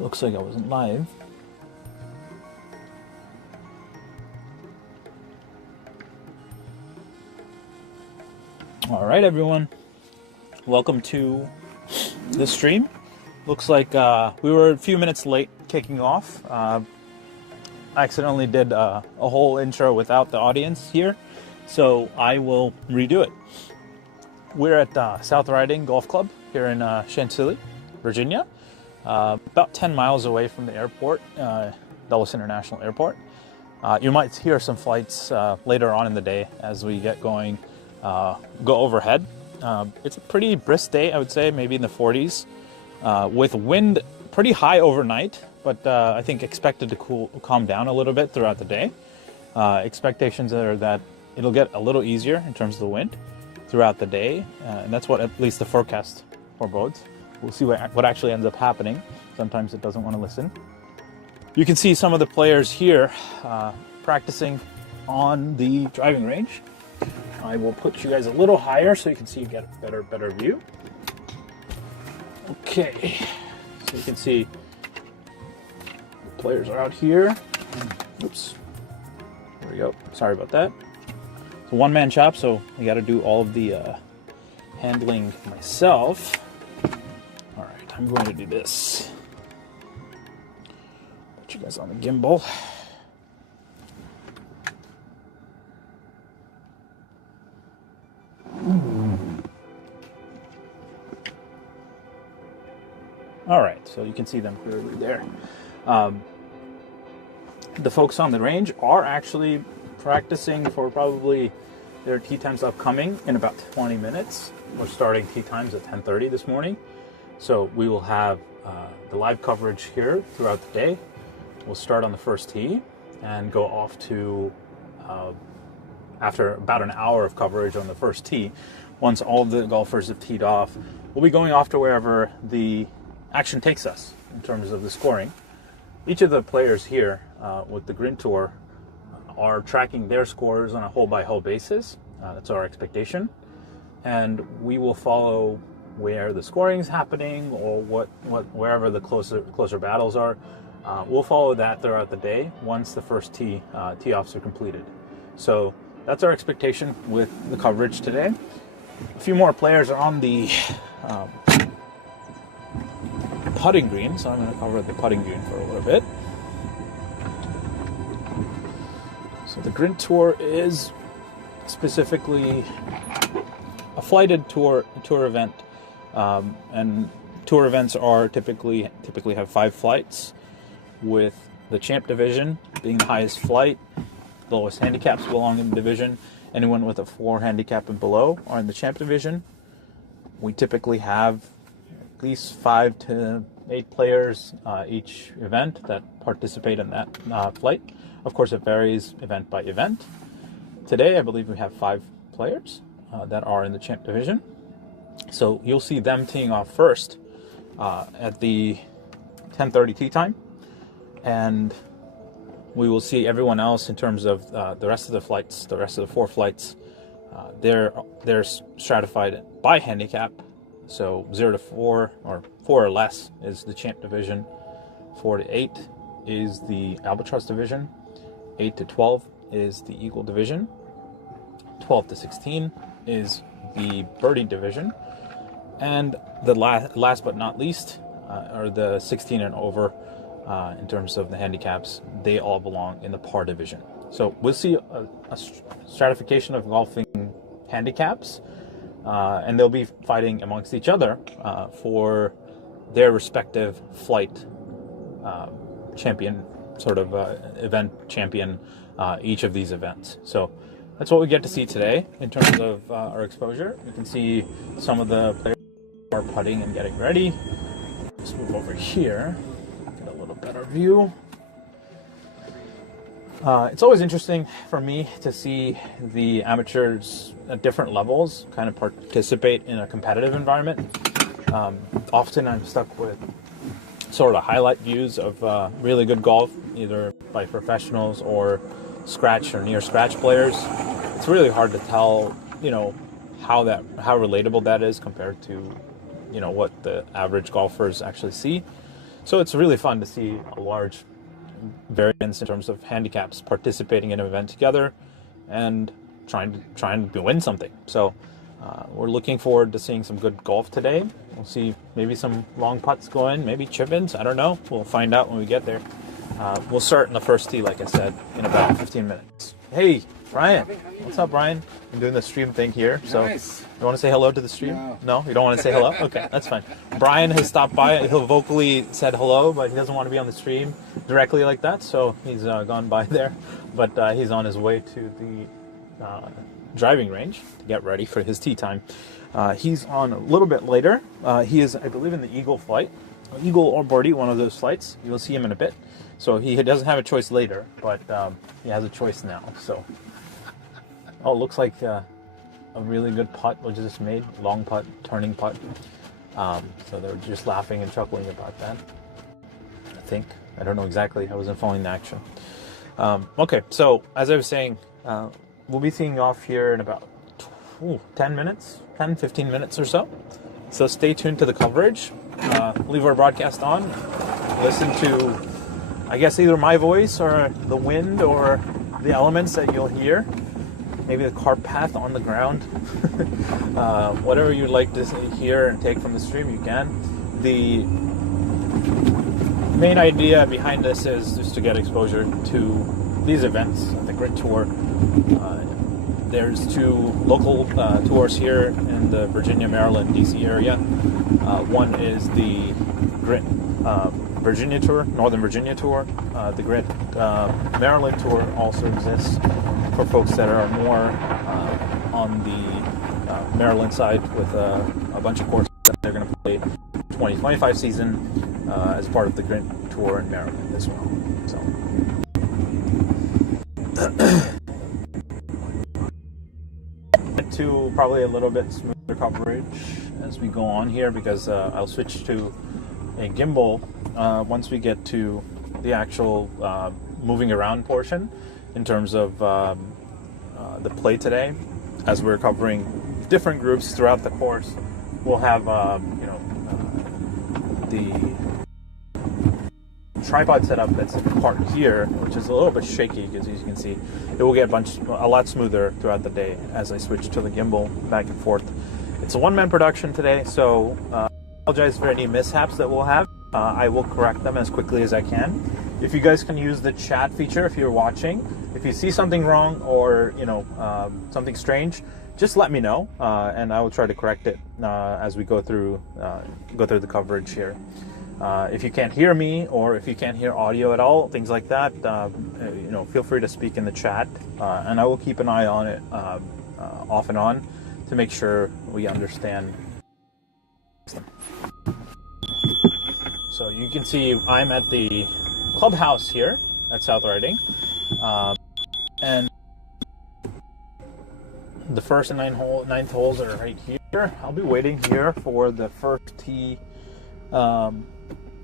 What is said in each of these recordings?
Looks like I wasn't live. All right, everyone. Welcome to the stream. Looks like we were a few minutes late kicking off. I accidentally did a whole intro without the audience here, so I will redo it. We're at South Riding Golf Club here in Chantilly, Virginia, about 10 miles away from the airport, Dulles International Airport. You might hear some flights later on in the day as we get going, go overhead. It's a pretty brisk day, I would say, maybe in the 40s, with wind pretty high overnight, but I think expected to calm down a little bit throughout the day. Expectations are that it'll get a little easier in terms of the wind throughout the day, and that's what at least the forecast forebodes. We'll see what actually ends up happening. Sometimes it doesn't want to listen. You can see some of the players here practicing on the driving range. I will put you guys a little higher so you can see, get a better view. Okay, so you can see the players are out here. Oops, there we go. Sorry about that. It's a one-man shop, so I got to do all of the handling myself. All right, I'm going to do this. Put you guys on the gimbal. All right, so you can see them clearly there. The folks on the range are actually practicing for probably their tee times upcoming in about 20 minutes. We're starting tee times at 10:30 this morning. So we will have the live coverage here throughout the day. We'll start on the first tee and go off to, after about an hour of coverage on the first tee, once all the golfers have teed off, we'll be going off to wherever the action takes us in terms of the scoring. Each of the players here with the TheGrint Tour are tracking their scores on a hole-by-hole basis. That's our expectation. And we will follow where the scoring is happening or wherever the closer battles are. We'll follow that throughout the day once the first tee-offs are completed. So that's our expectation with the coverage today. A few more players are on the putting green, so I'm going to cover the putting green for a little bit. So the TheGrint Tour is specifically a flighted tour event, and tour events are typically have 5 flights, with the champ division being the highest flight. The lowest handicaps belong in the division. Anyone with a 4 handicap and below are in the champ division. We typically have at least 5 to 8 players each event that participate in that flight. Of course, it varies event by event. Today, I believe we have 5 players that are in the champ division. So you'll see them teeing off first at the 10:30 tee time, and we will see everyone else in terms of the rest of the flights, the rest of the 4 flights. They're stratified by handicap. So 0 to 4 or 4 or less is the champ division. 4 to 8 is the albatross division. 8 to 12 is the eagle division. 12 to 16 is the birdie division. And the last but not least are the 16 and over in terms of the handicaps. They all belong in the par division. So we'll see a stratification of golfing handicaps, and they'll be fighting amongst each other for their respective flight champion, sort of event champion, each of these events. So that's what we get to see today in terms of our exposure. You can see some of the players are putting and getting ready. Let's move over here, get a little better view. It's always interesting for me to see the amateurs at different levels kind of participate in a competitive environment. Often I'm stuck with sort of highlight views of really good golf, either by professionals or scratch or near scratch players. It's really hard to tell, how relatable that is compared to, what the average golfers actually see. So it's really fun to see a large variance in terms of handicaps participating in an event together and trying to win something. So we're looking forward to seeing some good golf today. We'll see maybe some long putts going, maybe chip-ins. I don't know. We'll find out when we get there. We'll start in the first tee, like I said, in about 15 minutes. Hey, Brian. What's up, Brian? I'm doing the stream thing here. So Nice. you want to say hello to the stream? No? You don't want to say hello? Okay, that's fine. Brian has stopped by. He'll vocally said hello, but he doesn't want to be on the stream directly like that. So he's gone by there. But he's on his way to the driving range to get ready for his tee time. He's on a little bit later. He is, I believe, in the Eagle flight. Eagle or Birdie, one of those flights. You'll see him in a bit. So he doesn't have a choice later, but he has a choice now. So, oh, it looks like a really good putt was just made. Long putt, turning putt. So they're just laughing and chuckling about that. I think. I don't know exactly. I wasn't following the action. Okay, so as I was saying, we'll be seeing off here in about 10 minutes, 10, 15 minutes or so. So stay tuned to the coverage. Leave our broadcast on. Listen to, I guess, either my voice or the wind or the elements that you'll hear. Maybe the cart path on the ground. Whatever you'd like to hear and take from the stream, you can. The main idea behind this is just to get exposure to these events, the TheGrint Tour. There's 2 local tours here in the Virginia, Maryland, DC area. One is the TheGrint Virginia Tour, Northern Virginia Tour. The TheGrint Maryland Tour also exists for folks that are more on the Maryland side with a bunch of courses that they're going to play 2025 season as part of the TheGrint Tour in Maryland as well. So. To probably a little bit smoother coverage as we go on here, because I'll switch to a gimbal once we get to the actual moving around portion in terms of the play today. As we're covering different groups throughout the course, we'll have the tripod setup that's part here, which is a little bit shaky because, as you can see, it will get a lot smoother throughout the day as I switch to the gimbal back and forth. It's a one-man production today, so I apologize for any mishaps that we'll have. I will correct them as quickly as I can. If you guys can use the chat feature if you're watching, if you see something wrong or something strange, just let me know, and I will try to correct it as we go through the coverage here. If you can't hear me, or if you can't hear audio at all, things like that, feel free to speak in the chat, and I will keep an eye on it off and on to make sure we understand. So you can see I'm at the clubhouse here at South Riding, and the first and ninth holes are right here. I'll be waiting here for the first tee.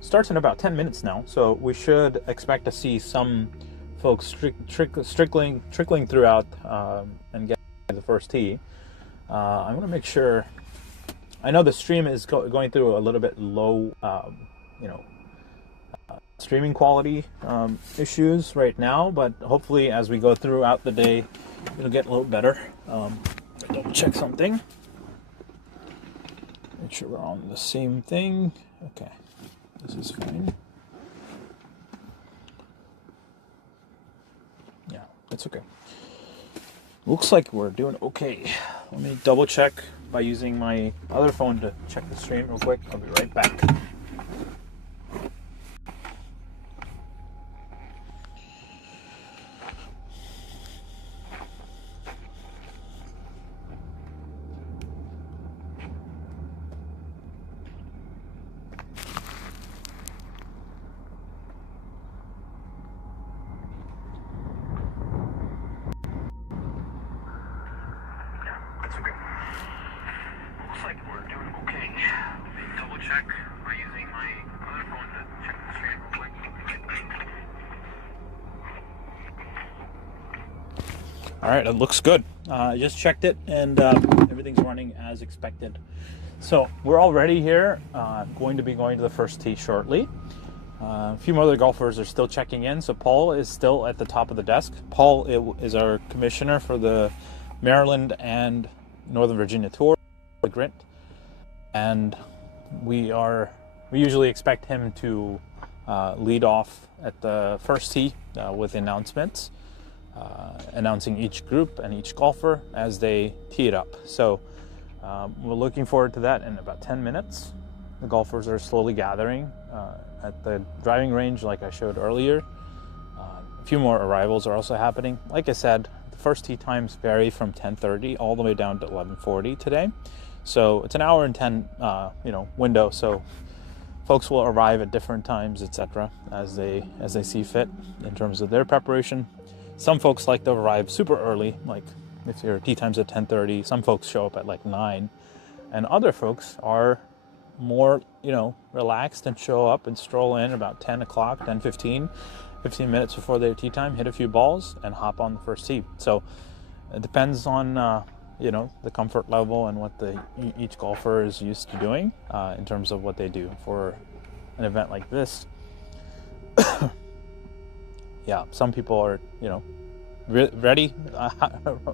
Starts in about 10 minutes now, so we should expect to see some folks trickling throughout and get the first tee. I want to make sure. I know the stream is going through a little bit low, streaming quality issues right now, but hopefully as we go throughout the day, it'll get a little better. Double check something. Make sure we're on the same thing. Okay. This is fine. Yeah, it's okay. Looks like we're doing okay. Let me double check by using my other phone to check the stream real quick. I'll be right back. All right, it looks good. I just checked it, and everything's running as expected. So we're already here, going to be going to the first tee shortly. A few other golfers are still checking in, so Paul is still at the top of the desk. Paul is our commissioner for the Maryland and Northern Virginia Tour, TheGrint, and we usually expect him to lead off at the first tee with announcements, announcing each group and each golfer as they tee it up. So we're looking forward to that in about 10 minutes. The golfers are slowly gathering at the driving range, like I showed earlier. A few more arrivals are also happening. Like I said, the first tee times vary from 10:30 all the way down to 11:40 today. So it's an hour and 10 window. So folks will arrive at different times, etc., as they see fit in terms of their preparation. Some folks like to arrive super early, like if your tee time's at 10:30. Some folks show up at like 9, and other folks are more, relaxed and show up and stroll in about 10 o'clock, 10:15, 15 minutes before their tee time, hit a few balls, and hop on the first tee. So it depends on, the comfort level and what each golfer is used to doing in terms of what they do for an event like this. Yeah, some people are, ready,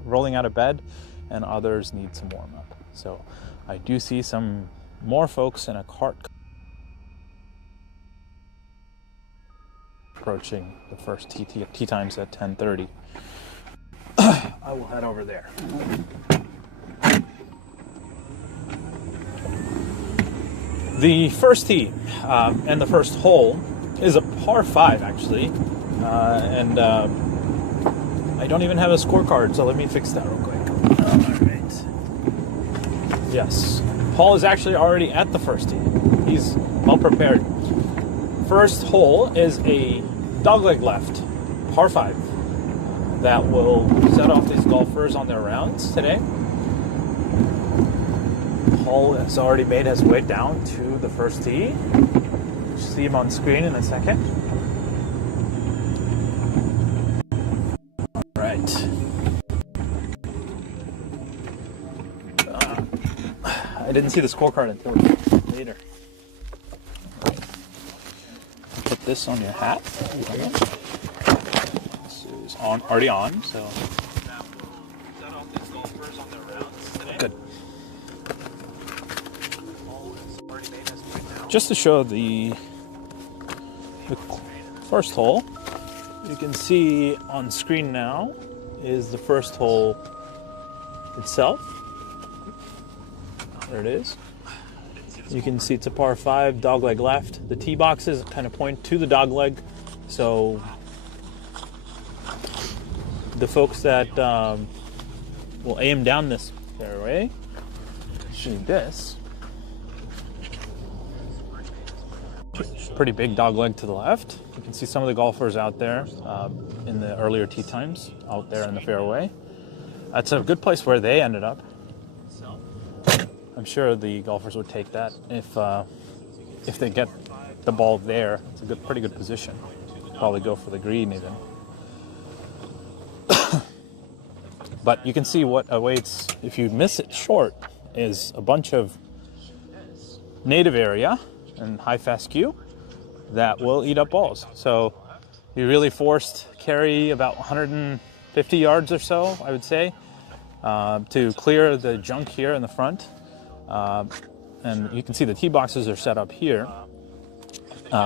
rolling out of bed, and others need some warm up. So I do see some more folks in a cart approaching the first tee times at 10:30. I will head over there. The first tee and the first hole is a par 5, actually, and I don't even have a scorecard, so let me fix that real quick. All right. Yes, Paul is actually already at the first tee. He's well prepared. First hole is a dogleg left, par 5, that will set off these golfers on their rounds today. Paul has already made his way down to the first tee. You'll see him on screen in a second. All right. I didn't see the scorecard until later. Put this on your hat. This is already on, so. Good. Just to show the first hole, you can see on screen now is the first hole itself. There it is. You can see it's a par 5, dogleg left. The tee boxes kind of point to the dogleg, so the folks that will aim down this fairway should this. Pretty big dogleg to the left. You can see some of the golfers out there in the earlier tee times out there in the fairway. That's a good place where they ended up. I'm sure the golfers would take that if they get the ball there. It's a pretty good position. Probably go for the green even. But you can see what awaits if you miss it short is a bunch of native area and high fescue that will eat up balls. So you're really forced to carry about 150 yards or so, I would say, to clear the junk here in the front. And you can see the tee boxes are set up here.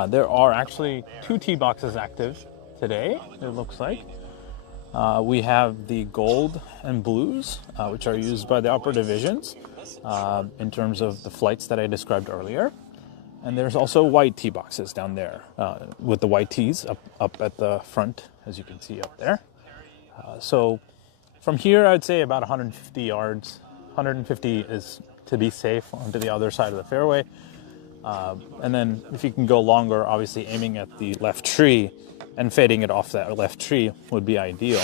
There are actually 2 tee boxes active today, it looks like. We have the gold and blues, which are used by the upper divisions in terms of the flights that I described earlier. And there's also white tee boxes down there with the white tees up at the front, as you can see up there. So from here, I'd say about 150 yards. 150 is to be safe onto the other side of the fairway. And then if you can go longer, obviously aiming at the left tree and fading it off that left tree would be ideal.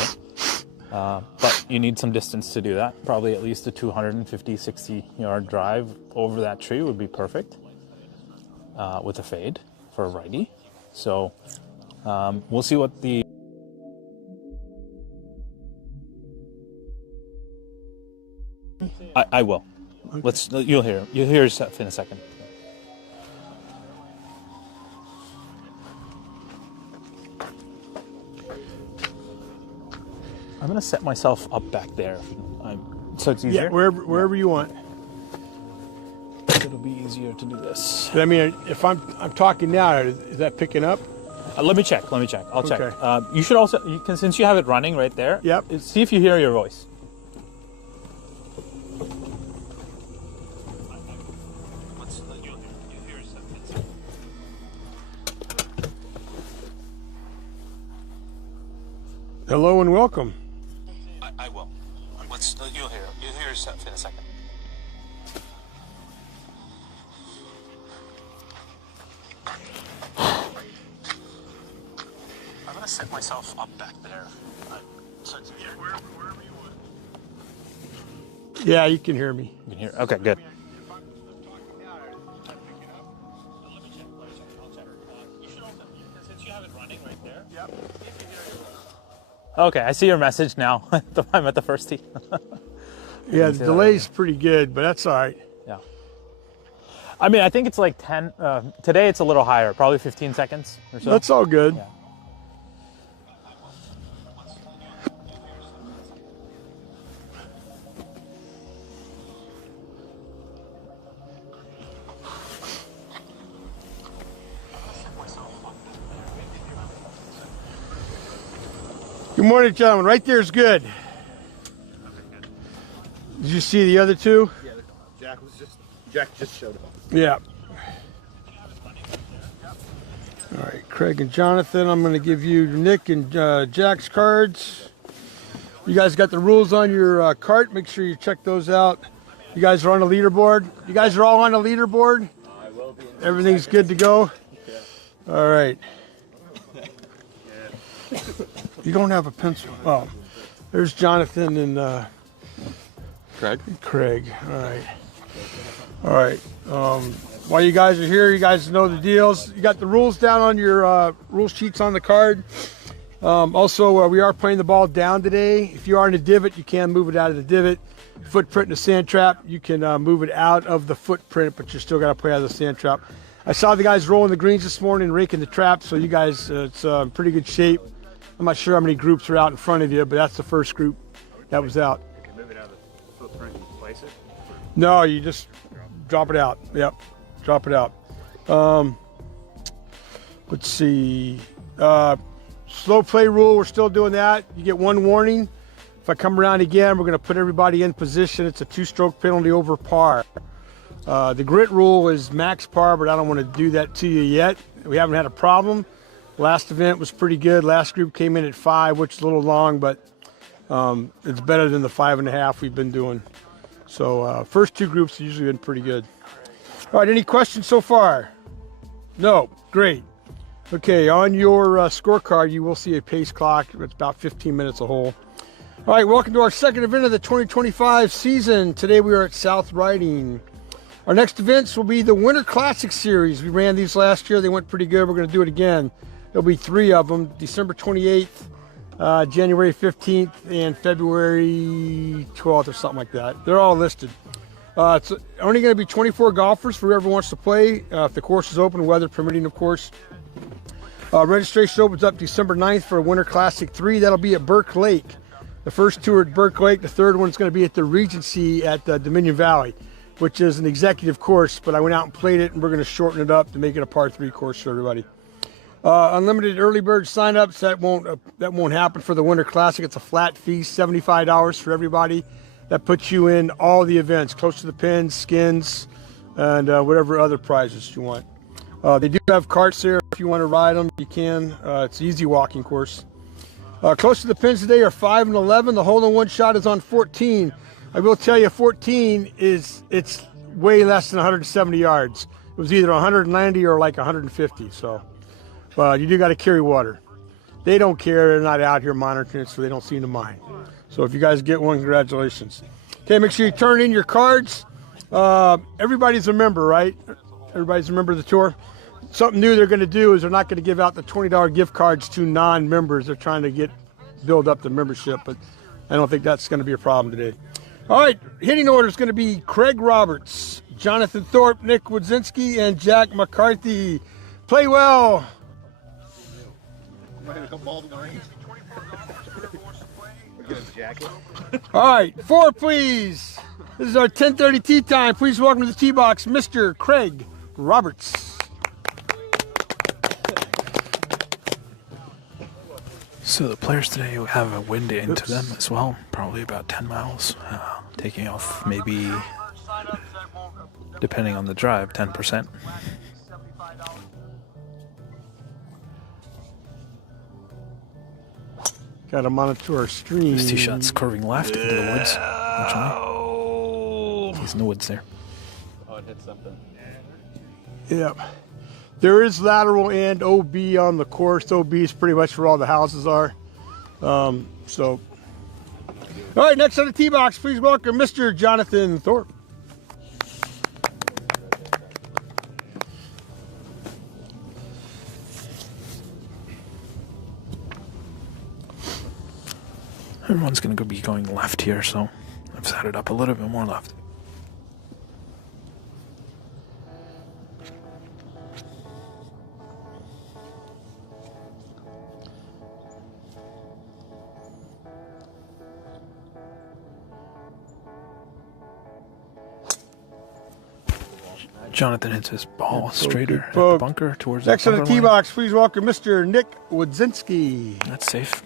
But you need some distance to do that. Probably at least a 250, 60 yard drive over that tree would be perfect with a fade for a righty. So we'll see what the I will. Okay. You'll hear yourself in a second. going to set myself up back there. So it's easier? Yeah, wherever you want. It'll be easier to do this. But I mean, if I'm talking now, is that picking up? Let me check. I'll check. Okay. You should also, since you have it running right there, Yep. See if you hear your voice. Hello and welcome. I will. You'll hear yourself in a second. I'm gonna set myself up back there. Wherever you want. Yeah, you can hear me. You can hear. Okay, good. If I'm talking now, is that picking up? Let me check. I'll check. You should also, since you have it running right there. Yep. See if you hear your voice. Okay, I see your message now. I'm at the first tee. Yeah, the delay's pretty good, but that's all right. Yeah. I mean, I think it's like 10. Today it's a little higher, probably 15 seconds or so. That's all good. Yeah. Good morning, gentlemen. Right there is good. Did you see the other two? Yeah, Jack just showed up. Yeah. All right, Craig and Jonathan, I'm going to give you Nick and Jack's cards. You guys got the rules on your cart. Make sure you check those out. You guys are on the leaderboard. You guys are all on the leaderboard. I will be. Everything's good to go. Yeah. All right. You don't have a pencil. Oh, there's Jonathan and Craig. All right. All right. While you guys are here, you guys know the deals. You got the rules down on your rule sheets on the card. Also, we are playing the ball down today. If you are in a divot, you can move it out of the divot. Footprint in the sand trap, you can move it out of the footprint, but you still got to play out of the sand trap. I saw the guys rolling the greens this morning and raking the traps, so you guys, it's in pretty good shape. I'm not sure how many groups are out in front of you, but that's the first group that was out. You can move it out of the footprint and place it? No, you just drop it out. Yep, drop it out. Let's see. Slow play rule, we're still doing that. You get one warning. If I come around again, we're going to put everybody in position. It's a 2-stroke penalty over par. The grit rule is max par, but I don't want to do that to you yet. We haven't had a problem. Last event was pretty good. Last group came in at 5, which is a little long, but it's better than the 5.5 we've been doing. So first 2 groups have usually been pretty good. All right, any questions so far? No, great. Okay, on your scorecard, you will see a pace clock. It's about 15 minutes a hole. All right, welcome to our second event of the 2025 season. Today we are at South Riding. Our next events will be the Winter Classic Series. We ran these last year. They went pretty good. We're going to do it again. There'll be 3 of them, December 28th, January 15th, and February 12th or something like that. They're all listed. It's only going to be 24 golfers for whoever wants to play. If the course is open, weather permitting, of course. Registration opens up December 9th for Winter Classic 3. That'll be at Burke Lake. The first 2 are at Burke Lake. The third one's going to be at the Regency at Dominion Valley, which is an executive course, but I went out and played it, and we're going to shorten it up to make it a par 3 course for everybody. Unlimited early bird signups, that won't happen for the Winter Classic. It's a flat fee, $75 for everybody. That puts you in all the events, close to the pins, skins, and whatever other prizes you want. They do have carts there. If you want to ride them, you can. It's an easy walking course. Close to the pins today are 5 and 11. The hole-in-one shot is on 14. I will tell you, 14 it's way less than 170 yards. It was either 190 or like 150. So, you do got to carry water. They don't care. They're not out here monitoring it, so they don't seem to mind. So if you guys get one, congratulations. Okay, make sure you turn in your cards. Everybody's a member, right? Everybody's a member of the tour. Something new they're going to do is they're not going to give out the $20 gift cards to non-members. They're trying to build up the membership, but I don't think that's going to be a problem today. All right, hitting order is going to be Craig Roberts, Jonathan Thorpe, Nick Wodzinski, and Jack McCarthy. Play well. get a jacket. All right, 4, please. This is our 10:30 tee time. Please welcome to the tee box, Mr. Craig Roberts. So the players today have a wind into them as well, probably about 10 miles, taking off maybe, depending on the drive, 10%. Got to monitor our stream. This tee shot's curving left into the woods. Unfortunately. He's in the woods there. Oh, it hit something. Yep. There is lateral and OB on the course. OB is pretty much where all the houses are. All right, next on the tee box, please welcome Mr. Jonathan Thorpe. Everyone's going to be going left here, so I've set it up a little bit more left. Jonathan hits his ball straighter at the bunker towards next the on the bunker tee line. box, please welcome Mr. Nick Wodzinski. That's safe.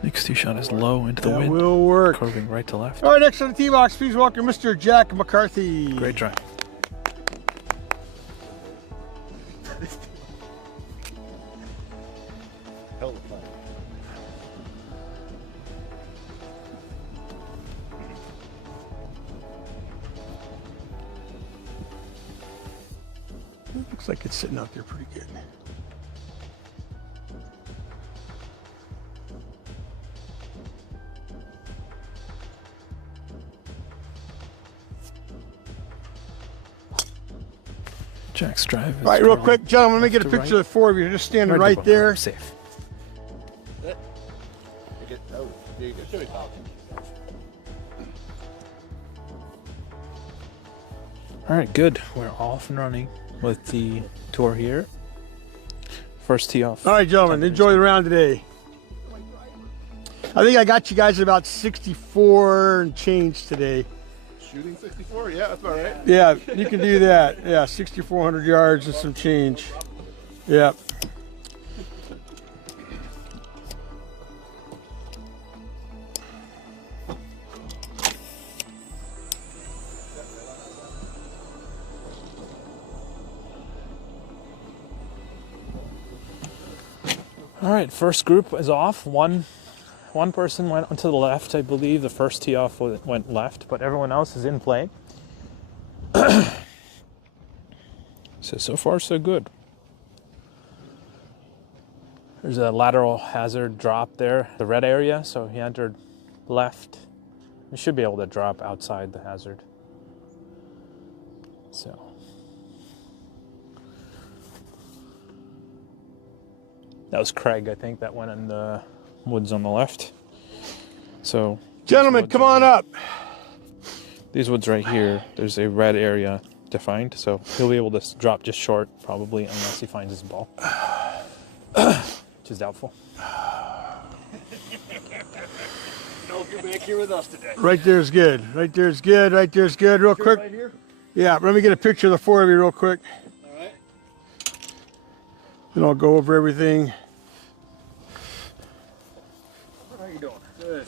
Nick's tee shot is low into the That wind, will work. curving right to left. All right, next on the tee box, please welcome Mr. Jack McCarthy. Great try. Hell of fun. Looks like it's sitting out there pretty good. Jack's drive. All right, real quick, gentlemen, let me get a picture of the 4 of you. Just standing right there. Safe. Oh, there you go. Show me power. All right, good. We're off and running with the tour here. First tee off. All right, gentlemen, enjoy the round today. I think I got you guys at about 64 and change today. Shooting 64? Yeah, that's all right. Yeah, you can do that. Yeah, 6,400 yards and some change. Yeah. All right, first group is off. One person went to the left, I believe. The first tee off went left, but everyone else is in play. So far, so good. There's a lateral hazard drop there, the red area, so he entered left. He should be able to drop outside the hazard. So. That was Craig, I think, that went in the woods on the left. So, Gentlemen, come on up. these woods right here, there's a red area defined, so he'll be able to drop just short, probably, unless he finds his ball, which is doubtful. No, you're back here with us today. Right there's good. Right there's good. Right there's good. Real quick. Right here? Yeah, let me get a picture of the 4 of you real quick. All right. Then I'll go over everything. How you doing? Good.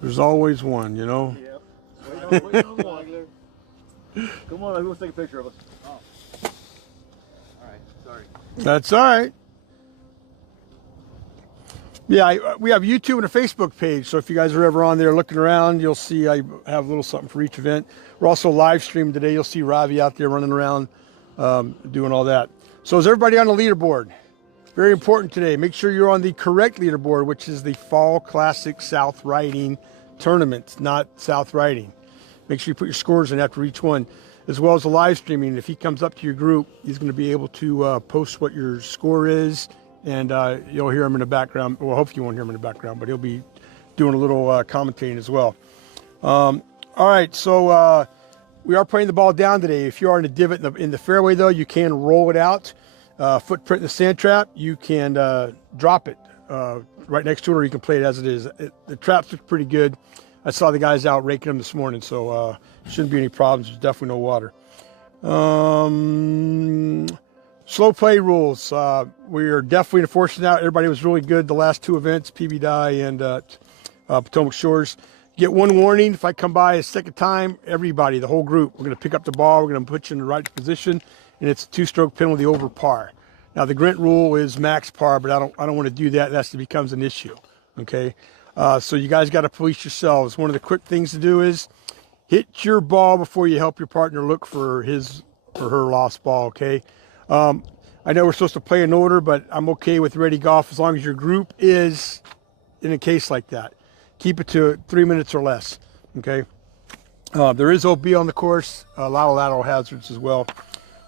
There's always one, you know. Yep. Wait on long there. Come on, let's take a picture of us. Oh. All right, sorry. That's all right. Yeah, we have YouTube and a Facebook page, so if you guys are ever on there looking around, you'll see I have a little something for each event. We're also live streaming today. You'll see Ravi out there running around doing all that. So is everybody on the leaderboard? Very important today. Make sure you're on the correct leaderboard, which is the Fall Classic South Riding Tournament, not South Riding. Make sure you put your scores in after each one, as well as the live streaming. If he comes up to your group, he's going to be able to post what your score is, and you'll hear him in the background. Well, hopefully you won't hear him in the background, but he'll be doing a little commentating as well. All right, so we are playing the ball down today. If you are in a divot in the fairway, though, you can roll it out. Footprint in the sand trap, you can drop it right next to it, or you can play it as it is. The traps look pretty good. I saw the guys out raking them this morning, so shouldn't be any problems. There's definitely no water. Slow play rules. We are definitely enforcing that. Everybody was really good the last two events, PB Dye and Potomac Shores. Get one warning. If I come by a second time, everybody, the whole group, we're going to pick up the ball. We're going to put you in the right position, and it's a 2-stroke penalty over par. Now, the Grint rule is max par, but I don't want to do that. That becomes an issue, okay? So you guys got to police yourselves. One of the quick things to do is hit your ball before you help your partner look for his or her lost ball, okay? I know we're supposed to play in order, but I'm okay with ready golf as long as your group is in a case like that. Keep it to 3 minutes or less, okay? There is OB on the course, a lot of lateral hazards as well.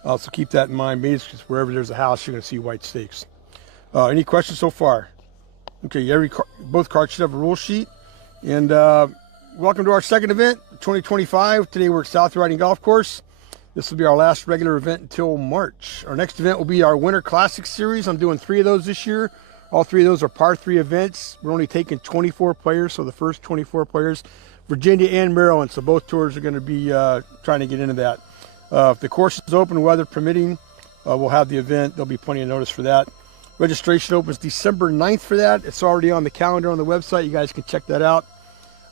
So keep that in mind. Maybe it's just wherever there's a house, you're going to see white stakes. Any questions so far? Okay, both cards should have a rule sheet. And welcome to our second event, 2025. Today we're at South Riding Golf Course. This will be our last regular event until March. Our next event will be our Winter Classic Series. I'm doing 3 of those this year. All 3 of those are par 3 events. We're only taking 24 players, so the first 24 players, Virginia and Maryland. So both tours are going to be trying to get into that. If the course is open, weather permitting, we'll have the event. There'll be plenty of notice for that. Registration opens December 9th for that. It's already on the calendar on the website. You guys can check that out.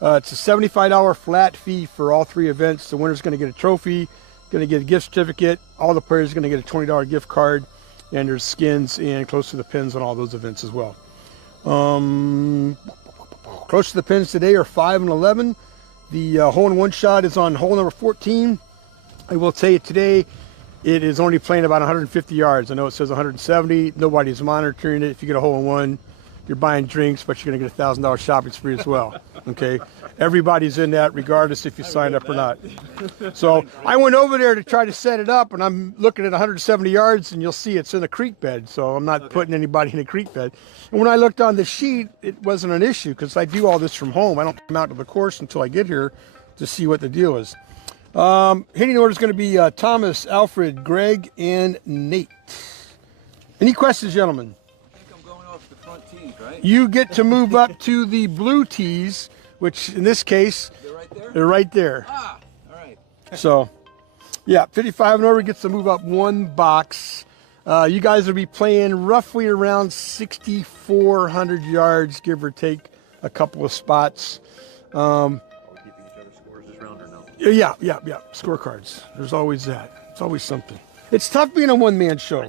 It's a $75 flat fee for all 3 events. The winner's going to get a trophy, going to get a gift certificate. All the players are going to get a $20 gift card. And there's skins and close to the pins on all those events as well. Close to the pins today are 5 and 11. The hole-in-one shot is on hole number 14. I will tell you today, it is only playing about 150 yards. I know it says 170. Nobody's monitoring it. If you get a hole-in-one, you're buying drinks, but you're going to get a $1,000 shopping spree as well. Okay, everybody's in that, regardless if you signed up or not. So I went over there to try to set it up, and I'm looking at 170 yards, and you'll see it's in a creek bed. So I'm not putting anybody in a creek bed. And when I looked on the sheet, it wasn't an issue because I do all this from home. I don't come out to the course until I get here to see what the deal is. Hitting order is going to be Thomas, Alfred, Greg, and Nate. Any questions, gentlemen? Right? You get to move up to the blue tees, which in this case, They're right there? they're right there. Ah, all right. So, yeah, 55 and over gets to move up 1 box. You guys will be playing roughly around 6,400 yards, give or take a couple of spots. Are we keeping each other's scores this round or no? Yeah. Scorecards. There's always that. It's always something. It's tough being a one-man show.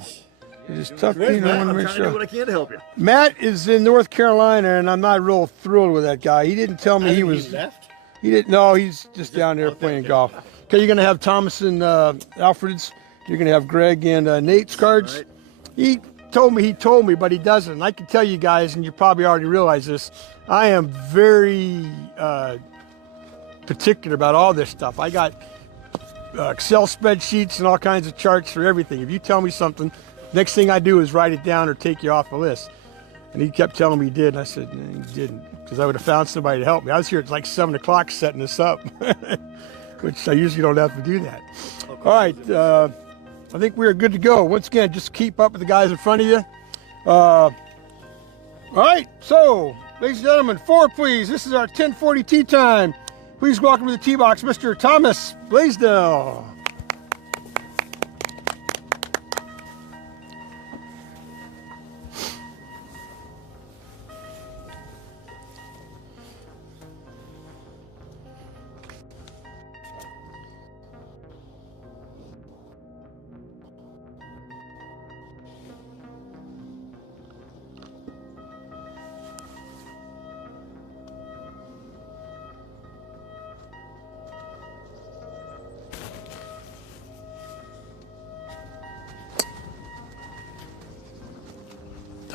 It is tough being a one-man I'm trying to do show. what I can to help you. Matt is in North Carolina, and I'm not real thrilled with that guy. He didn't tell me he was. He left? He didn't. No, he's just down there playing golf. Okay, you're gonna have Thomas and Alfred's. You're gonna have Greg and Nate's cards. Right. He told me, but he doesn't. And I can tell you guys, and you probably already realize this. I am very particular about all this stuff. I got Excel spreadsheets and all kinds of charts for everything. If you tell me something, next thing I do is write it down or take you off the list. And he kept telling me he did, and I said, no, he didn't, because I would have found somebody to help me. I was here at like 7 o'clock setting this up, which I usually don't have to do that. All right, I think we're good to go. Once again, just keep up with the guys in front of you. All right, so, ladies and gentlemen, 4 please. This is our 10:40 tee time. Please welcome to the tee box, Mr. Thomas Blaisdell.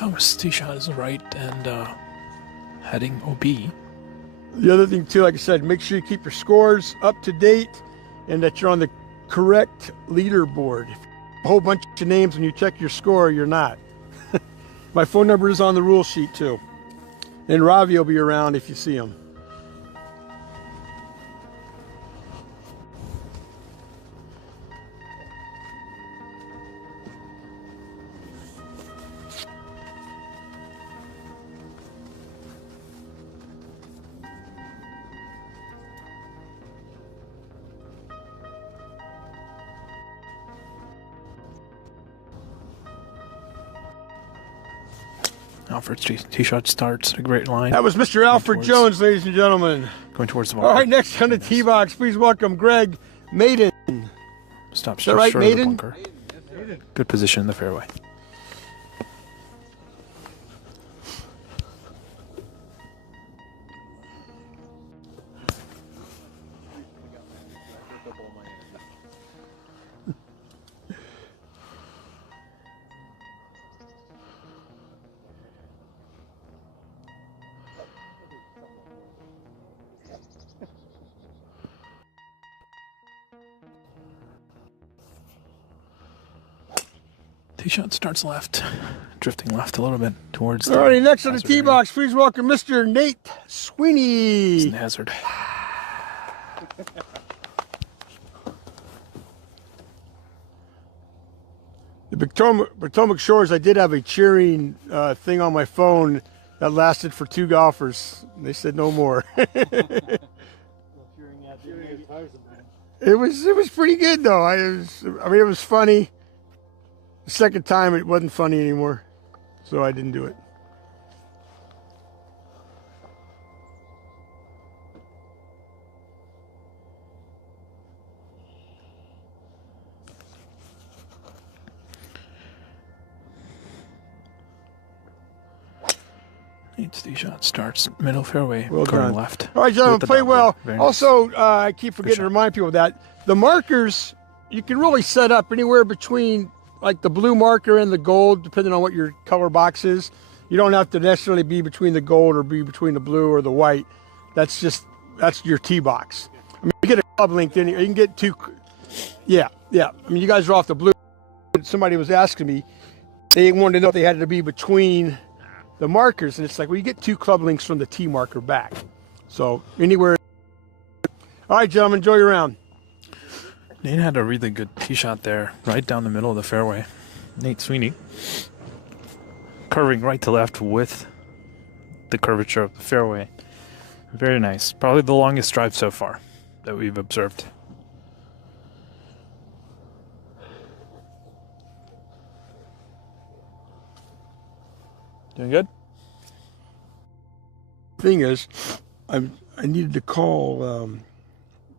Thomas tee shot is right and heading OB. The other thing too, like I said, make sure you keep your scores up to date and that you're on the correct leaderboard. If a whole bunch of names when you check your score, you're not. My phone number is on the rule sheet too. And Ravi will be around if you see him. Alfred's tee shot starts a great line. That was Mr. Alfred Jones, ladies and gentlemen. Going towards the ball. All right, next on the tee box, please welcome Greg Maiden. Stops Is that right, short of the Maiden? bunker. Good position in the fairway. Tee shot starts left, drifting left a little bit towards the... All right, next on the hazard tee area. box, please welcome Mr. Nate Sweeney. It's in the hazard. The Potomac Shores, I did have a cheering thing on my phone that lasted for 2 golfers. They said no more. It was pretty good though. I mean, it was funny. The second time it wasn't funny anymore, so I didn't do it. Nate's tee shot starts middle fairway, Well going done. left. All right, gentlemen, with the play dogleg. well. Very nice. Also, I keep forgetting to shot. remind people of that. The markers, you can really set up anywhere between like the blue marker and the gold, depending on what your color box is. You don't have to necessarily be between the gold or be between the blue or the white. That's your tee box. I mean, you get a club linked in here. You can get 2. Yeah. I mean, you guys are off the blue. Somebody was asking me, they wanted to know if they had to be between the markers, and it's like, well, you get 2 club links from the tee marker back. So anywhere. All right, gentlemen, enjoy your round. Nate had a really good tee shot there, right down the middle of the fairway. Nate Sweeney, curving right to left with the curvature of the fairway. Very nice. Probably the longest drive so far that we've observed. Doing good? Thing is, I needed to call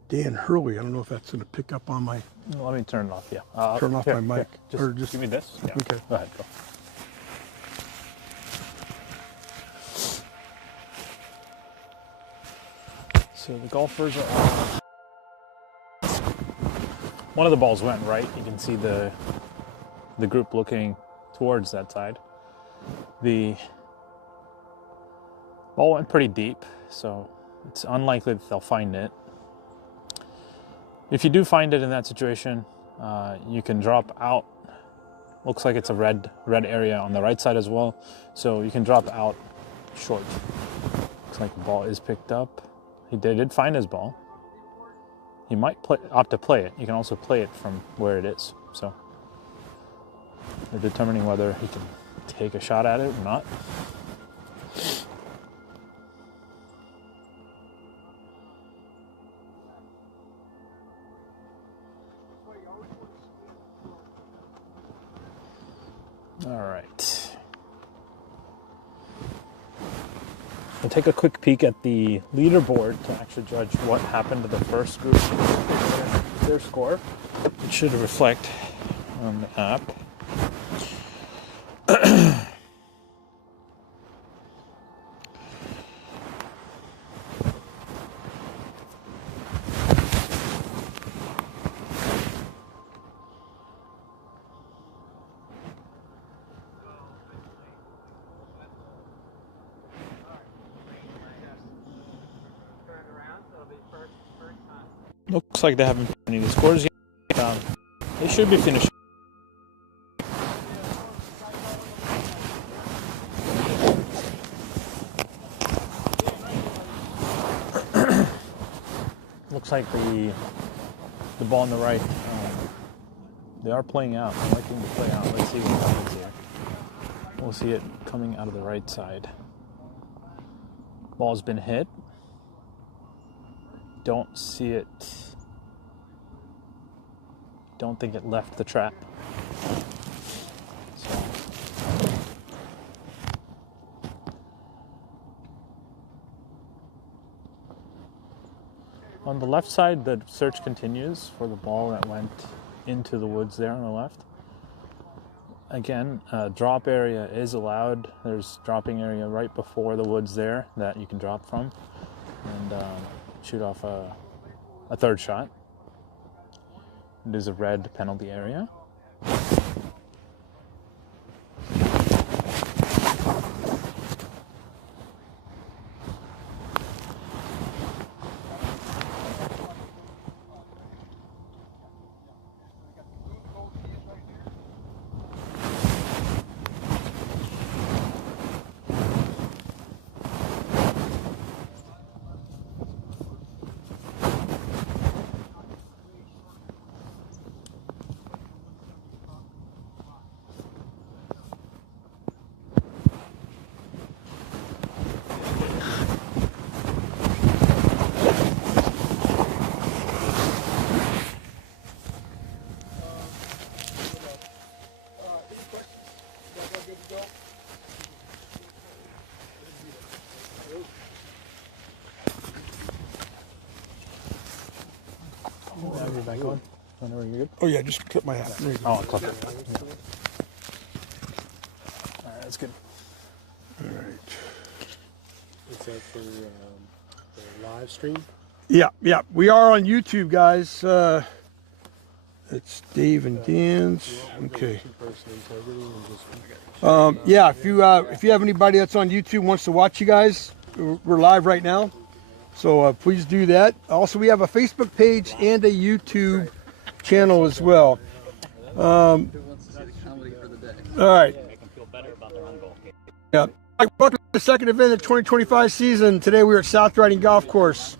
Dan Hurley. I don't know if that's going to pick up on my. Let me turn it off, yeah. Turn off my mic. Just, Or just- give me this. Yeah. Okay. Go ahead, go. So the golfers are... One of the balls went right. You can see the group looking towards that side. The ball went pretty deep, so it's unlikely that they'll find it. If you do find it in that situation, you can drop out. Looks like it's a red area on the right side as well, so you can drop out short. Looks like the ball is picked up. He did find his ball. He might opt to play it. You can also play it from where it is. So they're determining whether he can take a shot at it or not. All right. We'll take a quick peek at the leaderboard to actually judge what happened to the first group, their score. It should reflect on the app. Looks like they haven't put any scores yet. They should be finished. Looks like the ball on the right, they are playing out. They're liking to play out. Let's see what happens here. We'll see it coming out of the right side. Ball's been hit. Don't see it. Don't think it left the trap. So. On the left side, the search continues for the ball that went into the woods there on the left. Again, drop area is allowed. There's dropping area right before the woods there that you can drop from and shoot off a third shot. It is a red penalty area. Back on. Whenever you're good. Oh yeah, just clip my hat. Oh, I'll clip it. Yeah. All right, that's good. All right. Is that for the live stream? Yeah, yeah. We are on YouTube, guys. It's Dave and Dan's. Okay. Yeah, if you have anybody that's on YouTube wants to watch you guys, we're live right now. So please do that. Also, we have a Facebook page and a YouTube channel as well. All right. Yeah. Welcome to the second event of the 2025 season. Today we are at South Riding Golf Course.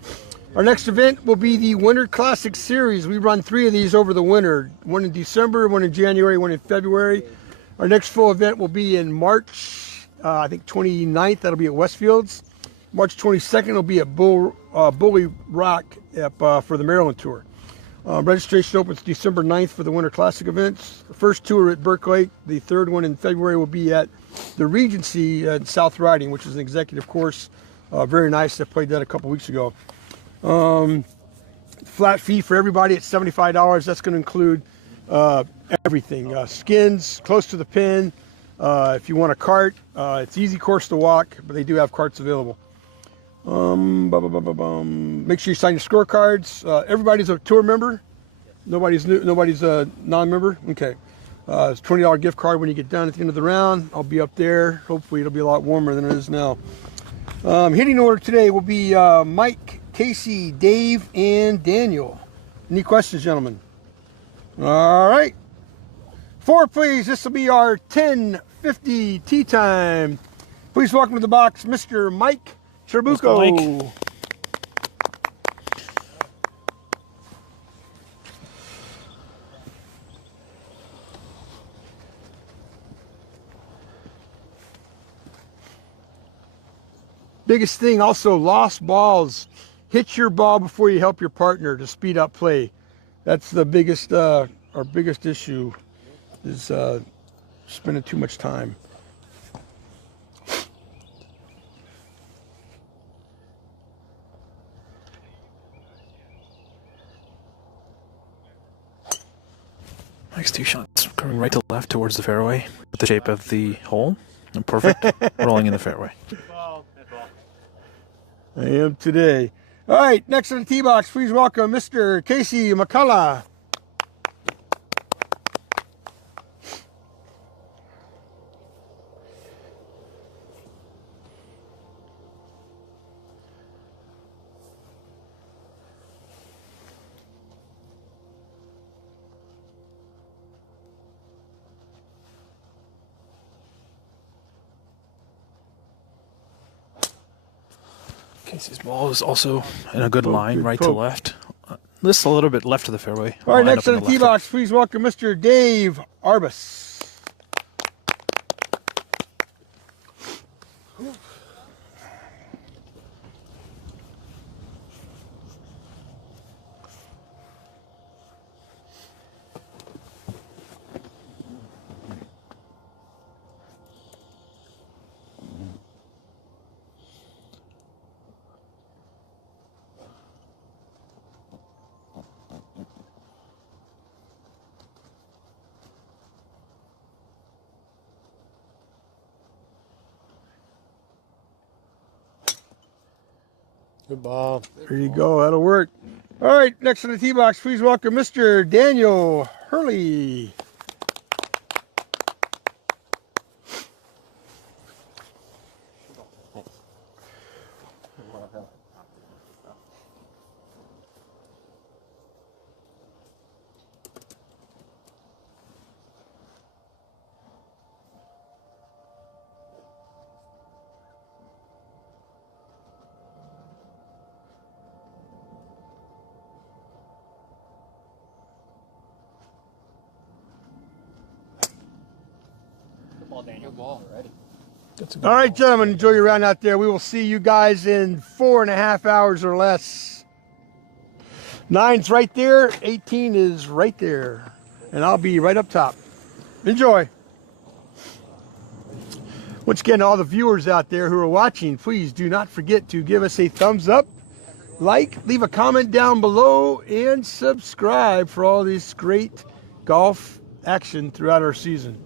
Our next event will be the Winter Classic Series. We run 3 of these over the winter. One in December, one in January, one in February. Our next full event will be in March, I think 29th. That'll be at Westfields. March 22nd will be at Bully Rock for the Maryland Tour. Registration opens December 9th for the Winter Classic events. The first tour at Burke Lake. The third one in February will be at the Regency at South Riding, which is an executive course. Very nice. I played that a couple weeks ago. Flat fee for everybody at $75. That's going to include everything. Skins, close to the pin. If you want a cart, it's easy course to walk, but they do have carts available. Make sure you sign your scorecards. Everybody's a tour member. Nobody's new. Nobody's a non-member. Okay. It's a $20 gift card when you get done at the end of the round. I'll be up there. Hopefully it'll be a lot warmer than it is now. Hitting order today will be Mike, Casey, Dave, and Daniel. Any questions, gentlemen? All right. 4, please. This will be our 10:50 tee time. Please welcome to the box, Mr. Mike Cherbuco. Mike. Biggest thing also, lost balls. Hit your ball before you help your partner to speed up play. That's the biggest, our biggest issue is spending too much time. Mike's 2 shots going right to left towards the fairway with the shape of the hole. Perfect. Rolling in the fairway. I am today. All right, next on the tee box, please welcome Mr. Casey McCullough. Casey's ball is also in a good line, good right to poke. left. This a little bit left of the fairway. All right, I'll end next up on in the tee left box, please welcome Mr. Dave Arbus. Good ball. There you go. That'll work. All right, next on the tee box, please welcome Mr. Daniel Hurley. That's a good All right, ball. gentlemen, enjoy your round out there. We will see you guys in 4.5 hours or less. 9's right there, 18 is right there, and I'll be right up top. Enjoy. Once again, to all the viewers out there who are watching, please do not forget to give us a thumbs up, like, leave a comment down below, and subscribe for all this great golf action throughout our season.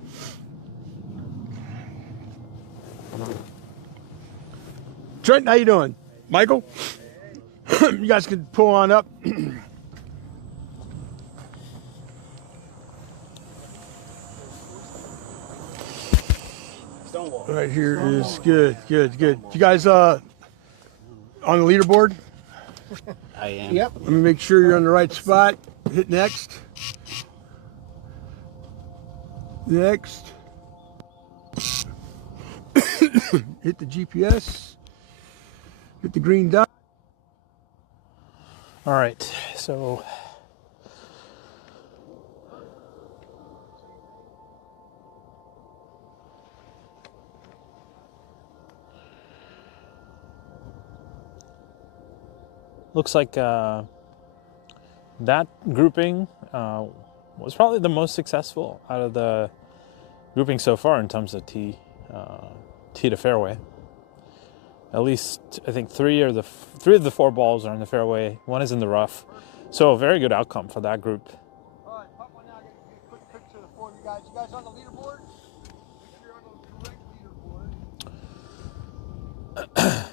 Trent, how you doing? Michael? You guys can pull on up. Right here is good. You guys on the leaderboard? I am. Yep. Let me make sure you're on the right spot. Hit next. Next. Hit the GPS. Hit the green dot. All right, so looks like that grouping was probably the most successful out of the grouping so far in terms of tee to fairway. At least I think three of the 4 balls are in the fairway. 1 is in the rough. So a very good outcome for that group. All right, pop one now. Get a quick picture of the 4 of you guys. You guys on the leaderboard? Make sure you're on the correct leaderboard.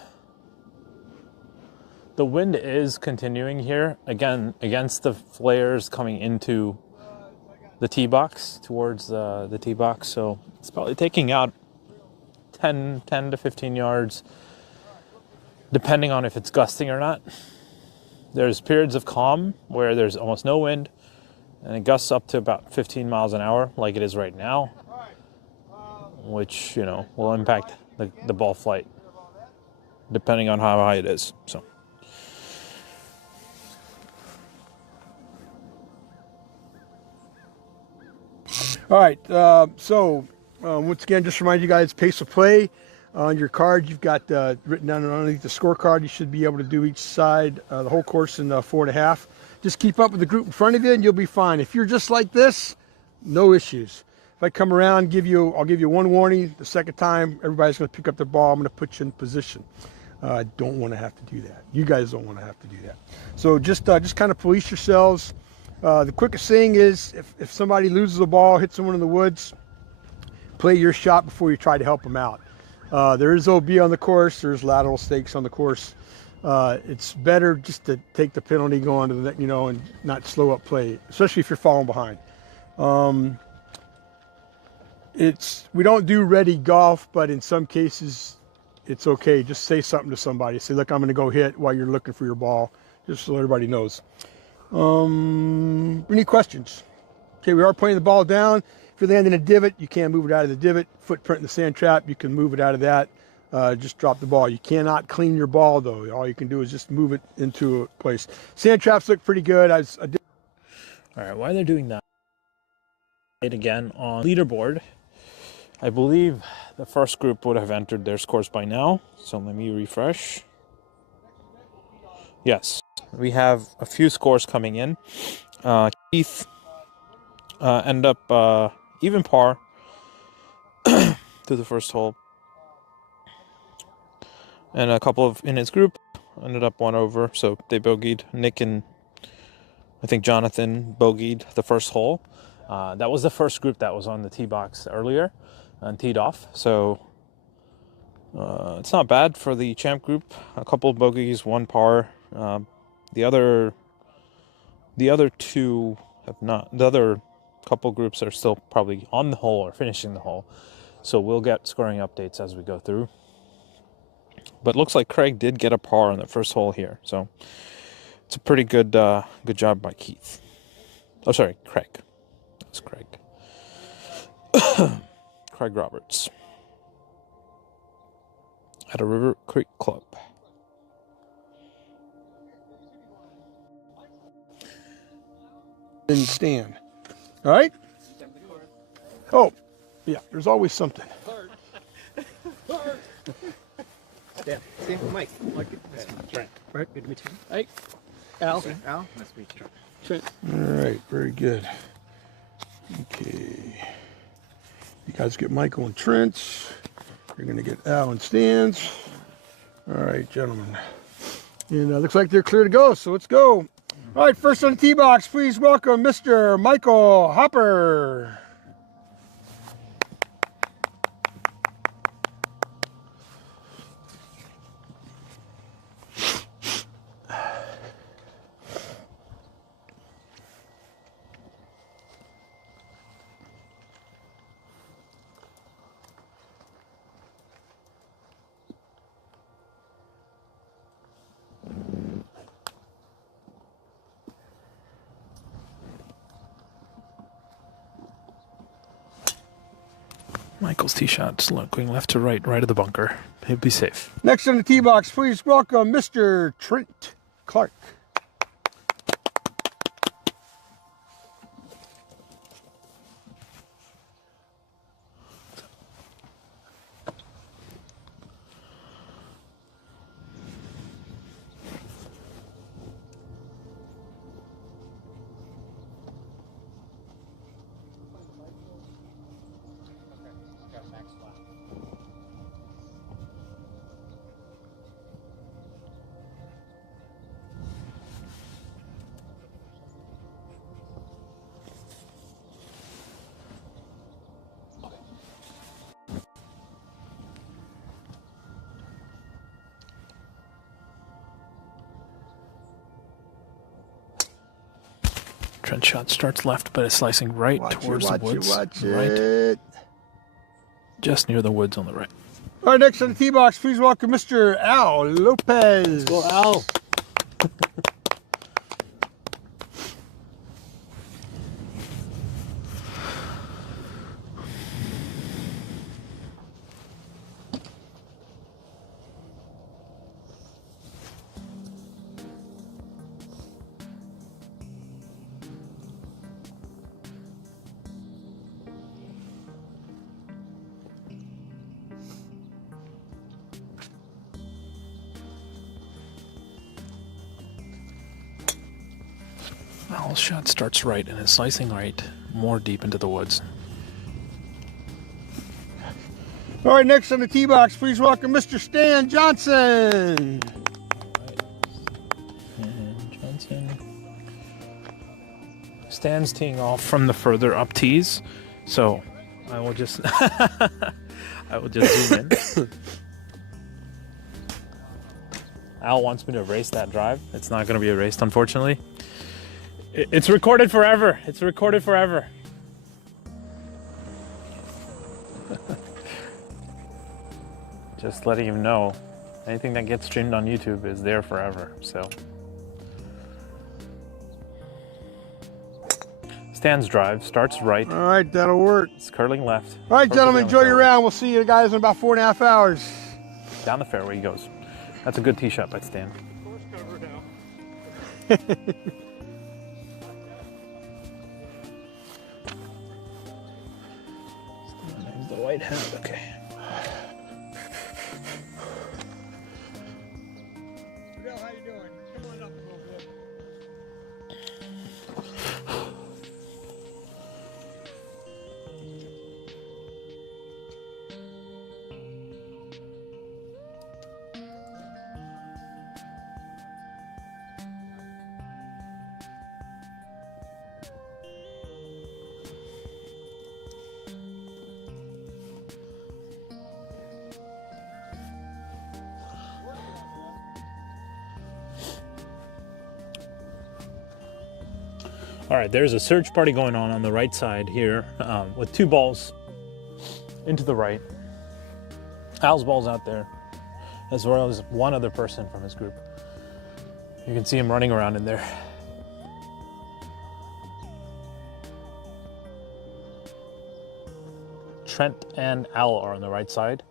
The wind is continuing here, again, against the flares coming into the tee box, towards the tee box. So it's probably taking out 10 to 15 yards, depending on if it's gusting or not. There's periods of calm where there's almost no wind, and it gusts up to about 15 miles an hour, like it is right now, which, you know, will impact the ball flight, depending on how high it is. So. All right, once again, just remind you guys, pace of play. On your card, you've got written down underneath the scorecard, you should be able to do each side, the whole course in 4.5. Just keep up with the group in front of you and you'll be fine. If you're just like this, no issues. If I come around, I'll give you 1 warning. The second time, everybody's gonna pick up the ball. I'm gonna put you in position. I don't wanna have to do that. You guys don't wanna have to do that. So just kind of police yourselves. The quickest thing is if somebody loses a ball, hits someone in the woods, play your shot before you try to help them out. There is OB on the course. There's lateral stakes on the course. It's better just to take the penalty, go on to the, and not slow up play, especially if you're falling behind. We don't do ready golf, but in some cases, it's okay. Just say something to somebody. Say, look, I'm going to go hit while you're looking for your ball, just so everybody knows. Any questions? Okay, we are playing the ball down. If you're landing a divot, you can't move it out of the divot. Footprint in the sand trap, you can move it out of that. just drop the ball. You cannot clean your ball though. All you can do is just move it into a place. Sand traps look pretty good. I did. All right, while they're doing that, again on leaderboard, I believe the first group would have entered their scores by now. So let me refresh. Yes, we have a few scores coming in. Keith ended up even par to the first hole. And a couple of in his group ended up 1 over, so they bogeyed. Nick and I think Jonathan bogeyed the first hole. That was the first group that was on the tee box earlier and teed off. So it's not bad for the champ group. A couple of bogeys, 1 par. The other two have not. The other couple groups are still probably on the hole or finishing the hole. So we'll get scoring updates as we go through. But looks like Craig did get a par on the first hole here. So it's a pretty good good job by Keith. Oh, sorry, Craig. That's Craig. Craig Roberts. At a River Creek Club. And stand. All right. Oh, yeah. There's always something. Yeah. See, Mike. Trent. Right. Good to meet you. Hey. Al. Al. Nice to meet you. Trent. All right. Very good. Okay. You guys get Michael and Trent. You're going to get Al and Stans. All right, gentlemen. And looks like they're clear to go, so let's go. All right, first on the tee box, please welcome Mr. Michael Hopper. Michael's tee shot's going left to right of the bunker. He'll be safe. Next on the tee box, please welcome Mr. Trent Clark. Trent shot starts left, but it's slicing right towards the woods. Watch right, it. just near the woods on the right. All right, next on the tee box, please welcome Mr. Al Lopez. Go, Al. Al's shot starts right and is slicing right, more deep into the woods. All right, next on the tee box, please welcome Mr. Stan Johnson. And Johnson. Stan's teeing off from the further up tees, so I will just zoom in. Al wants me to erase that drive. It's not going to be erased, unfortunately. It's recorded forever. It's recorded forever. Just letting him know, anything that gets streamed on YouTube is there forever. So, Stan's drive starts right. All right, that'll work. It's curling left. All right, gentlemen, Perfectly enjoy on the your fairway. round. We'll see you guys in about 4.5 hours. Down the fairway he goes. That's a good tee shot by Stan. Course cover now. There's the white hat. Okay. Miguel, how you doing? Come on up a little bit. All right, there's a search party going on the right side here with 2 balls into the right. Al's ball's out there, as well as one other person from his group. You can see him running around in there. Trent and Al are on the right side.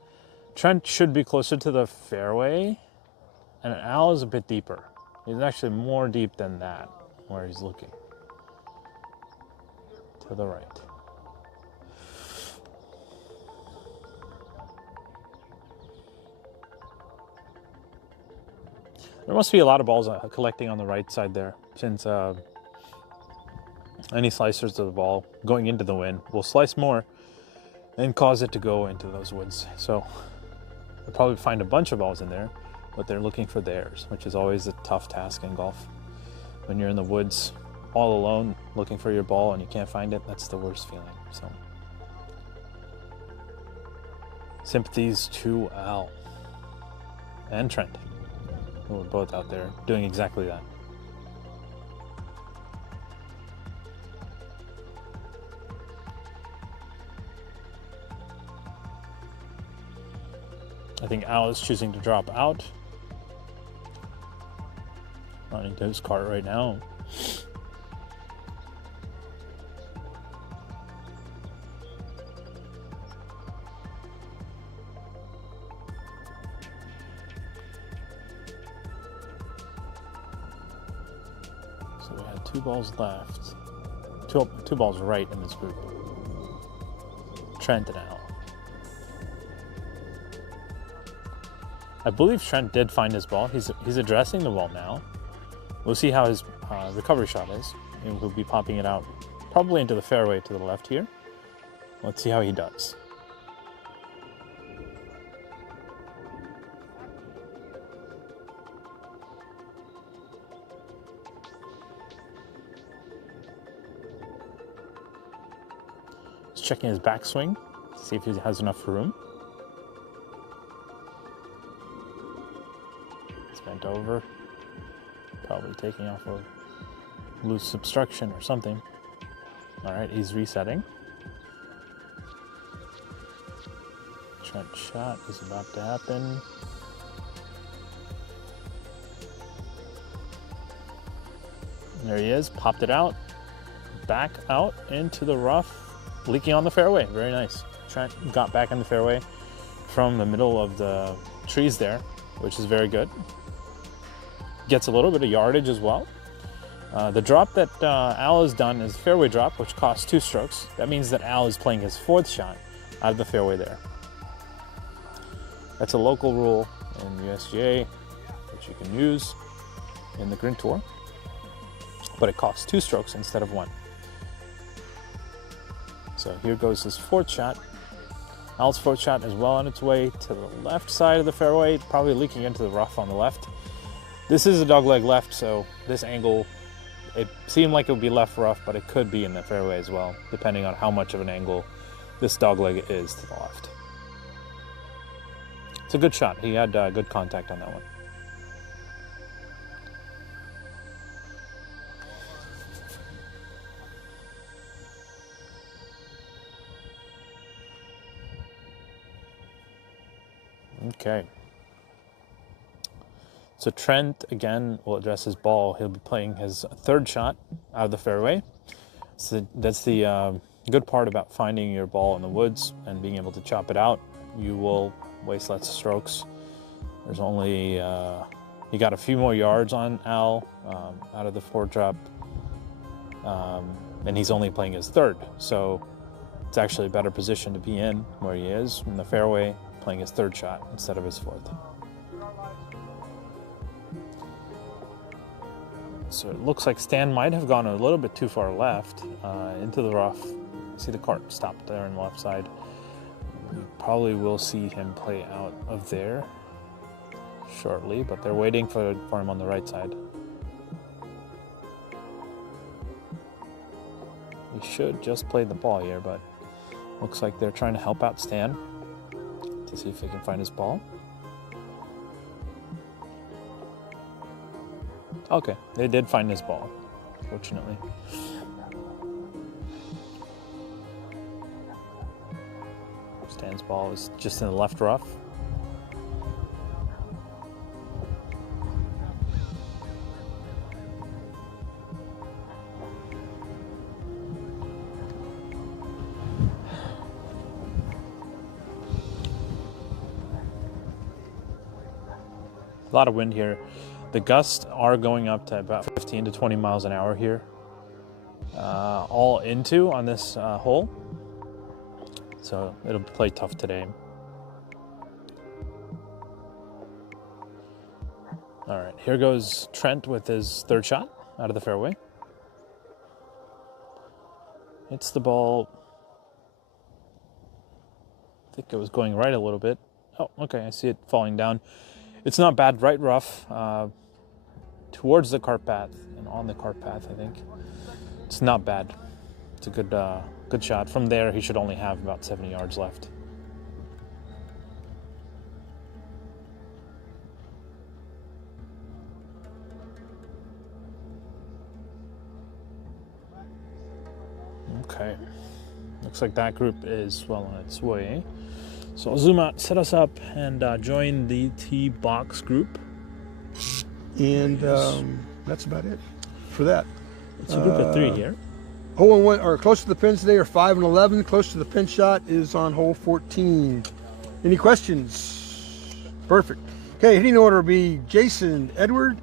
Trent should be closer to the fairway, and Al is a bit deeper. He's actually more deep than that, where he's looking. To the right. There must be a lot of balls collecting on the right side there, since any slicers of the ball going into the wind will slice more and cause it to go into those woods. So they'll probably find a bunch of balls in there, but they're looking for theirs, which is always a tough task in golf. When you're in the woods all alone looking for your ball and you can't find it, that's the worst feeling. So sympathies to Al and Trent, who are both out there doing exactly that. I think Al is choosing to drop out. Running to his cart right now. So we had 2 balls left. Two balls right in this group. Trent and Al. I believe Trent did find his ball. He's addressing the ball now. We'll see how his recovery shot is. And he'll be popping it out probably into the fairway to the left here. Let's see how he does. He's checking his backswing to see if he has enough room. Bent over, probably taking off a loose obstruction or something. All right, he's resetting. Trent shot is about to happen. There he is, popped it out, back out into the rough, leaking on the fairway. Very nice. Trent got back in the fairway from the middle of the trees there, which is very good. Gets a little bit of yardage as well. The drop that Al has done is fairway drop, which costs 2 strokes. That means that Al is playing his 4th shot out of the fairway there. That's a local rule in USGA, which you can use in the TheGrint Tour, but it costs 2 strokes instead of 1. So here goes his 4th shot. Al's 4th shot is well on its way to the left side of the fairway, probably leaking into the rough on the left. This is a dogleg left, so this angle, it seemed like it would be left rough, but it could be in the fairway as well, depending on how much of an angle this dogleg is to the left. It's a good shot. He had good contact on that one. Okay. So Trent, again, will address his ball. He'll be playing his 3rd shot out of the fairway. So that's the good part about finding your ball in the woods and being able to chop it out. You will waste less strokes There's only, he got a few more yards on Al out of the 4-drop. And he's only playing his 3rd. So it's actually a better position to be in where he is in the fairway, playing his 3rd shot instead of his 4th. So it looks like Stan might have gone a little bit too far left into the rough. See the cart stopped there on the left side. You probably will see him play out of there shortly, but they're waiting for him on the right side. He should just play the ball here, but looks like they're trying to help out Stan to see if they can find his ball. Okay, they did find his ball, fortunately. Stan's ball is just in the left rough. A lot of wind here. The gusts are going up to about 15 to 20 miles an hour here. All into on this hole. So it'll play tough today. All right, here goes Trent with his 3rd shot out of the fairway. Hits the ball. I think it was going right a little bit. Oh, okay, I see it falling down. It's not bad, right rough, towards the cart path and on the cart path, I think. It's not bad. It's a good shot. From there, he should only have about 70 yards left. Okay. Looks like that group is well on its way. So I'll zoom out, set us up, and join the tee box group. And that's about it for that. It's a group of 3 here. Hole in 1, or close to the pins today, are 5 and 11. Close to the pin shot is on hole 14. Any questions? Perfect. Okay, hitting order will be Jason, Edward,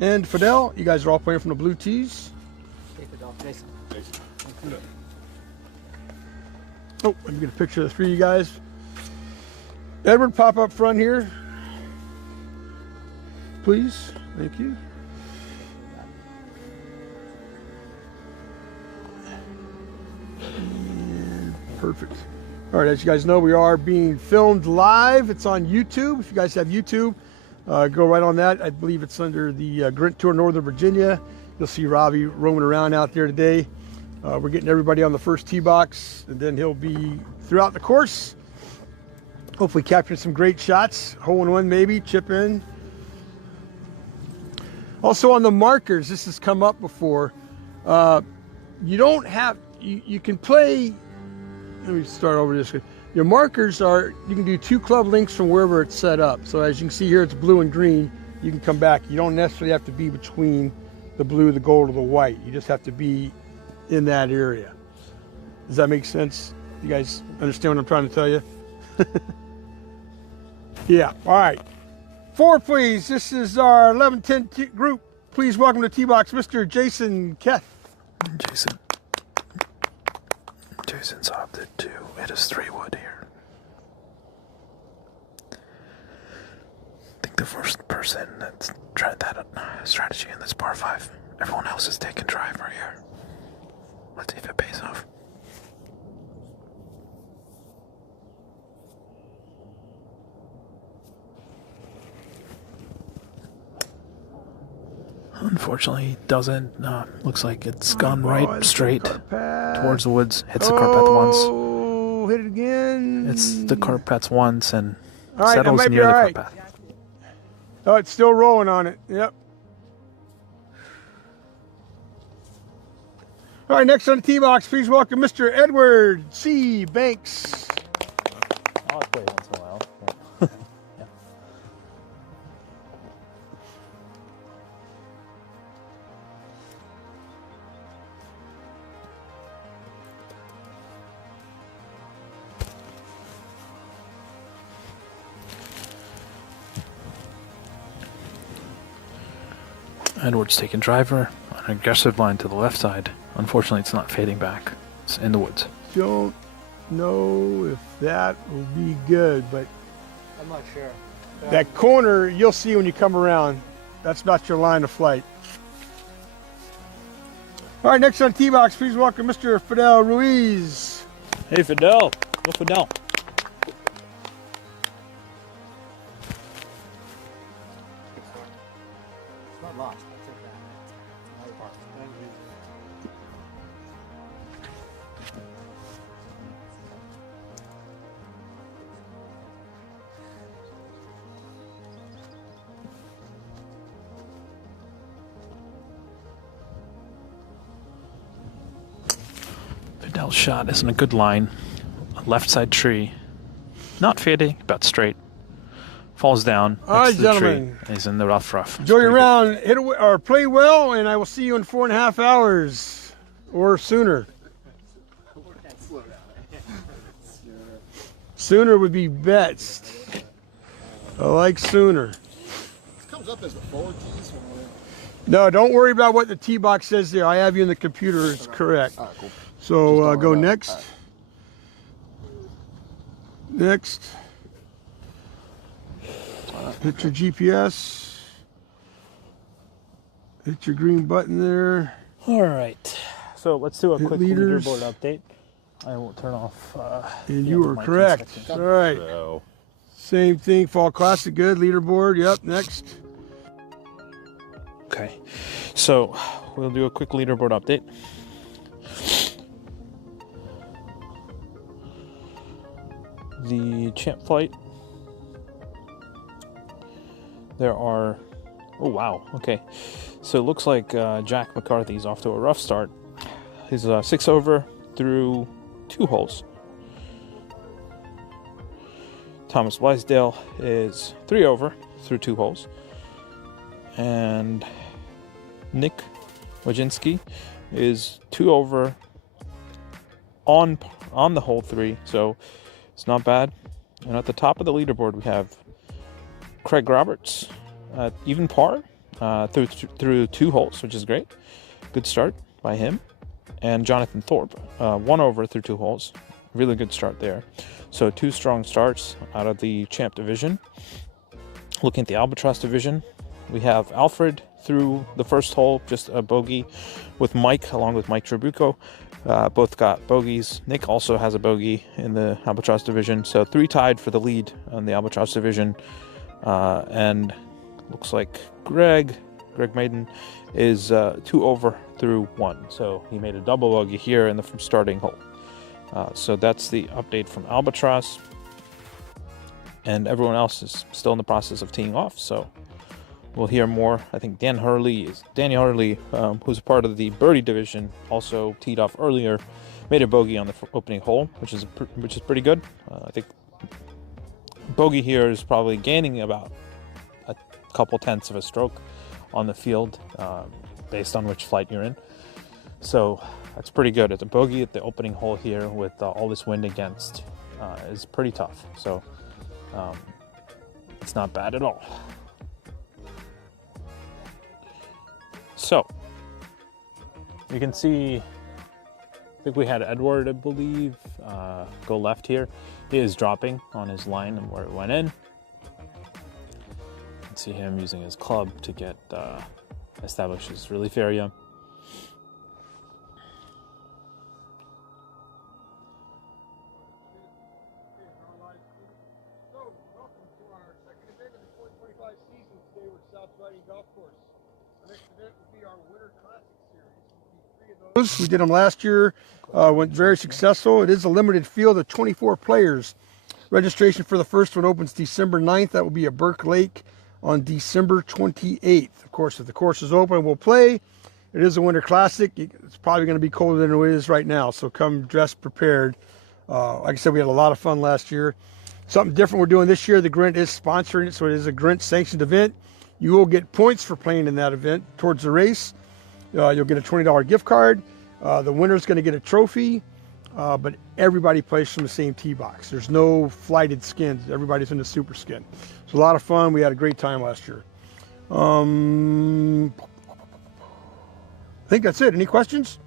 and Fidel. You guys are all playing from the blue tees. Okay, Fidel. Jason. Oh, let me get a picture of the 3 of you guys. Edward, pop up front here, please. Thank you. And perfect. All right, as you guys know, we are being filmed live. It's on YouTube. If you guys have YouTube, go right on that. I believe it's under the TheGrint Tour Northern Virginia. You'll see Robbie roaming around out there today. We're getting everybody on the first tee box, and then he'll be throughout the course. Hopefully capturing some great shots. Hole in 1 maybe, chip in. Also on the markers, this has come up before. You don't have, you can play, let me start over this. Your markers are, you can do 2 club links from wherever it's set up. So as you can see here, it's blue and green. You can come back. You don't necessarily have to be between the blue, the gold, or the white. You just have to be in that area. Does that make sense? You guys understand what I'm trying to tell you? Yeah, all right. 4, please. This is our 11-10 group. Please welcome to T-Box, Mr. Jason Keth. Jason's opted to hit his 3-wood here. I think the first person that's tried that strategy in this par 5. Everyone else is taking driver here. Let's see if it pays off. Unfortunately, it doesn't. Looks like it's gone right straight towards the woods. Hits the carpet once. Oh, hit it again. It's the carpets once and all right, settles that might near be the all right. carpet. Oh, it's still rolling on it. Yep. All right, next on the tee box, please welcome Mr. Edward C. Banks. I'll play once in a while. Yeah. Edward's taking driver on an aggressive line to the left side. Unfortunately, it's not fading back. It's in the woods. Don't know if that will be good, but I'm not sure. that corner you'll see when you come around. That's not your line of flight. All right, next on Tee Box, please welcome Mr. Fidel Ruiz. Hey, Fidel. Go Fidel. It's not lost. I'll take that. It's another part. Fidel's shot is in a good line. A left side tree. Not fading, about straight. Falls down. All right, next to the gentlemen. tree. He's in the rough. It's Enjoy your pretty good. round. Hit or play well, and I will see you in 4.5 hours or sooner. Sooner would be best. I like sooner. This comes up as the forward keys. No, don't worry about what the Tee Box says there. I have you in the computer. It's correct. All right, cool. So Just don't go worry about it. next. All right. Next. Hit your GPS. Hit your green button there. All right. So let's do a Hit quick leaders. leaderboard update. I will turn off. And the you other are mic correct. inspection. All right. So, Same thing. Fall Classic, good. Leaderboard. Yep. Next. Okay. So we'll do a quick leaderboard update. The champ flight. There are. Oh wow. Okay. So it looks like Jack McCarthy's off to a rough start. He's 6 over through 2 holes. Thomas Blaisdell is 3 over through 2 holes. And Nick Wojcinski is 2 over on the hole 3, so it's not bad. And at the top of the leaderboard, we have Craig Roberts at even par through 2 holes, which is great. Good start by him. And Jonathan Thorpe, 1 over through 2 holes. Really good start there. So 2 strong starts out of the champ division. Looking at the Albatross division, we have Alfred through the first hole, just a bogey with Mike, along with Mike Trabuco. Both got bogeys. Nick also has a bogey in the Albatross division. So 3 tied for the lead on the Albatross division. And looks like Greg Maiden is 2 over through 1. So he made a double bogey here in the starting hole. So that's the update from Albatross. And everyone else is still in the process of teeing off. So we'll hear more. I think Danny Hurley, who's a part of the birdie division, also teed off earlier, made a bogey on the opening hole, which is pretty good. I think bogey here is probably gaining about a couple tenths of a stroke on the field, based on which flight you're in. So that's pretty good. It's a bogey at the opening hole here with all this wind against is pretty tough. So it's not bad at all. So you can see, I think we had Edward, I believe, go left here. He is dropping on his line and where it went in. You can see him using his club to get establish his relief area. So, welcome to our second event of the 2025 season. Today we're at South Riding Golf Course. The next event will be our Winter Classic Series. We'll be 3 of those. We did them last year. Went very successful. It is a limited field of 24 players. Registration for the first one opens December 9th. That will be at Burke Lake on December 28th. Of course, if the course is open, we'll play. It is a Winter Classic. It's probably going to be colder than it is right now, so come dressed prepared. Like I said, we had a lot of fun last year. Something different we're doing this year, the GRINT is sponsoring it, so it is a GRINT sanctioned event. You will get points for playing in that event towards the race. You'll get a $20 gift card. The winner's going to get a trophy, but everybody plays from the same tee box. There's no flighted skins. Everybody's in the super skin. It's a lot of fun. We had a great time last year. I think that's it. Any questions?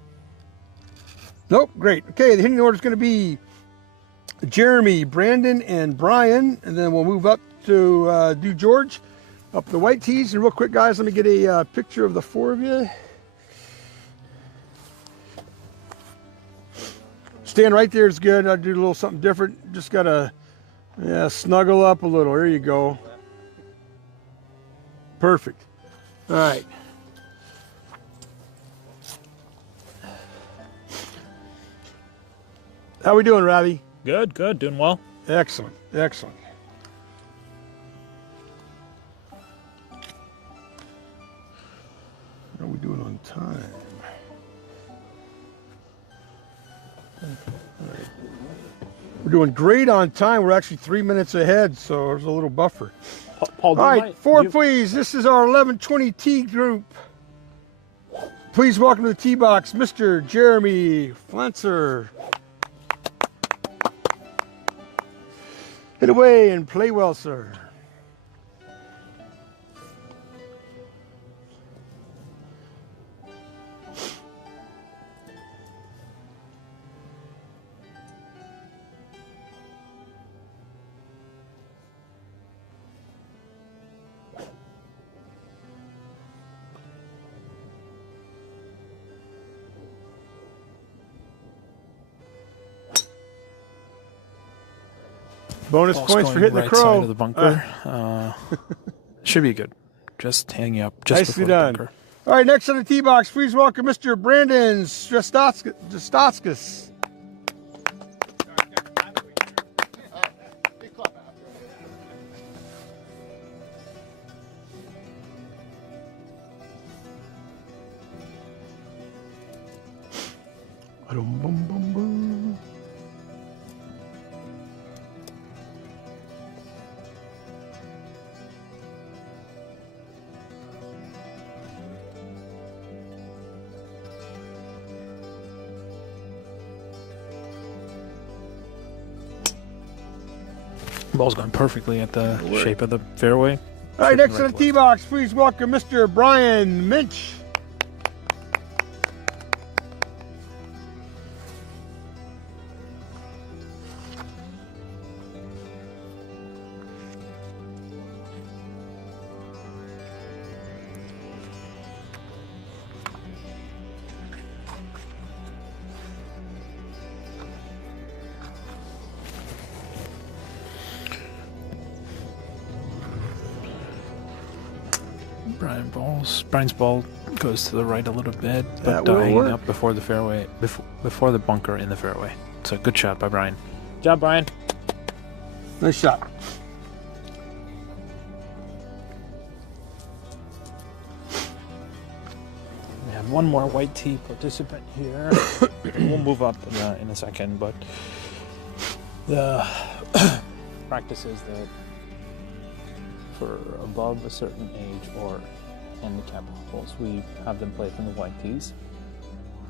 Nope. Great. Okay, the hitting order is going to be Jeremy, Brandon, and Brian, and then we'll move up to do George up the white tees. And real quick, guys, let me get a picture of the four of you. Stand right there is good. I'll do a little something different. Just gotta snuggle up a little. There you go. Perfect. All right. How we doing, Ravi? Good, good, doing well. Excellent, excellent. How are we doing on time? All right. We're doing great on time. We're actually 3 minutes ahead, so there's a little buffer. Paul, do All you right, mind- four, you- please. This is our 1120 tee group. Please welcome to the tee box, Mr. Jeremy Flancer. Hit away and play well, sir. Bonus Ball's points for going hitting right the crow. side of the bunker. Should be good. Just hanging up just Nicely before the done. bunker. All right, next on the tee box, please welcome Mr. Brandon Jostatskas. Ball's going perfectly at the shape of the fairway. All right, Shaping next on right the tee box, please welcome Mr. Brian Minch. Brian's ball goes to the right a little bit, That but will hanging work. up before the fairway, before the bunker in the fairway. So good shot by Brian. Good job, Brian. Nice shot. We have one more white tee participant here. We'll move up in a second, but the practice is that for above a certain age or handicap holes, we have them play from the white tees,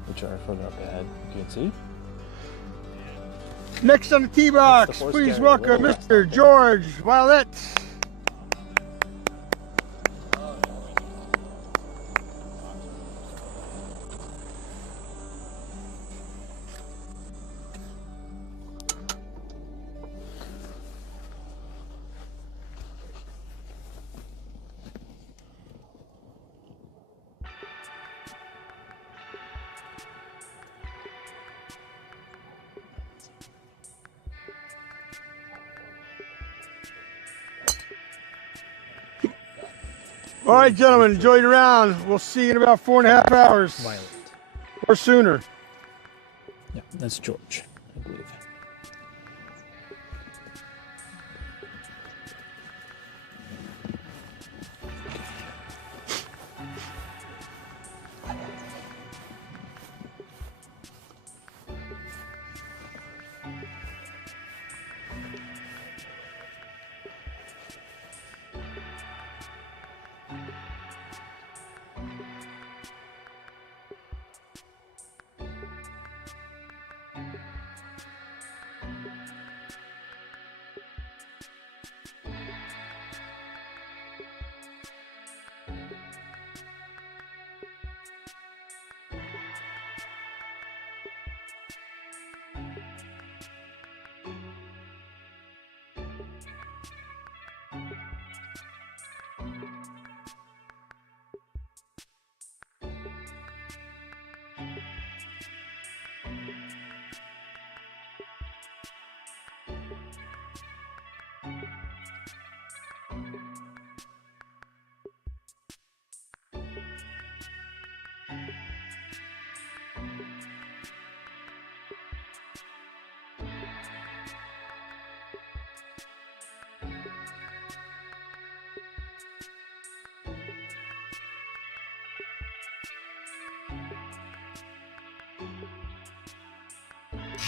which are further up ahead. You can see. Next on the tee box, horse please carrier. welcome Whoa. Mr. George Violet. All right, gentlemen, enjoy your round. We'll see you in about 4.5 hours Violet. or sooner. Yeah, that's George, I believe.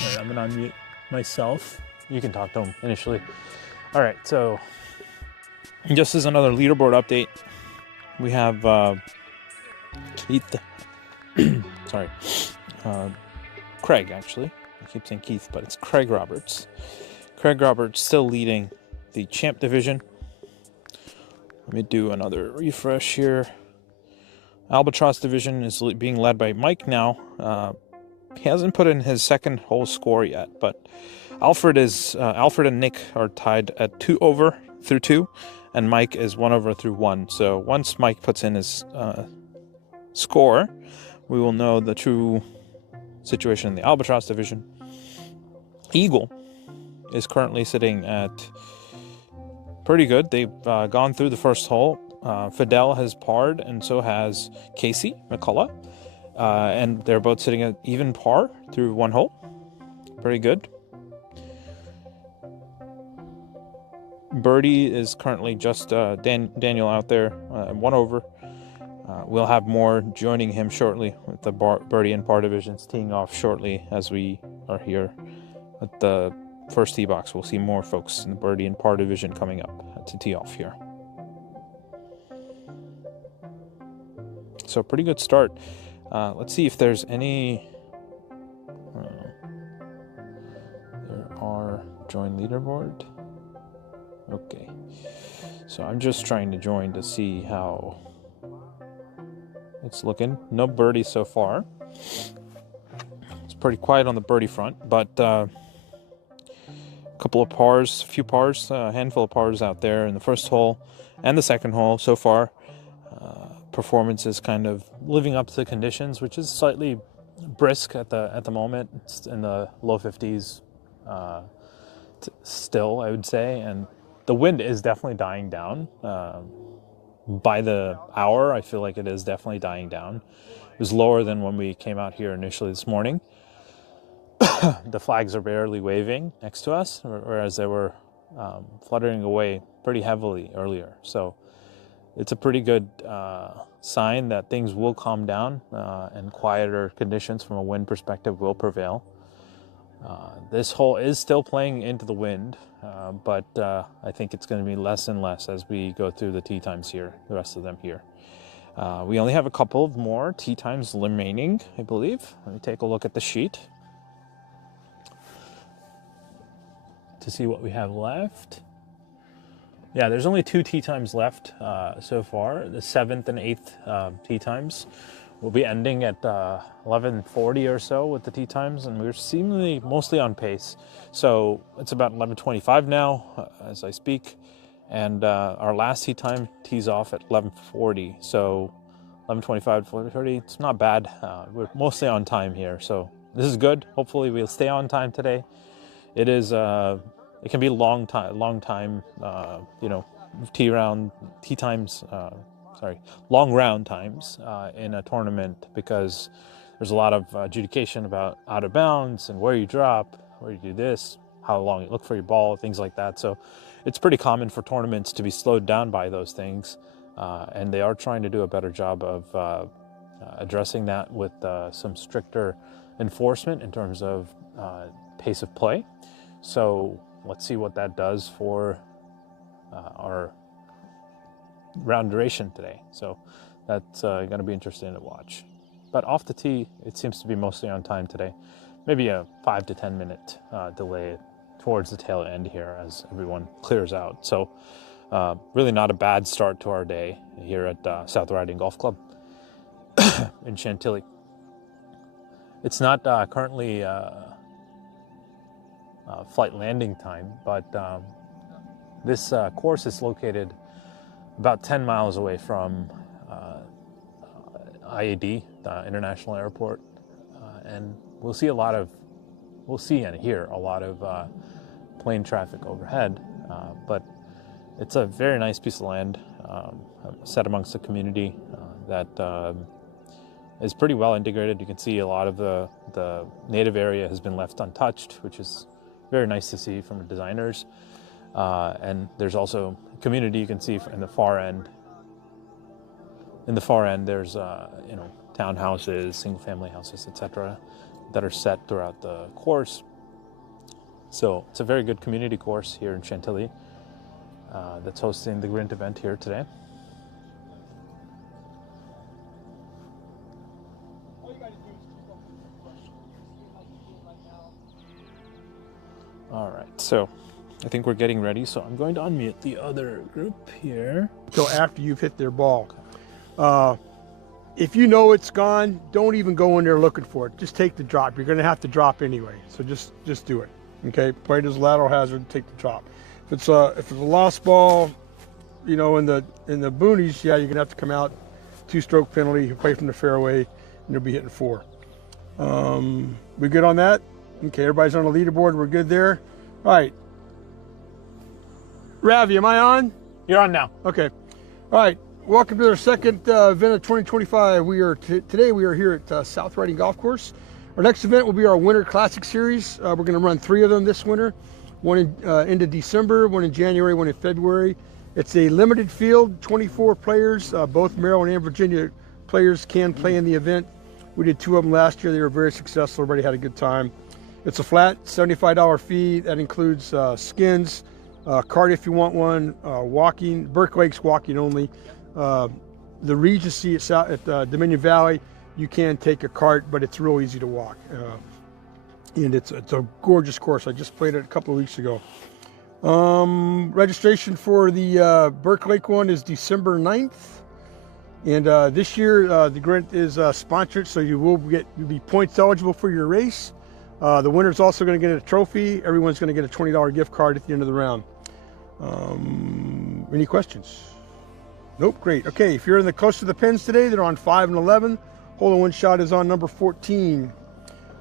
All right, I'm gonna unmute myself. You can talk to him initially. All right, so just as another leaderboard update, we have Keith. Sorry, Craig. Actually, I keep saying Keith, but it's Craig Roberts. Craig Roberts still leading the champ division. Let me do another refresh here. Albatross division is being led by Mike now. He hasn't put in his second whole score yet, but Alfred and Nick are tied at 2 over through 2, and Mike is 1 over through 1. So once Mike puts in his score, we will know the true situation in the Albatross division. Eagle is currently sitting at pretty good. They've gone through the first hole. Fidel has parred, and so has Casey McCullough. And they're both sitting at even par through 1 hole. Pretty good. Birdie is currently just Daniel out there, 1 over. We'll have more joining him shortly with the birdie and par divisions teeing off shortly as we are here at the first tee box. We'll see more folks in the birdie and par division coming up to tee off here. So pretty good start. Let's see if there's any. There are join leaderboard. Okay, so I'm just trying to join to see how it's looking. No birdies so far. It's pretty quiet on the birdie front, but a couple of pars, a few pars, a handful of pars out there in the first hole and the second hole so far. Performance is kind of living up to the conditions, which is slightly brisk at the moment. It's in the low 50s still, I would say, and the wind is definitely dying down. By the hour, I feel like it is definitely dying down. It was lower than when we came out here initially this morning. The flags are barely waving next to us, whereas they were fluttering away pretty heavily earlier. So it's a pretty good sign that things will calm down and quieter conditions from a wind perspective will prevail. This hole is still playing into the wind, but I think it's going to be less and less as we go through the tee times here, the rest of them here. We only have a couple of more tee times remaining, I believe. Let me take a look at the sheet to see what we have left. Yeah, there's only 2 tee times left so far. The 7th and 8th tee times will be ending at 11:40 or so with the tee times, and we're seemingly mostly on pace. So it's about 11:25 now as I speak, and our last tee time tees off at 11:40. So 11:25 to 11:30, it's not bad. We're mostly on time here, so this is good. Long round times in a tournament, because there's a lot of adjudication about out of bounds and where you drop, where you do this, how long you look for your ball, things like that. So it's pretty common for tournaments to be slowed down by those things, and they are trying to do a better job of addressing that with some stricter enforcement in terms of pace of play. So let's see what that does for our round duration today. So that's going to be interesting to watch. But off the tee, it seems to be mostly on time today. Maybe a 5 to 10 minute delay towards the tail end here as everyone clears out. So really not a bad start to our day here at South Riding Golf Club in Chantilly. It's not currently flight landing time, but this course is located about 10 miles away from IAD, the International Airport, and we'll see and hear a lot of plane traffic overhead, but it's a very nice piece of land set amongst the community that is pretty well integrated. You can see a lot of the native area has been left untouched, which is very nice to see from the designers. And there's also community you can see in the far end. In the far end, there's townhouses, single-family houses, etc., that are set throughout the course. So it's a very good community course here in Chantilly that's hosting the GRINT event here today. All right, so I think we're getting ready. So I'm going to unmute the other group here. So after you've hit their ball. If you know it's gone, don't even go in there looking for it. Just take the drop. You're going to have to drop anyway. So just do it. Okay, play it as lateral hazard, take the drop. If it's a lost ball, you know, in the boonies, yeah, you're going to have to come out, 2-stroke penalty, away from the fairway, and you'll be hitting 4. We good on that? Okay, everybody's on the leaderboard. We're good there. All right. Ravi, am I on? You're on now. Okay. All right. Welcome to our second event of 2025. Today we are here at South Riding Golf Course. Our next event will be our Winter Classic Series. We're going to run 3 of them this winter. One in into December, one in January, one in February. It's a limited field, 24 players. Both Maryland and Virginia players can play in the event. We did 2 of them last year. They were very successful. Everybody had a good time. It's a flat $75 fee. That includes skins, cart if you want one, walking. Burke Lake's walking only. The Regency at Dominion Valley, you can take a cart, but it's real easy to walk. And it's a gorgeous course. I just played it a couple of weeks ago. Registration for the Burke Lake one is December 9th. And this year, the GRINT is sponsored, so you'll be points eligible for your race. The winner's also going to get a trophy. Everyone's going to get a $20 gift card at the end of the round. Any questions? Nope, great. Okay, if you're in the close to the pins today, they're on 5 and 11. Hole-in-one shot is on number 14.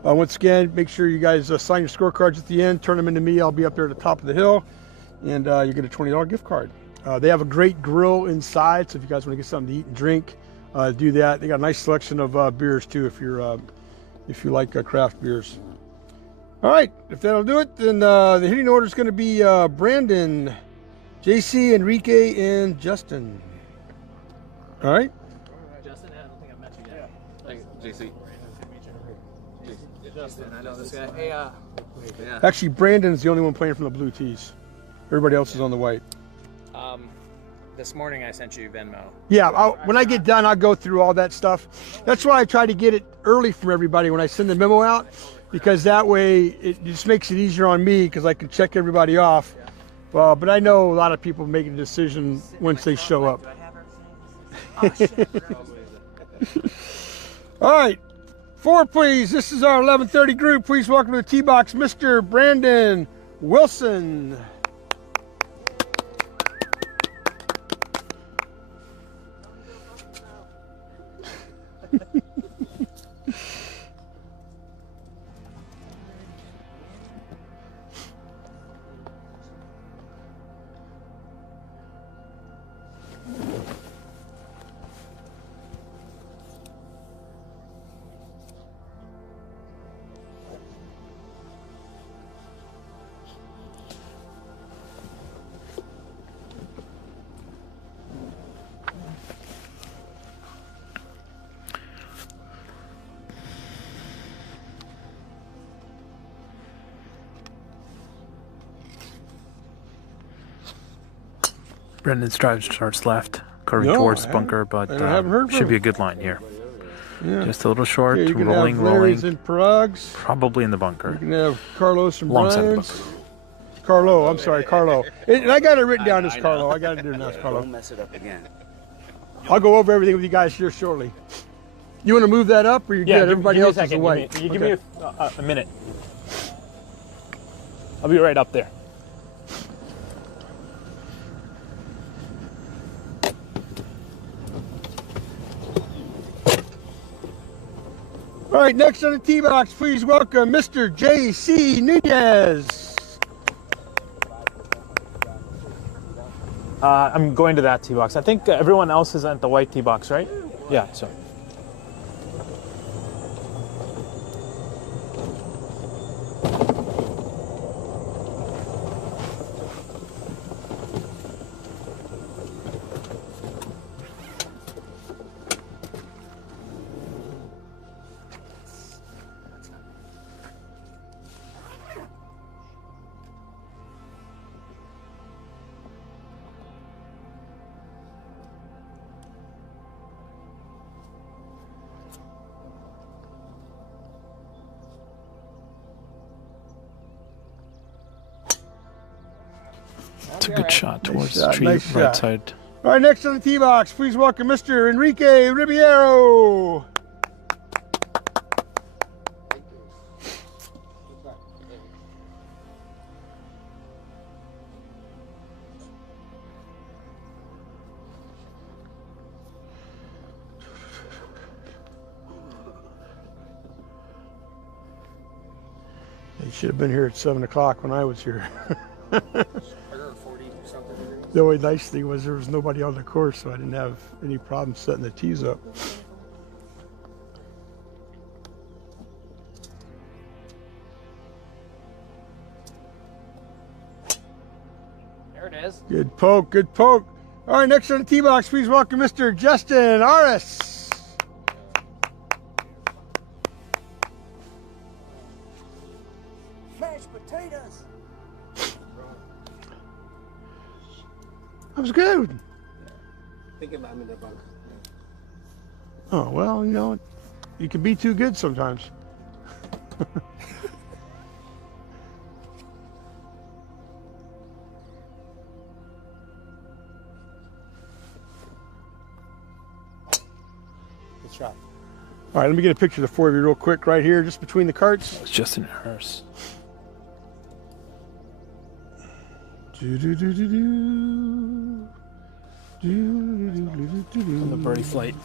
Once again, make sure you guys sign your scorecards at the end, turn them into me. I'll be up there at the top of the hill, and you get a $20 gift card. They have a great grill inside, so if you guys want to get something to eat and drink, do that. They got a nice selection of beers too, if you like craft beers. All right, if that'll do it, then the hitting order is going to be Brandon, JC, Enrique, and Justin. All right. Justin, I don't think I've met you yet. Thanks, JC. Justin, I know this guy. Hey, Yeah. Actually, Brandon is the only one playing from the blue tees. Everybody else is on the white. this morning I sent you Venmo. Yeah, when I get done, I'll go through all that stuff. That's why I try to get it early from everybody when I send the memo out, because that way it just makes it easier on me because I can check everybody off. But I know a lot of people make a decision once they show up. All right, 4 please. This is our 11:30 group. Please welcome to the tee box, Mr. Brandon Wilson. Brendan's drive starts left, curving No, towards I bunker, but I haven't heard should from be a him. good line here. Yeah. Just a little short, Okay, you can rolling, have Larry's rolling, and Parag's. probably in the You bunker. can have Carlos and Long side of the Brian's. Carlo, I'm sorry, Carlo. And I got it written down as Carlo. I got to do it now as Carlo. Don't mess it up again. I'll go over everything with you guys here shortly. You want to move that up, or you're good? Everybody else is away. Give me a minute. I'll be right up there. All right, next on the tee box, please welcome Mr. J.C. Nunez. I'm going to that tee box. I think everyone else is at the white tee box, right? Yeah, so. a good shot towards shot, the tree, nice right shot. side. All right, next on the tee box, please welcome Mr. Enrique Ribeiro. He should have been here at 7 o'clock when I was here. The only nice thing was there was nobody on the course, so I didn't have any problem setting the tees up. There it is. Good poke, good poke. All right, next on the tee box, please welcome Mr. Justin Aris. Mashed potatoes. That was good. Think about me in the bunker. Oh, well, you know, you can be too good sometimes. Good shot. All right, let me get a picture of the four of you real quick right here, just between the carts. It's just an Harris. On the birdie flight.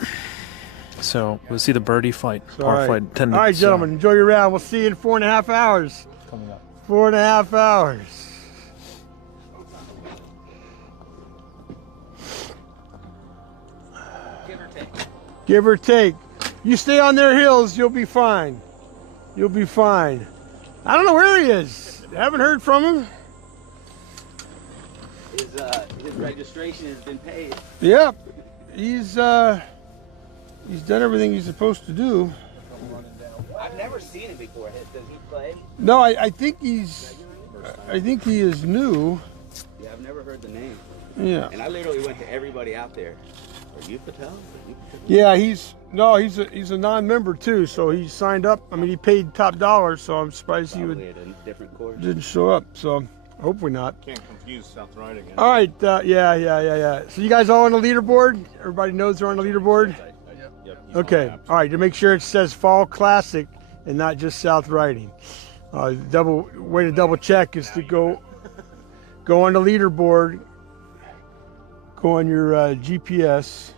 So we'll see the birdie flight. All right. Flight attendance, All right, gentlemen, enjoy your round. We'll see you in 4.5 hours. coming up. 4.5 hours. Give or take. Give or take. You stay on their heels, you'll be fine. You'll be fine. I don't know where he is. Haven't heard from him. His registration has been paid. Yep. He's done everything he's supposed to do. I've never seen him before. Does he play? No, I think he is new. Yeah, I've never heard the name. Yeah. And I literally went to everybody out there. Are you Patel? Are you Patel? Yeah, he's a non-member too, so he signed up. I mean, he paid top dollar, so I'm surprised he Probably at a different course. didn't show up. So hopefully not. Can't confuse South Riding. All right, yeah. So you guys all on the leaderboard? Everybody knows they're on the leaderboard? Yep. Okay. All right, to make sure it says Fall Classic and not just South Riding. Way to double check is to go on the leaderboard. Go on your GPS.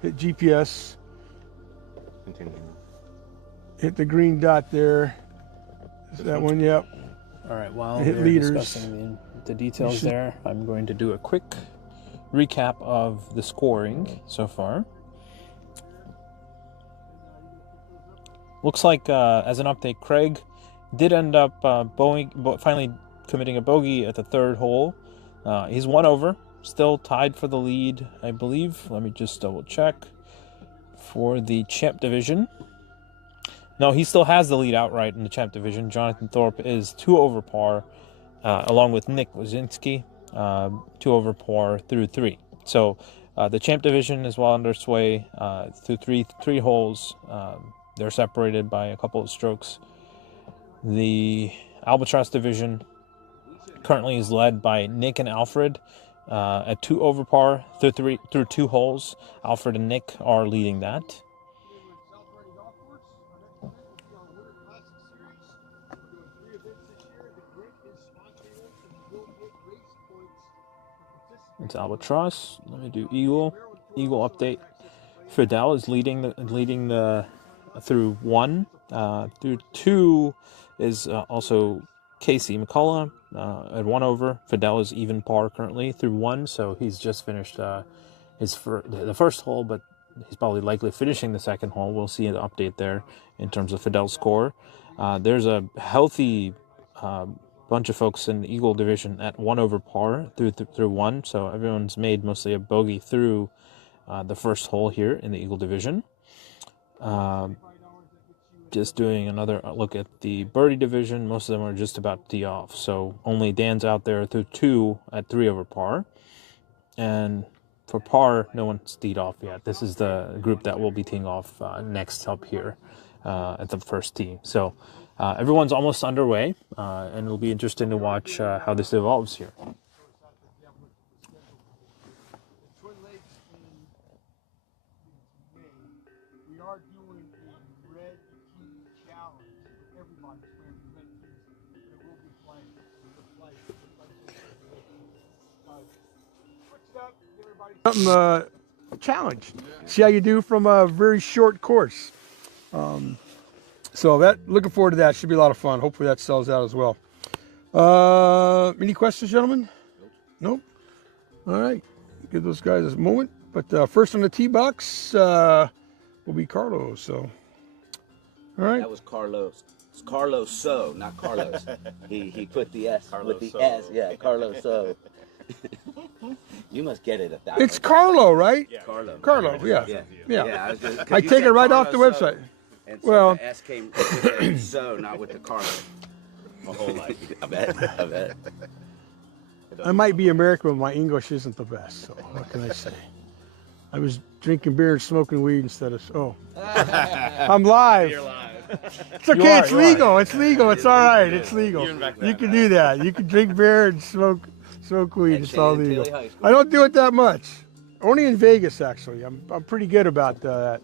Hit GPS. Continue. Hit the green dot there. Is that one? Yep. All right, while Hit we're leaders. discussing the details should- there, I'm going to do a quick recap of the scoring so far. Looks like, as an update, Craig did end up finally committing a bogey at the third hole. He's one over, still tied for the lead, I believe. Let me just double check. For the Champ Division. No, he still has the lead outright in the Champ Division. Jonathan Thorpe is 2 over par, along with Nick Wazinski, 2 over par through 3. So the Champ Division is well underway through three holes. They're separated by a couple of strokes. The Albatross Division currently is led by Nick and Alfred at 2 over par through 2 holes. Alfred and Nick are leading that. It's Albatross. Let me do Eagle. Eagle update. Fidel is leading the through 1. Through 2 is also Casey McCullough at 1 over. Fidel is even par currently through 1, so he's just finished the first hole, but he's probably likely finishing the second hole. We'll see an update there in terms of Fidel's score. There's a healthy bunch of folks in the Eagle division at 1 over par through 1, so everyone's made mostly a bogey through the first hole here in the Eagle division. Just doing another look at the birdie division. Most of them are just about to tee off, so only Dan's out there through 2 at 3 over par. And for par, no one's teed off yet. This is the group that will be teeing off next up here at the first tee. So everyone's almost underway, and it'll be interesting to watch how this evolves here. are doing a red tee challenge. Everybody's wearing red tees, but it will be flight. Switch up, give everybody something challenge. See how you do from a very short course. So that, looking forward to that. Should be a lot of fun. Hopefully that sells out as well. Any questions, gentlemen? Nope. All right. Give those guys a moment. But first on the tee box will be Carlos. So, all right. That was Carlos. It's Carlos So, not Carlos. he put the S Carlos with the So. S. Yeah, Carlos So. You must get it at that. It's Carlo, right? Yeah. Carlo. Carlo, yeah. Yeah. I take it right off the website. And so Well- the S came with the So, not with the Carlo. My whole life. I bet. I might be American, but my English isn't the best. So what can I say? I was drinking beer and smoking weed instead of. Oh, I'm live. You're live. It's okay. are, It's you are. legal. It's legal. It's all right. It's legal. Even back You then. can do that. You can drink beer and smoke weed. At It's all Shannon legal. Tilly High School. I don't do it that much. Only in Vegas, actually. I'm pretty good about that.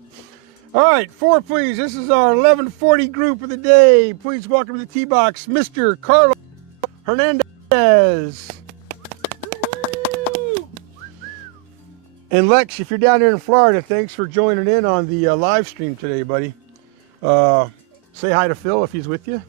All right, 4, please. This is our 1140 group of the day. Please welcome to the tee box, Mr. Carlos Hernandez. And Lex, if you're down there in Florida, thanks for joining in on the live stream today, buddy. Say hi to Phil if he's with you.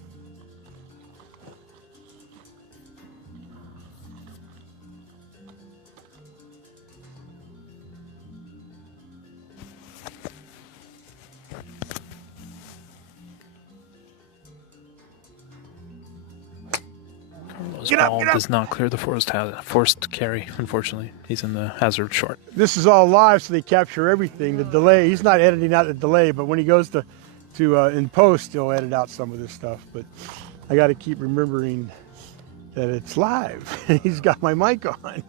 His ball does not clear the forced carry, unfortunately. He's in the hazard short. This is all live, so they capture everything. The delay, he's not editing out the delay, but when he goes to in post, he'll edit out some of this stuff. But I got to keep remembering that it's live. He's got my mic on.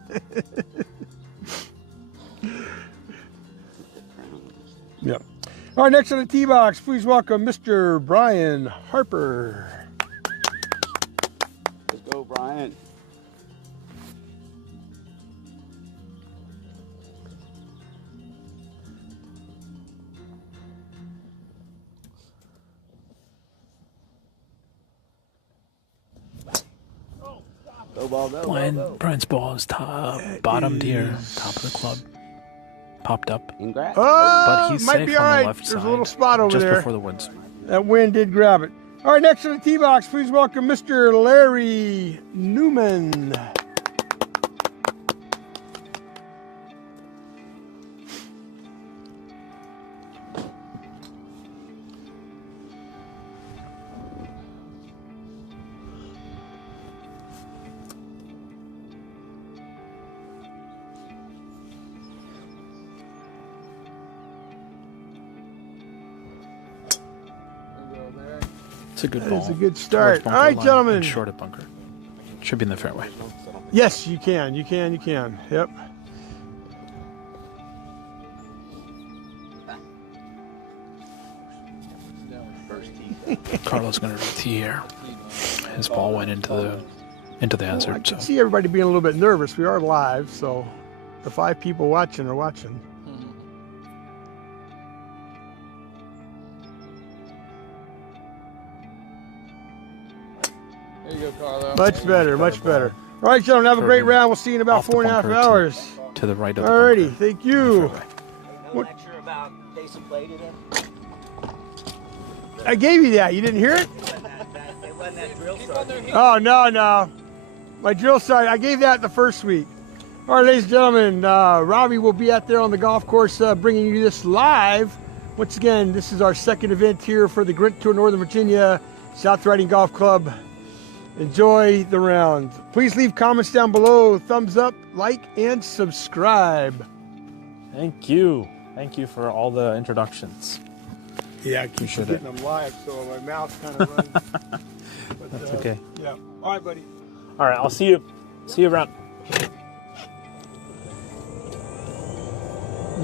Yep. All right, next on the tee box, please welcome Mr. Brian Harper. Let's go, Brian. Go ball, go. Brian's ball is bottomed here, top of the club. Popped up. Congrats. But he's might safe be on all right. the left There's side. a little spot over just there. before the woods. That wind did grab it. All right, next to the tee box, please welcome Mr. Larry Newman. It's a good That ball. is a good Towards start. bunker All right, line gentlemen. and short of bunker. Should be in the fairway. Yes, you can. Yep. Carlos going to tee here. His ball went into the I hazard. can So see everybody being a little bit nervous. We are live, so the 5 people watching are watching. There you go, Carlo. Much better, much better. All right, gentlemen, have a great round. We'll see you in about Off the 4.5 bunker hours. to the right of the Alrighty, bunker. thank you. Fairway. No lecture about Jason Blade today? I gave you that. You didn't hear it? It wasn't that drill sergeant. Oh, no. My drill sergeant, I gave that the first week. All right, ladies and gentlemen, Robbie will be out there on the golf course bringing you this live. Once again, this is our second event here for the TheGrint Tour Northern Virginia South Riding Golf Club. Enjoy the round. Please leave comments down below, thumbs up, like, and subscribe. Thank you. Thank you for all the introductions. Yeah, I keep Appreciate getting it. them live, so my mouth kind of runs. But, That's okay. Yeah. All right, buddy. All right, I'll see you around.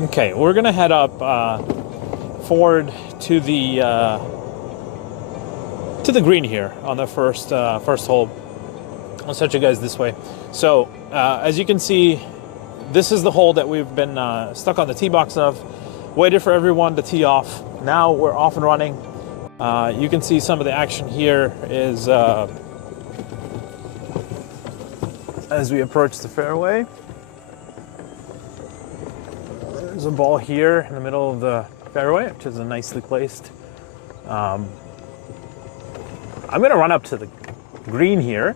Okay, we're gonna head up forward to the green here on the first hole. I'll set you guys this way. So as you can see, this is the hole that we've been stuck on the tee box of. waited for everyone to tee off. Now we're off and running. You can see some of the action here is as we approach the fairway. There's a ball here in the middle of the fairway, which is nicely placed. I'm going to run up to the green here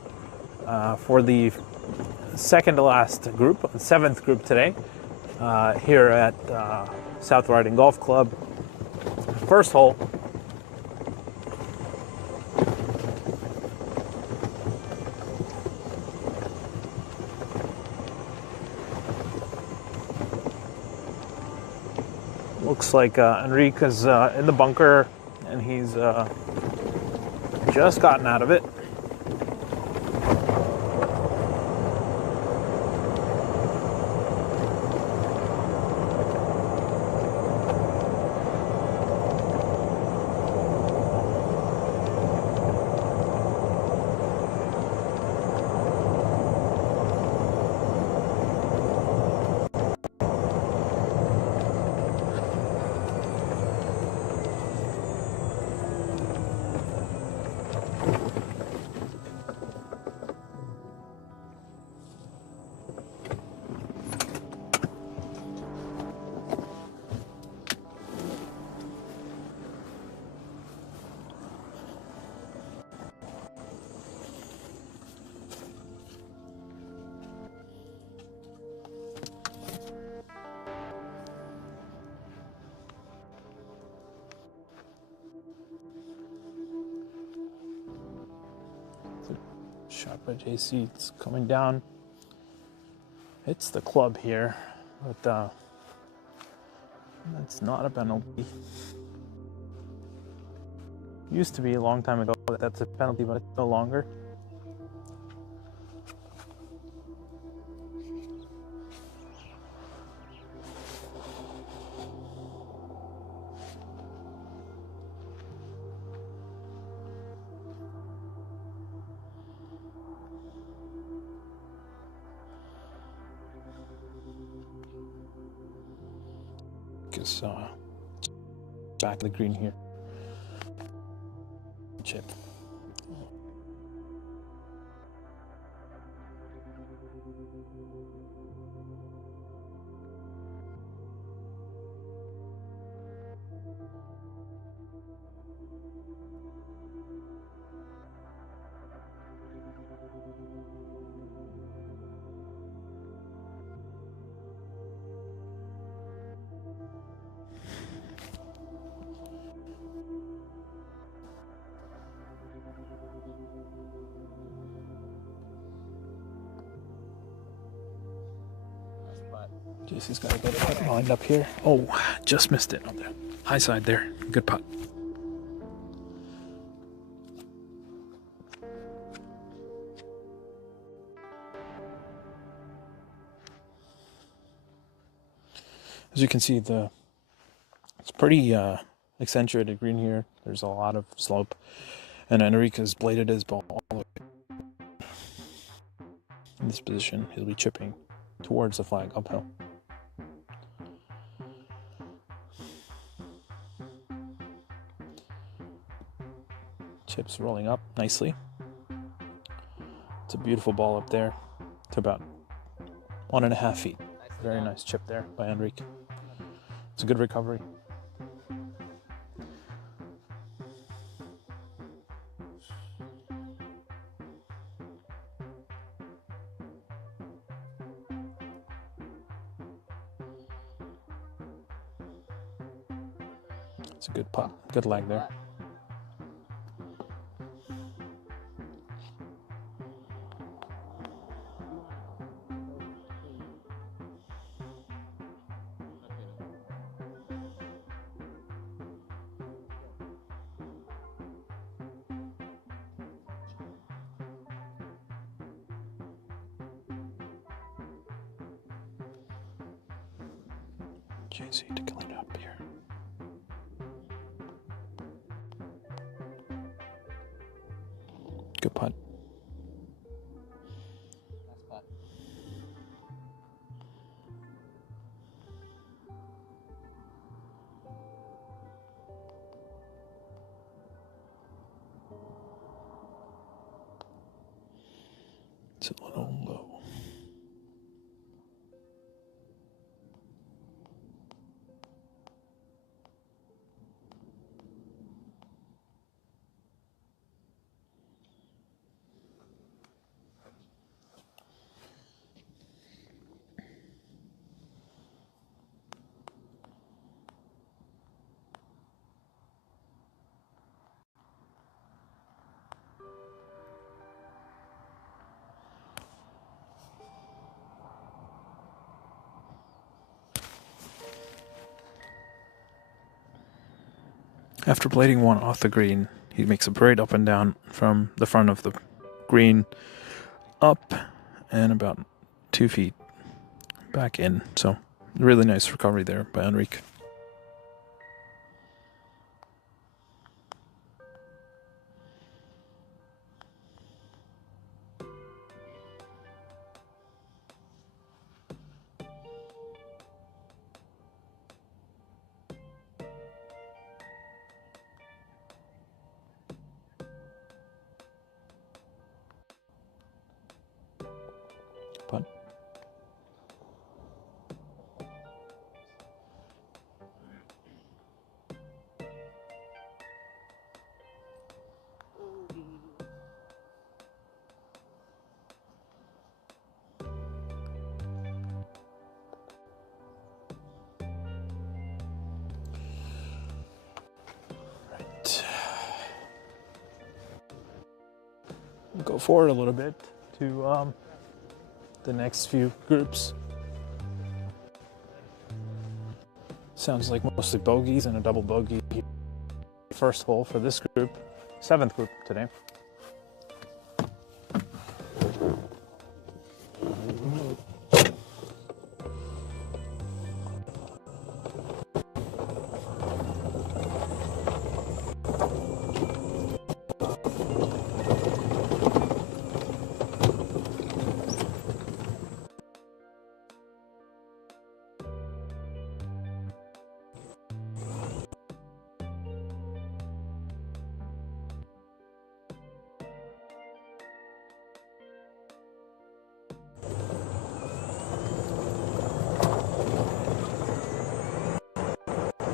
for the second to last group, 7th group today, here at South Riding Golf Club. First hole. Looks like Enrique's in the bunker, and he's just gotten out of it. Shot by JC, it's coming down. It's the club here, but that's not a penalty. Used to be a long time ago that that's a penalty, but it's no longer. Because back of the green here. Chip. JC's got to get it lined up here. Oh, just missed it on the high side there. Good putt. As you can see, it's pretty accentuated green here. There's a lot of slope, and Enrique's bladed his ball all the way. In this position, he'll be chipping towards the flag uphill. Chips rolling up nicely. It's a beautiful ball up there to about 1.5 feet. Very nice chip there by Enrique. It's a good recovery. It's a good putt, good leg there. JC to clean it up here. Good putt. Nice putt. It's a little low. After blading one off the green, he makes a parade up and down from the front of the green up and about 2 feet back in. So, really nice recovery there by Enrique. Putt. Right. We'll go forward a little bit to the next few groups. Sounds like mostly bogeys and a double bogey first hole for this group. 7th group today.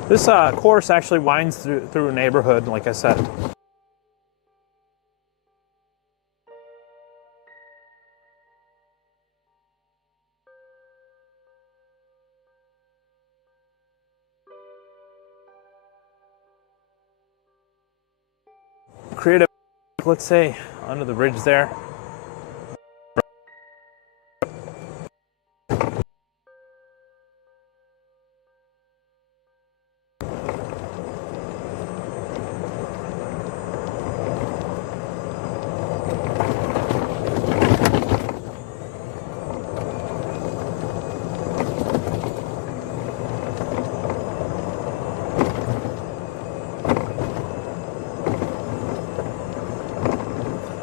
This course actually winds through a neighborhood, like I said. Create a, let's say, under the bridge there.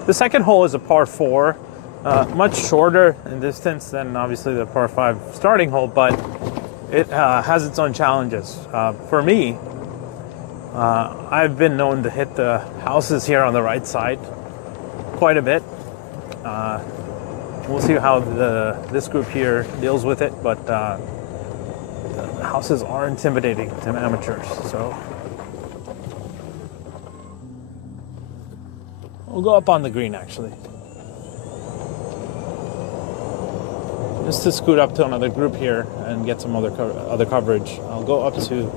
The second hole is a par 4, much shorter in distance than obviously the par 5 starting hole, but it has its own challenges. For me, I've been known to hit the houses here on the right side quite a bit. We'll see how this group here deals with it, but the houses are intimidating to amateurs, so. We'll go up on the green, actually. Just to scoot up to another group here and get some other coverage. I'll go up to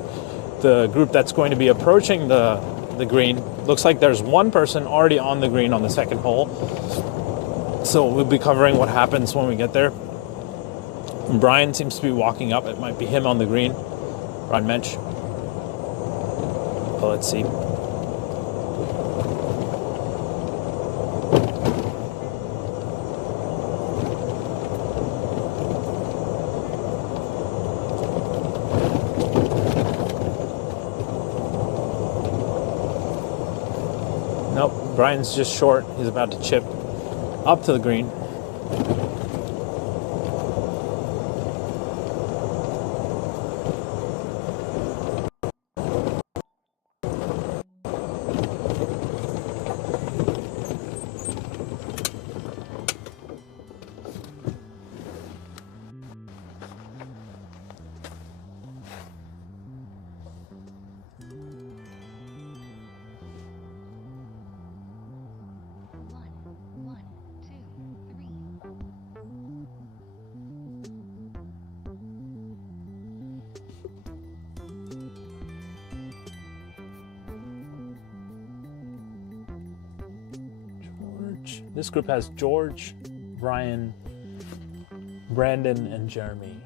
the group that's going to be approaching the green. Looks like there's one person already on the green on the second hole. So we'll be covering what happens when we get there. And Brian seems to be walking up. It might be him on the green. Brian Mensch. But let's see. Nope, Brian's just short. He's about to chip up to the green. bunch. This group has George, Brian, Brandon, and Jeremy.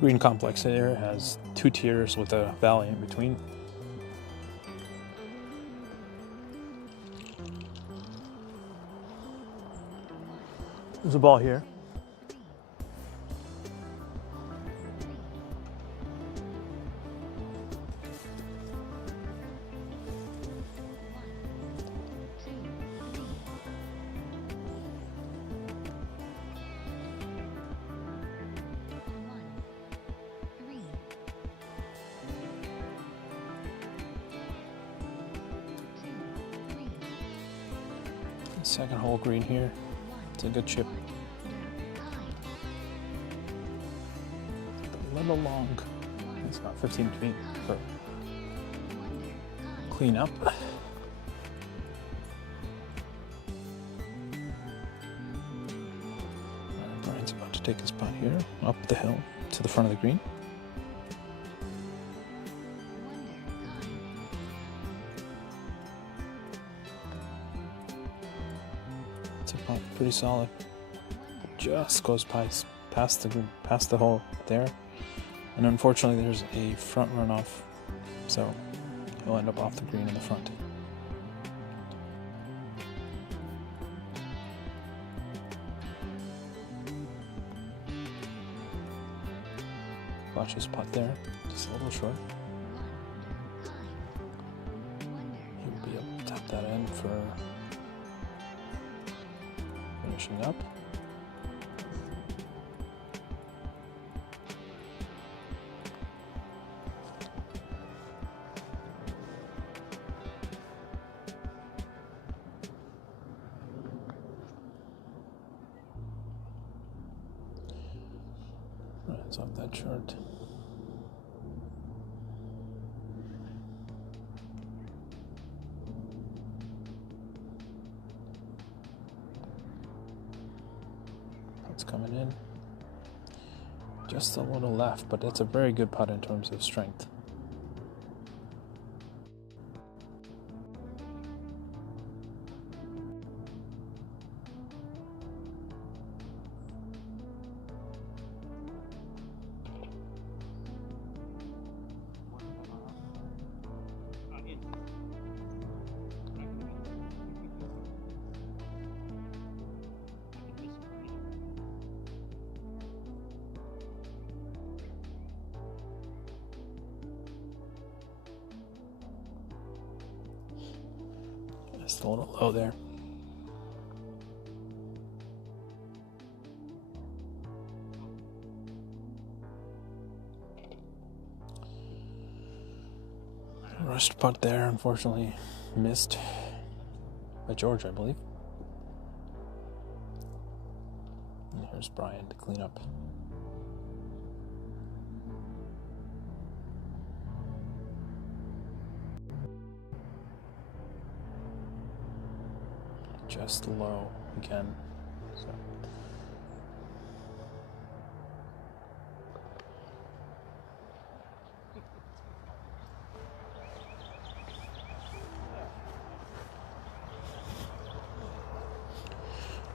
Green complex here has 2 tiers with a valley in between. There's a ball here. Second hole green here. It's a good chip. A little long. It's about 15 feet for clean up. Brian's about to take his putt here up the hill to the front of the green. Pretty solid. Just goes past the hole there, and unfortunately there's a front runoff, so he'll end up off the green in the front. Watch his putt there, just a little short. He'll be able to tap that in for finishing up. Right, it's off that short. Coming in just a little left, but it's a very good putt in terms of strength. Just a little low there. Rushed putt there, unfortunately missed by George, I believe. And here's Brian to clean up. Just low again. So.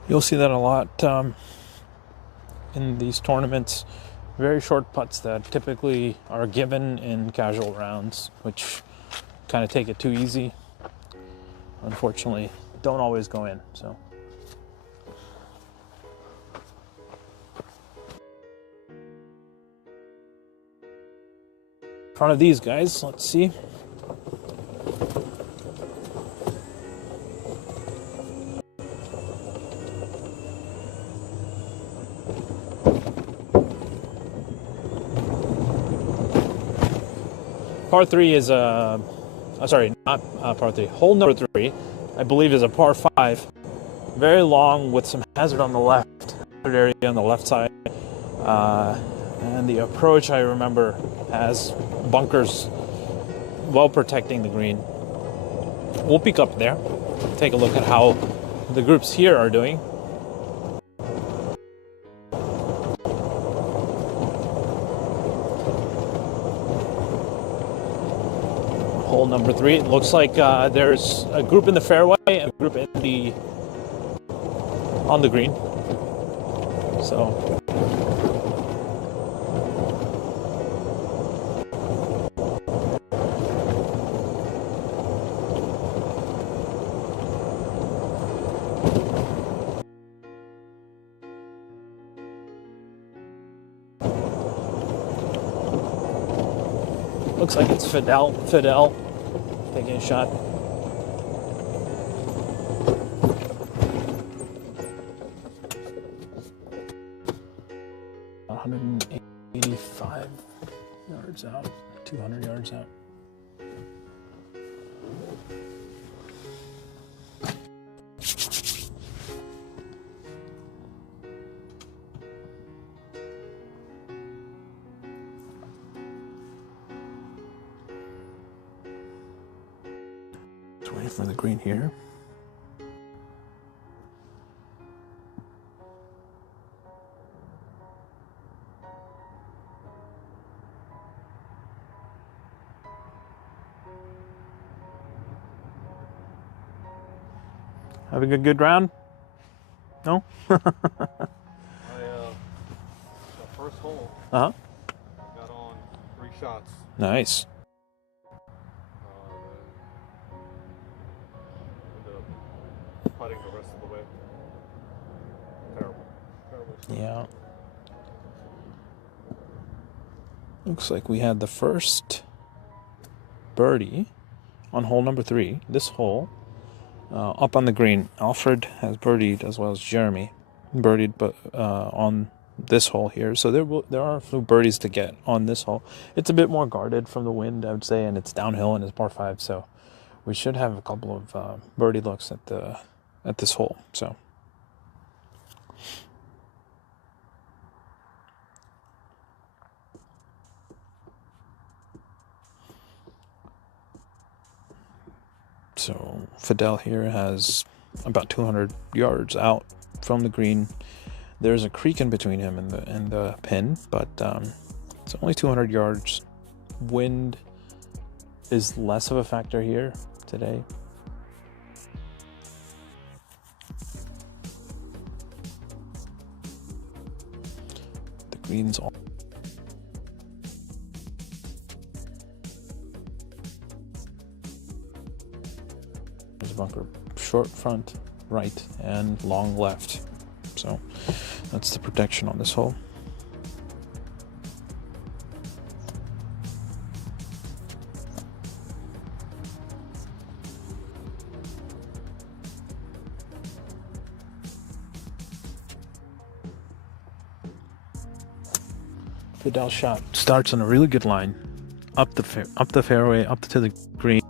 You'll see that a lot in these tournaments. Very short putts that typically are given in casual rounds, which kind of take it too easy. Unfortunately, don't always go in. So. In front of these guys, let's see. Par 3 is a sorry, not par 3. Hole number 3, I believe, is a par 5. Very long with some hazard on the left, area on the left side. And the approach, I remember, has bunkers well protecting the green. We'll peek up there, take a look at how the groups here are doing. Hole number 3. It looks like there's a group in the fairway and a group on the green. So looks like it's Fidel taking a shot. Yards out, 200 yards out. Let's wait for the green here. Having a good round? No? The first hole, Uh-huh. got on 3 shots. Nice. Ended up putting the rest of the way. Terrible. Terrible. Yeah. Looks like we had the first birdie on hole number 3. This hole. Up on the green, Alfred has birdied as well as Jeremy birdied, but on this hole here. So there are a few birdies to get on this hole. It's a bit more guarded from the wind, I would say, and it's downhill and it's par 5. So we should have a couple of birdie looks at this hole. So Fidel here has about 200 yards out from the green. There's a creek in between him and the pin, but it's only 200 yards. Wind is less of a factor here today. The green's all bunker, short front right and long left, so that's the protection on this hole. Fidel's shot starts on a really good line, up the fairway, up to the green.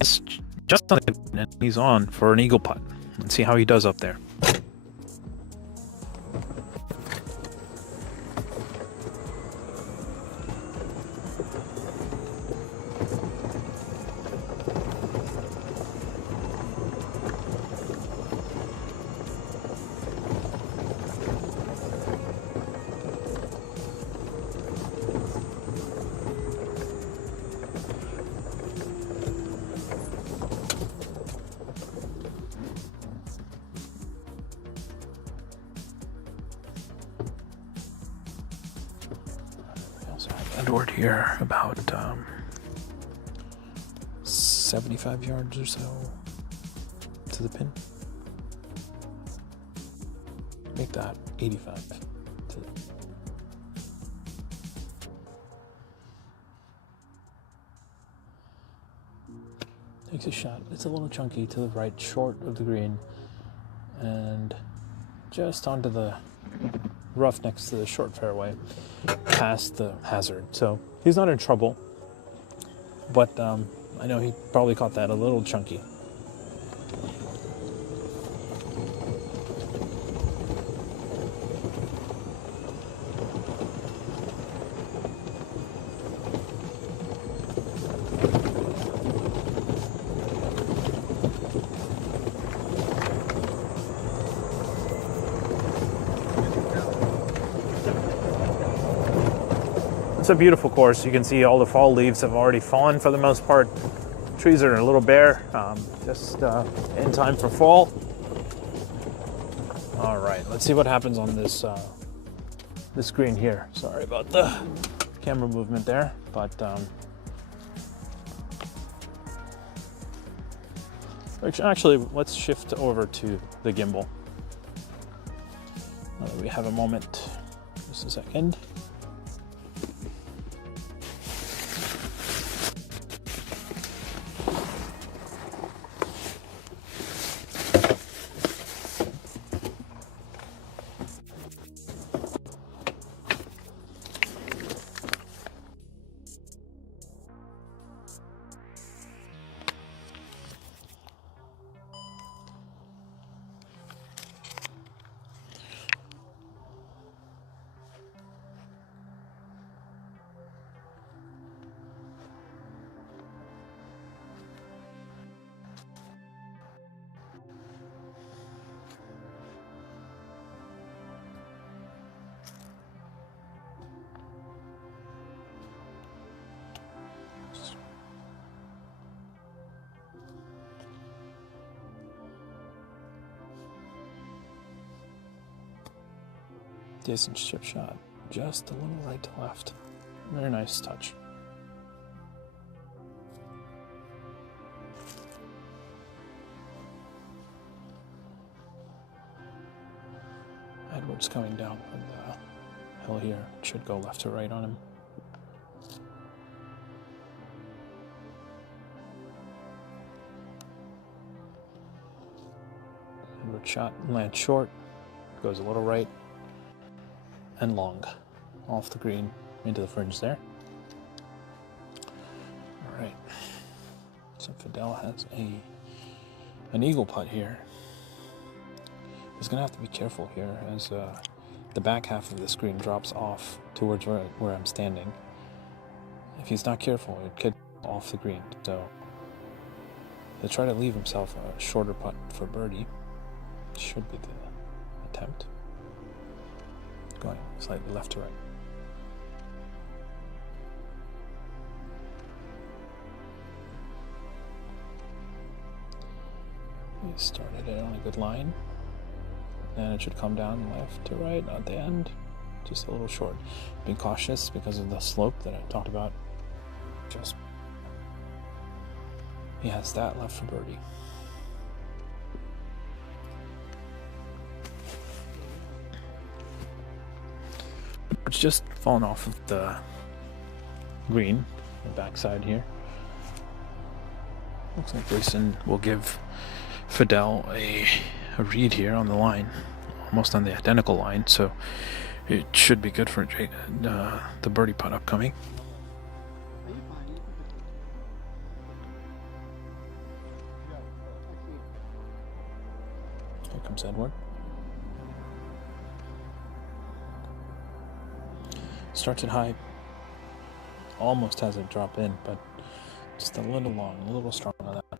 It's just on the green, and he's on for an eagle putt. Let's see how he does up there. Edward here, about 75 yards or so to the pin. Make that 85 to the... Takes a shot. It's a little chunky to the right, short of the green, and just onto the rough next to the short fairway, past the hazard. So he's not in trouble. but I know he probably caught that a little chunky. It's a beautiful course. You can see all the fall leaves have already fallen for the most part. Trees are a little bare, just in time for fall. All right, let's see what happens on this this green here. Sorry about the camera movement there, but actually, let's shift over to the gimbal. Now that we have a moment, just a second. Decent chip shot, just a little right to left. Very nice touch. Edwards coming down from the hill here. Should go left to right on him. Edwards shot lands short, goes a little right and long off the green into the fringe there. All right, so Fidel has an eagle putt here. He's gonna have to be careful here as the back half of the screen drops off towards where I'm standing. If he's not careful, it could off the green. So he'll try to leave himself a shorter putt for birdie. Should be the attempt. Going slightly left to right. He started it on a good line, and it should come down left to right at the end, just a little short. Be cautious because of the slope that I talked about. Just he has that left for birdie. It's just fallen off of the green, the backside here. Looks like Jason will give Fidel a read here on the line, almost on the identical line, so it should be good for the birdie putt upcoming. Here comes Edward. Starts it high, almost has it drop in, but just a little long, a little strong on that.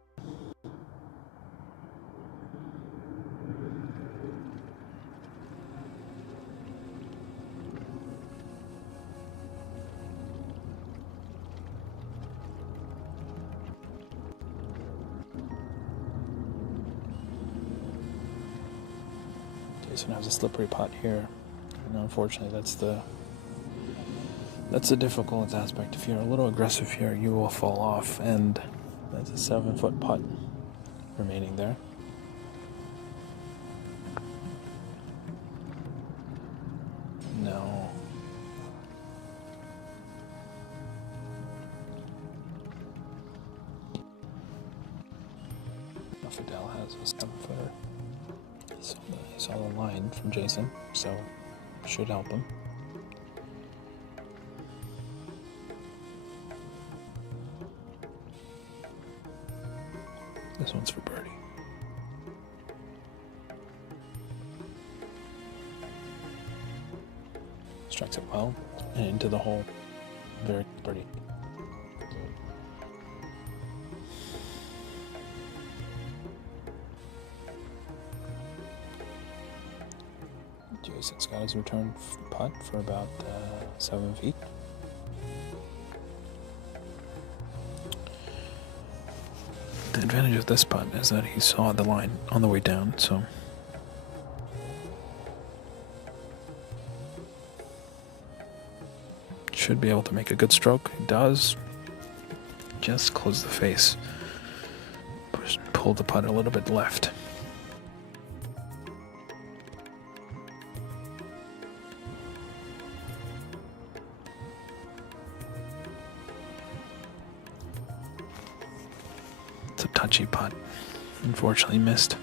Jason has a slippery putt here, and unfortunately that's the difficult aspect. If you're a little aggressive here, you will fall off, and that's a 7-foot putt remaining there. No. Fidel has a 7-footer. He saw the line from Jason, so should help him. This one's for birdie. Strikes it well and into the hole. Very birdie. Jason's got his return putt for about 7 feet. The advantage of this putt is that he saw the line on the way down, so should be able to make a good stroke. He does. Just close the face. Pull the putt a little bit left. It's a touchy putt. Unfortunately missed.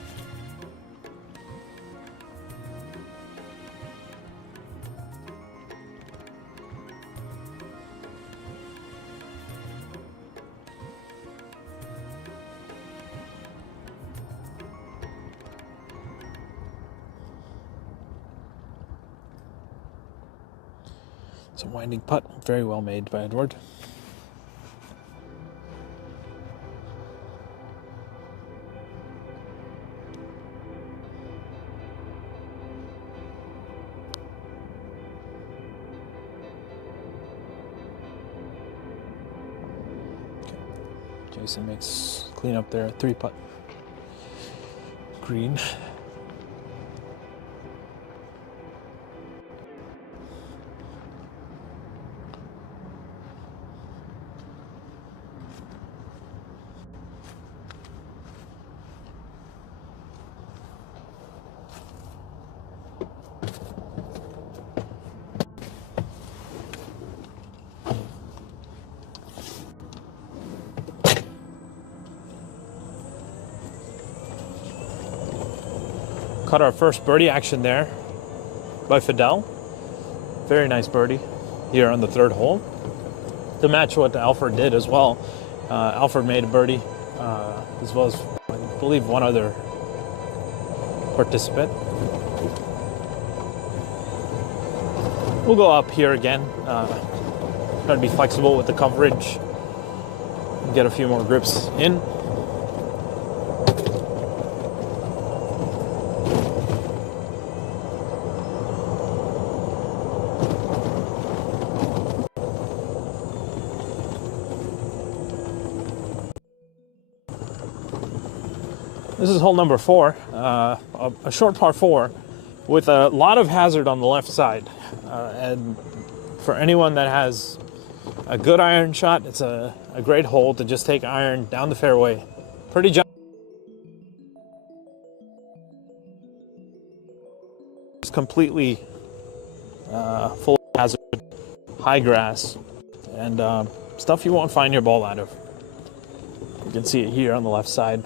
It's a winding putt, very well made by Edward. Jason makes clean up there, 3-putt. Green. Caught our first birdie action there by Fidel. Very nice birdie here on the 3rd hole. To match what Alfred did as well. Alfred made a birdie as well as, I believe, one other participant. We'll go up here again. Try to be flexible with the coverage. Get a few more grips in. This is hole number 4, a short par 4 with a lot of hazard on the left side. And for anyone that has a good iron shot, it's a great hole to just take iron down the fairway. Pretty just completely full of hazard, high grass, and stuff you won't find your ball out of. You can see it here on the left side.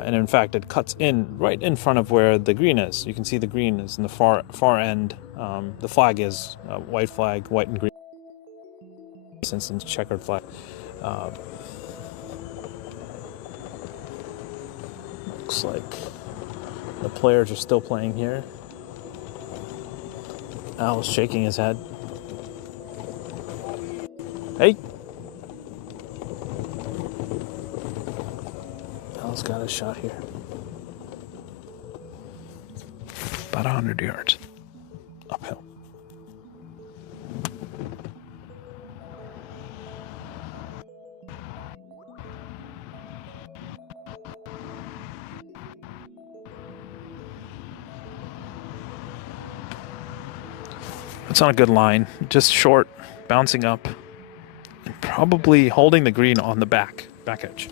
And in fact, it cuts in right in front of where the green is. You can see the green is in the far end. The flag is white flag, white and green. In this instance, checkered flag. Looks like the players are still playing here. Al's shaking his head. Hey! Al's got a shot here. About 100 yards uphill. It's on a good line, just short, bouncing up, and probably holding the green on the back edge.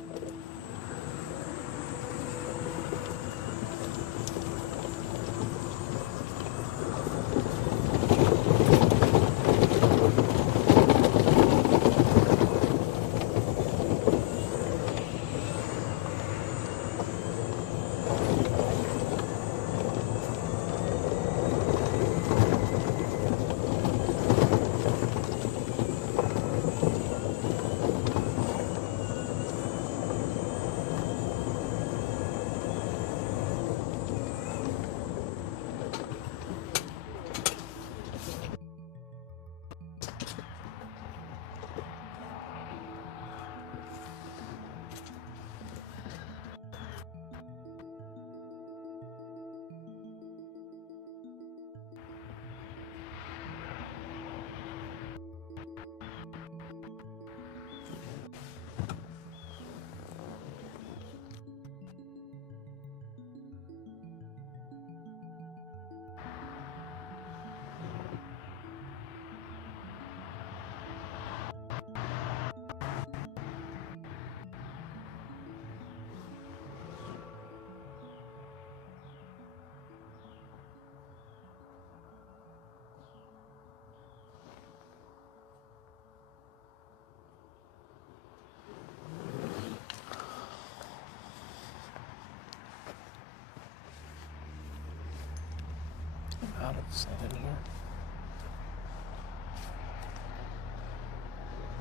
Out of sand here.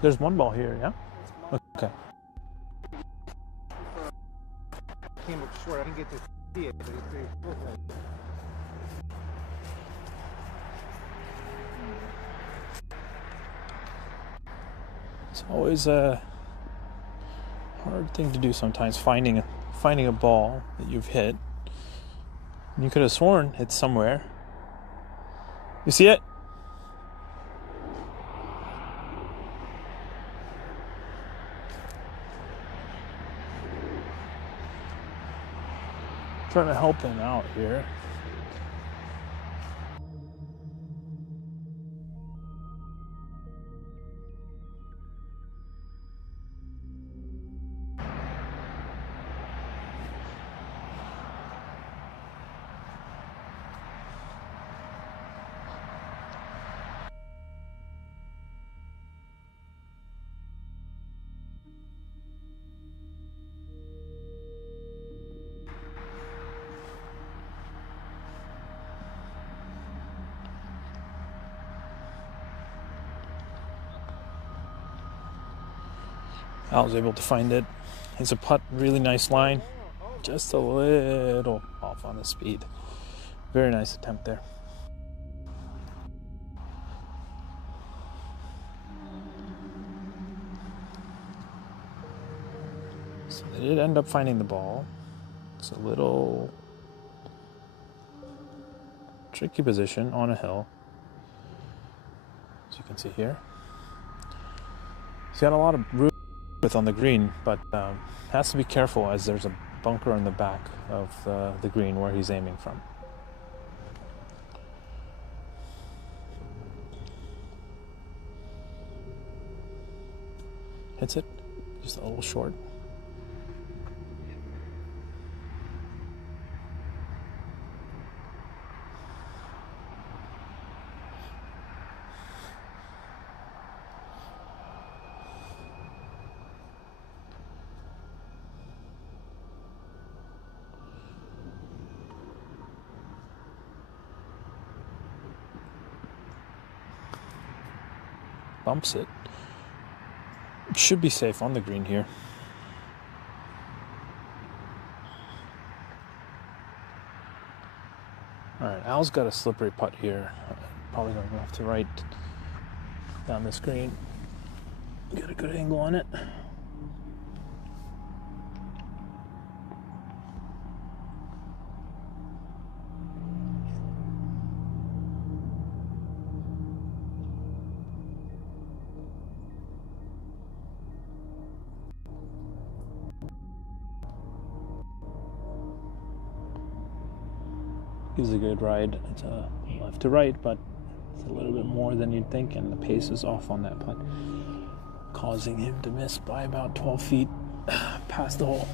There's one ball here, yeah? Okay. Came up short. I didn't get to see it, but it's pretty cool. It's always a hard thing to do sometimes, finding a ball that you've hit. You could have sworn it's somewhere. You see it? Trying to help him out here. I was able to find it. It's a putt, really nice line. Just a little off on the speed. Very nice attempt there. So they did end up finding the ball. It's a little tricky position on a hill, as you can see here. He's got a lot of room on the green, but has to be careful as there's a bunker in the back of the green where he's aiming from. Hits it, just a little short. Bumps it. It should be safe on the green here. Alright, Al's got a slippery putt here. Probably going left to right down the screen. Got a good angle on it. Gives a good ride. It's a left to right, but it's a little bit more than you'd think, and the pace is off on that putt, causing him to miss by about 12 feet past the hole.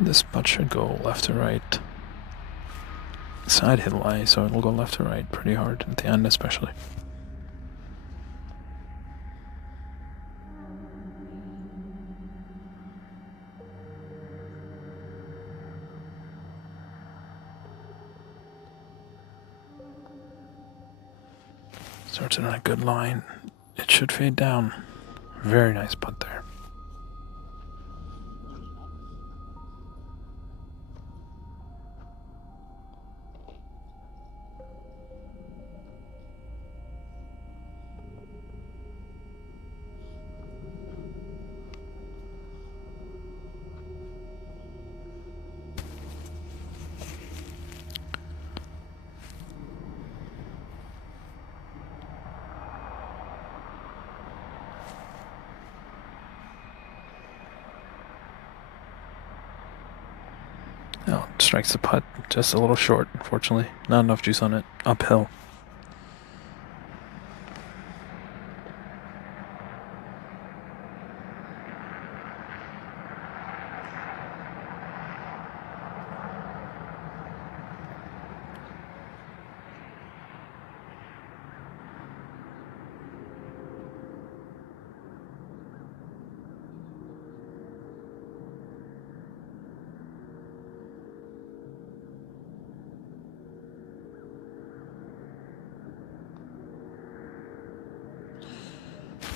This putt should go left to right. Side hill lie, so it'll go left to right pretty hard at the end, especially. Starts it on a good line. It should fade down. Very nice putt there. Oh, strikes the putt just a little short, unfortunately. Not enough juice on it. Uphill.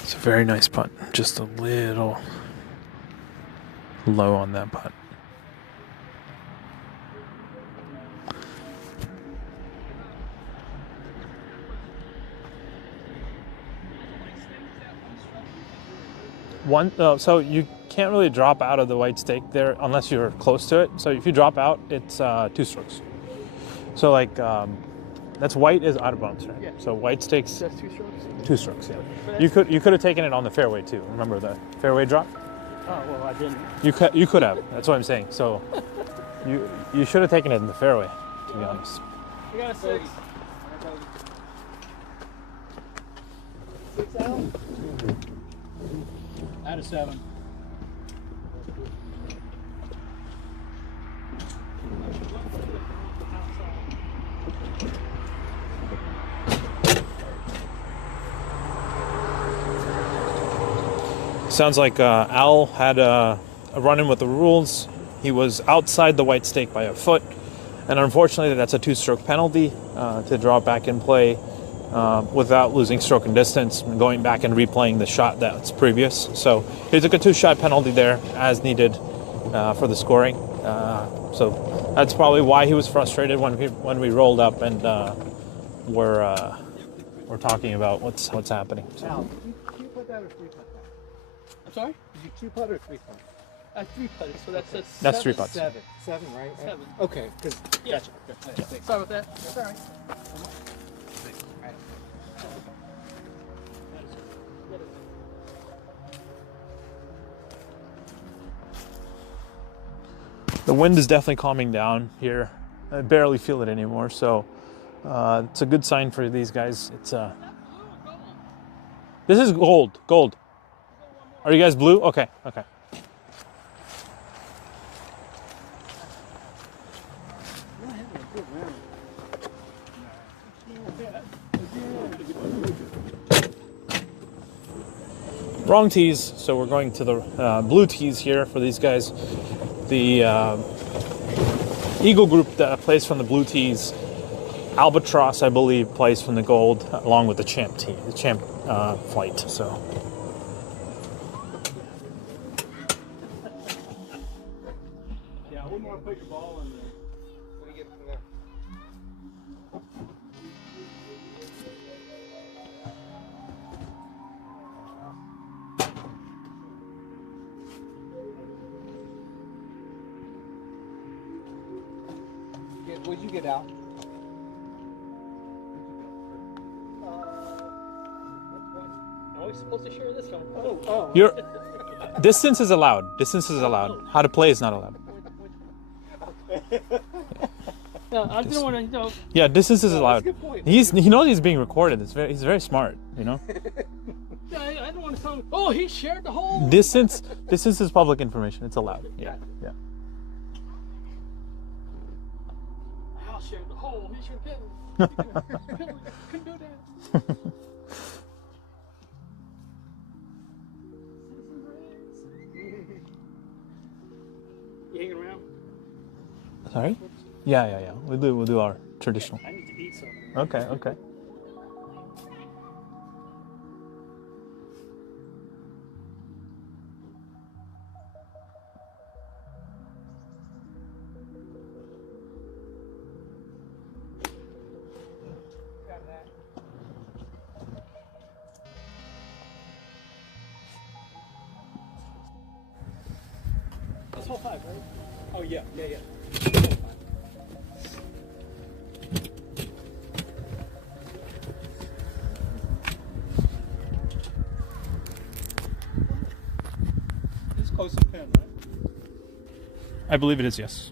It's a very nice putt. Just a little low on that putt. So you can't really drop out of the white stake there unless you're close to it. So if you drop out, it's 2 strokes. So like that's white is out of bounds, right? Yeah. So white stakes. That's 2 strokes? 2 strokes, yeah. You could have taken it on the fairway too. Remember the fairway drop? Oh, well, I didn't. You could have. That's what I'm saying. So you should have taken it in the fairway, to be honest. I got a 6. 6 out? Out of 7. Sounds like Al had a run-in with the rules. He was outside the white stake by a foot, and unfortunately that's a 2-stroke penalty to draw back in play without losing stroke and distance and going back and replaying the shot that's previous. So he took a 2-shot penalty there as needed for the scoring. So that's probably why he was frustrated when we rolled up and we're talking about what's happening. So. Al, did you put that or 3 putt? I'm sorry? Did you 2 putt or 3 putt? 3 putted, so that's a 7. That's 3 putts. 7, right? 7. Okay, because gotcha. Sorry about that. That's all right. The wind is definitely calming down here. I barely feel it anymore, so it's a good sign for these guys. It's this is gold. Gold. Are you guys blue? Okay. Okay. Wrong tees, so we're going to the blue tees here for these guys. The Eagle group that plays from the blue tees. Albatross, I believe, plays from the gold, along with the champ tee, the champ flight. So. Yeah, I wouldn't want to put your ball in there. What do you get from there? What'd you get out? Are we supposed to share this one? Oh. Your distance is allowed. Distance is allowed. How to play is not allowed. No, I didn't want to, you know. Yeah, distance is allowed. That's a good point. He knows he's being recorded. He's very smart, you know. I don't want to tell him. Oh, he shared the hole. Distance is public information. It's allowed. Yeah. Yeah. Al shared the hole. He sure didn't. Couldn't do that. You hanging around? Sorry? Yeah. We'll do our traditional. I need to eat something. Okay. That's hole 5, right? Oh, yeah. This is close to pin, right? I believe it is, yes.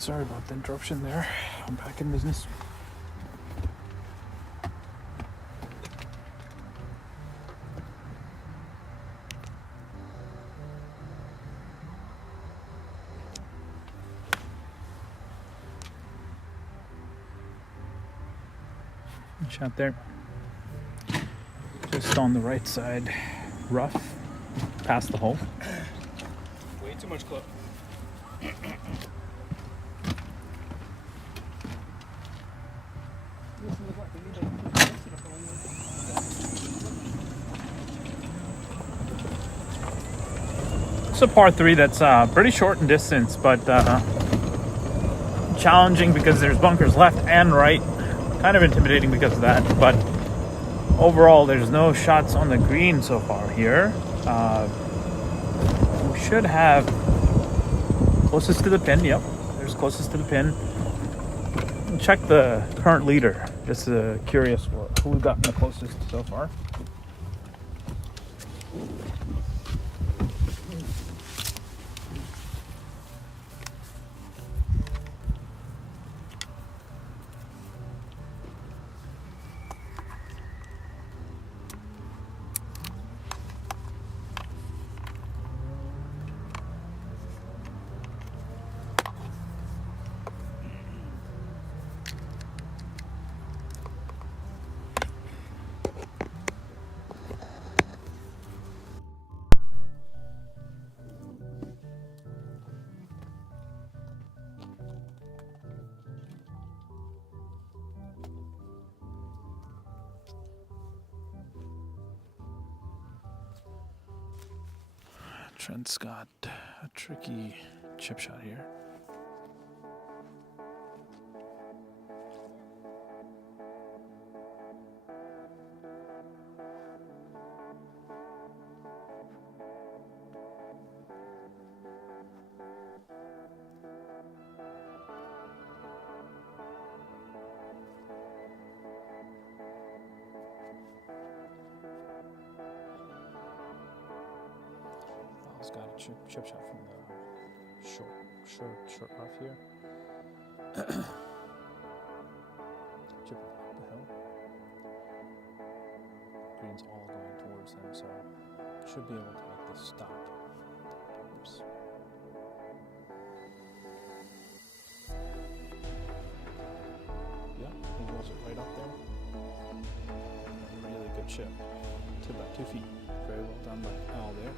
Sorry about the interruption there. I'm back in business. Shot there. Just on the right side, rough, past the hole. Way too much clip. It's a par 3 that's pretty short in distance, but challenging because there's bunkers left and right. Kind of intimidating because of that, but overall there's no shots on the green so far here. We should have closest to the pin. Yep, there's closest to the pin. Check the current leader. Just curious who we've gotten the closest so far. Trent's got a tricky chip shot here. He's got a chip shot from the short rough here. Chip up the hill. Green's all going towards him, so should be able to make this stop. Oops. Yep, he rolls it right up there. Really good chip. To about 2 feet. Very well done by Al there.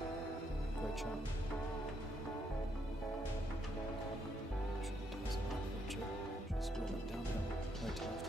Great shot. Just roll it downhill, right to left.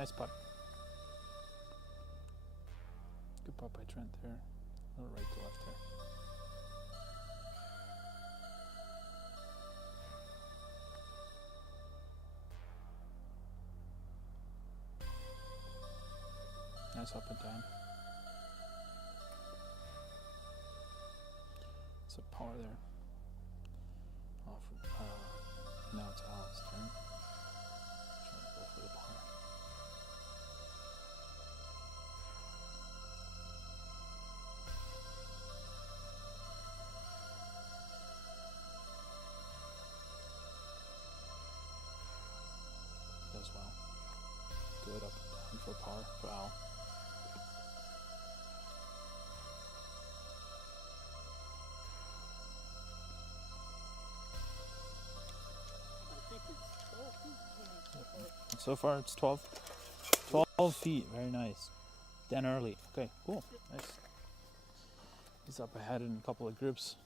Nice putt. Good putt by Trent there. A little right to left there. Nice up and down. It's a par there. Now it's Al's turn. Trying to go for the par. Does well. Good up and down for par for Al. So far it's 12 feet. Very nice. 10 early. Okay, cool. Nice. He's up ahead in a couple of groups.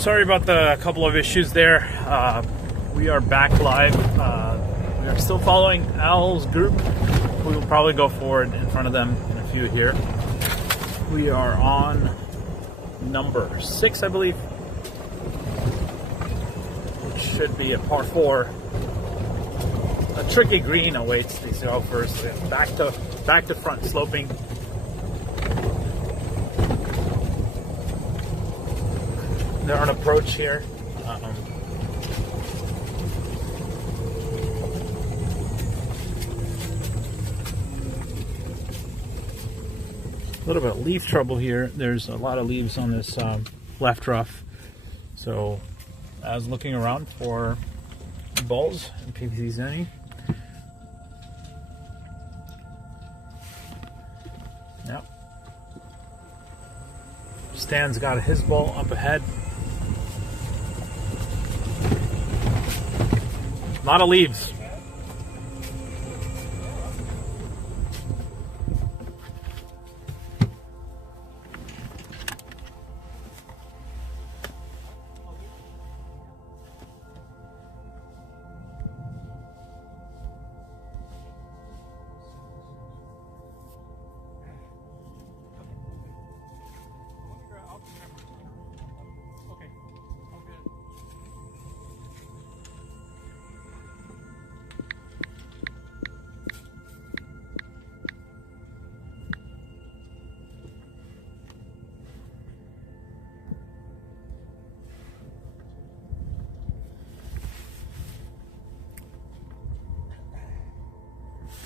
Sorry about the couple of issues there. We are back live. We are still following Al's group. We will probably go forward in front of them in a few here. We are on number 6, I believe, which should be a par 4. A tricky green awaits these golfers. Back to front sloping. They're on approach here. A little bit of leaf trouble here. There's a lot of leaves on this left rough. So I was looking around for balls in case there's any. Yep. Stan's got his ball up ahead. A lot of leaves.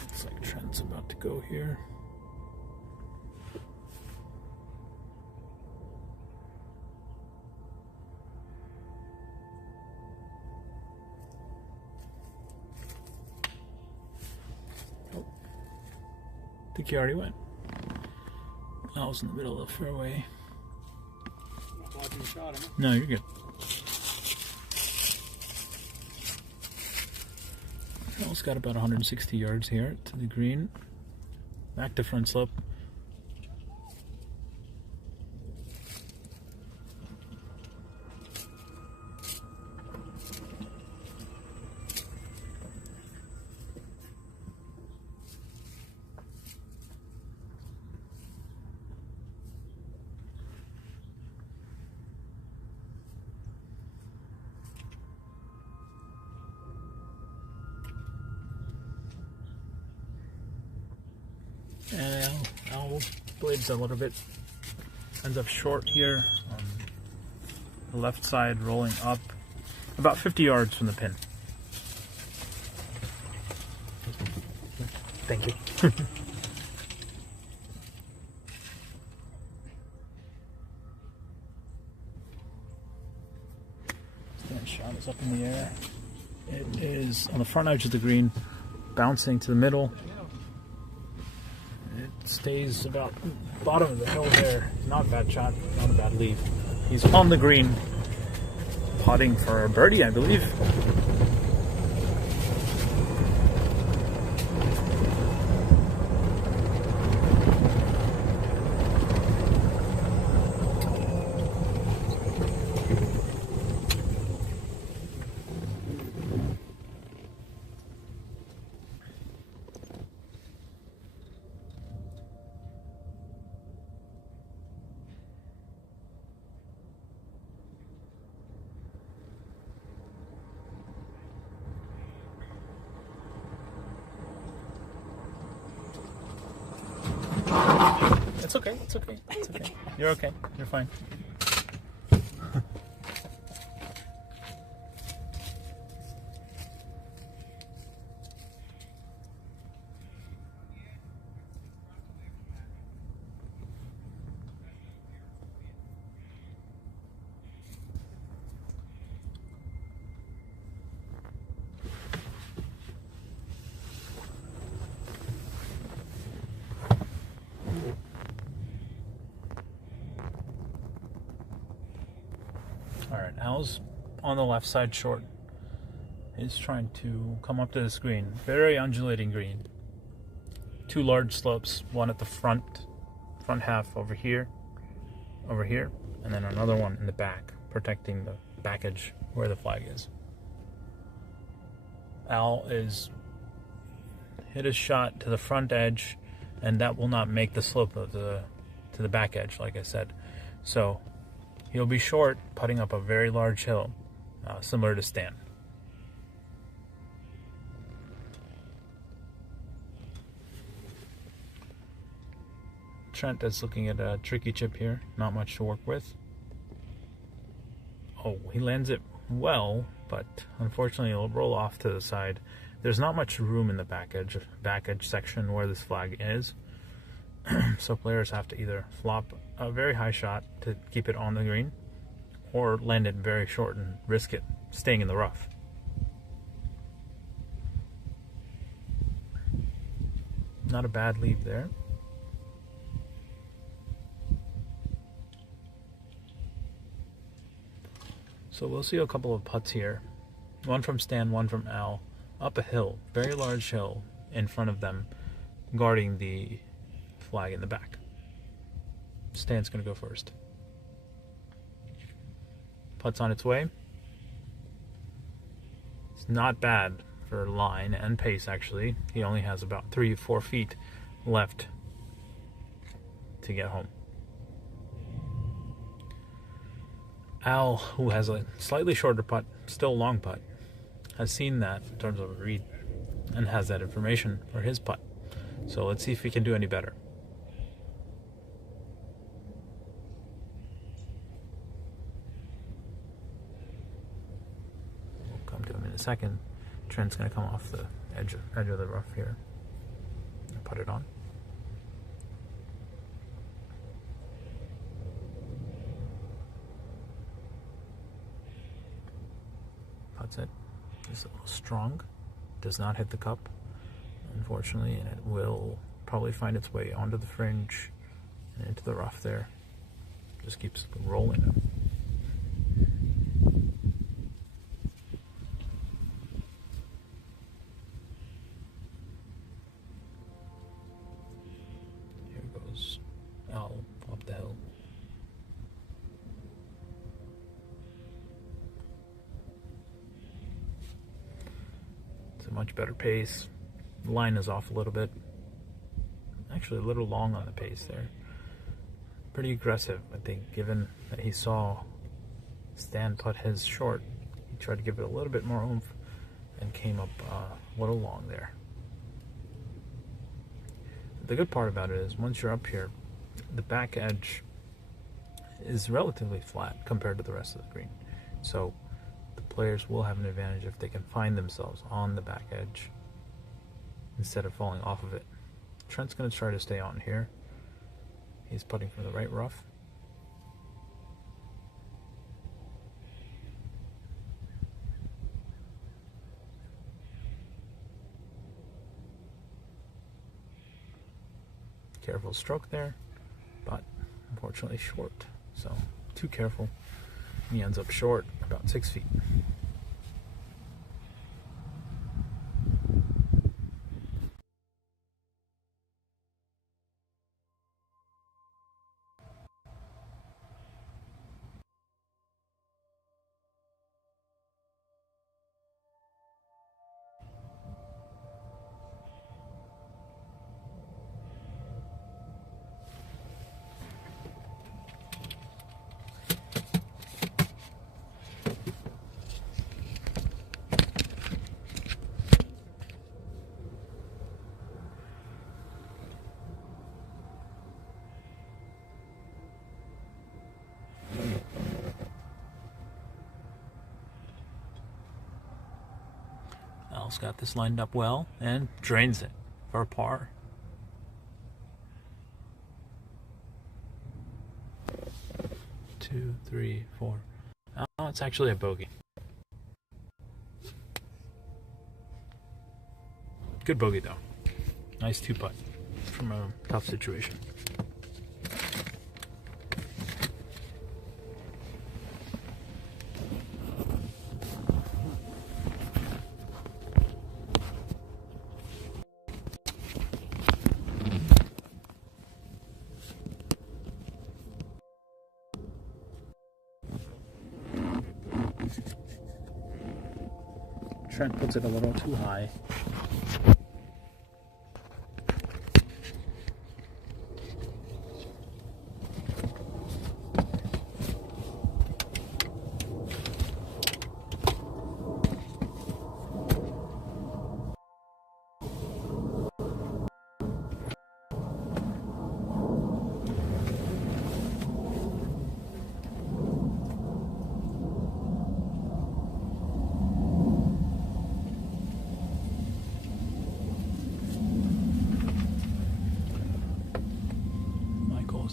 Looks like Trent's about to go here. Oh, I think he already went. I was in the middle of the fairway. Not blocking the shot, am I? No, you're good. It's got about 160 yards here to the green. Back to front slope. And Al blades a little bit, ends up short here on the left side, rolling up about 50 yards from the pin. Thank you. That shot is up in the air. It is on the front edge of the green, bouncing to the middle. It stays about bottom of the hill there. Not a bad shot, not a bad lead. He's on the green, putting for a birdie, I believe. It's okay, it's okay, it's okay. You're okay, you're fine. Alright, Al's on the left side short. He's trying to come up to this green. Very undulating green. Two large slopes, one at the front half over here, and then another one in the back, protecting the back edge where the flag is. Al is hit his shot to the front edge, and that will not make the slope of to the back edge, like I said. So he'll be short, putting up a very large hill, similar to Stan. Trent is looking at a tricky chip here, not much to work with. Oh, he lands it well, but unfortunately it'll roll off to the side. There's not much room in the back edge section where this flag is. So players have to either flop a very high shot to keep it on the green, or land it very short and risk it staying in the rough. Not a bad lead there. So we'll see a couple of putts here. One from Stan, one from Al. Up a hill, very large hill in front of them, guarding the flag in the back. Stan's going to go first. Putt's on its way. It's not bad for line and pace, actually. He only has about 3-4 feet left to get home. Al, who has a slightly shorter putt, still long putt, has seen that in terms of a read and has that information for his putt. So let's see if he can do any better. We'll come to him in a second. Trent's going to come off the edge of the rough here and put it on. That's it. It's a little strong. Does not hit the cup, unfortunately, and it will probably find its way onto the fringe and into the rough there. Just keeps rolling it. Here goes Al up the hill. Much better pace. The line is off a little bit. Actually, a little long on the pace there. Pretty aggressive, I think, given that he saw Stan putt his short. He tried to give it a little bit more oomph and came up a little long there. The good part about it is once you're up here, the back edge is relatively flat compared to the rest of the green. So the players will have an advantage if they can find themselves on the back edge instead of falling off of it. Trent's going to try to stay on here. He's putting from the right rough. Careful stroke there, but unfortunately short. So too careful. He ends up short, about 6 feet. Al's got this lined up well and drains it for a par. Two, three, four. Oh, it's actually a bogey. Good bogey though. Nice 2-putt from a tough situation. Trent puts it a little too high.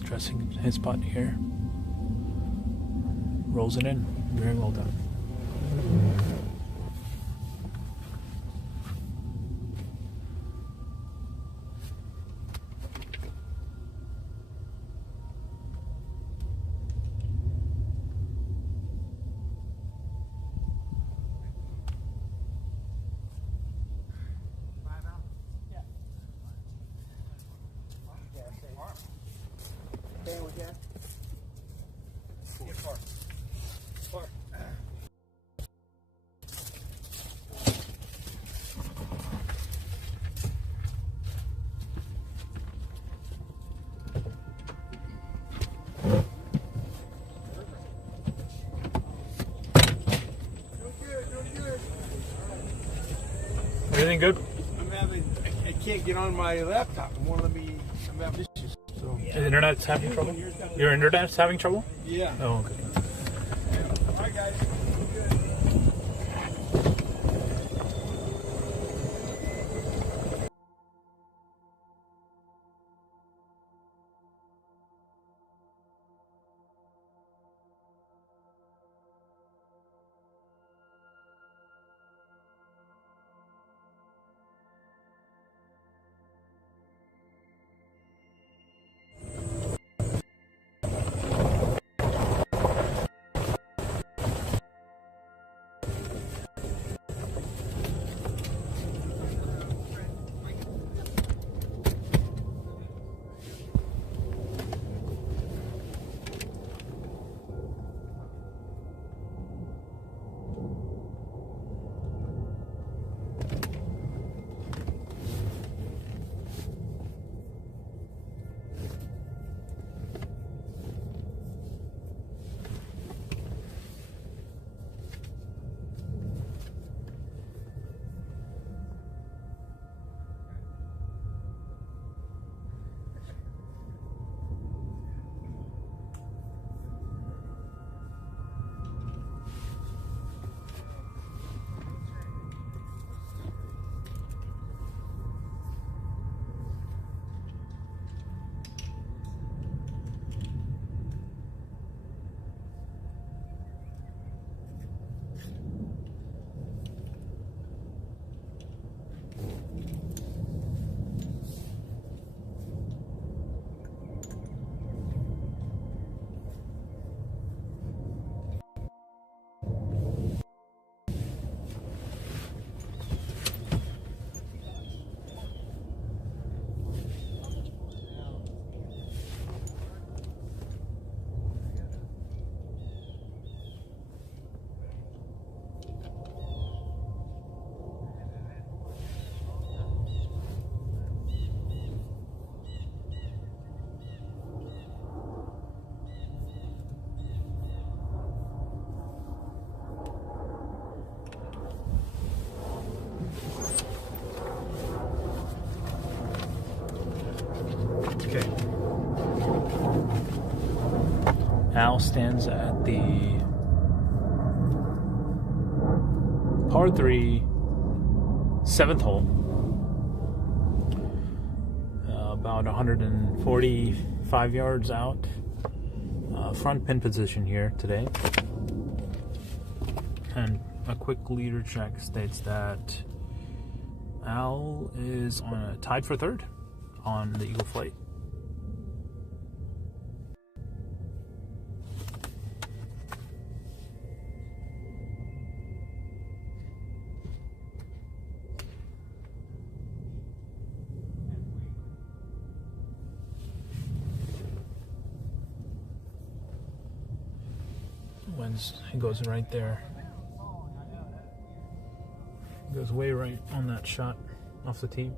Dressing his putt here. Rolls it in. Very well done. Everything good? I can't get on my laptop. It won't let me. I'm having issues. So. The internet's having trouble? Your internet's having trouble? Yeah. Oh, okay. All right, guys. Okay. Al stands at the par 3 7th hole, about 145 yards out. Front pin position here today, and a quick leader check states that Al is tied for third on the Eagle Flight. He goes right there. Goes way right on that shot off the tee.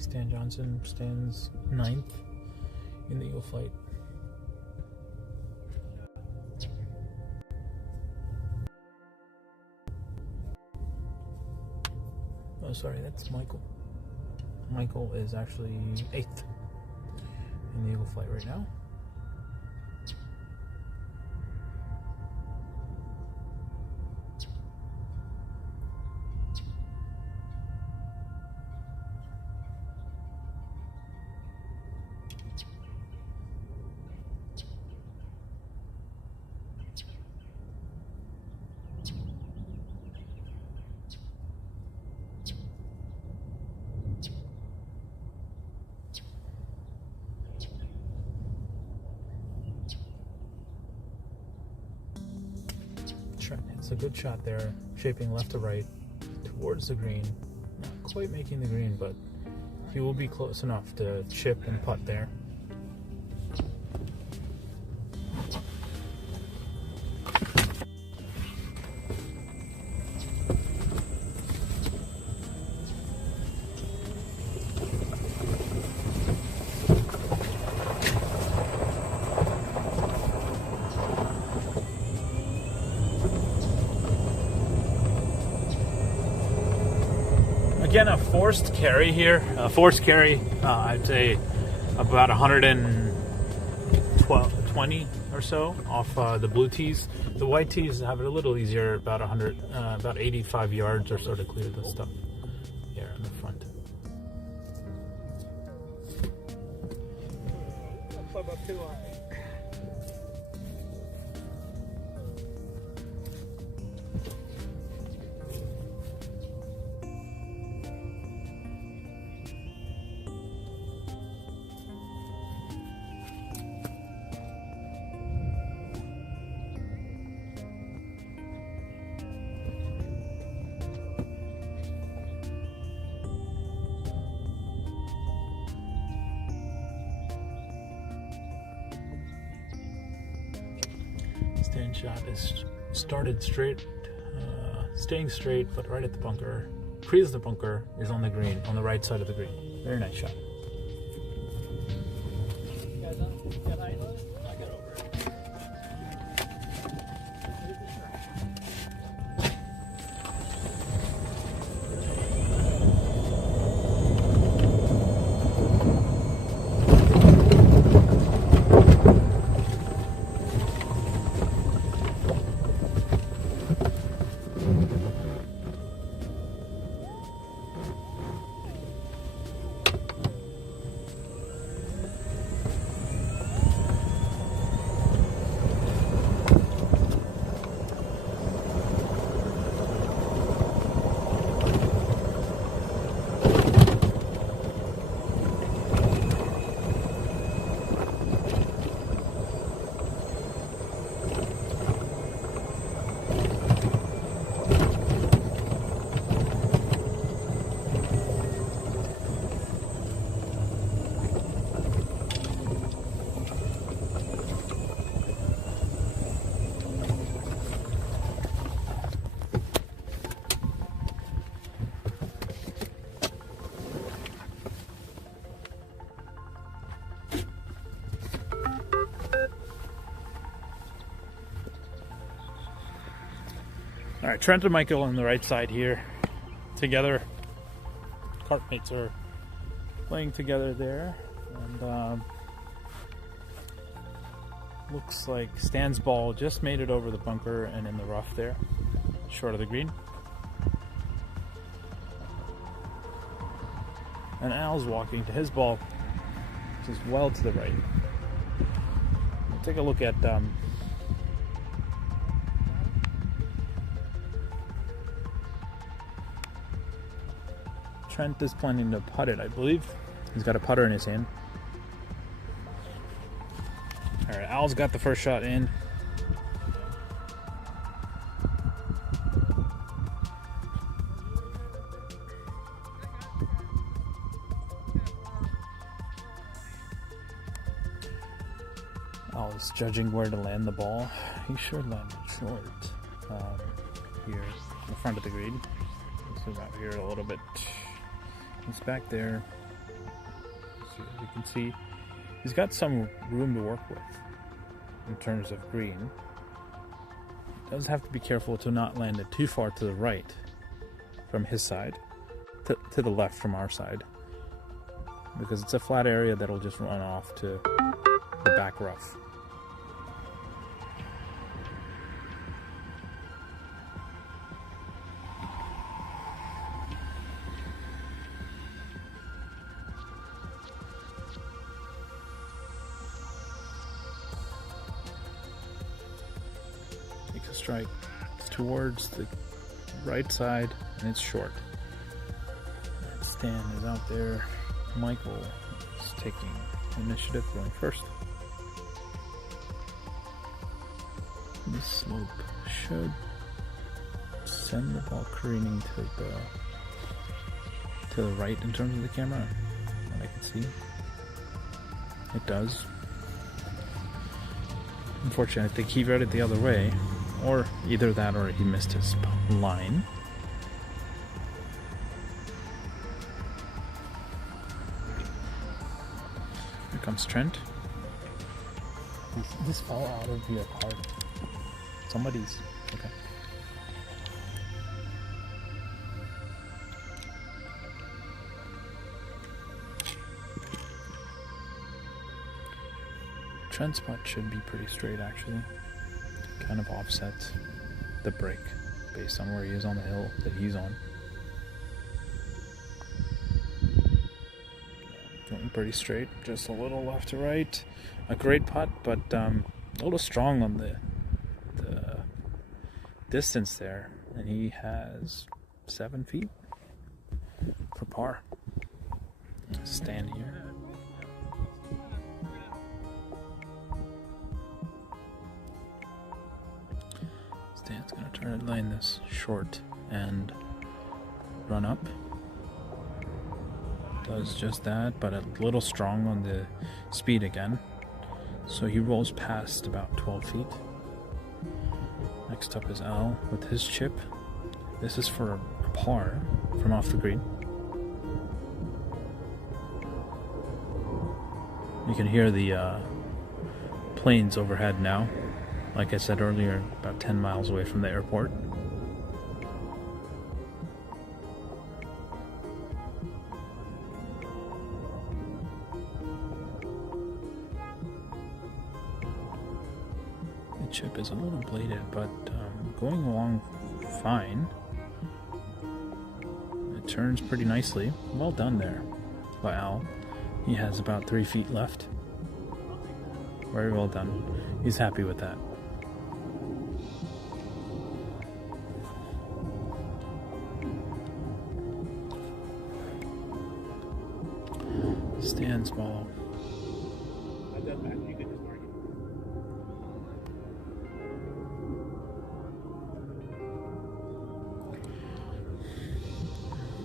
Stan Johnson stands 9th in the Eagle Flight. Oh, sorry, that's Michael. Michael is actually 8th in the Eagle Flight right now. Trent hits a good shot there, shaping left to right towards the green. Not quite making the green, but he will be close enough to chip and putt there. Again, a forced carry here. Forced carry, I'd say about 120 or so off the blue tees. The white tees have it a little easier, about 85 yards or so to clear the stuff here in the front. Stand shot is started straight, staying straight, but right at the bunker. Pre's the bunker is on the green, on the right side of the green. Very nice shot. All right, Trent and Michael on the right side here together. Cartmates are playing together there, and looks like Stan's ball just made it over the bunker and in the rough there, short of the green. And Al's walking to his ball, which is well to the right. We'll take a look at Trent is planning to putt it, I believe. He's got a putter in his hand. All right, Al's got the first shot in. Al is judging where to land the ball. He should land it short. Here in the front of the green. This is out here a little bit. He's back there. So as you can see, he's got some room to work with in terms of green. Does have to be careful to not land it too far to the right from his side, to the left from our side, because it's a flat area that'll just run off to the back rough. Take a strike. It's towards the right side and it's short. Stan is out there. Michael is taking initiative, going first. This slope should send the ball careening to the right in terms of the camera, what I can see. It does. Unfortunately, I think he read it the other way, or either that or he missed his line. Here comes Trent. This fell out of your card. Somebody's. Okay. Trent's putt should be pretty straight, actually. Kind of offsets the break based on where he is on the hill that he's on. Going pretty straight, just a little left to right. A great putt, but a little strong on the distance there, and he has 7 feet for par. Stand here. Stan's gonna try to line this short and run up. Does just that, but a little strong on the speed again. So he rolls past about 12 feet. Next up is Al with his chip. This is for a par from off the green. You can hear the planes overhead now. Like I said earlier, about 10 miles away from the airport. The chip is a little bladed, but going along fine. It turns pretty nicely. Well done there by Al. He has about 3 feet left. Very well done. He's happy with that. Stan's ball.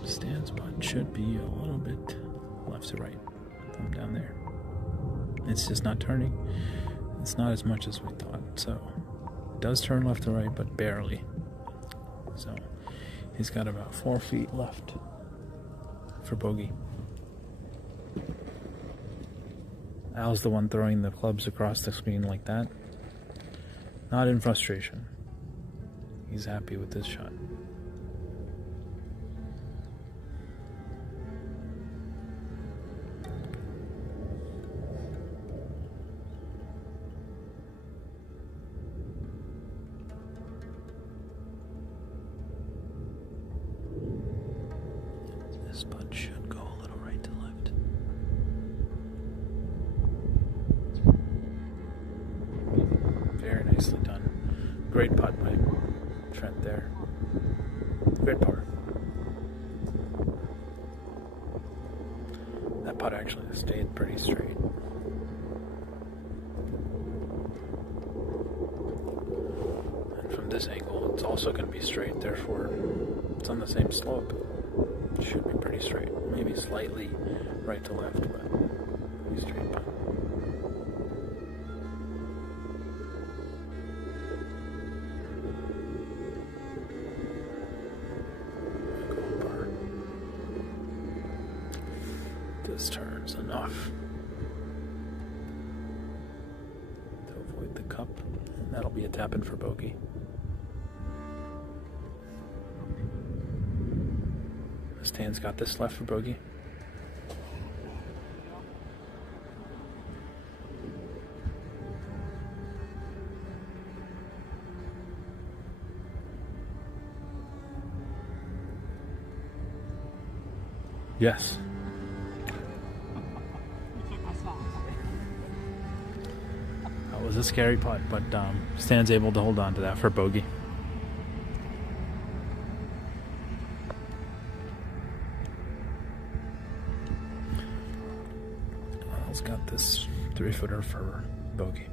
Stan's putt should be a little bit left to right. Thumb down there. It's just not turning. It's not as much as we thought. So it does turn left to right, but barely. So he's got about 4 feet left for bogey. Al's the one throwing the clubs across the screen like that. Not in frustration. He's happy with this shot. This putt should go a little right to left. Very nicely done. Great putt by Trent there. Great par. That putt actually stayed pretty straight. And from this angle, it's also going to be straight, therefore it's on the same slope. It should be pretty straight. Maybe slightly right to left, but pretty straight. This turns enough to avoid the cup. That'll be a tap in for bogey. Stan's got this left for bogey. Yes. That was a scary putt, but Stan's able to hold on to that for bogey. Al's got this 3-footer for bogey.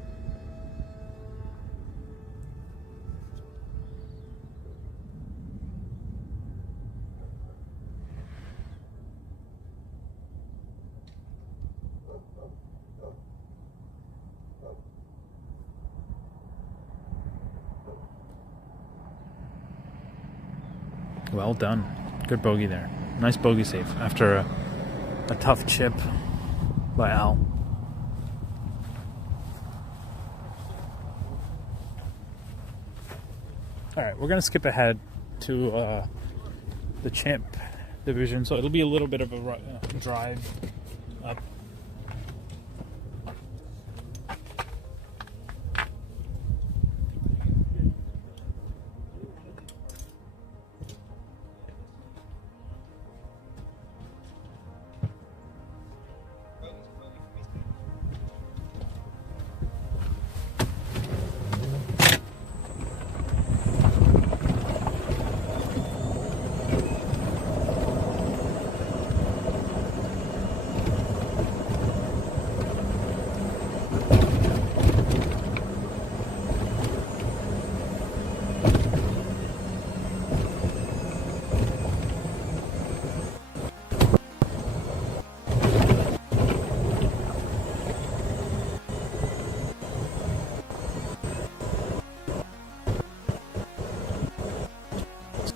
Well done. Good bogey there. Nice bogey save after a tough chip by Al. Alright, we're going to skip ahead to the champ division, so it'll be a little bit of a drive up.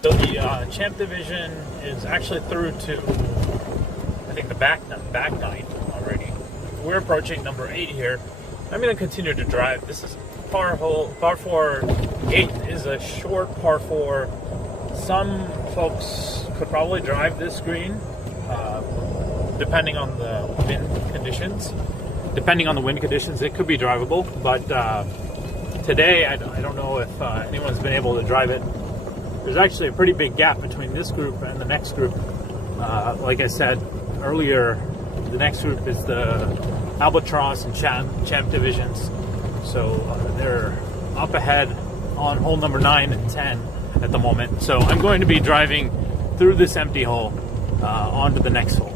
So the champ division is actually through to, I think, the back nine already. We're approaching number 8 here. I'm going to continue to drive. This is par 4. 8 is a short par 4. Some folks could probably drive this green, depending on the wind conditions. Depending on the wind conditions, it could be drivable. But today, I don't know if anyone's been able to drive it. There's actually a pretty big gap between this group and the next group. Like I said earlier, the next group is the Albatross and Champ divisions. So they're up ahead on hole number 9 and 10 at the moment. So I'm going to be driving through this empty hole onto the next hole.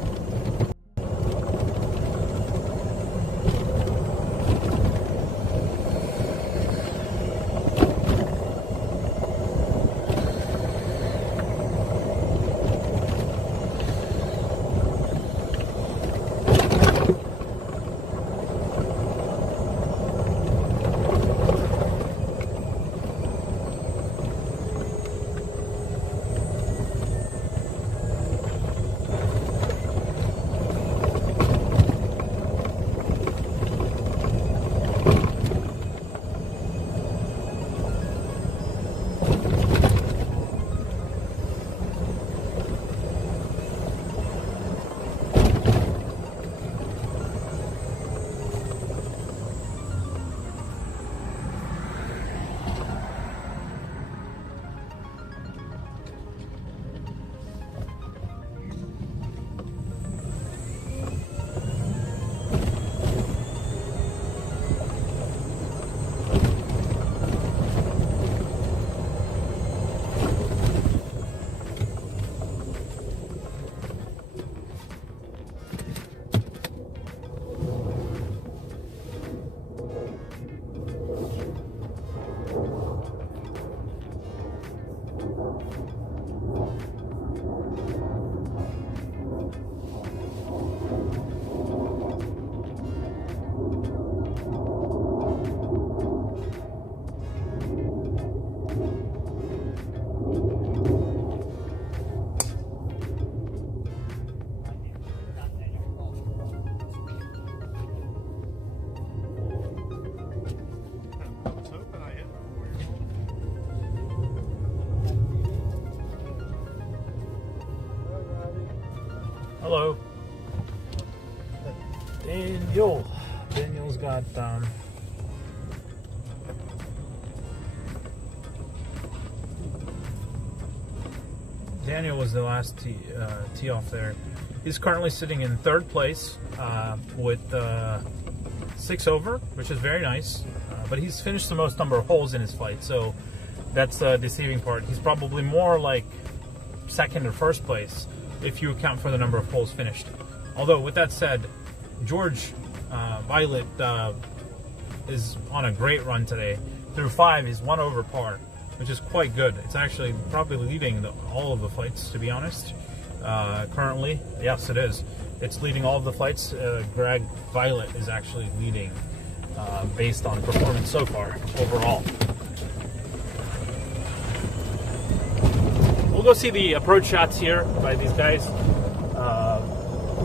Hello. Daniel. Daniel's got Daniel was the last tee off there. He's currently sitting in third place with 6 over, which is very nice. But he's finished the most number of holes in his flight, so that's the deceiving part. He's probably more like second or first place if you account for the number of holes finished. Although, with that said, George Violet is on a great run today. Through 5, he's 1 over par, which is quite good. It's actually probably leading all of the flights, to be honest. Currently, yes, it is. It's leading all of the flights. Greg Violet is actually leading based on performance so far, overall. We'll go see the approach shots here by these guys.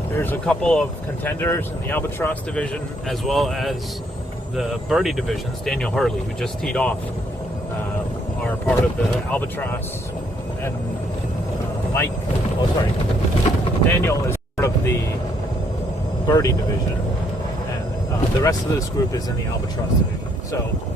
There's a couple of contenders in the Albatross division, as well as the birdie divisions. Daniel Hurley, who just teed off, are part of the Albatross, and Daniel is part of the birdie division, and the rest of this group is in the Albatross division. So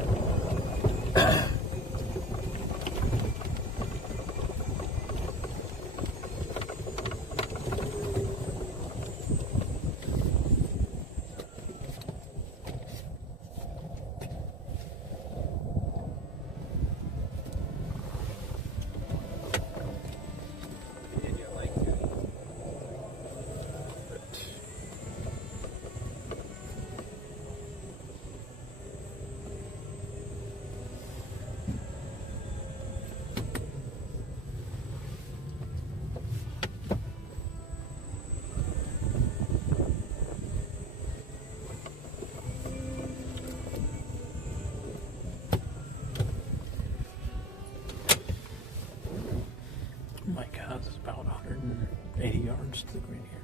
my God, it's about 180 yards to the green here.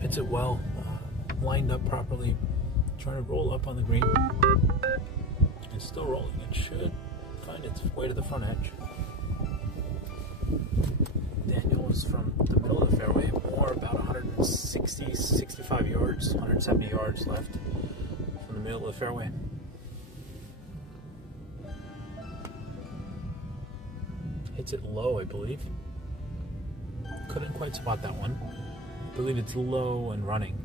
Hits it well, lined up properly, trying to roll up on the green. It's still rolling. It should find its way to the front edge. Daniel is from the middle of the fairway, more about 160, 65 yards, 170 yards left from the middle of the fairway. Hits it low, I believe. Couldn't quite spot that one. I believe it's low and running.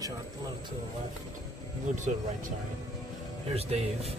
Shot a little to the left, a little to the right, sorry. Here's Dave.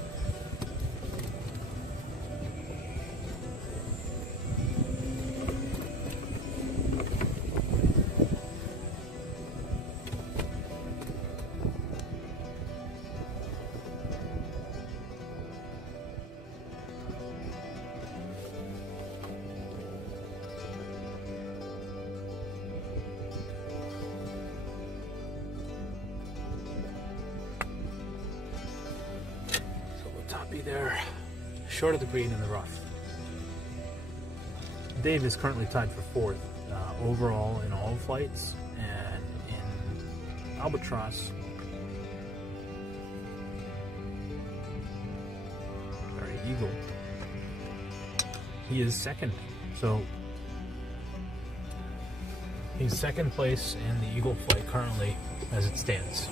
Be there, short of the green in the rough. Dave is currently tied for 4th overall in all flights, and in Albatross, Eagle, he is 2nd. So he's 2nd place in the Eagle flight currently as it stands.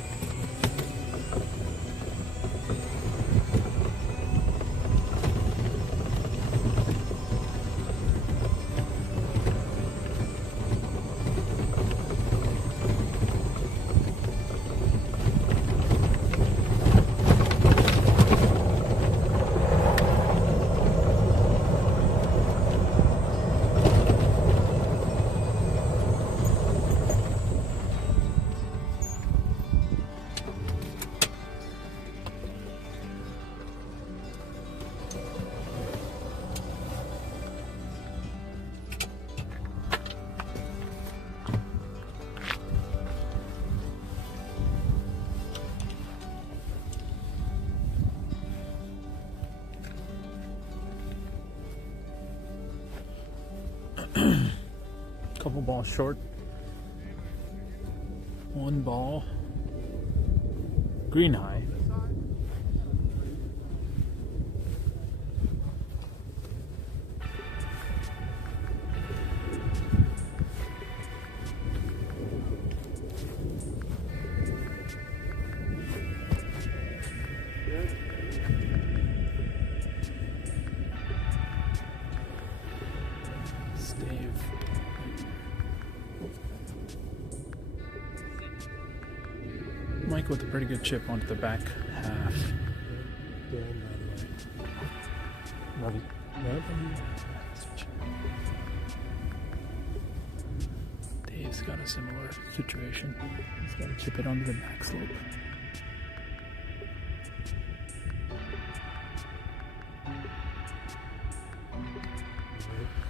Couple balls short. One ball. Green high. Stave. Mike with a pretty good chip onto the back half. Dave's got a similar situation. He's got to chip it onto the back slope.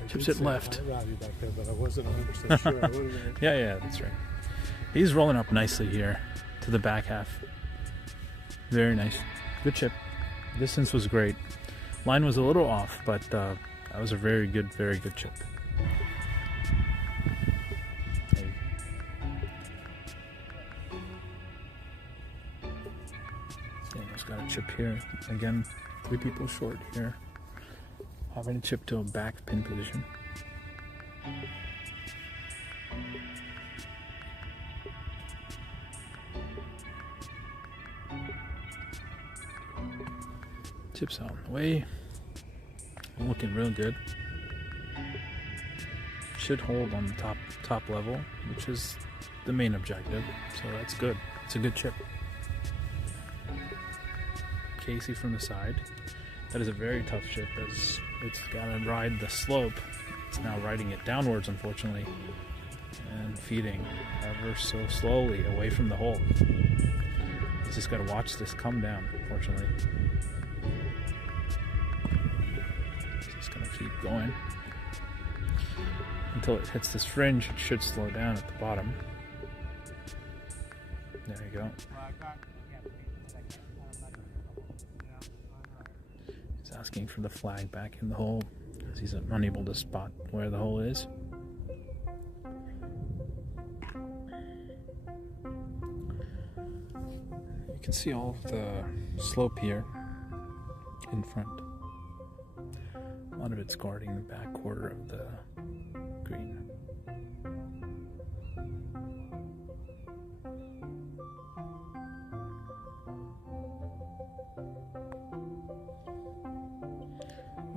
Chips it left. Back there, but I wasn't 100% sure. Yeah, that's right. He's rolling up nicely here to the back half. Very nice. Good chip. Distance was great. Line was a little off, but that was a very good chip. Daniel's got a chip here. Again, 3 people short here. Having a chip to a back pin position. Chips out of the way. Looking real good. Should hold on the top level, which is the main objective. So that's good. It's a good chip. Casey from the side. That is a very tough chip as it's got to ride the slope. It's now riding it downwards, unfortunately, and feeding ever so slowly away from the hole. He's just got to watch this come down, unfortunately. He's just going to keep going until it hits this fringe. It should slow down at the bottom. There you go. He's asking for the flag back in the hole because he's unable to spot where the hole is. You can see all of the slope here in front. A lot of it's guarding the back quarter of the green.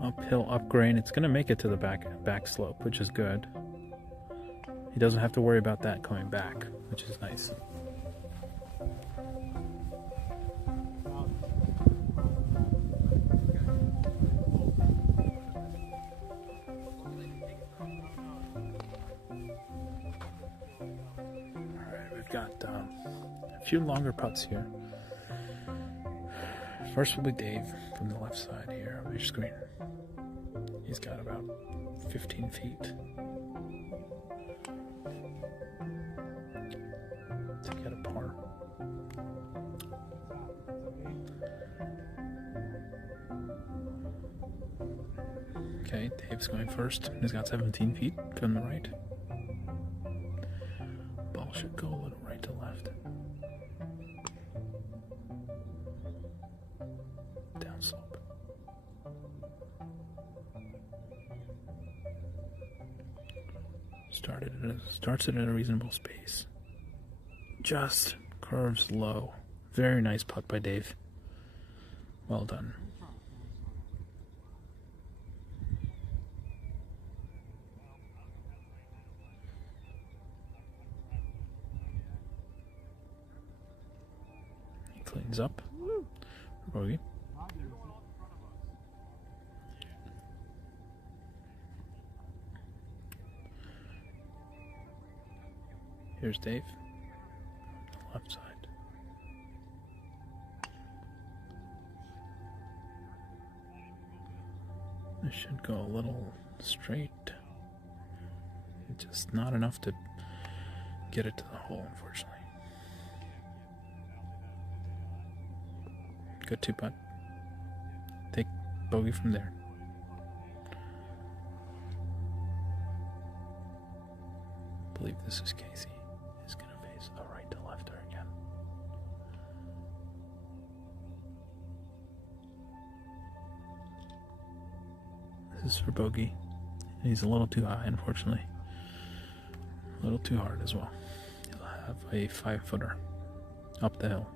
Uphill, up grain. It's going to make it to the back slope, which is good. He doesn't have to worry about that coming back, which is nice. Alright, we've got a few longer putts here. First will be Dave from the left side here of your screen. He's got about 15 feet to get a par. Okay, Dave's going first. He's got 17 feet from the right. Ball should go a little right to left. Down slope. Starts it at a reasonable space. Just curves low. Very nice putt by Dave. Well done. He cleans up. Bogey. Here's Dave, left side. This should go a little straight. It's just not enough to get it to the hole, unfortunately. Good 2-putt. Take bogey from there. believe this is Casey. He's going to face a right to lefter again. This is for bogey. He's a little too high, unfortunately. A little too hard as well. He'll have a 5-footer up the hill.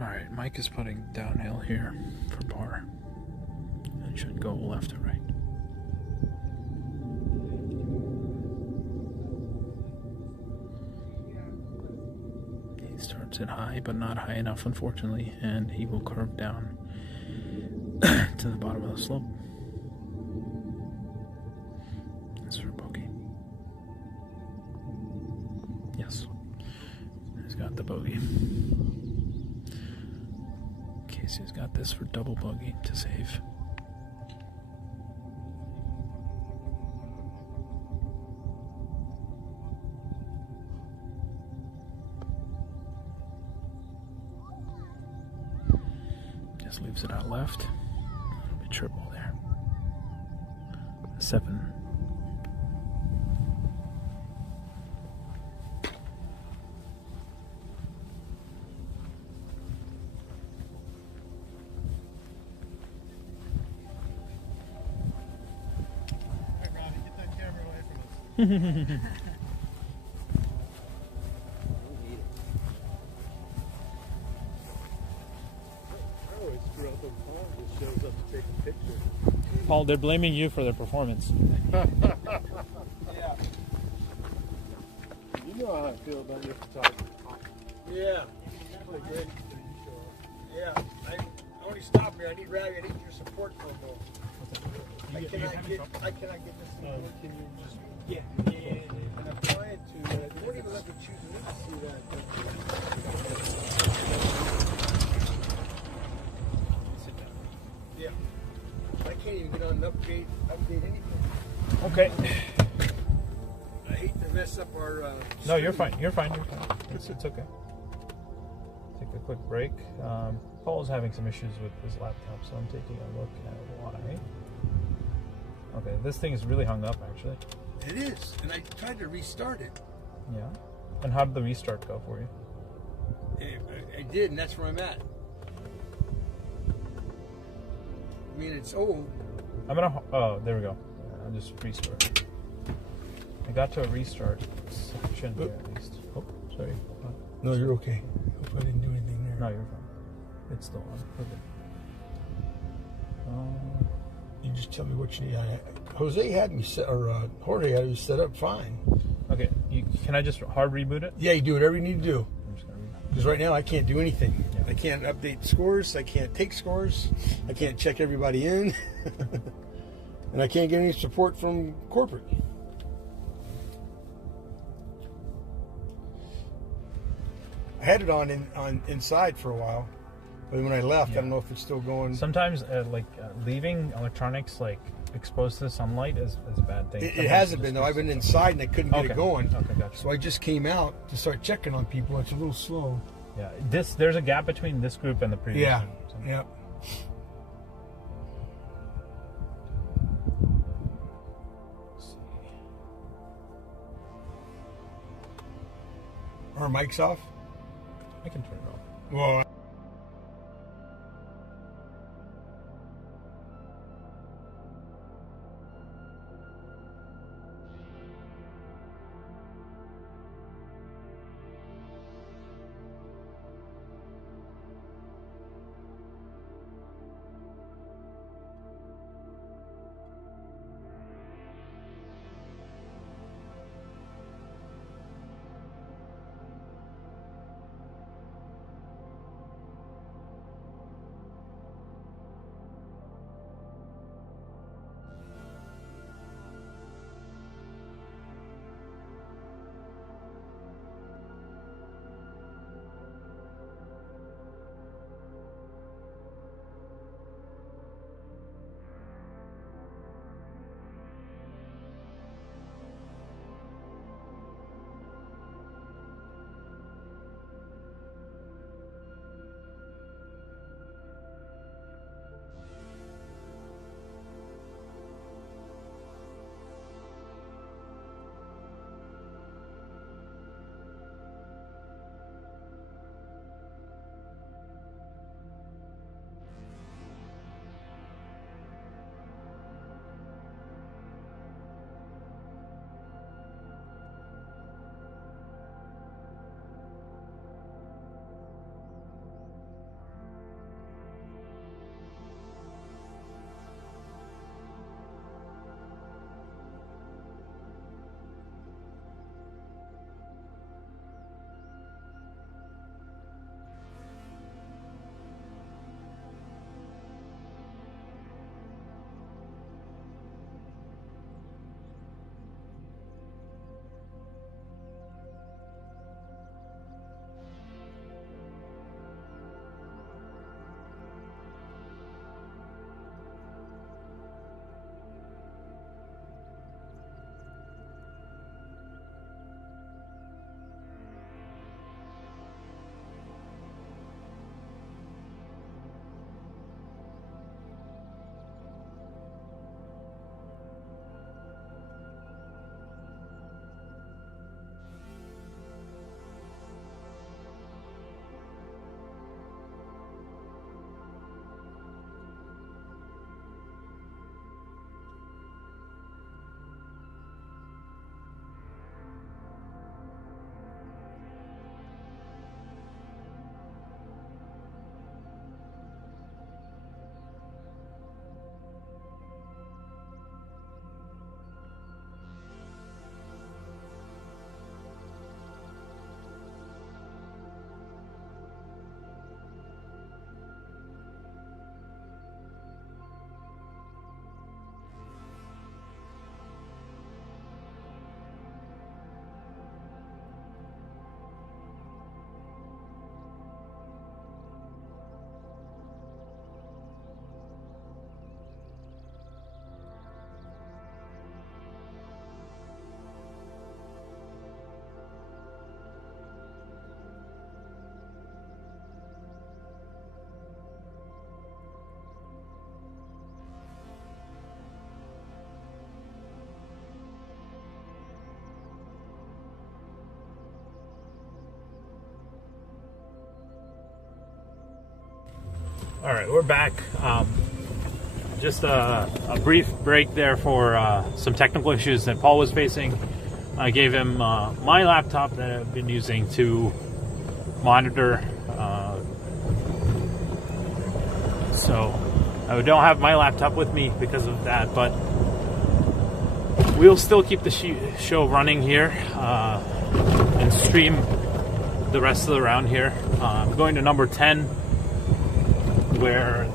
Alright, Mike is putting downhill here for par. And should go left to right. He starts it high, but not high enough, unfortunately, and he will curve down to the bottom of the slope. That's for bogey. Yes. He's got the bogey. Casey's got this for double bogey to save. Just leaves it out left. It'll be triple there. 7. I always screw up when Paul just shows up to take a picture. Paul, they're blaming you for their performance. Yeah. You know how I feel about your photography. Yeah. Really great until you show up. Yeah. I only stop here. I need Ravi. I need your support phone though. I cannot get this thing. Can you just... Yeah. And I'm trying to... They won't even let me choose a new see that. Yeah. I can't even get on and update anything. Okay. I hate to mess up our. No, you're fine. You're fine. You're fine. It's okay. Take a quick break. Paul's having some issues with his laptop, so I'm taking a look at why. Okay, this thing is really hung up, actually. It is, and I tried to restart it. Yeah. And how did the restart go for you? I did, and that's where I'm at. I mean, it's old. I'm gonna. Oh, there we go. I'll just restart. I got to a restart section here at least. Oh, sorry. No, you're okay. Hope I didn't do anything there. No, you're fine. It's still on. Okay. You just tell me what you need. Jose had me set, or Jorge had me set up fine. Okay. Can I just hard reboot it? Yeah, you do whatever you need to do. I'm just gonna reboot. Because right now I can't do anything. Yeah. I can't update scores. I can't take scores. I can't check everybody in. And I can't get any support from corporate. I had it on inside for a while, but when I left, I don't know if it's still going. Sometimes, leaving electronics exposed to the sunlight is a bad thing. It hasn't been though. I've been inside and I couldn't get it going. Okay, gotcha. So I just came out to start checking on people. It's a little slow. Yeah, there's a gap between this group and the previous Yeah. group. So. Yep. Let's see. Our mic's off. I can turn it off. Well. All right, we're back. Just a brief break there for some technical issues that Paul was facing. I gave him my laptop that I've been using to monitor. So I don't have my laptop with me because of that, but we'll still keep the show running here and stream the rest of the round here. I'm going to number 10, where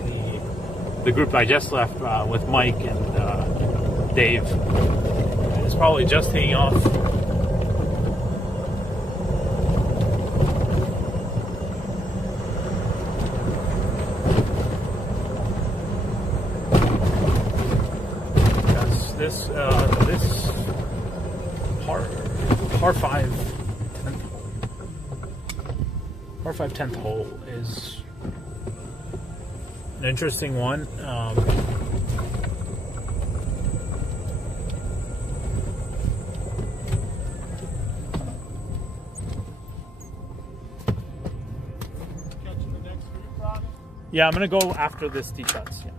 the group I just left with Mike and Dave is probably just taking off. Yes, this par 5 10th hole is an interesting one. Yeah, I'm gonna go after this tee shots. Yeah.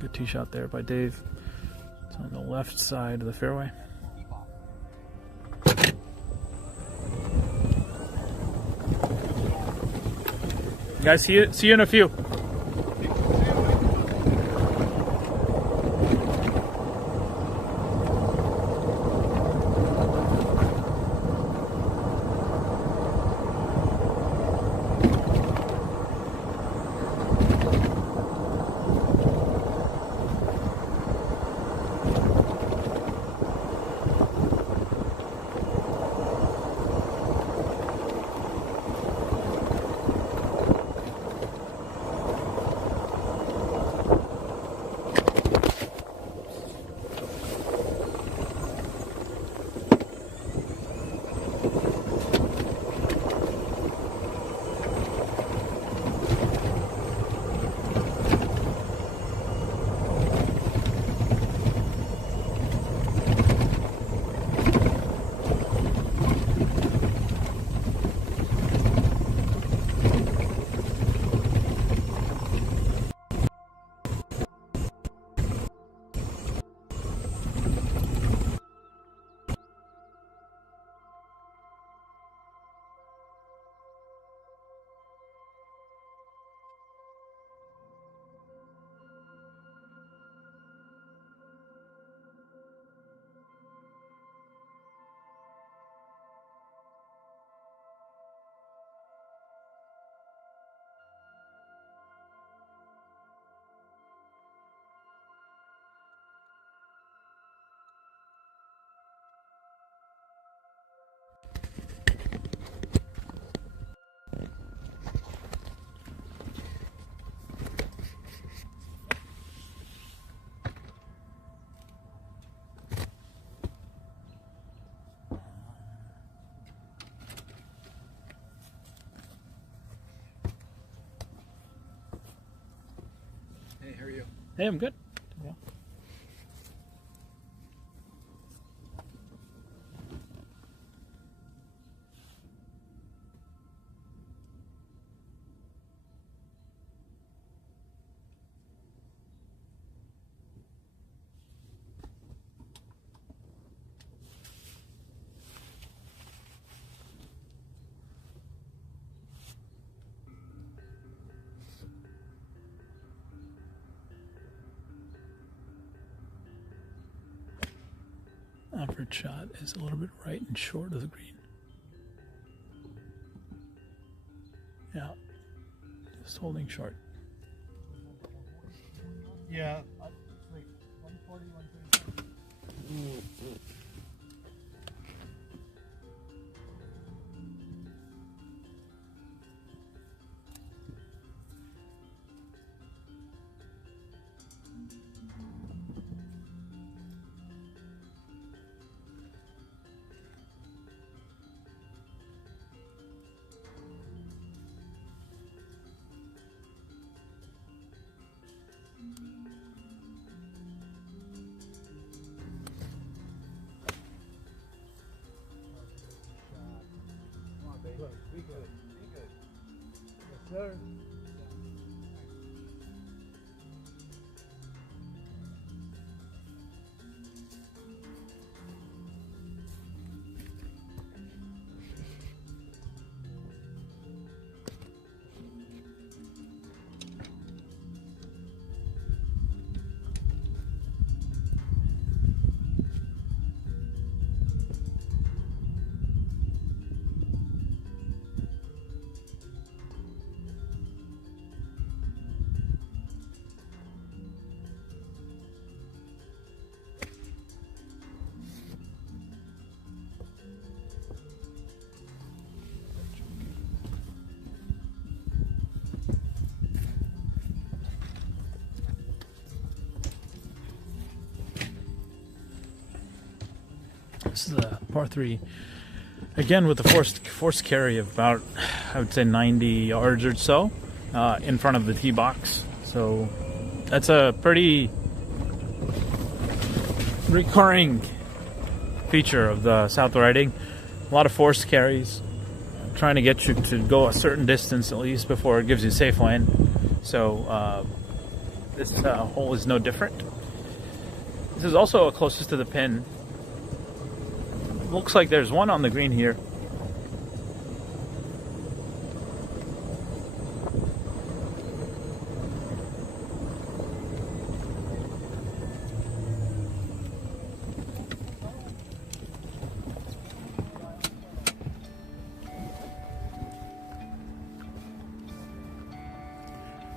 Good tee shot there by Dave. It's on the left side of the fairway. Guys, see you in a few. Hey, how are you? Hey, I'm good. Yeah. Average shot is a little bit right and short of the green. Yeah, just holding short. Yeah. Wait, 140, 135. Be good. Be good. Yes, sir. This is a par 3. Again, with the forced carry of about, I would say, 90 yards or so in front of the tee box. So that's a pretty recurring feature of the South Riding. A lot of forced carries, trying to get you to go a certain distance at least before it gives you safe line. So this hole is no different. This is also closest to the pin. Looks like there's one on the green here.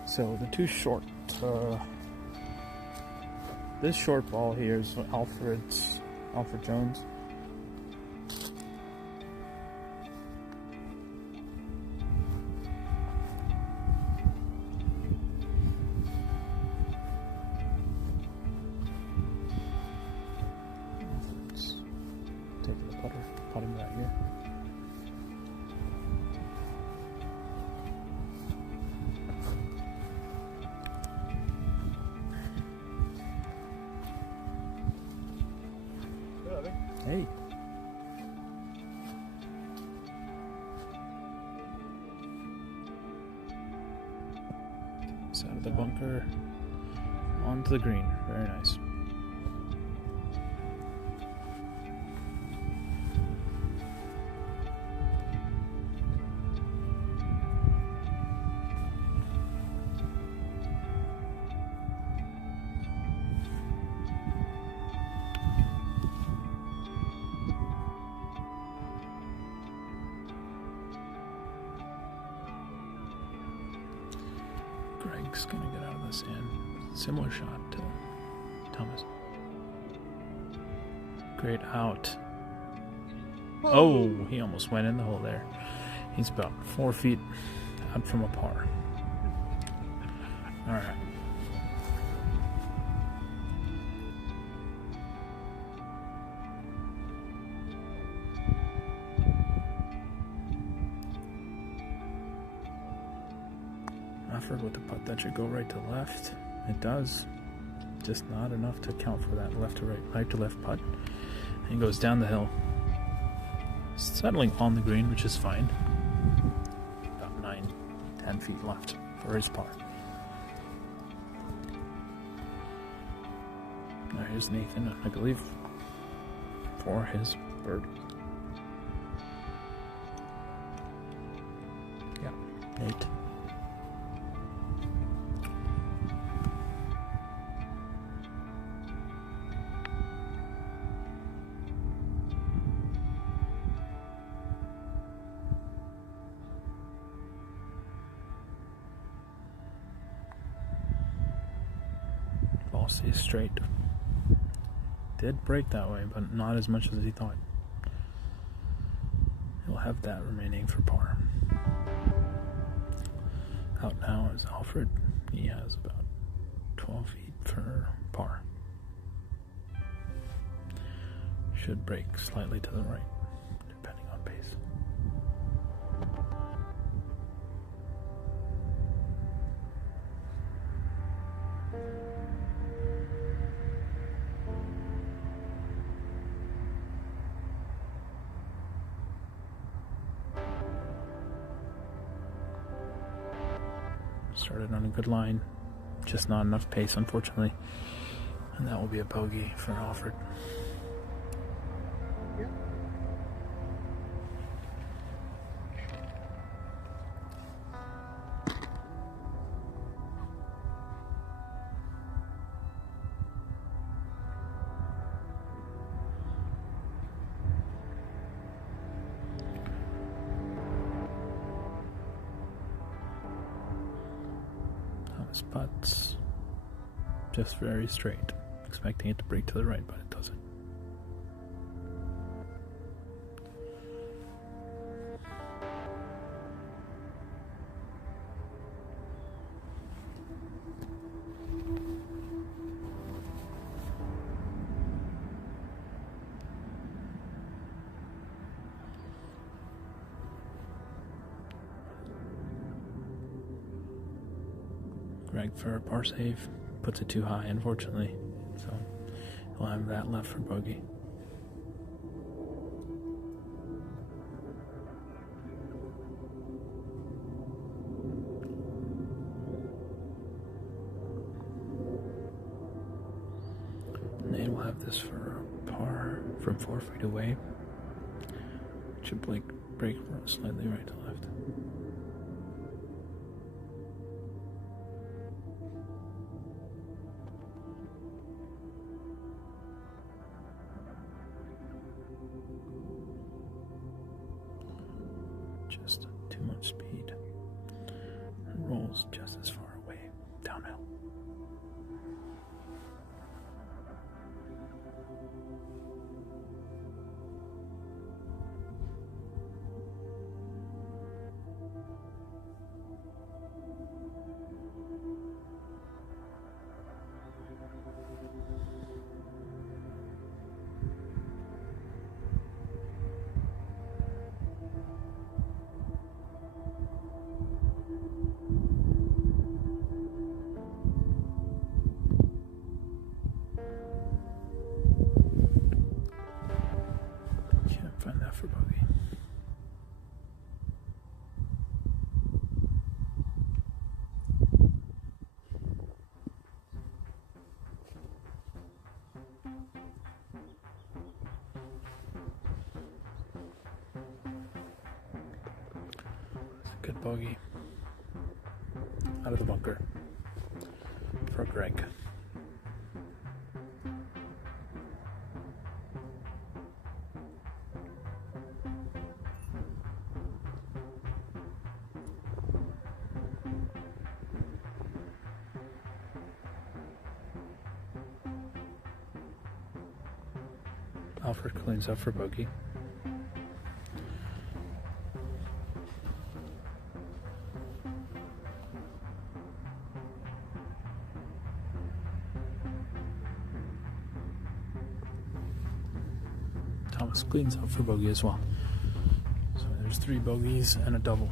So the two short, this short ball here is Alfred Jones. Take the putting right here. Hey. This out of the bunker onto the green. Very nice. Greg's gonna get out of the sand. Similar shot to Thomas. Great out. Oh, he almost went in the hole there. He's about 4 feet out from a par. All right. Alfred with the putt that should go right to left. It does. Just not enough to account for that left to right to left putt. And he goes down the hill. Settling on the green, which is fine. About 9-10 feet left for his par. Now here's Nathan, I believe, for his birdie. Yeah, Nate. Stays straight. Did break that way, but not as much as he thought. He'll have that remaining for par. Out now is Alfred. He has about 12 feet for par. Should break slightly to the right, depending on pace. Started on a good line, just not enough pace, unfortunately, and that will be a bogey for Alfred. Putts just very straight, expecting it to break to the right, but it doesn't. Greg for a par save, puts it too high, unfortunately, so he'll have that left for bogey. Nate will have this for a par from 4 feet away. Should break slightly right to left. Just too much speed. It rolls just as far away downhill. Find that for bogey. It's a good bogey out of the bunker for Greg. Alfred cleans up for bogey. Thomas cleans up for bogey as well. So there's 3 bogeys and a double.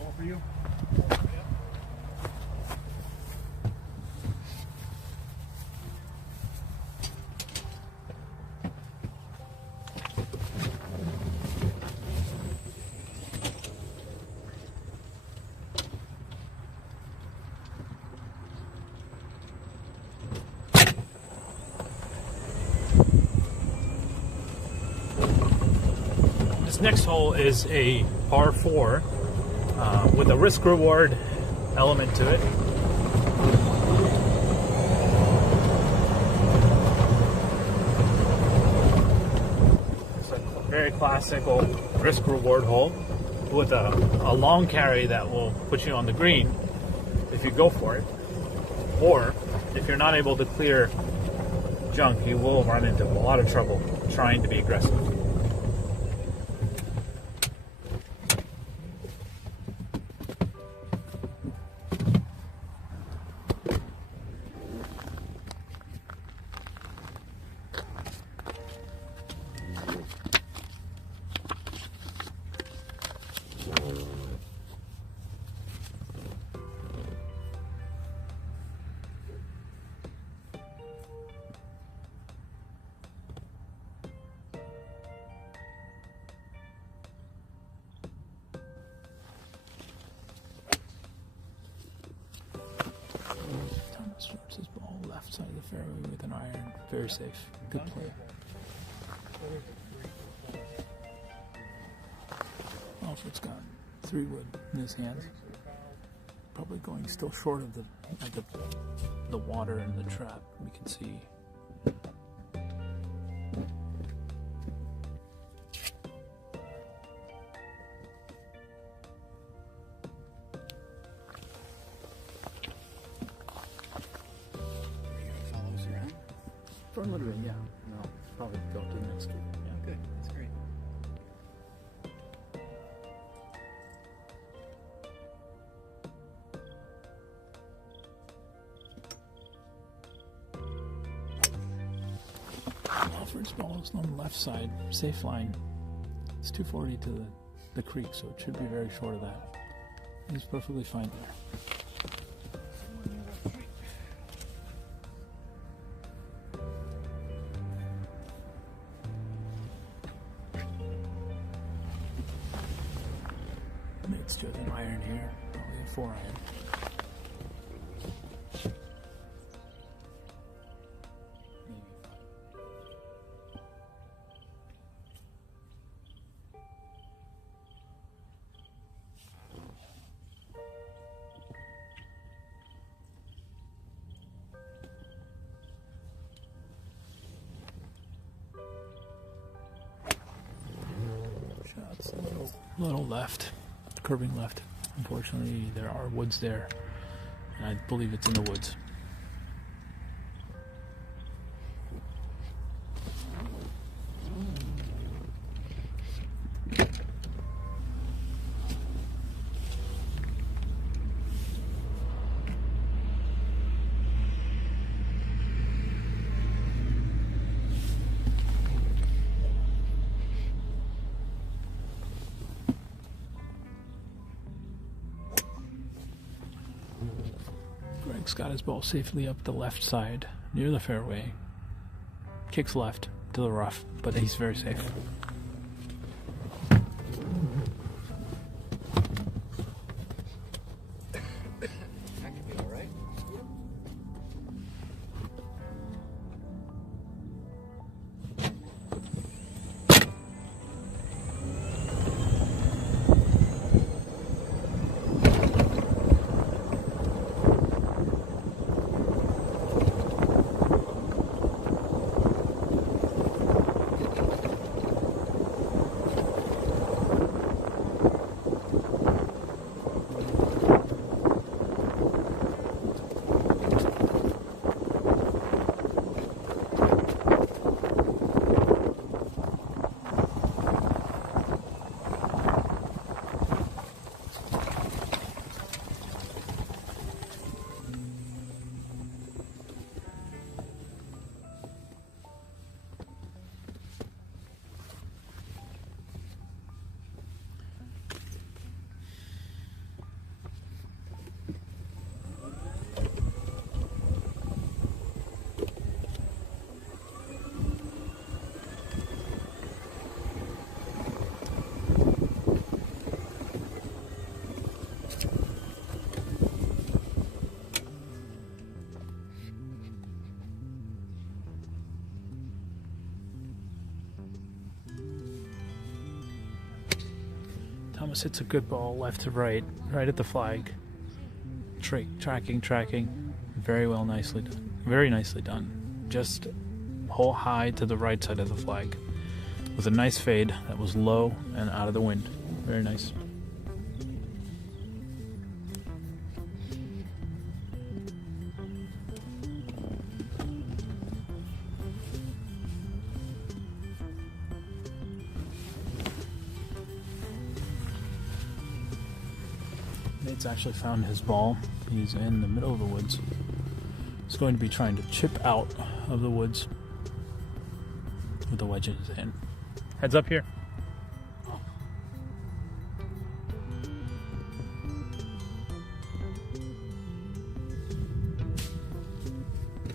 All for you. This next hole is a par 4 with a risk-reward element to it. It's a very classical risk-reward hole with a long carry that will put you on the green if you go for it. Or if you're not able to clear junk, you will run into a lot of trouble trying to be aggressive. Thomas drops his ball left side of the fairway with an iron. Very safe. Good play. Alfred's got 3 wood in his hands. Probably going still short of the water in the trap. We can see. For a little bit, yeah. No, probably go to the next one. Yeah, good. That's great. Alfred's ball is on the left side, safe line. It's 240 to the creek, so it should be very short of that. He's perfectly fine there. It's just an iron here, probably a 4 iron. Shots a little left. Curving left. Unfortunately, there are woods there, and I believe it's in the woods. Greg's got his ball safely up the left side, near the fairway. Kicks left to the rough, but he's very safe. That could be all right. almost hits a good ball left to right, right at the flag. Tracking. Very nicely done. Just hole high to the right side of the flag with a nice fade that was low and out of the wind. Very nice. Nate's actually found his ball. He's in the middle of the woods. He's going to be trying to chip out of the woods with the wedge in his hand. Heads up here.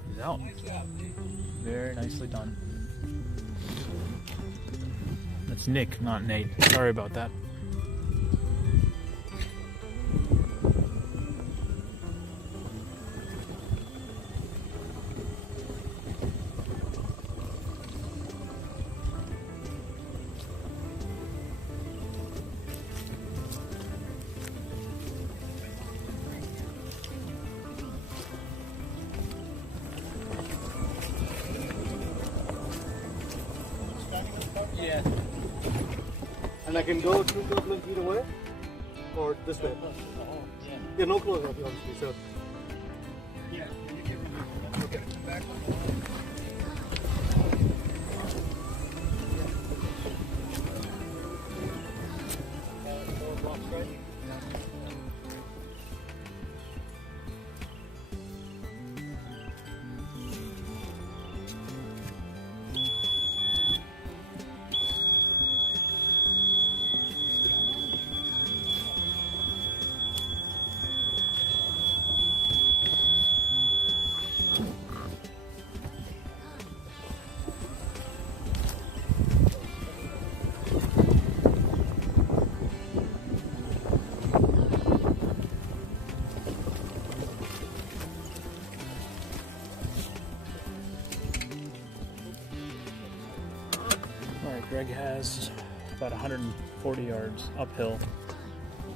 He's out. Very nicely done. That's Nick, not Nate. Sorry about that. Yeah. And I can go 2 feet away, or this way. Yeah, no close up, obviously. So. Yeah. Okay. Back one. Greg has about 140 yards uphill,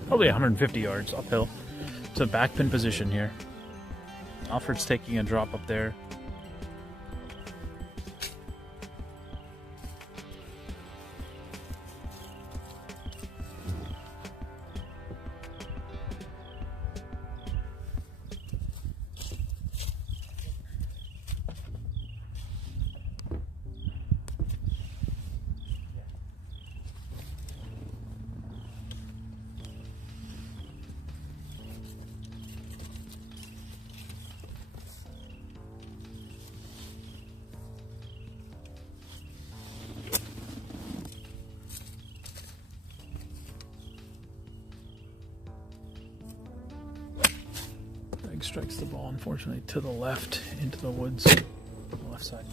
probably 150 yards uphill to backpin position here. Alfred's taking a drop up there. Strikes the ball, unfortunately, to the left into the woods on the left side.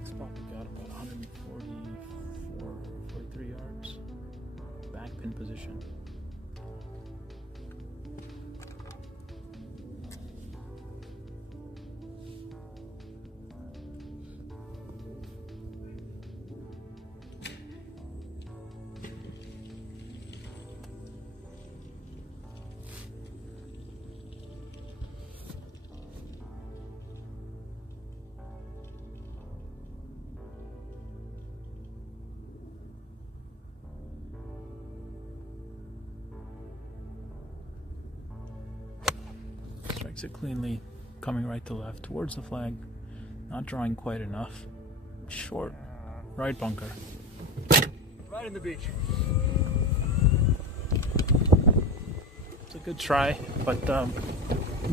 It's probably got about 144, 43 yards. Backpin position. Strikes it cleanly, coming right to left towards the flag, not drawing quite enough. Short, right bunker. Right in the beach. It's a good try, but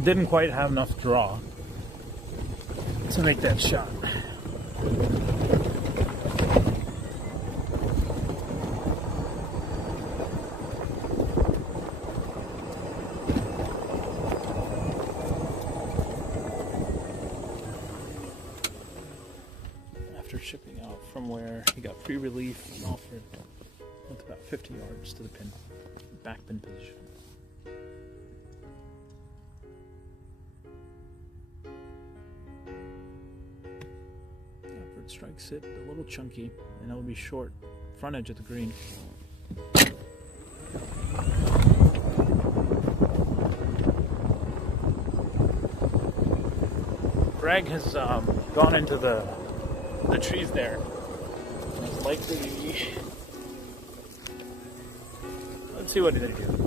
didn't quite have enough draw to make that shot. After shipping out from where he got free relief, Alfred went about 50 yards to the pin, back pin position. makes it a little chunky, and it'll be short front edge of the green. Greg has gone into the trees there. It's likely. Let's see what they do.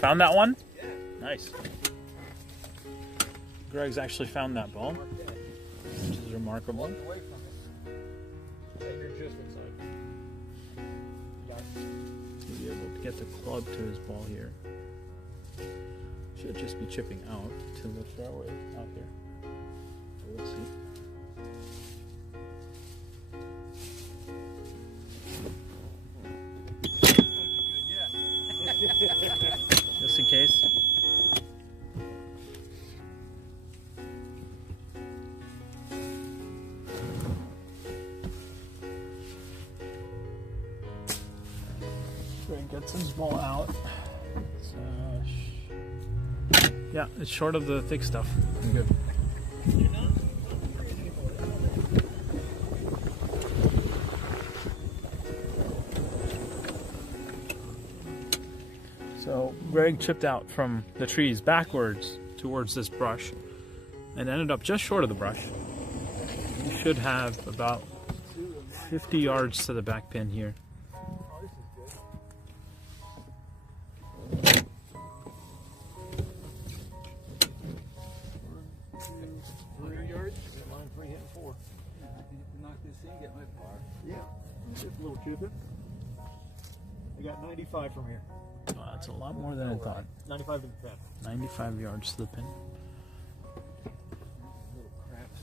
Found that one? Yeah. Nice. Greg's actually found that ball, which is remarkable. He'll be able to get the club to his ball here. Should just be chipping out to the fairway out here. So we'll see. Just in case. Greg gets his ball out. Yeah, it's short of the thick stuff. Good. So Greg chipped out from the trees backwards towards this brush and ended up just short of the brush. You should have about 50 yards to the back pin here. Just a little chipping. I got 95 from here. Wow, that's a lot more than I thought. 95 to the pin. 95 yards to the pin. Little craps.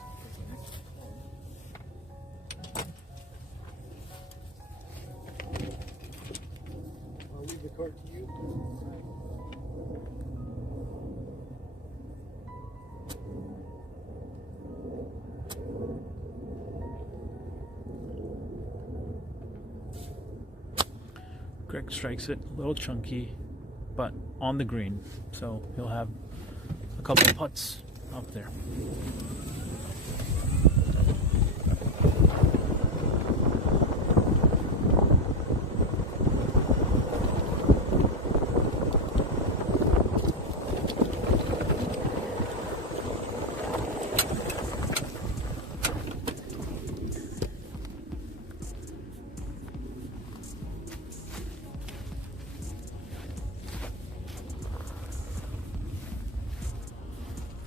I'll leave the cart to you. Greg strikes it a little chunky, but on the green, so he'll have a couple of putts up there.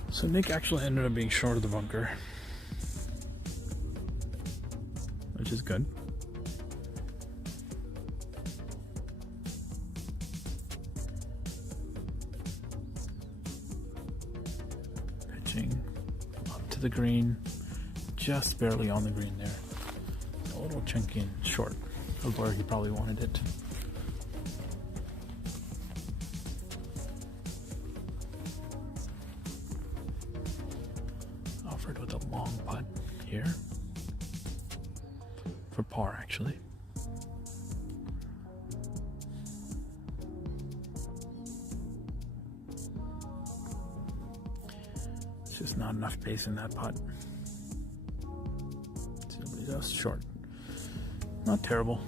So Nick actually ended up being short of the bunker, which is good. Pitching up to the green, just barely on the green there. A little chunky and short of where he probably wanted it. With a long putt here for par, actually. It's just not enough pace in that putt. Simply just short. Not terrible.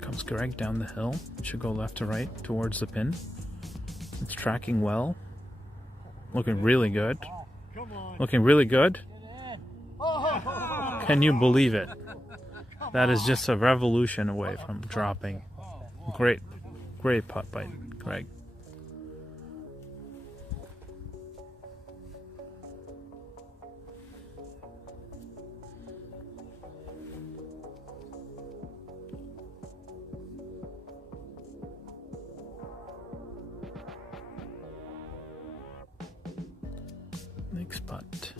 Comes Greg down the hill. It should go left to right towards the pin. It's tracking well. Looking really good. Looking really good. Can you believe it? That is just a revolution away from dropping. Great putt by Greg. Next putt.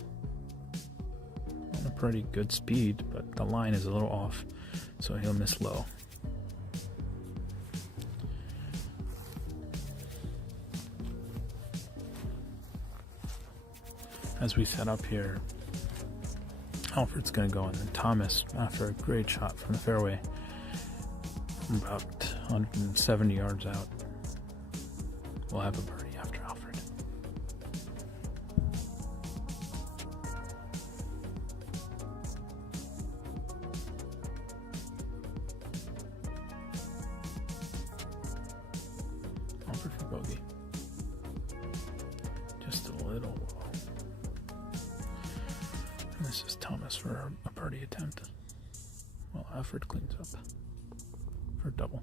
On a pretty good speed, but the line is a little off, so he'll miss low. As we set up here, Alfred's going to go, and then Thomas, after a great shot from the fairway, from about 170 yards out, will have a birdie after Alfred. Alfred for bogey. Just a little low. And this is Thomas for a birdie attempt. Well, Alfred cleans up for a double.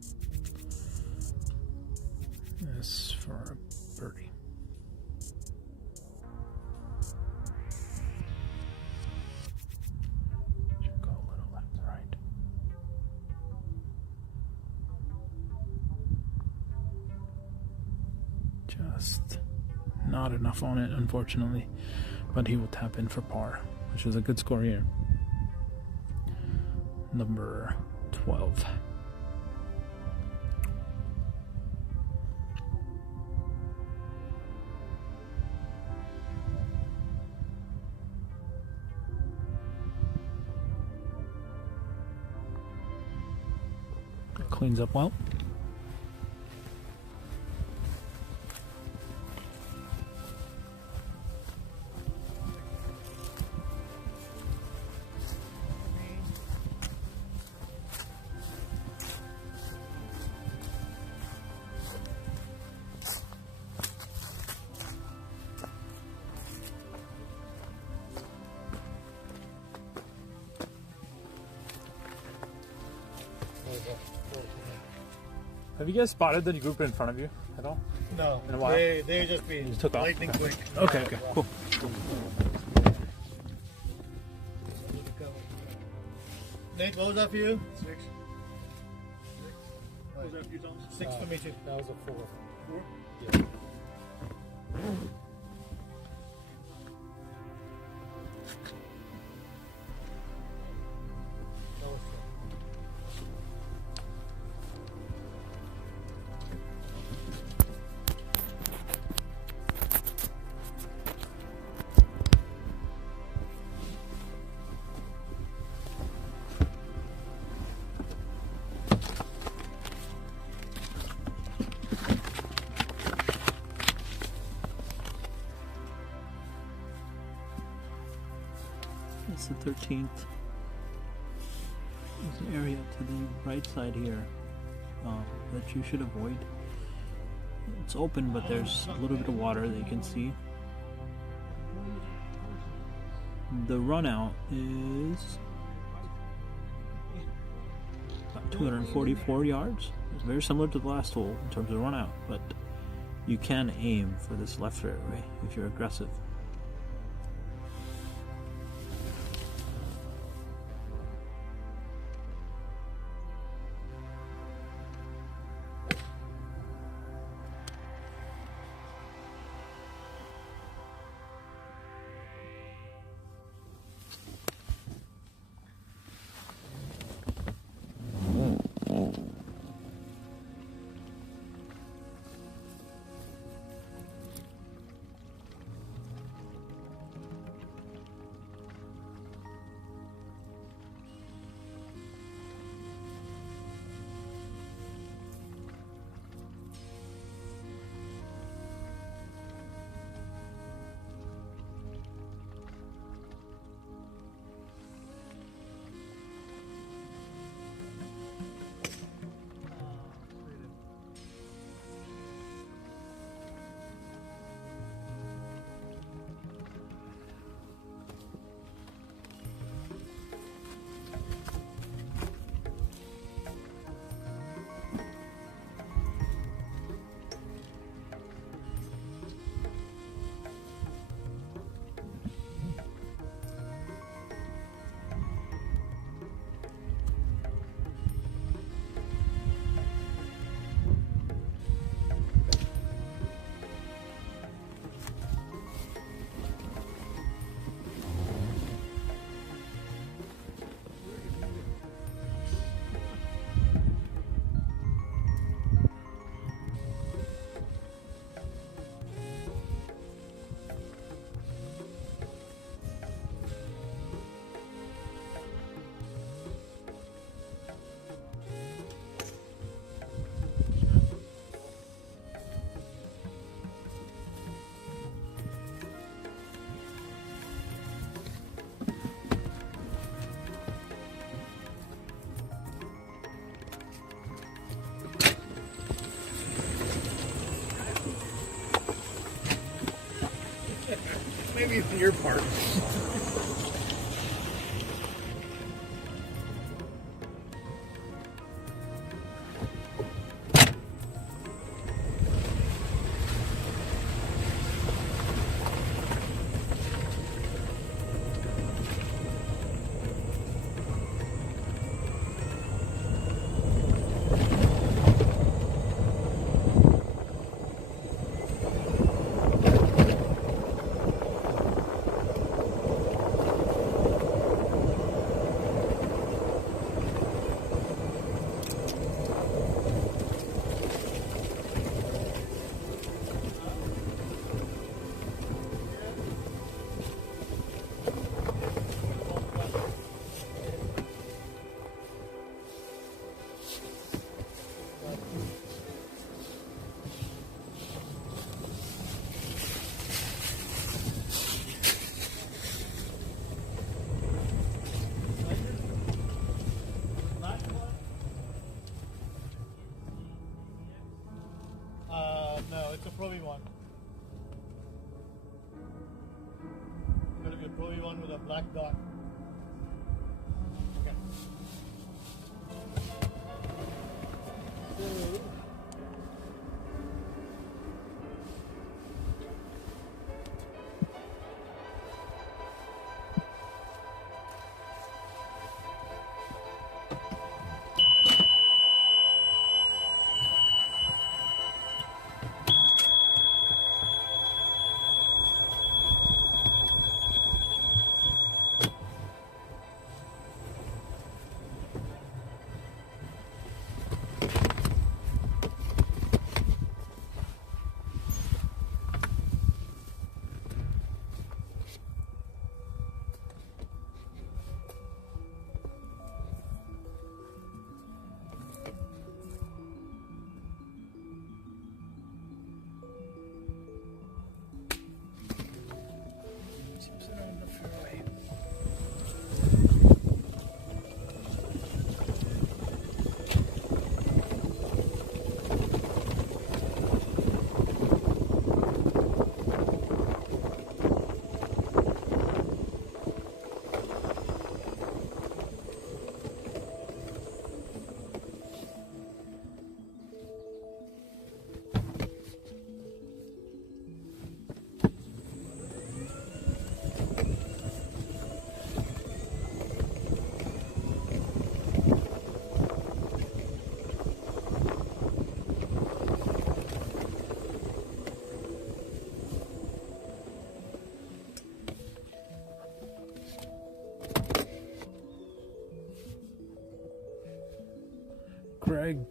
This for a birdie. Should go a little left to right. Just not enough on it, unfortunately. But he will tap in for par, which is a good score here. Number 12. Cleans up well. Have you guys spotted the group in front of you at all? No, In a while? they just been Just took off. lightning quick. Okay, cool. Nate, what was that for you? 6. What was that for you, Thomas? 6 for me too. That was a 4. 4? Yeah. It's the 13th. There's an area to the right side here that you should avoid. It's open, but there's a little bit of water that you can see. The run out is about 244 yards. It's very similar to the last hole in terms of run out, but you can aim for this left fairway if you're aggressive. Maybe on your part. No, it's a Pro V1. It's gonna be a Pro V1 with a black dot. Okay. Greg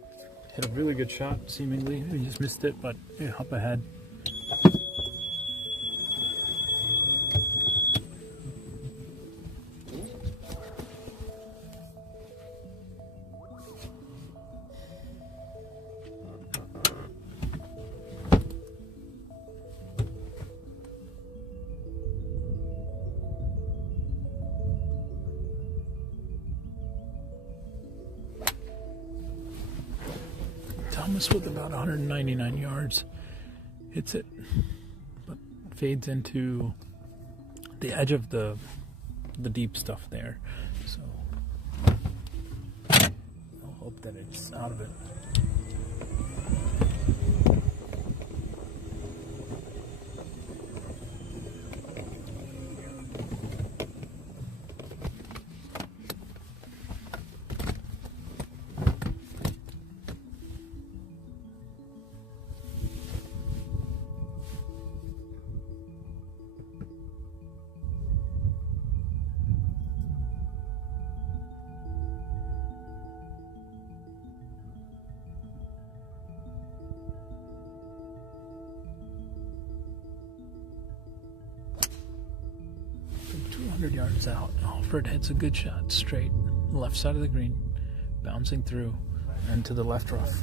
hit a really good shot, seemingly. He just missed it, but up ahead. Thomas with about 199 yards hits it, but fades into the edge of the deep stuff there. So I'll hope that it's out of it. From 200 yards out, Alfred hits a good shot straight, left side of the green, bouncing through and to the left rough.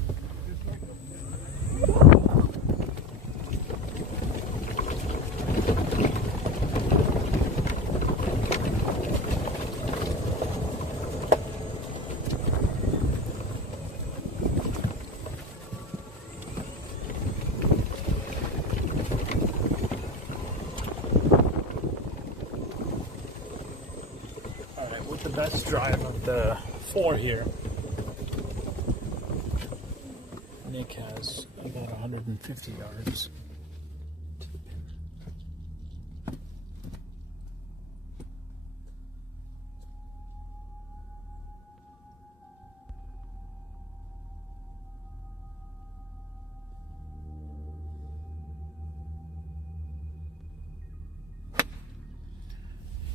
drive of the 4 here. Nick has about 150 yards.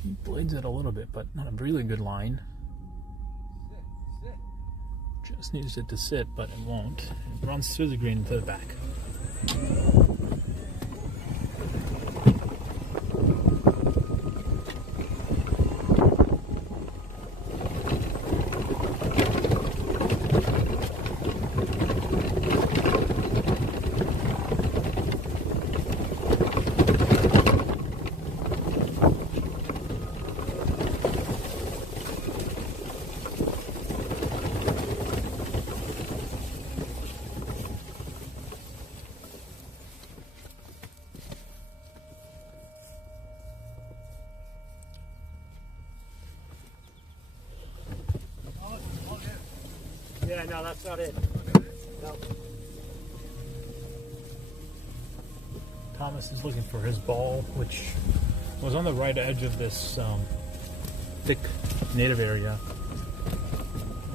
He blades it a little bit, but not a really good line. Just needs it to sit, but it won't. It runs through the green to the back. Yeah, no, that's not it. No. Thomas is looking for his ball, which was on the right edge of this thick native area.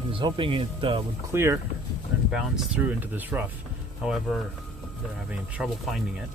He was hoping it would clear and bounce through into this rough. However, they're having trouble finding it.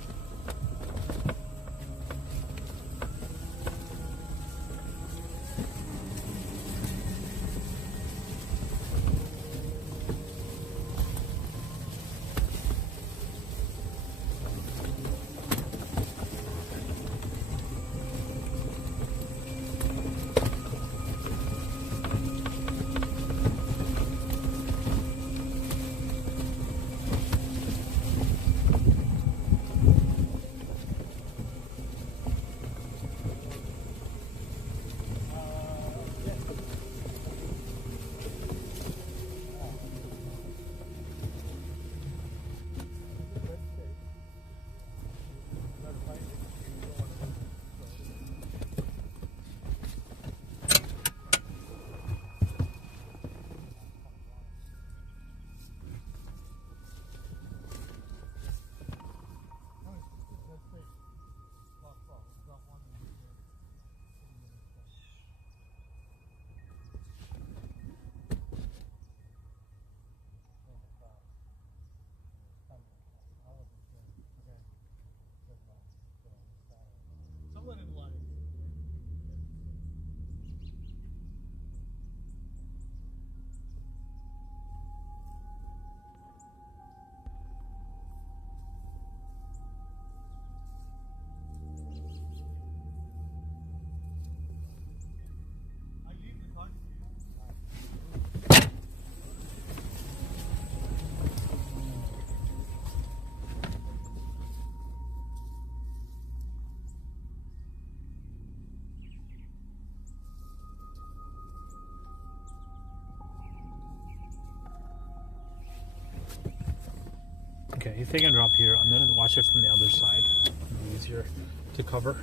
Okay, he's taking a drop here. I'm going to watch it from the other side. It'll be easier to cover.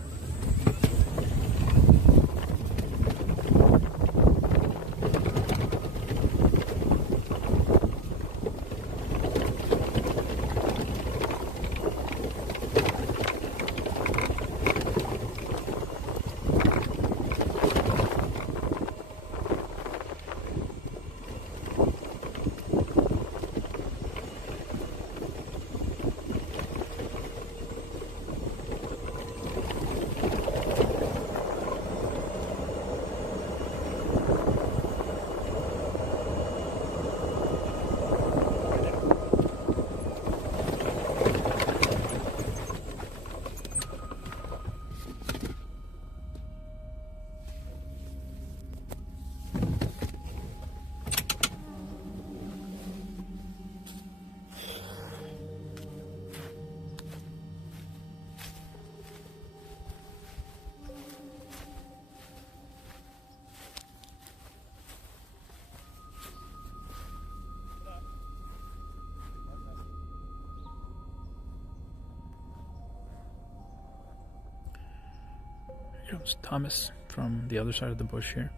Here comes Thomas from the other side of the bush here.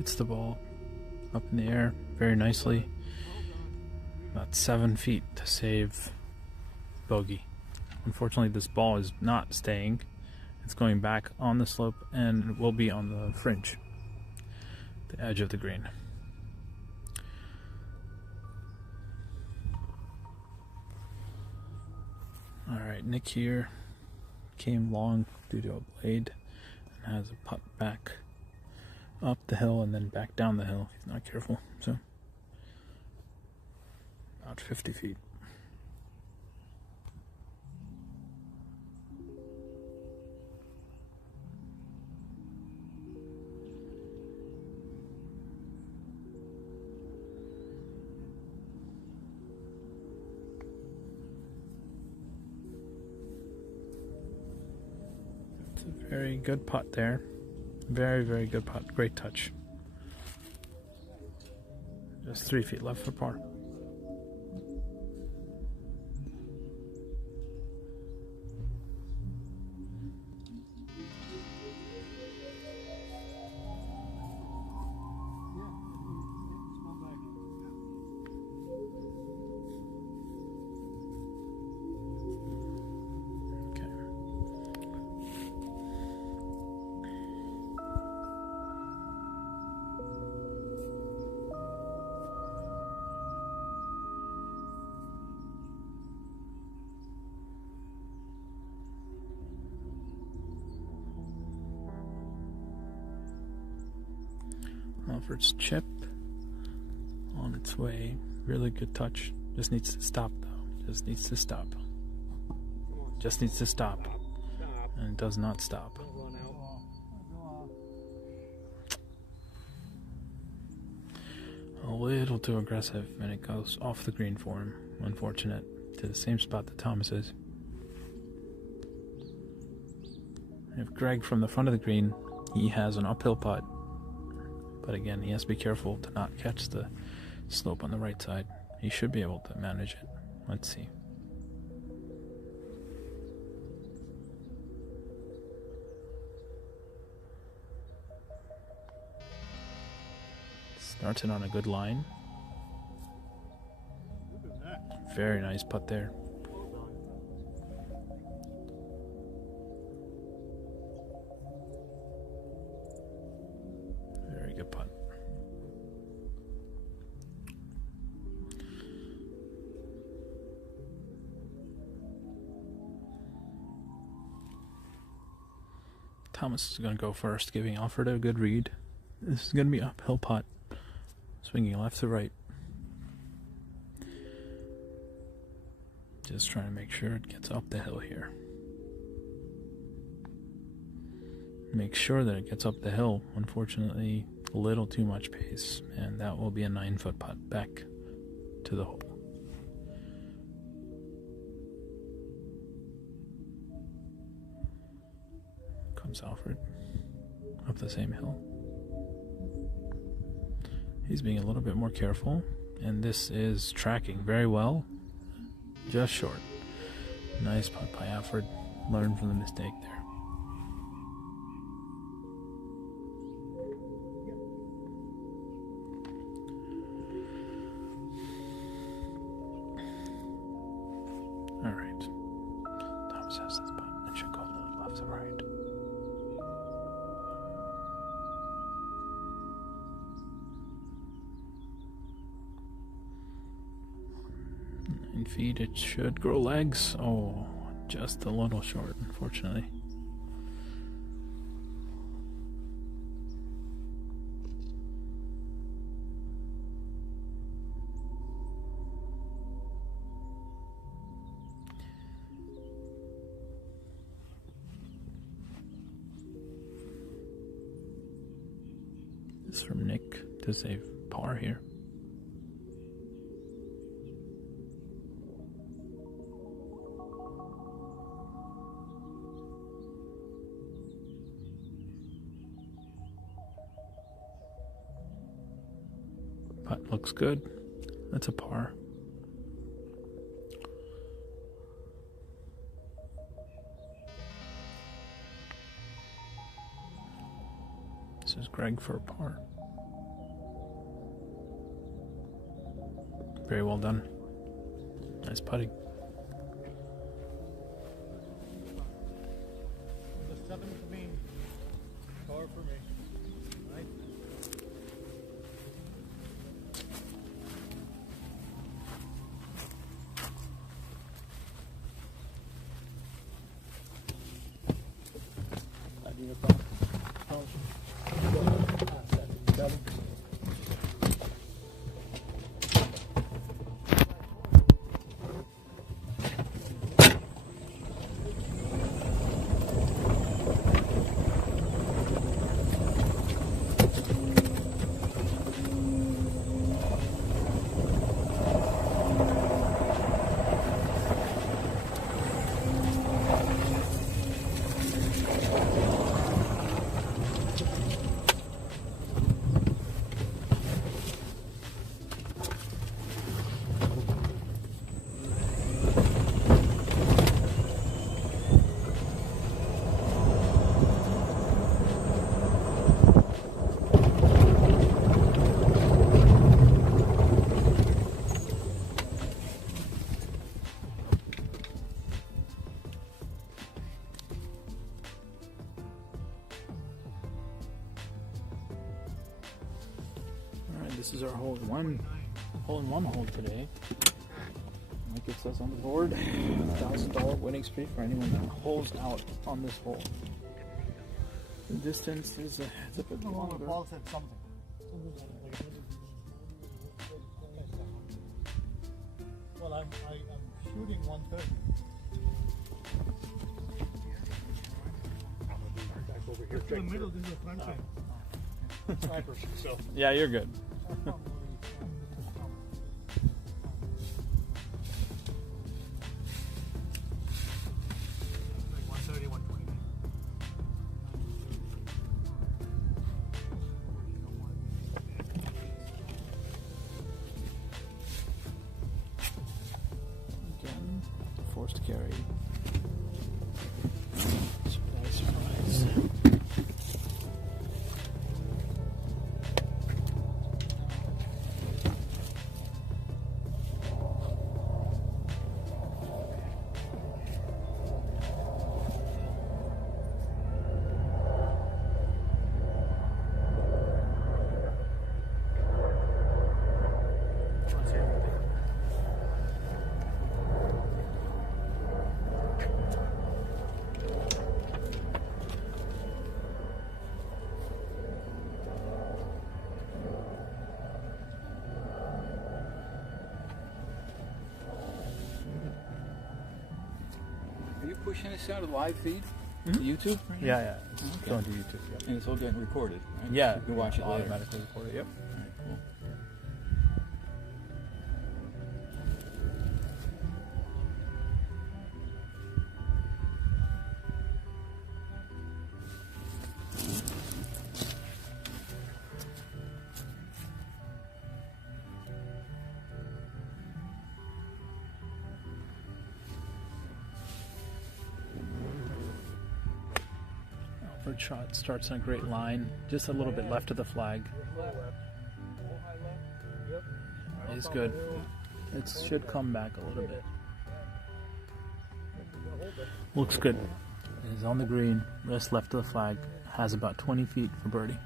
hits the ball up in the air very nicely. About 7 feet to save bogey. Unfortunately, this ball is not staying. It's going back on the slope and will be on the fringe, the edge of the green. Alright, Nick here came long due to a blade and has a putt back up the hill and then back down the hill if he's not careful. So, about 50 feet. Very good putt there. Very, very good putt. Great touch. Just 3 feet left for par. Alfred's chip on its way. Really good touch. Just needs to stop though. Just needs to stop. Just needs to stop. And it does not stop. A little too aggressive and it goes off the green for him. Unfortunate. To the same spot that Thomas is. If Greg from the front of the green, he has an uphill putt. But again, he has to be careful to not catch the slope on the right side. He should be able to manage it. Let's see. Starts it on a good line. Very nice putt there. Very good putt. Thomas is going to go first, giving Alfred a good read. This is going to be uphill putt. Swinging left to right. Just trying to make sure it gets up the hill here. Make sure that it gets up the hill. Unfortunately, a little too much pace, and that will be a 9-foot putt back to the hole. Comes Alfred up the same hill. He's being a little bit more careful, and this is tracking very well. Just short. Nice putt by Alfred. Learn from the mistake there. All right. Thomas has this putt. It should go a little left to right. Feet, it should grow legs. Oh, just a little short, unfortunately. This is from Nick to save par here. Putt looks good. That's a par. This is Greg for a par. Very well done. Nice putting. The 7 for me. Par for me. Right? This is our hole in one hole today. That gets us on the board. $1,000 winning streak for anyone that holes out on this hole. The distance is a bit longer. Paul said something. Well, I'm shooting 130. Back over here. To the middle, this is the front side. Snipers, so. Yeah, you're good. Like 130, 120. Again, forced carry. Surprise, surprise. Are you pushing this out of the live feed? To YouTube? Right now? Yeah. Okay. Going to YouTube. Yep. And it's all getting recorded, right? Yeah. You can watch it later. Automatically recorded. Yep. All right, cool. Outward shot starts on a great line, just a little bit left of the flag. Is good. It should come back a little bit. Looks good. It is on the green, rest left of the flag. Has about 20 feet for birdie.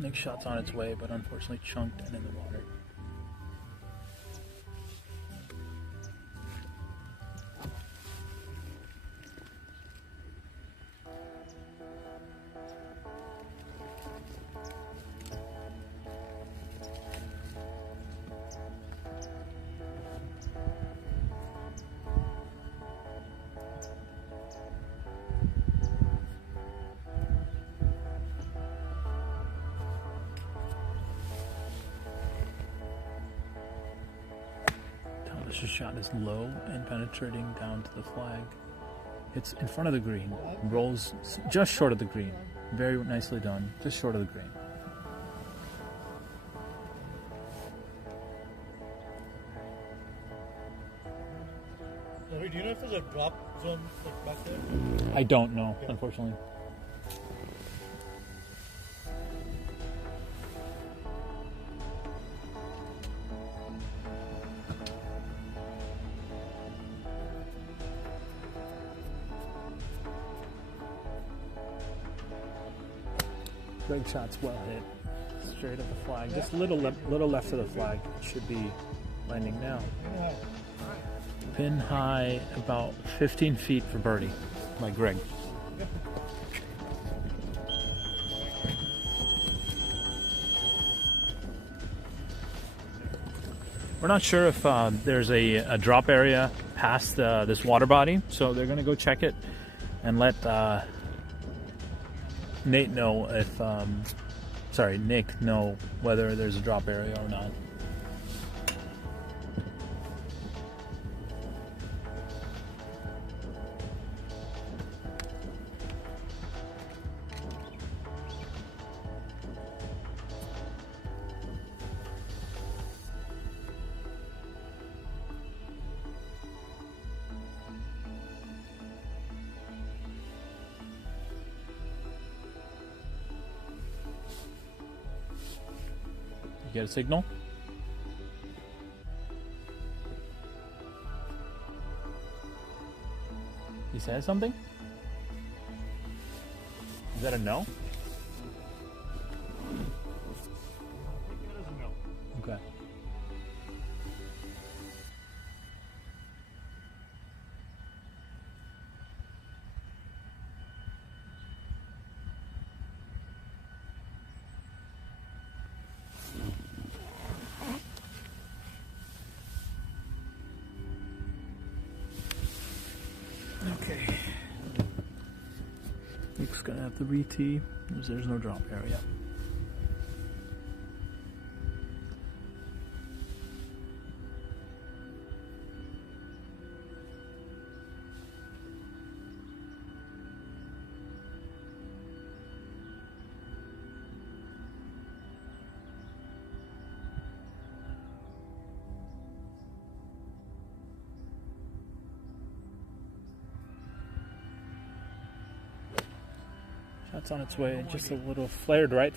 Next shot's on its way, but unfortunately chunked and in the water. This shot is low and penetrating down to the flag. It's in front of the green, rolls just short of the green. Very nicely done, just short of the green. Do you know if there's a drop zone like back there? I don't know, unfortunately. Greg shot's well hit, straight at the flag. Just a little left of the flag. It should be landing now. Pin high, about 15 feet for birdie by Greg. We're not sure if there's a drop area past this water body, so they're going to go check it and let Nick know whether there's a drop area or not. You get a signal? He says something? Is that a no? Okay. Okay. Nick's gonna have to re-tee because there's no drop area. Shot's on its way, just a little flared right.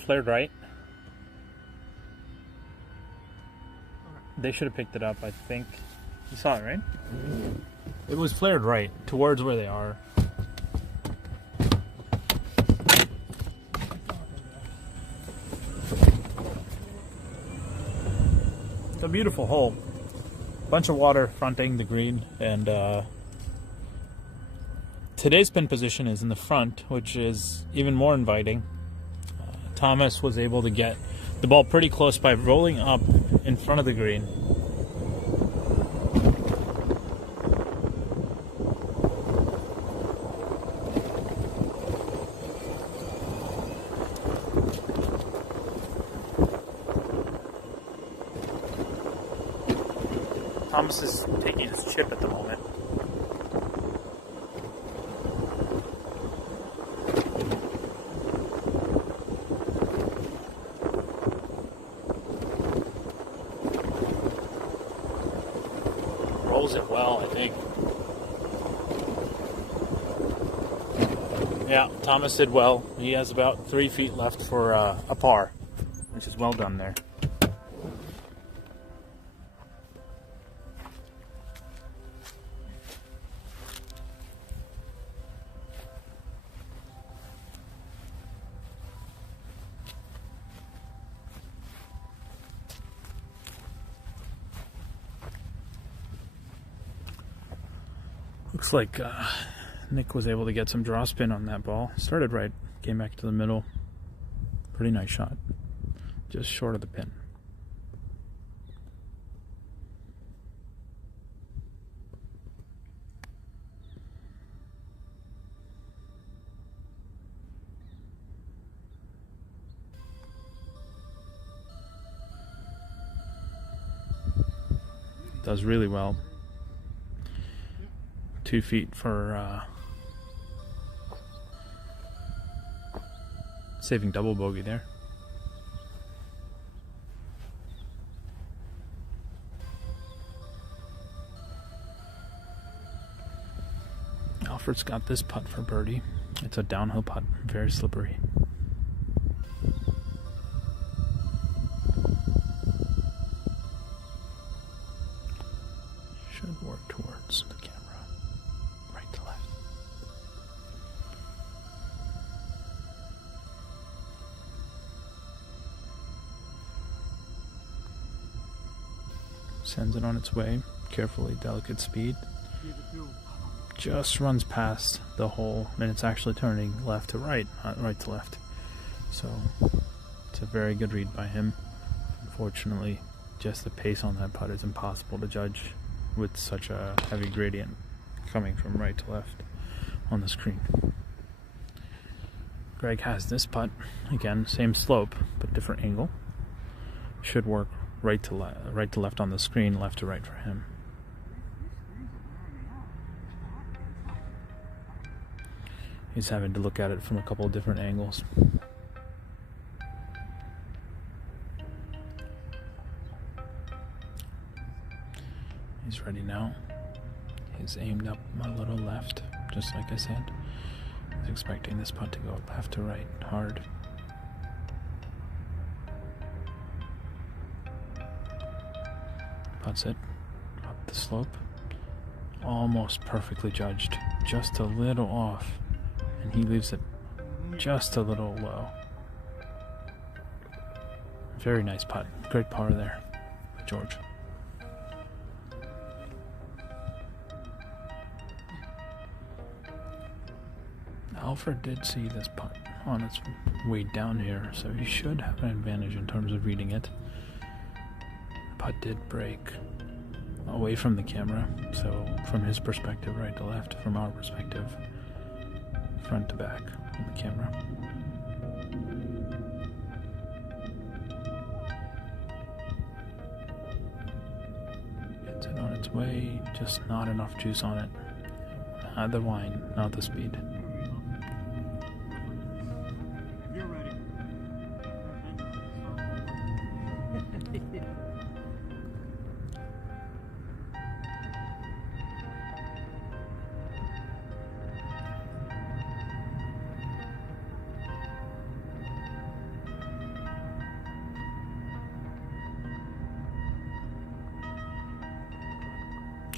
They should have picked it up, I think. You saw it, right? It was flared right, towards where they are. It's a beautiful hole. Bunch of water fronting the green, and today's pin position is in the front, which is even more inviting. Thomas was able to get the ball pretty close by rolling up in front of the green. Thomas is taking his chip at the moment. Rolls it well, I think. Yeah, Thomas did well. He has about 3 feet left for a par, which is well done there. Looks like Nick was able to get some draw spin on that ball. Started right, came back to the middle. Pretty nice shot. Just short of the pin. Does really well. 2 feet for saving double bogey there. Alfred's got this putt for birdie. It's a downhill putt, very slippery. Should work towards the camera, right to left. Sends it on its way, carefully, delicate speed. Just runs past the hole, and it's actually turning left to right, not right to left. So it's a very good read by him. Unfortunately, just the pace on that putt is impossible to judge with such a heavy gradient coming from right to left on the screen. Greg has this putt, again, same slope, but different angle. Should work right to left on the screen, left to right for him. He's having to look at it from a couple of different angles. He's ready now. He's aimed up a little left, just like I said. He's expecting this putt to go left to right, hard. Puts it up the slope. Almost perfectly judged. Just a little off. And he leaves it just a little low. Very nice putt. Great par there by George. Alfred did see this putt on its way down here, so he should have an advantage in terms of reading it. The putt did break away from the camera, so from his perspective, right to left. From our perspective, front to back on the camera. Gets it on its way, just not enough juice on it. Not the wine, not the speed. You're ready.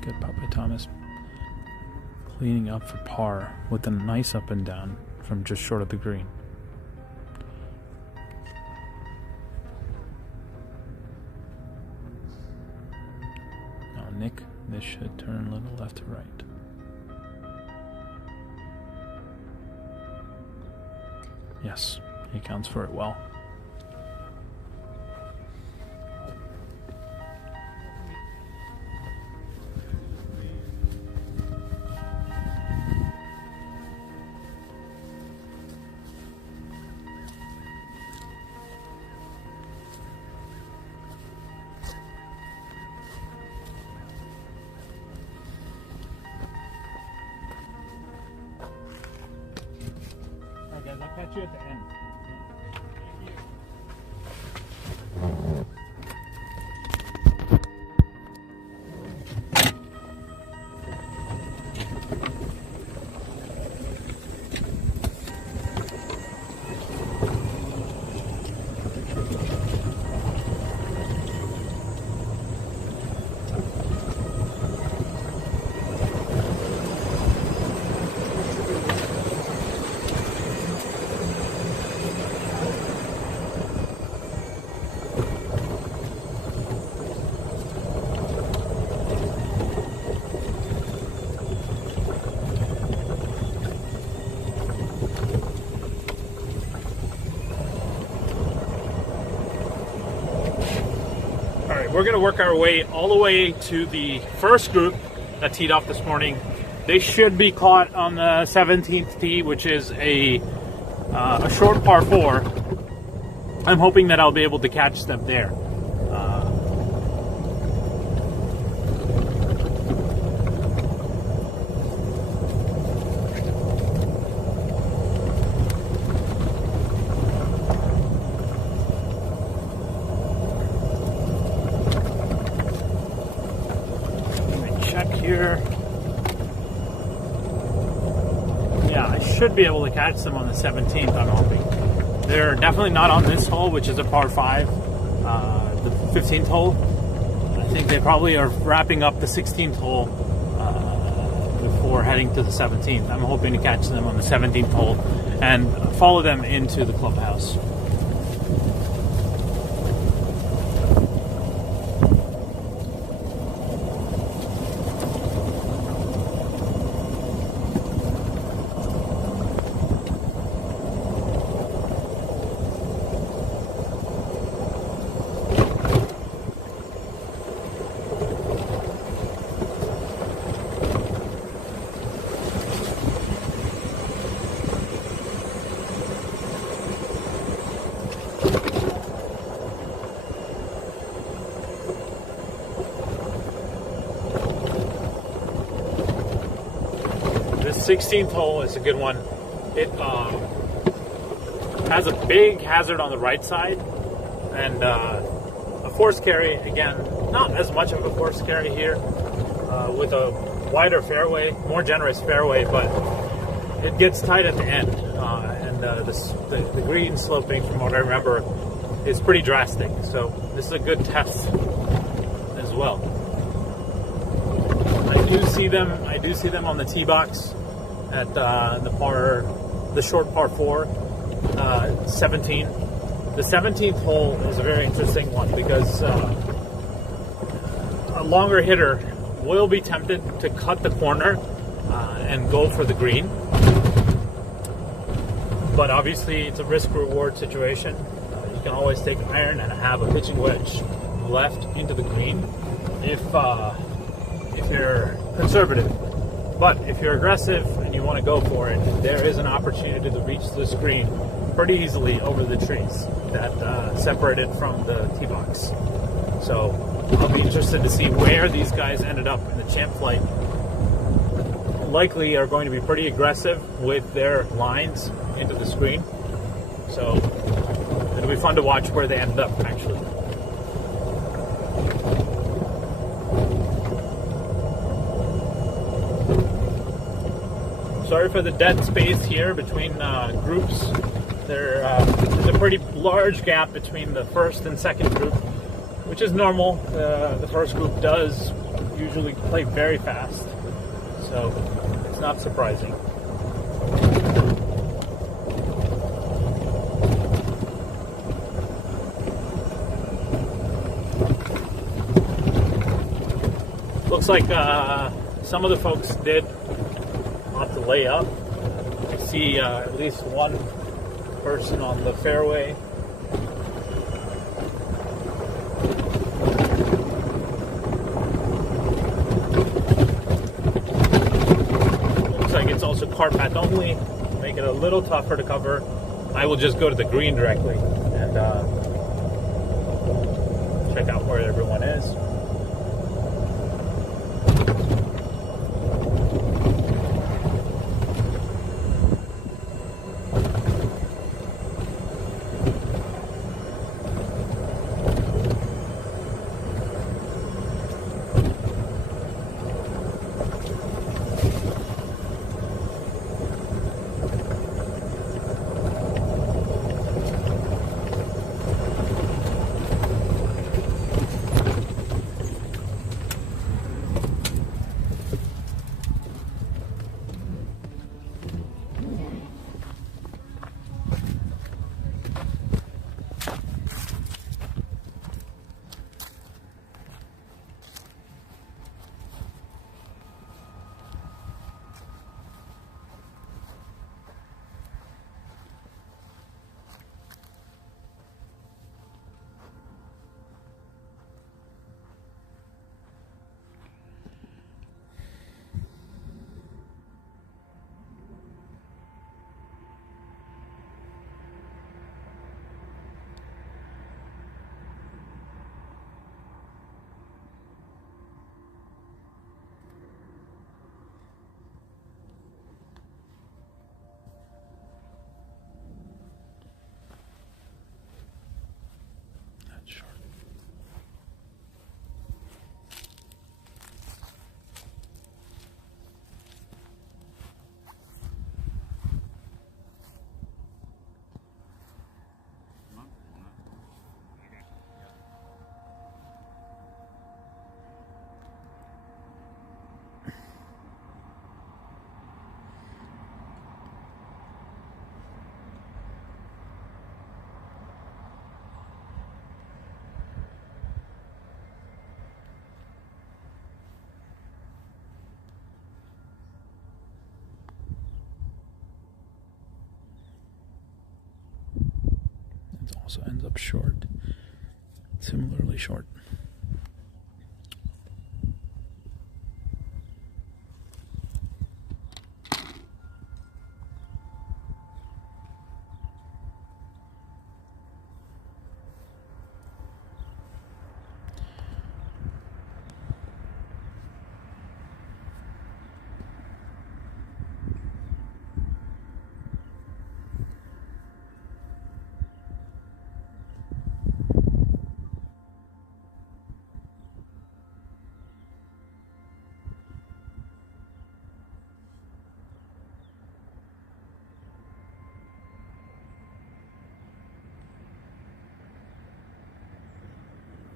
Good putt by Thomas. Cleaning up for par with a nice up and down from just short of the green. Now Nick, this should turn a little left to right. Yes, he accounts for it well. Alright guys, I'll catch you at the end. We're going to work our way all the way to the first group that teed off this morning. They should be caught on the 17th tee, which is a short par 4. I'm hoping that I'll be able to catch them there. here. Yeah, I should be able to catch them on the 17th, I'm hoping. They're definitely not on this hole, which is a par 5, the 15th hole. I think they probably are wrapping up the 16th hole before heading to the 17th. I'm hoping to catch them on the 17th hole and follow them into the clubhouse. The 16th hole is a good one. It has a big hazard on the right side, and a force carry, again, not as much of a force carry here, with a wider fairway, more generous fairway, but it gets tight at the end, and the green sloping, from what I remember, is pretty drastic, so this is a good test as well. I do see them on the tee box at the short par 4, 17. The 17th hole is a very interesting one because a longer hitter will be tempted to cut the corner and go for the green. But obviously it's a risk-reward situation. You can always take an iron and have a pitching wedge left into the green if you're conservative. But if you're aggressive and you want to go for it, there is an opportunity to reach the screen pretty easily over the trees that separated from the tee box. So I'll be interested to see where these guys ended up in the champ flight. Likely are going to be pretty aggressive with their lines into the screen. So it'll be fun to watch where they ended up, actually. Sorry for the dead space here between groups. There's a pretty large gap between the first and second group, which is normal. The first group does usually play very fast, so it's not surprising. Looks like some of the folks did opt to lay up. I see at least one person on the fairway. Looks like it's also cart path only, make it a little tougher to cover. I will just go to the green directly and check out where everyone is. also ends up short, similarly short.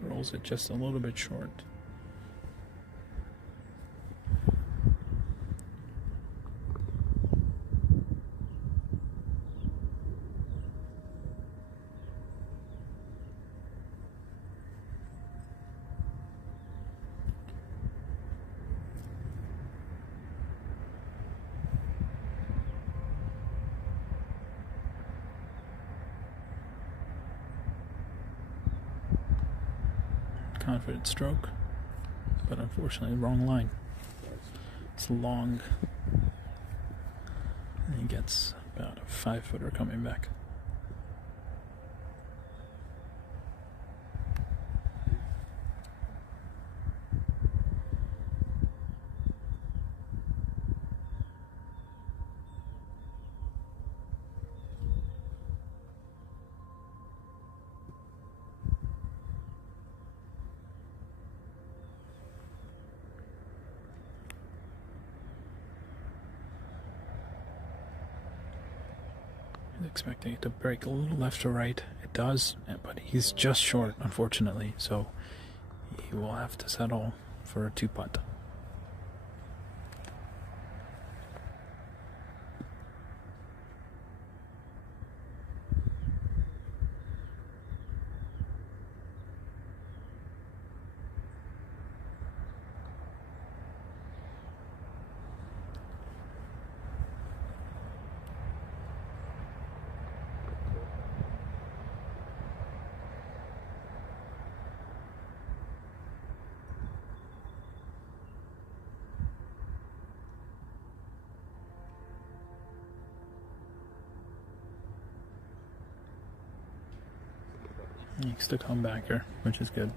Rolls it just a little bit short. Confident stroke, but unfortunately wrong line. It's long, and he gets about a 5-footer coming back. Expecting it to break a little left or right. It does, but he's just short, unfortunately, so he will have to settle for a 2-putt. Needs to come back here, which is good.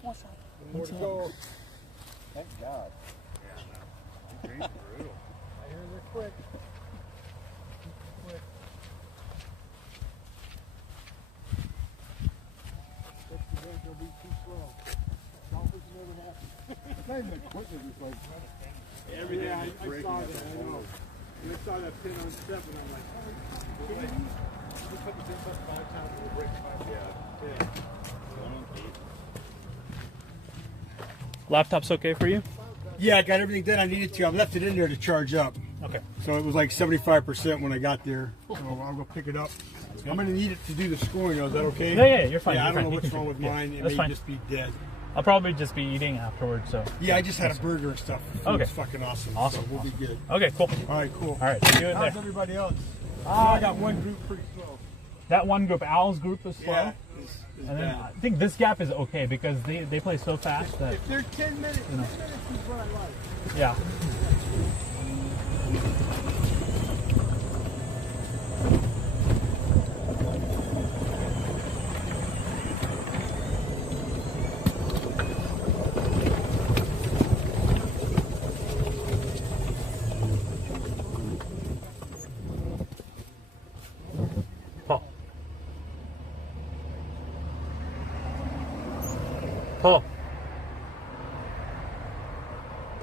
What's up? More to go. Thank God. Brutal. I hear they're quick. Quick. Next event will be too slow. Golfers never happen. It's not even that quick, it's like everything. Yeah, I saw that. I know. And I saw that pin on step, and I'm like, oh, you put the pin up 5 times and we'll break 5. Yeah. Laptop's okay for you? Yeah, I got everything done I needed to. I left it in there to charge up. Okay. So it was like 75% when I got there. So I'll go pick it up. I'm going to need it to do the scoring, though. Is that okay? Yeah, you're fine. Yeah, you're I don't fine. know what's wrong with mine. It may just be dead. I'll probably just be eating afterwards, so. Yeah, I just had a burger and stuff. Okay. It's fucking awesome. Awesome. So we'll be good. Okay, cool. All right, cool. All right, see you in How's there. everybody else? I got one group pretty slow. That one group, Al's group, is slow. Yeah, is And then bad. I think this gap is okay because they play so fast that, If they're 10 minutes, 10 minutes is what I like. yeah.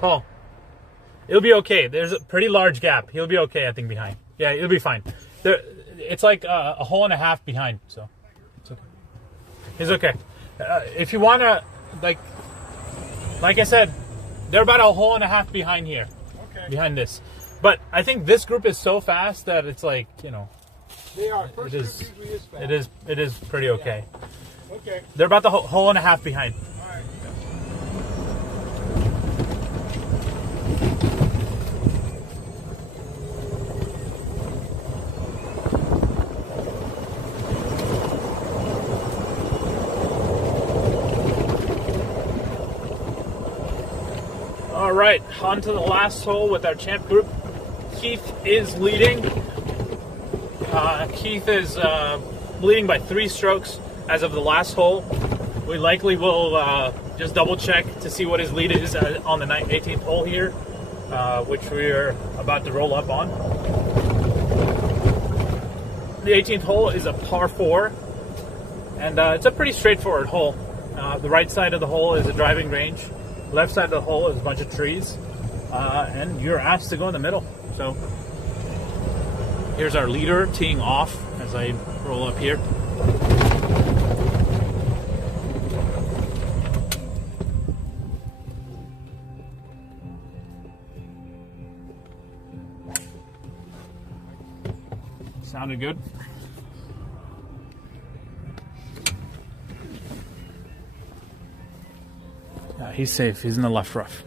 Paul, it'll be okay. There's a pretty large gap. He'll be okay, I think, behind. Yeah, it'll be fine. It's like a hole and a half behind, so it's okay. He's okay. If you want to, like I said, they're about a hole and a half behind here. Okay. Behind this. But I think this group is so fast that it's like, you know, They are. First it group is, usually is fast. it is pretty okay. Okay. They're about the hole and a half behind. All right. right, on to the last hole with our champ group. Keith is leading. Keith is leading by 3 strokes as of the last hole. We likely will just double check to see what his lead is on the 18th hole here, which we're about to roll up on. The 18th hole is a par 4, and it's a pretty straightforward hole. The right side of the hole is a driving range. Left side of the hole is a bunch of trees, and you're asked to go in the middle. So here's our leader teeing off as I roll up here. Sounded good. Yeah, he's safe. He's in the left rough.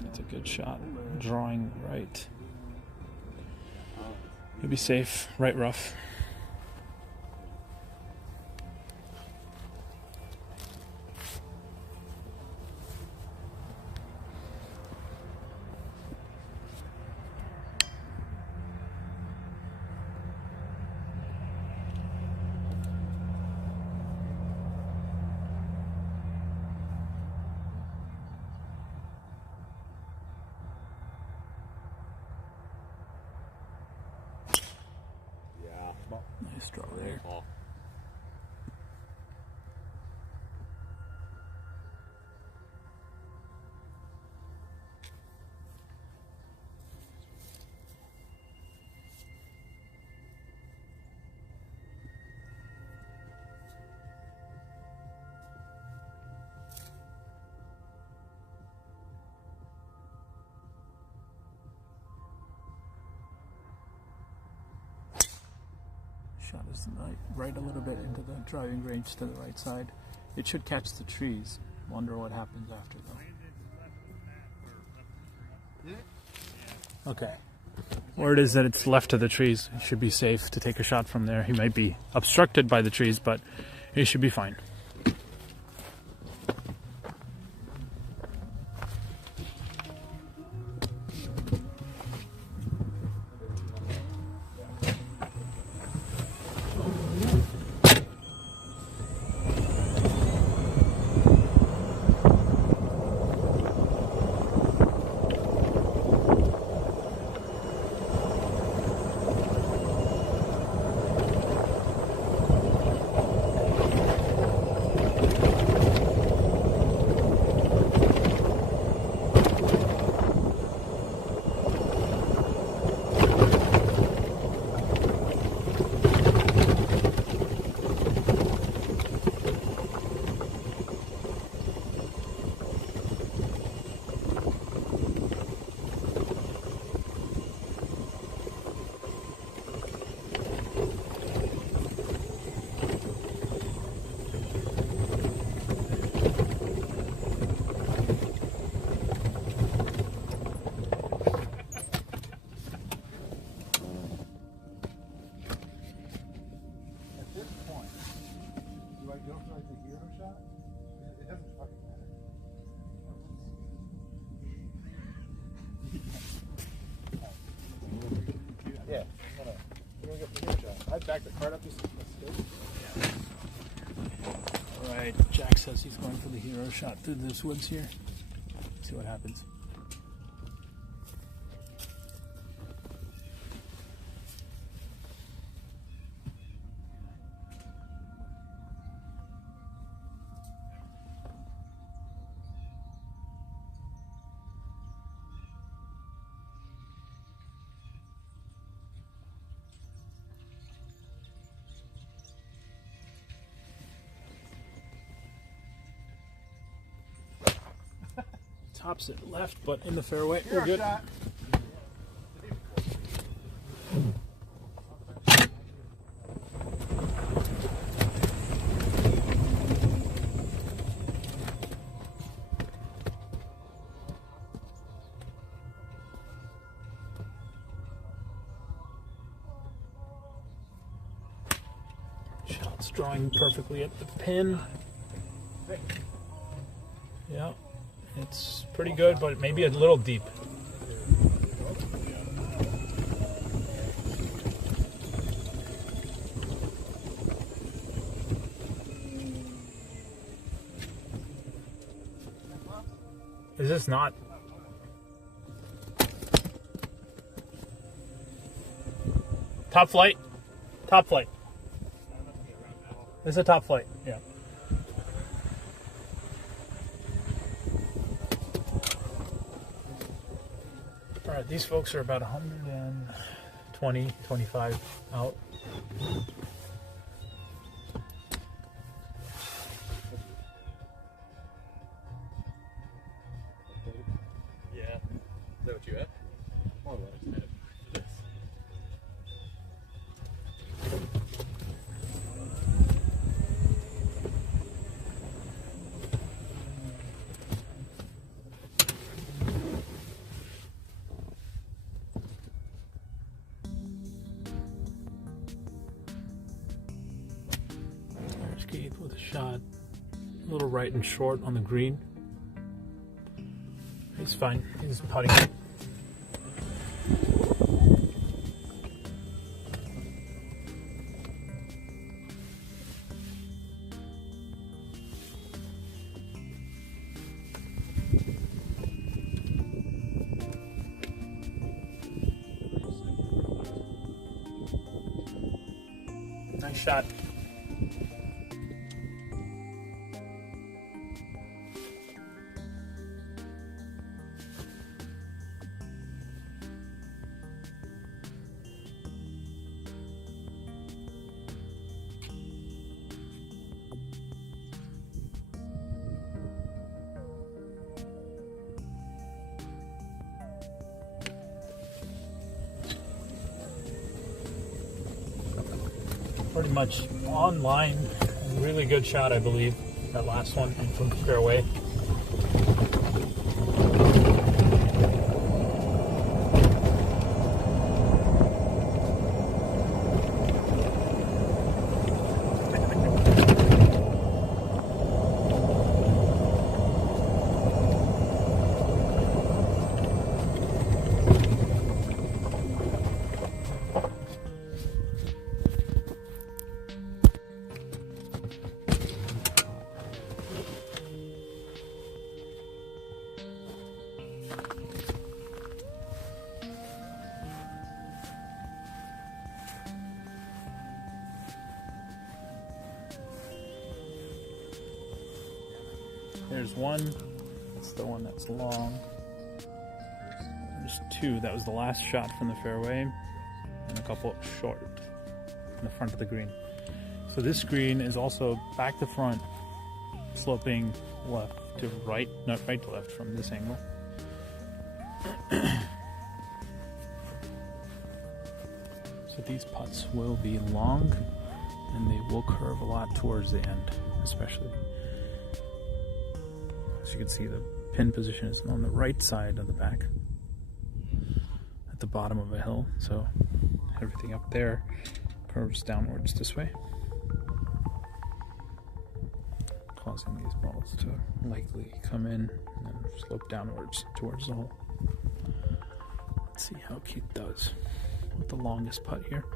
That's a good shot. Drawing right. You'll be safe. Right rough. Nice draw there. Shot is right a little bit into the driving range to the right side. It should catch the trees. Wonder what happens after though. Okay. Word is that it's left of the trees. It should be safe to take a shot from there. He might be obstructed by the trees, but he should be fine. Back the cart up just Alright, Jack says he's going for the hero shot through this woods here. See what happens. Tops it left, but in the fairway. We're good. It's drawing perfectly at the pin. Yeah, it's pretty good, but maybe a little deep. Is this not? Top flight? Top flight. This is a top flight, yeah. All right, these folks are about 120, 25 out. Yeah. Is that what you had? More or less. There's Keith with a shot. A little right and short on the green. He's fine. He's putting. Nice shot. Pretty much online. Really good shot, I believe. That last one from fairway. There's one. That's the one that's long. There's two. That was the last shot from the fairway. And a couple short in the front of the green. So this green is also back to front, sloping left to right, not right to left from this angle. So these putts will be long and they will curve a lot towards the end, especially. As you can see, the pin position is on the right side of the back at the bottom of a hill, so everything up there curves downwards this way, causing these balls to likely come in and then slope downwards towards the hole. Let's see how Keith does with the longest putt here.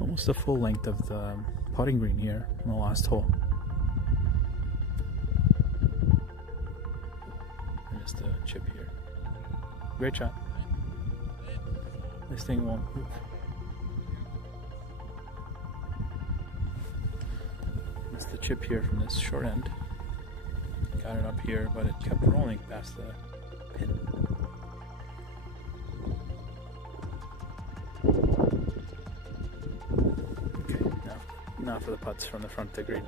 Almost the full length of the putting green here on the last hole. And just a chip here. Great shot. This thing won't move. That's the chip here from this short end. Got it up here, but it kept rolling past the pin. Now for the putts from the front of the green.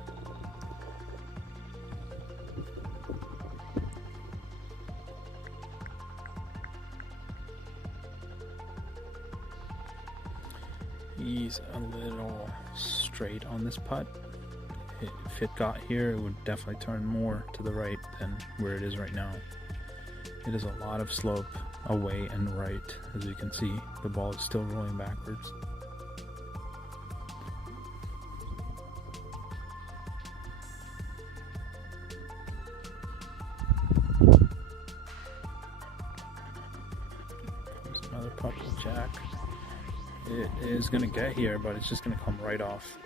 He's a little straight on this putt. If it got here, it would definitely turn more to the right than where it is right now. It is a lot of slope away and right. As you can see, the ball is still rolling backwards. There's another purple jack. It is going to get here, but it's just going to come right off.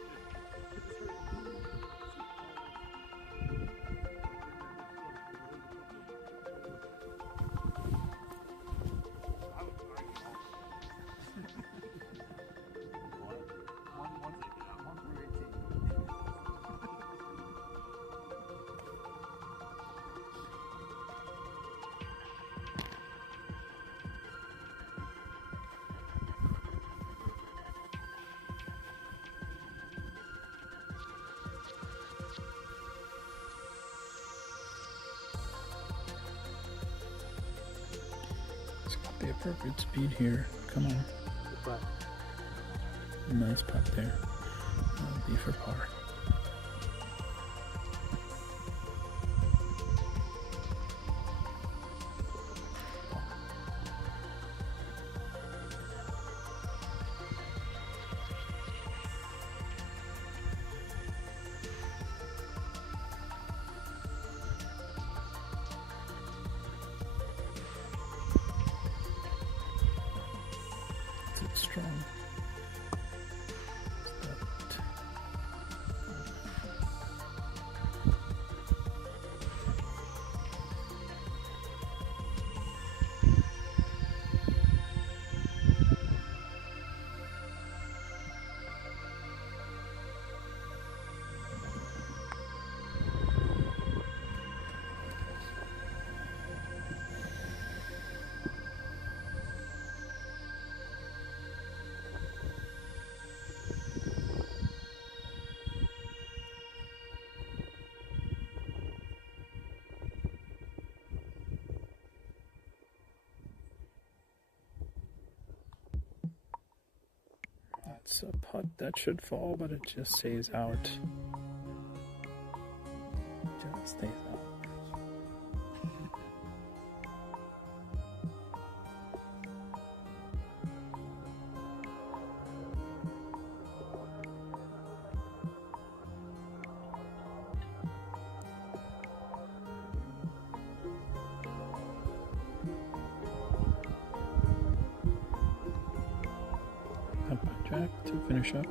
It's got the appropriate speed here. Come on. Nice putt there. That'll be for par. It's strong. It's a putt that should fall, but it just stays out. Just stays out. Jack to finish up.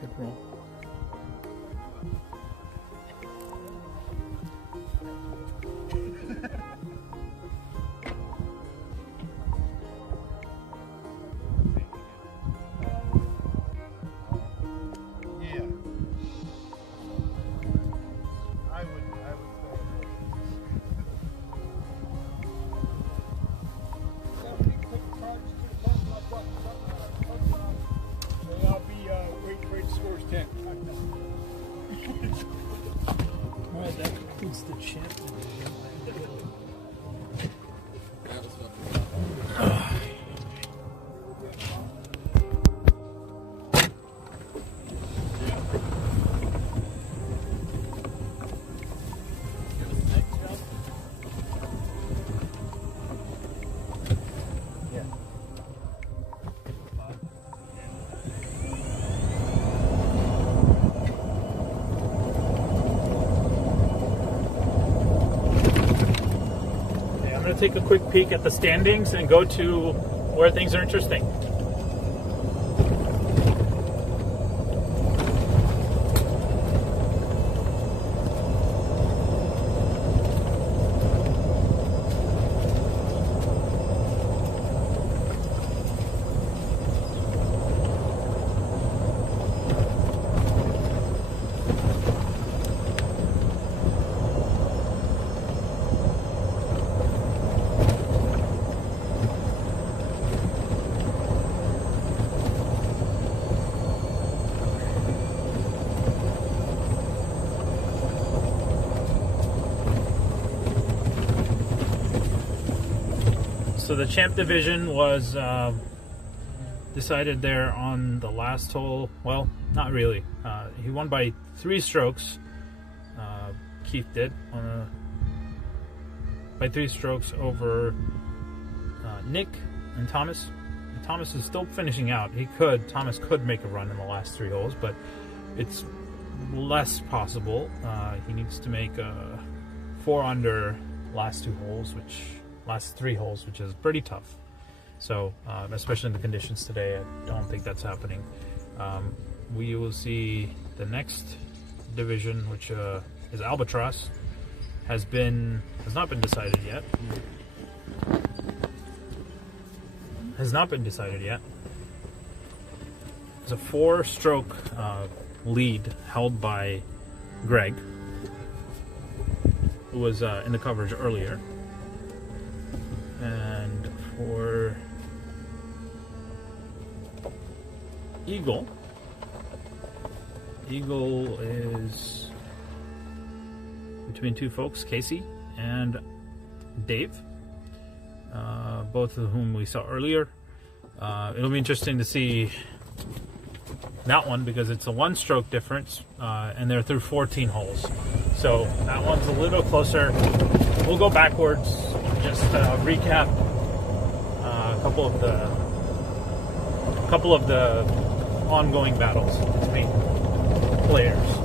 Good roll. Alright, that concludes the champ division. Take a quick peek at the standings and go to where things are interesting. So the champ division was decided there on the last hole. Well, not really. He won by 3 strokes. Keith did by 3 strokes over Nick and Thomas. And Thomas is still finishing out. Thomas could make a run in the last 3 holes, but it's less possible. He needs to make 4 under last 3 holes, which is pretty tough. So, especially in the conditions today, I don't think that's happening. We will see the next division, which is Albatross, has not been decided yet. Has not been decided yet. It's a 4-stroke lead held by Greg, who was in the coverage earlier. And for Eagle is between 2 folks, Casey and Dave, both of whom we saw earlier. It'll be interesting to see that one because it's a 1-stroke difference, and they're through 14 holes. So that one's a little closer. We'll go backwards, just recap a couple of the ongoing battles between players.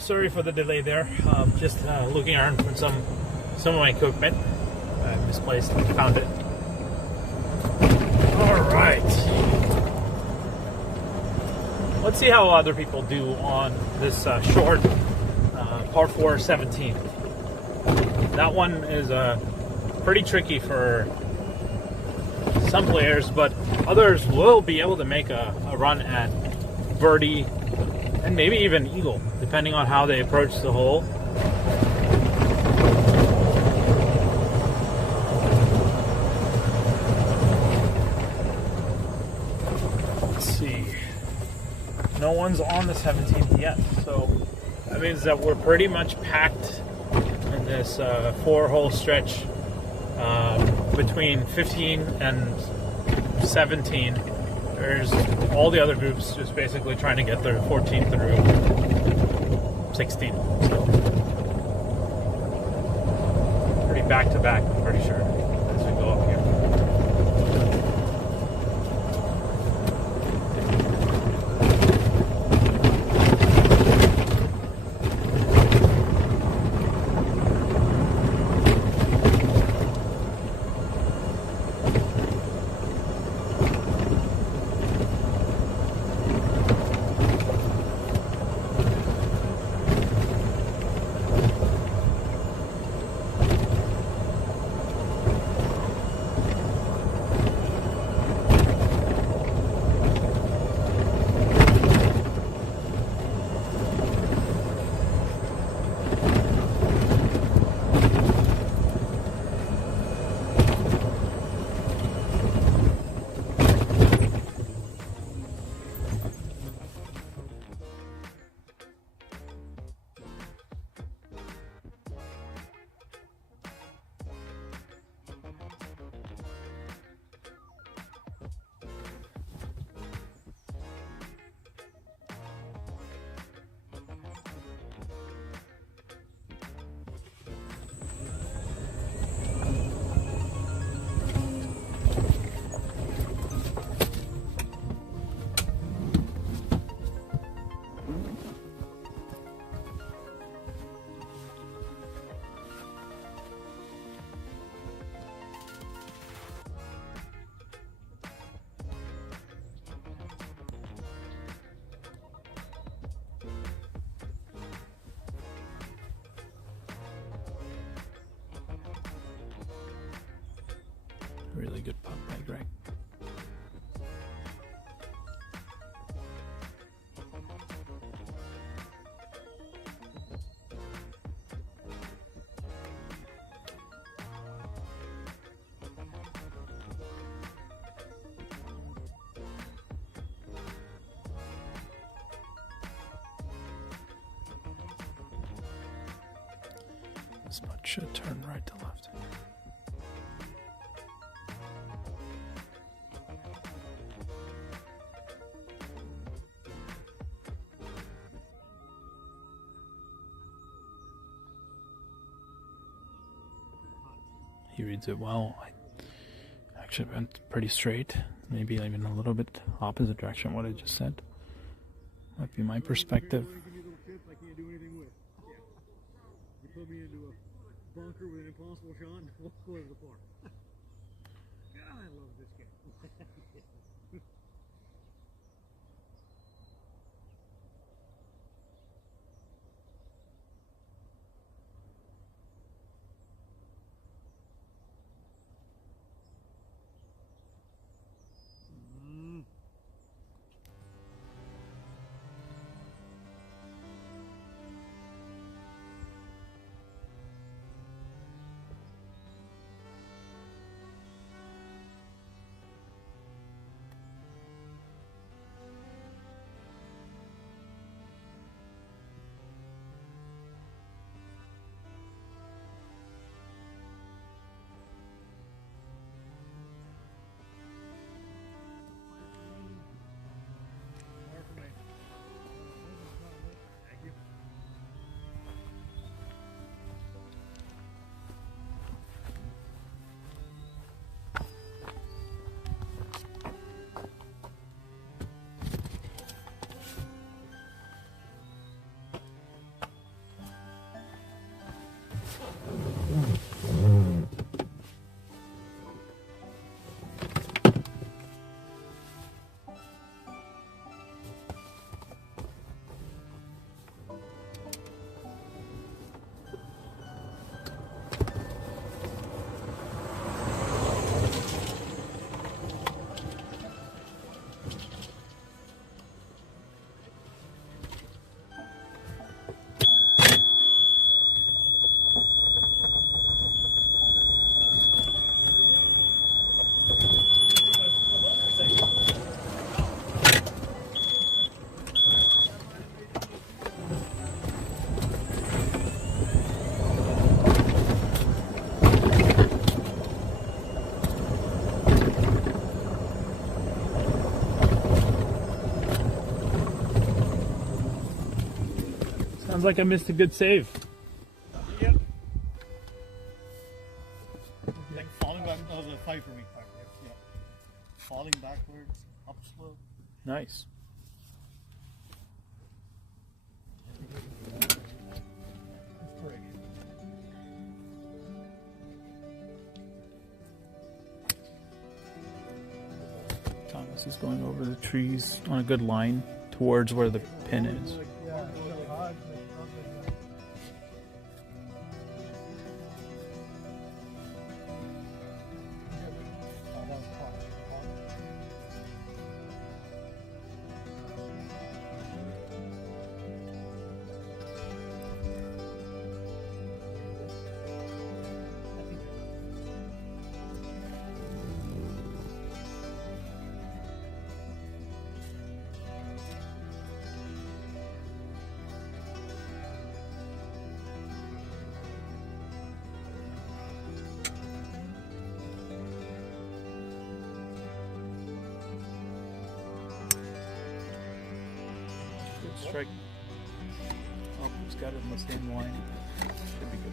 Sorry for the delay there. Just looking around for some of my equipment. I misplaced and found it. All right. Let's see how other people do on this short par 4 17. That one is pretty tricky for some players, but others will be able to make a run at birdie and maybe even eagle, depending on how they approach the hole. Let's see. No one's on the 17th yet, so that means that we're pretty much packed in this 4-hole stretch between 15 and 17. There's all the other groups just basically trying to get their 14 through 16. So pretty back to back, I'm pretty sure, as we go up here. really good putt by Greg. This putt should turn right to left. He reads it well. I actually went pretty straight, maybe even a little bit opposite direction what I just said. Might be my perspective. Give me a little tip I can't do anything with. Yeah. You put me into a bunker with an impossible shot and we'll go over the par. God, I love this game. Sounds like I missed a good save. Yep. Like falling back, that was a 5 for me. Yeah. Falling backwards, up slope. Nice. Thomas is going over the trees on a good line towards where the pin is. Strike. Oh, he's got it in the same line. Should be good.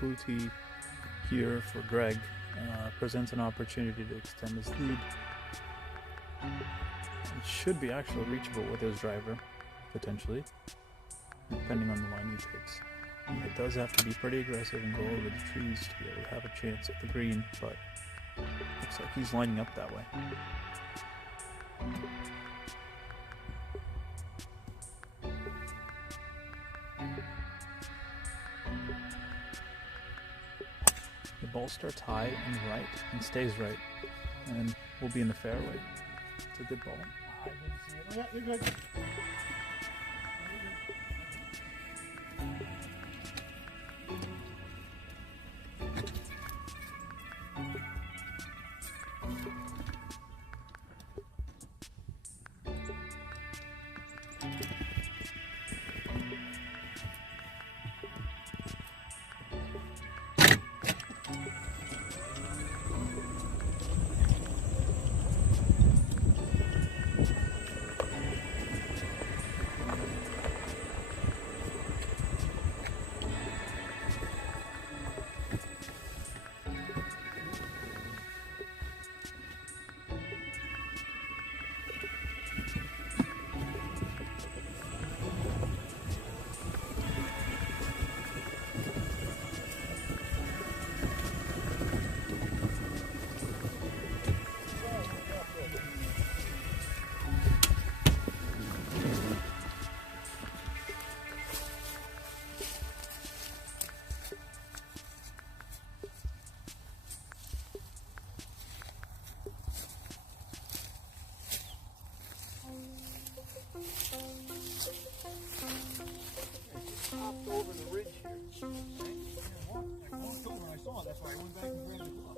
blue tee here for Greg presents an opportunity to extend his lead. It should be actually reachable with his driver, potentially, depending on the line he takes. It does have to be pretty aggressive and go over the trees to be able to have a chance at the green, but looks like he's lining up that way. The ball starts high and right and stays right, and we'll be in the fairway. It's a good ball. I didn't see it. Oh, yeah, you're good. Hopped over the ridge here. I walked over and I saw it. That's why I went back and grabbed the club.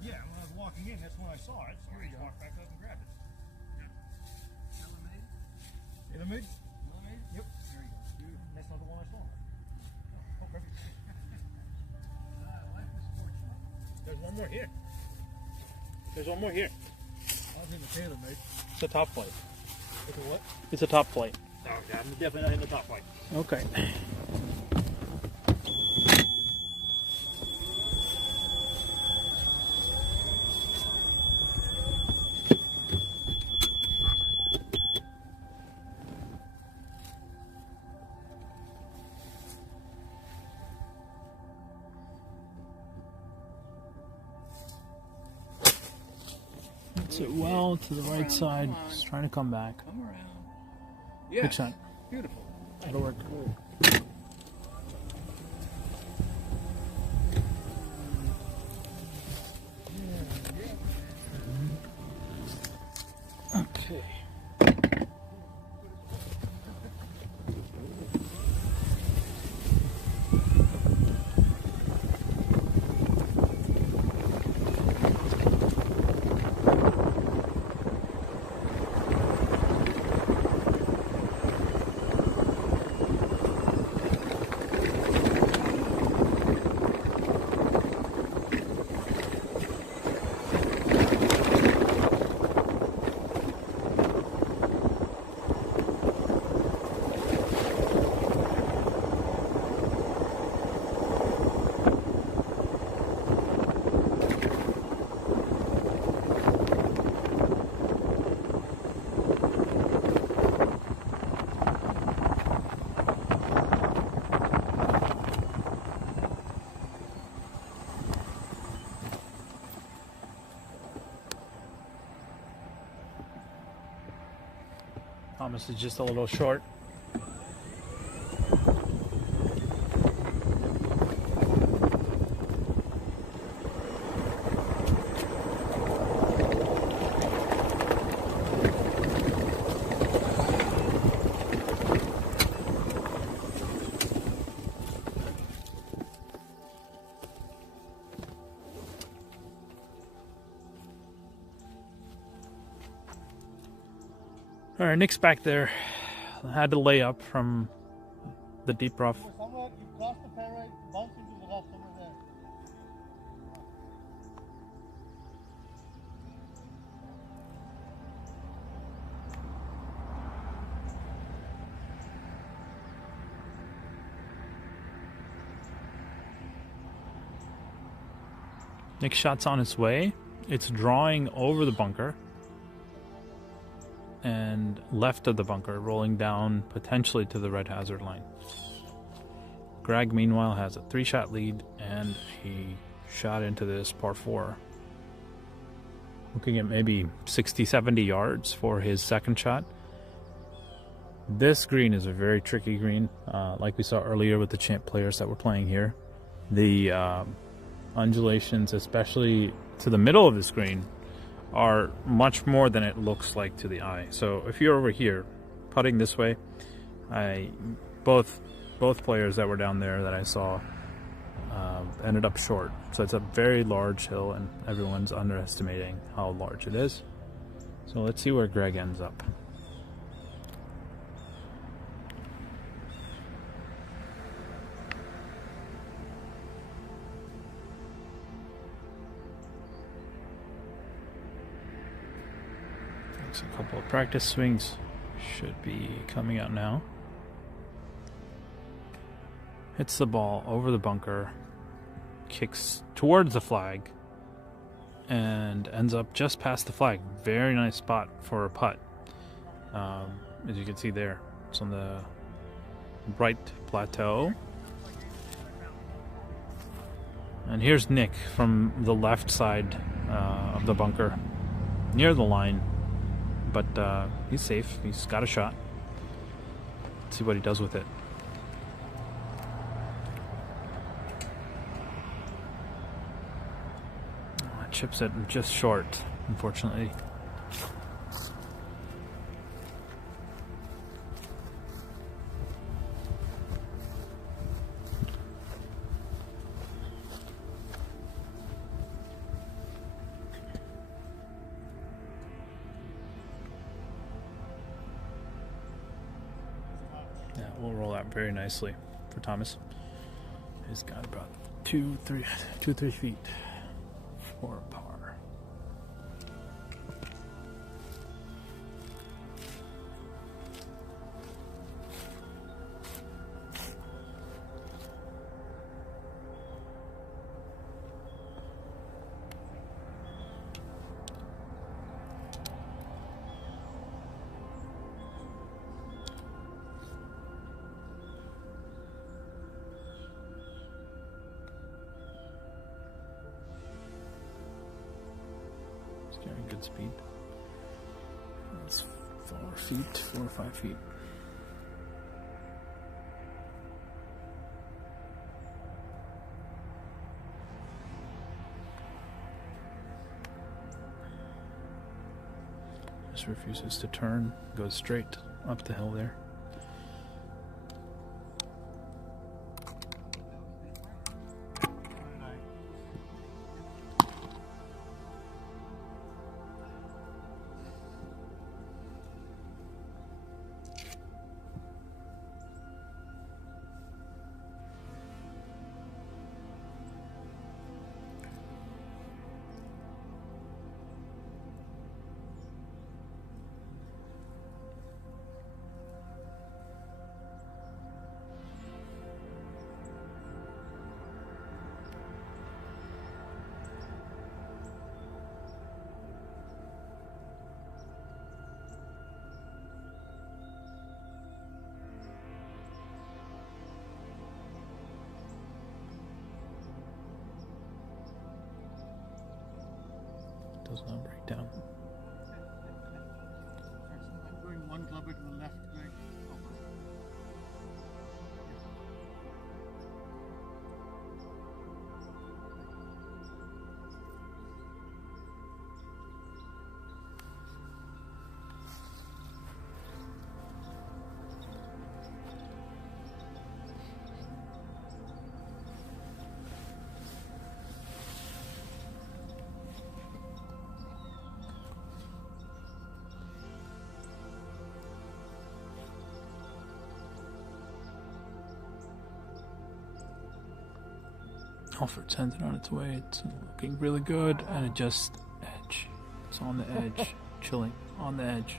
Yeah, when I was walking in, that's when I saw it. So I just walked back up and grabbed it. Lemonade? Lemonade? Yep. There you go. That's not the one I saw. Oh, perfect. Life is fortunate. There's one more here. There's one more here. I was in the tailor made. It's a top flight. It's a what? It's a top flight. Oh, yeah, I'm definitely not in the top flight. Okay. Hits it well to the right side. Just trying to come back. Come around. Yes. Good shot. Beautiful. That'll work. Okay. Thomas is just a little short. All right, Nick's back there. I had to lay up from the deep rough. Somewhere you cross the fairway, bounce into the rough somewhere there. Nick's shot's on its way. It's drawing over the bunker and left of the bunker, rolling down potentially to the red hazard line. Greg, meanwhile, has a 3-shot lead, and he shot into this par 4. Looking at maybe 60, 70 yards for his second shot. This green is a very tricky green, like we saw earlier with the champ players that were playing here. The undulations, especially to the middle of the screen, are much more than it looks like to the eye. So if you're over here putting this way, both players that were down there that I saw ended up short. So it's a very large hill, and everyone's underestimating how large it is. So let's see where Greg ends up. A couple of practice swings should be coming out now. Hits the ball over the bunker, kicks towards the flag, and ends up just past the flag. Very nice spot for a putt. As you can see there, it's on the right plateau. And here's Nick from the left side of the bunker, near the line. But he's safe. He's got a shot. Let's see what he does with it. Chips it just short, unfortunately. Yeah, we'll roll out very nicely for Thomas. He's got about 2-3 feet for par. Carrying good speed. That's 4 or 5 feet. Just refuses to turn, goes straight up the hill there. Does not break down. I'm going one little bit to the left, Greg. Alfred sends it on its way. It's looking really good, and it just edge. It's on the edge, chilling on the edge.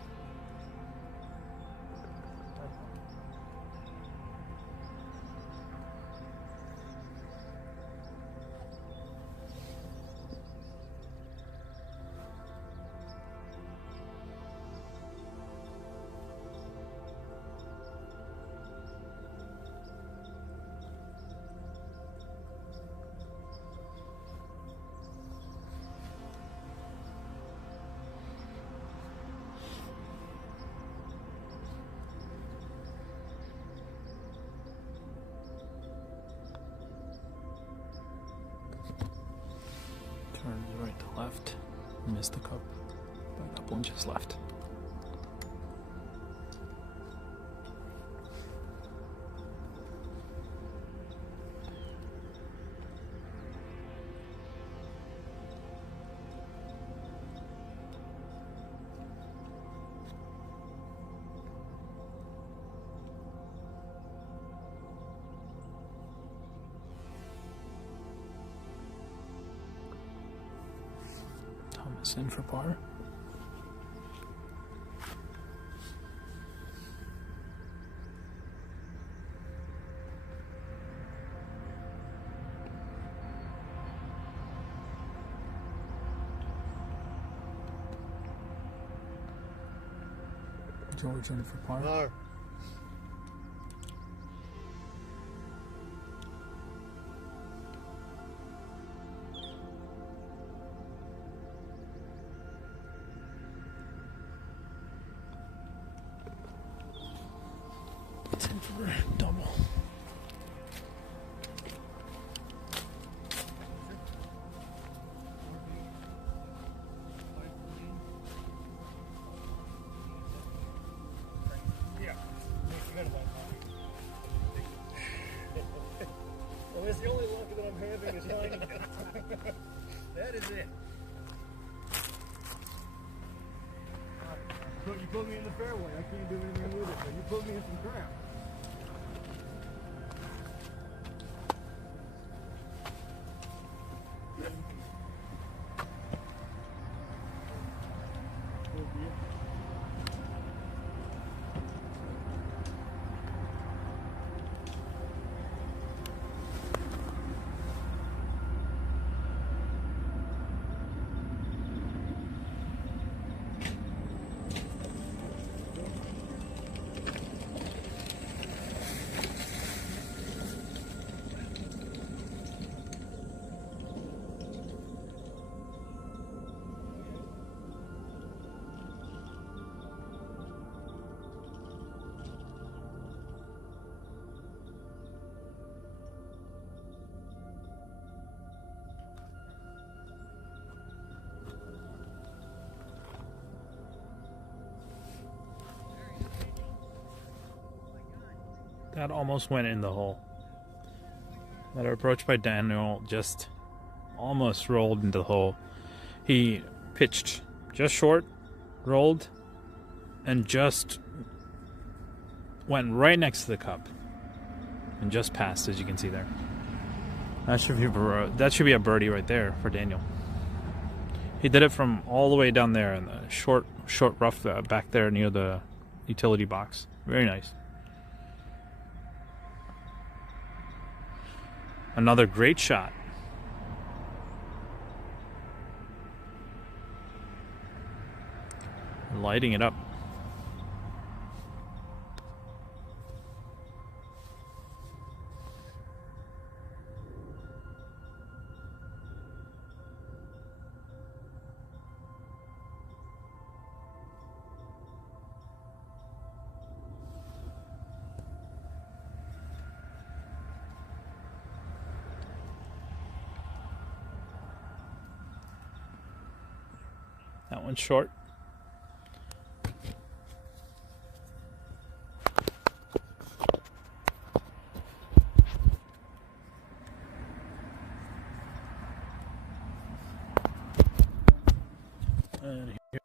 Turns right to left. Missed the cup by a couple inches left. Thomas in for par. George in for par. Par. It's in for double. Well, that's the only luck that I'm having is lining it. That is it. So you put me in the fairway. I can't do anything with it. So you put me in some crap. That almost went in the hole. That approach by Daniel just almost rolled into the hole. He pitched just short, rolled, and just went right next to the cup. And just passed, as you can see there. That should be a birdie right there for Daniel. He did it from all the way down there in the short rough back there near the utility box. Very nice. Another great shot. Lighting it up. That one's short. And here.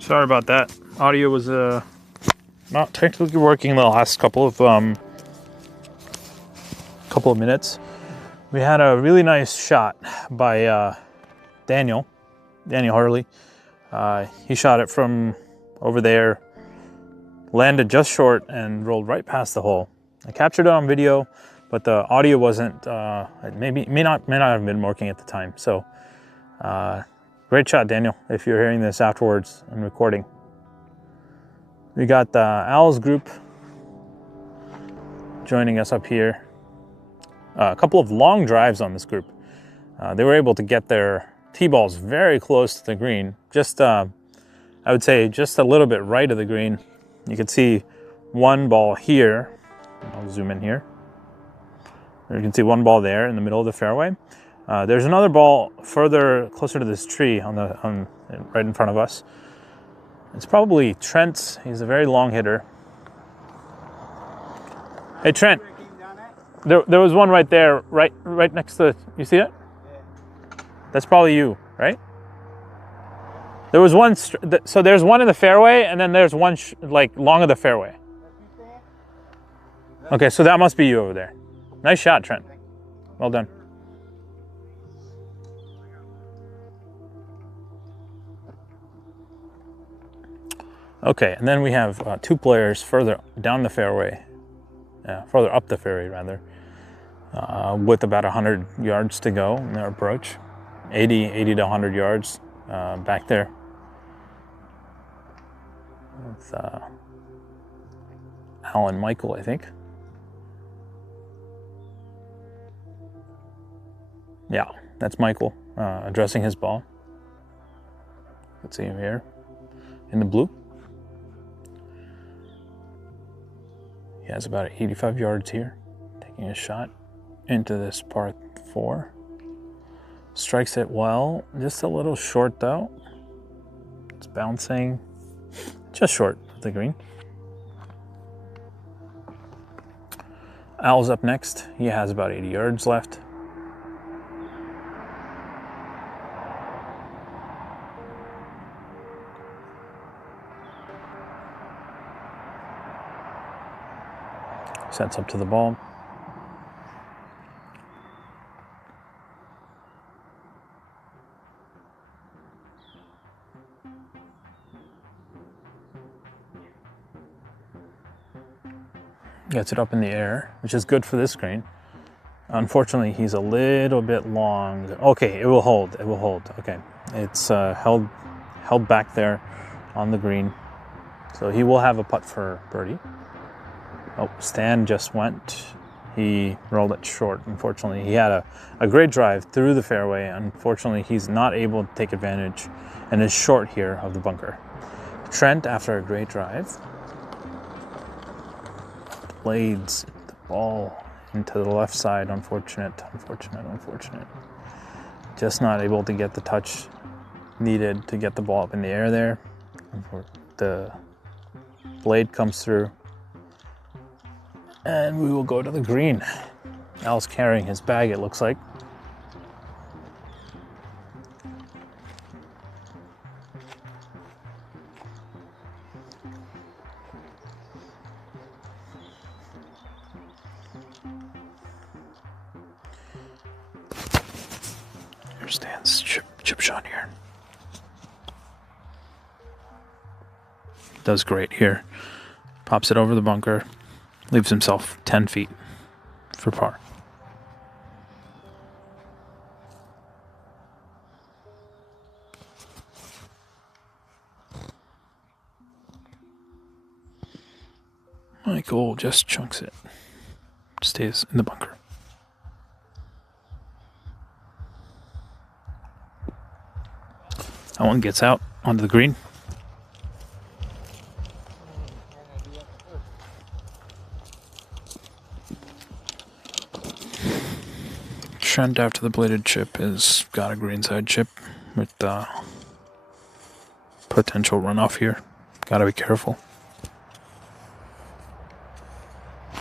Sorry about that. Audio was not technically working the last couple of minutes. We had a really nice shot by Daniel Harley. He shot it from over there, landed just short and rolled right past the hole. I captured it on video, but the audio wasn't, may not have been working at the time. So great shot, Daniel, if you're hearing this afterwards and recording. We got Al's group joining us up here. A couple of long drives on this group. They were able to get their tee balls very close to the green. Just, I would say just a little bit right of the green. You can see one ball here. I'll zoom in here. You can see one ball there in the middle of the fairway. There's another ball further closer to this tree right in front of us. It's probably Trent's. He's a very long hitter. Hey Trent, there was one right there, right next to. You see it? That's probably you, right? There was one. So there's one in the fairway, and then there's one like long of the fairway. Okay, so that must be you over there. Nice shot, Trent. Well done. Okay, and then we have two players further down the fairway, further up the fairway rather, with about 100 yards to go in their approach. 80 to 100 yards back there. With Al and Michael, I think. Yeah, that's Michael addressing his ball. Let's see him here in the blue. He has about 85 yards here, taking a shot into this par 4. Strikes it well, just a little short though. It's bouncing just short of the green. Al's up next. He has about 80 yards left. Sets up to the ball. Gets it up in the air, which is good for this green. Unfortunately, he's a little bit long. Okay, it will hold. It will hold. Okay, it's held back there on the green, so he will have a putt for birdie. Oh, Stan just went. He rolled it short, unfortunately. He had a great drive through the fairway. Unfortunately, he's not able to take advantage and is short here of the bunker. Trent, after a great drive, blades the ball into the left side. Unfortunate. Just not able to get the touch needed to get the ball up in the air there. The blade comes through. And we will go to the green. Al's carrying his bag, it looks like. Here's Stan's chip shot here. Does great here. Pops it over the bunker. Leaves himself 10 feet for par. Michael just chunks it. Stays in the bunker. That one gets out onto the green. Trent, after the bladed chip, has got a greenside chip with potential runoff here. Gotta be careful.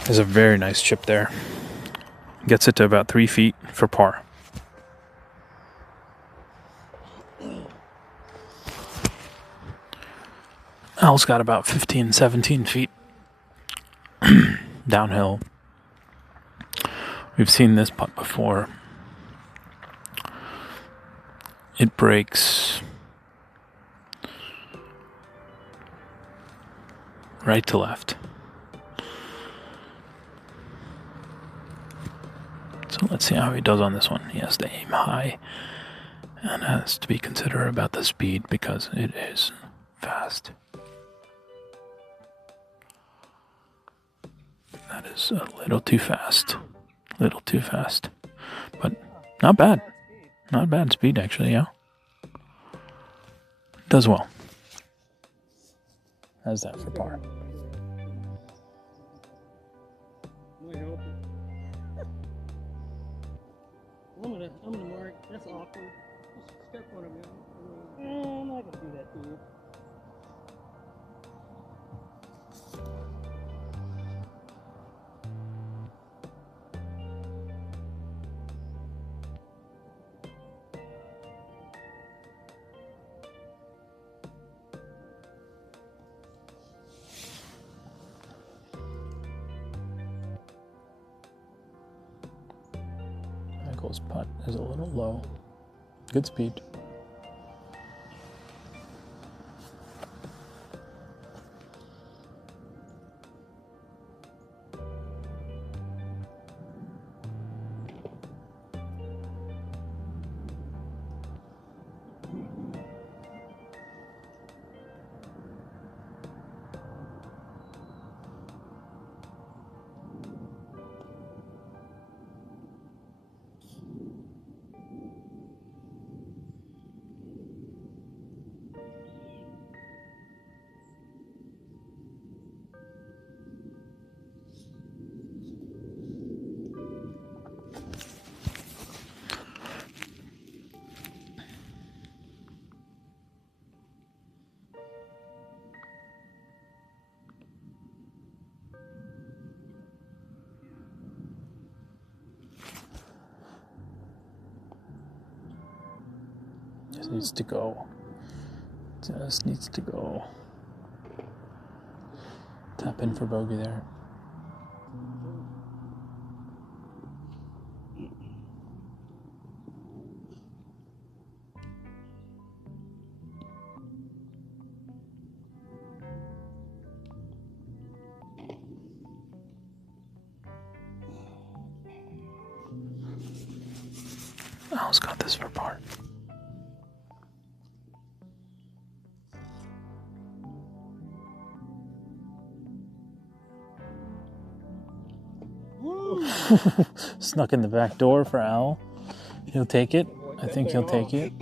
There's a very nice chip there. Gets it to about 3 feet for par. Al's got about 15, 17 feet downhill. We've seen this putt before. It breaks right to left. So let's see how he does on this one. He has to aim high and has to be considerate about the speed because it is fast. That is a little too fast. A little too fast. But not bad. Not bad speed, actually, yeah. Does well. How's that for par? I'm gonna mark. That's awkward. Just step on him, man. I'm not gonna do that to you. Michael's putt is a little low. Good speed. Just needs to go. Just needs to go. Tap in for bogey there. Al's got this for par. Snuck in the back door for Al. He'll take it. I think he'll take it.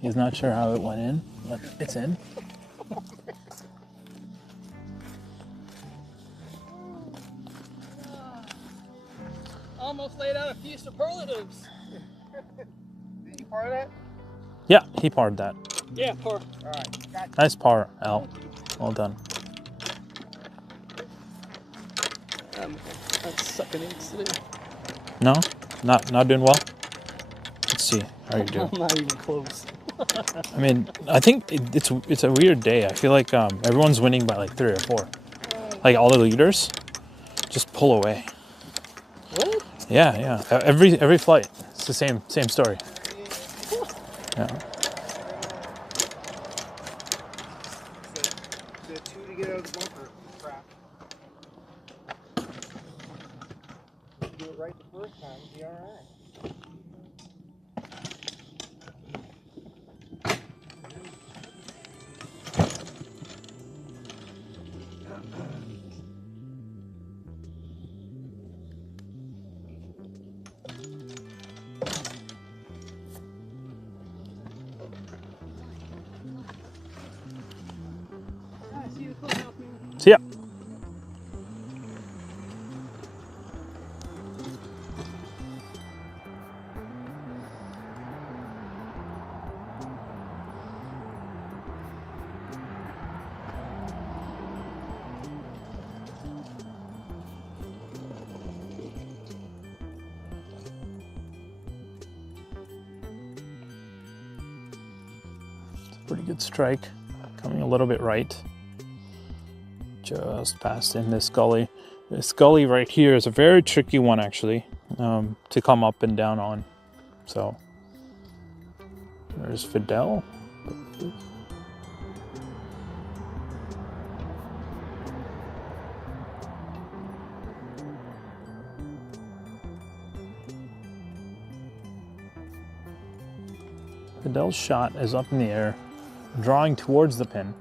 He's not sure how it went in, but it's in. Almost laid out a few superlatives. Did you par that? Yeah, he parred that. Yeah, par. All right. Gotcha. Nice par, Al. Well done. I'm sucking eggs today. No? Not doing well? Let's see how you do. I'm not even close. I mean, I think it's a weird day. I feel like everyone's winning by like 3 or 4. Like all the leaders just pull away. What? Yeah. Every flight, it's the same story. Yeah. The 2 to get out of the bumper. Crap. Do it right the first time, it'll be all right. See ya. Pretty good strike, coming a little bit right. just passed in this gully. This gully right here is a very tricky one actually, to come up and down on. So there's Fidel. Fidel's shot is up in the air, drawing towards the pin.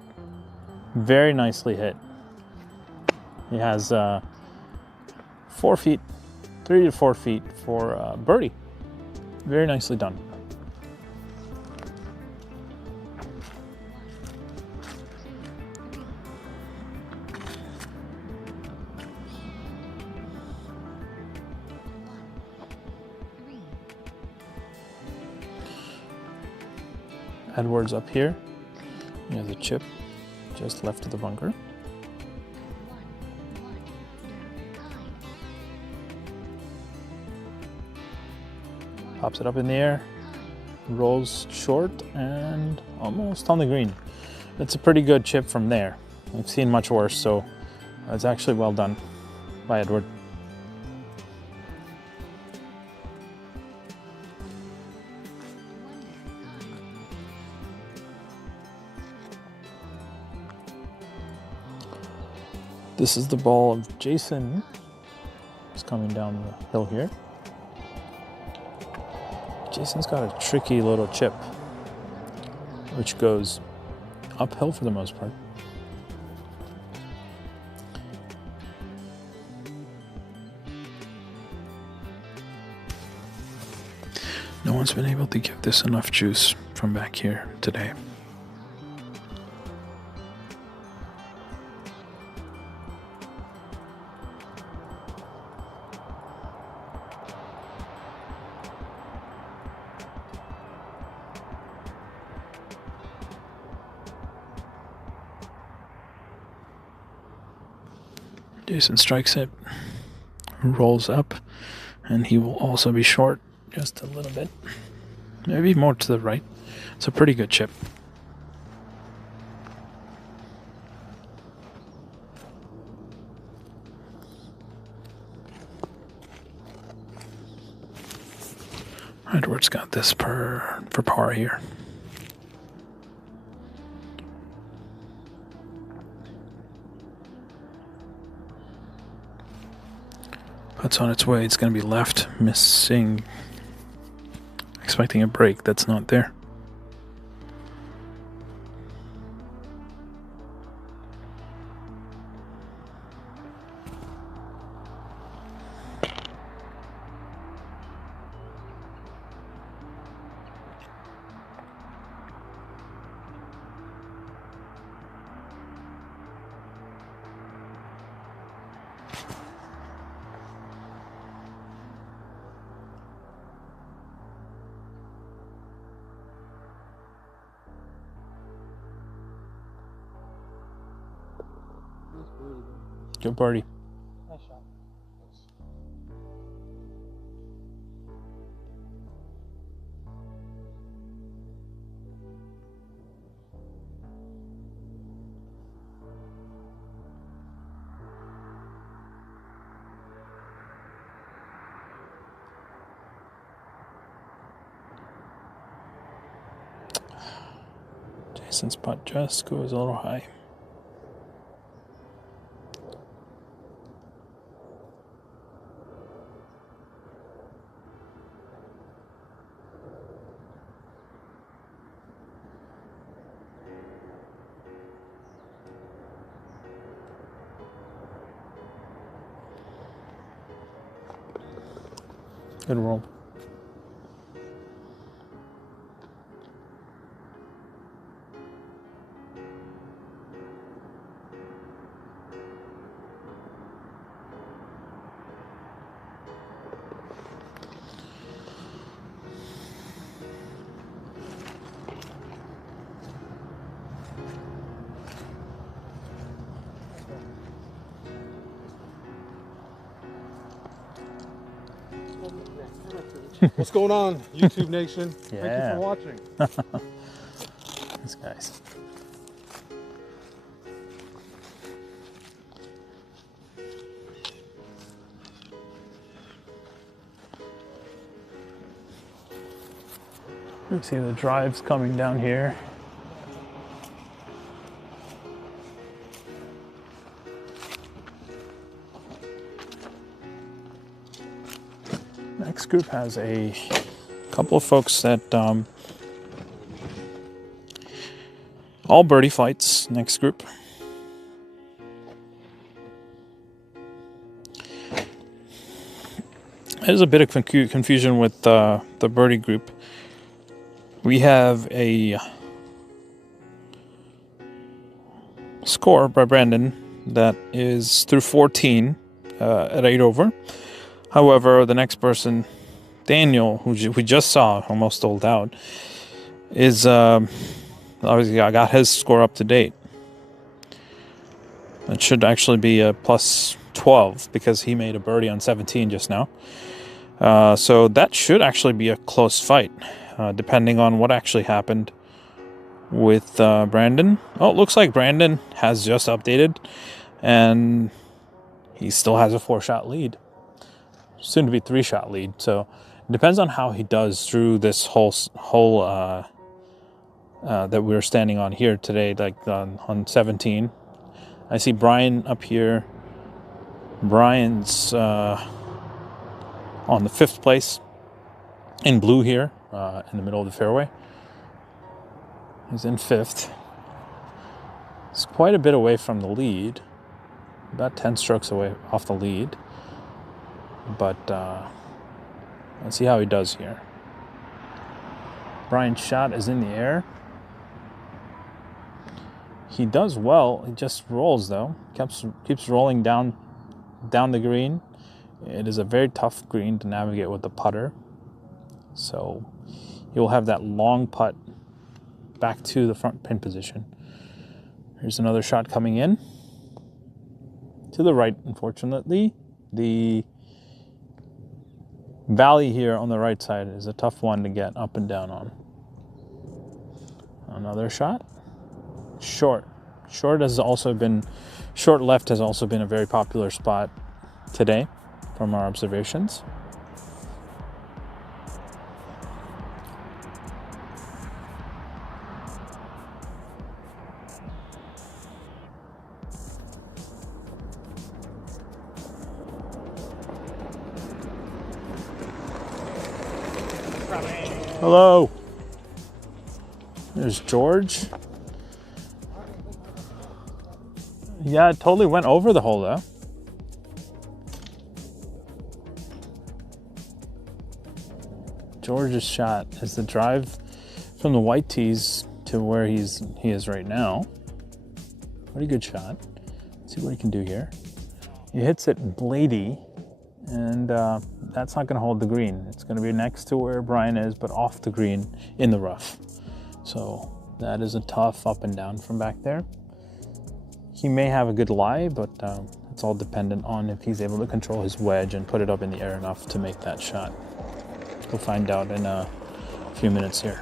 Very nicely hit. He has 4 feet, 3 to 4 feet for birdie. Very nicely done. Edwards up here. He has a chip just left of the bunker. Pops it up in the air, rolls short and almost on the green. It's a pretty good chip from there. I've seen much worse, so it's actually well done by Edward. This is the ball of Jason. He's coming down the hill here. Jason's got a tricky little chip, which goes uphill for the most part. No one's been able to give this enough juice from back here today. Jason strikes it, rolls up, and he will also be short just a little bit. Maybe more to the right. It's a pretty good chip. Edward's got this for par here. Putts on its way. It's going to be left, missing, expecting a break that's not there. Good birdie. Nice shot. Jason's putt just goes a little high. Good roll. What's going on, YouTube Nation? Thank you for watching. These guys. You see the drives coming down here. Next group has a couple of folks that all birdie flights. Next group. There's a bit of confusion with the birdie group. We have a score by Brandon that is through 14 at 8 over. However, the next person, Daniel, who we just saw almost sold out, is obviously I got his score up to date. It should actually be a plus 12 because he made a birdie on 17 just now. So that should actually be a close fight, depending on what actually happened with Brandon. Oh, it looks like Brandon has just updated, and he still has a 4-shot lead. Soon to be 3-shot lead. So it depends on how he does through this whole that we're standing on here today, like on 17. I see Brian up here. Brian's on the 5th place in blue here, in the middle of the fairway. He's in 5th. It's quite a bit away from the lead, about 10 strokes away off the lead. But let's see how he does here. Brian's shot is in the air. He does well. He just rolls though. Keeps rolling down the green. It is a very tough green to navigate with the putter. So you'll have that long putt back to the front pin position. Here's another shot coming in. To the right, unfortunately. The valley here on the right side is a tough one to get up and down on. Another shot. Short. Short left has also been a very popular spot today from our observations. Hello. There's George. Yeah, it totally went over the hole though. George's shot is the drive from the white tees to where he is right now. Pretty good shot. Let's see what he can do here. He hits it bladey, and that's not going to hold the green. It's going to be next to where Brian is, but off the green in the rough. So that is a tough up and down from back there. He may have a good lie, but it's all dependent on if he's able to control his wedge and put it up in the air enough to make that shot. We'll find out in a few minutes here.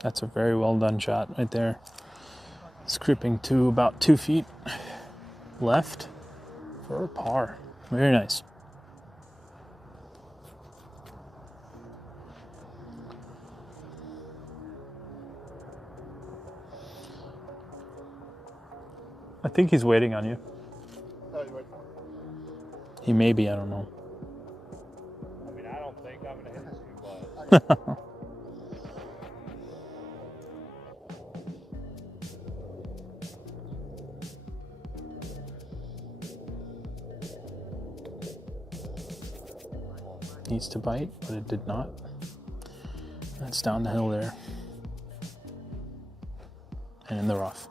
That's a very well done shot right there. It's creeping to about 2 feet left for a par. Very nice. I think he's waiting on you. He may be, I don't know. I mean, I don't think I'm going to hit this too bad. Needs to bite, but it did not. That's down the hill there. and in the rough.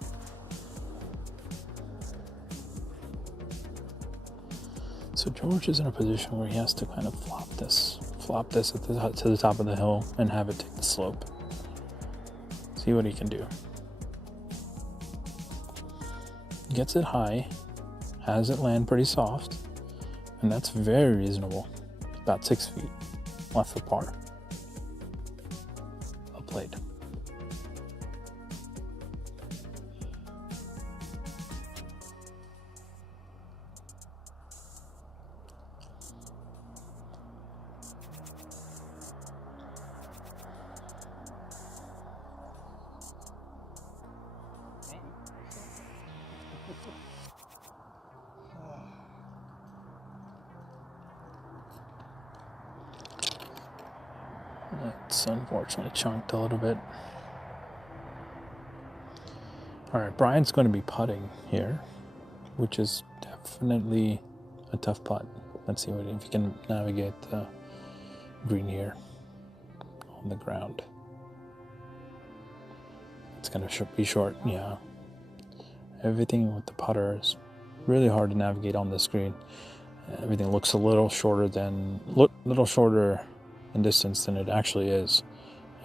So George is in a position where he has to kind of flop this to the top of the hill and have it take the slope. See what he can do. Gets it high, has it land pretty soft, and that's very reasonable. About 6 feet left for par. Well played. It's unfortunately chunked a little bit. All right, Brian's going to be putting here, which is definitely a tough putt. Let's see if he can navigate the green here on the ground. It's going to be short, yeah. Everything with the putter is really hard to navigate on the screen. Everything looks a little shorter in distance than it actually is,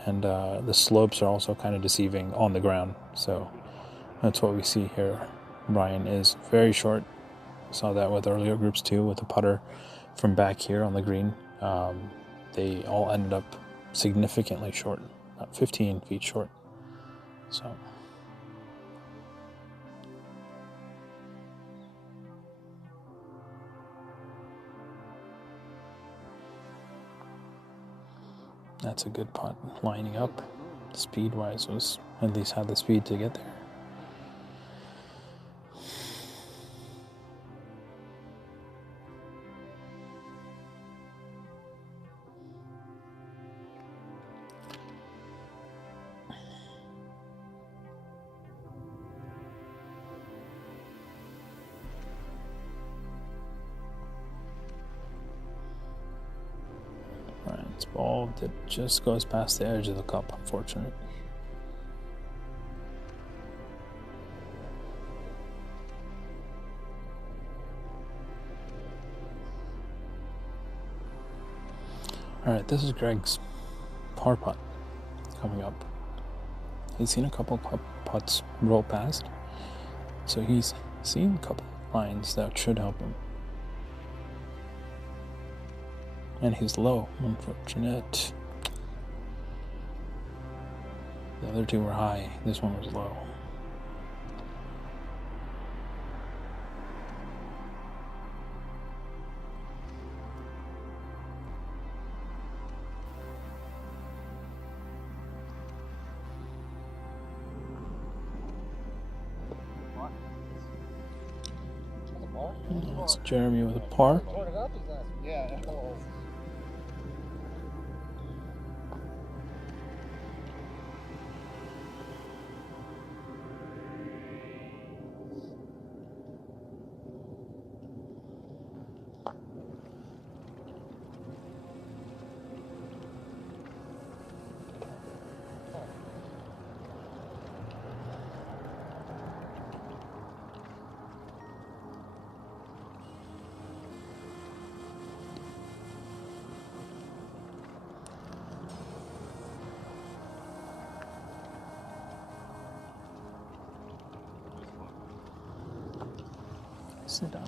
and the slopes are also kind of deceiving on the ground. So that's what we see here. Brian is very short. Saw that with earlier groups too, with the putter from back here on the green. They all ended up significantly short, about 15 feet short. So that's a good putt. Lining up, speed-wise, was at least had the speed to get there. Brian's ball that just goes past the edge of the cup, unfortunate. All right, this is Greg's par putt coming up. He's seen a couple putts roll past, so he's seen a couple lines that should help him. And he's low, unfortunate. The other two were high, this one was low. It's Jeremy with a par. Yeah. Sit down.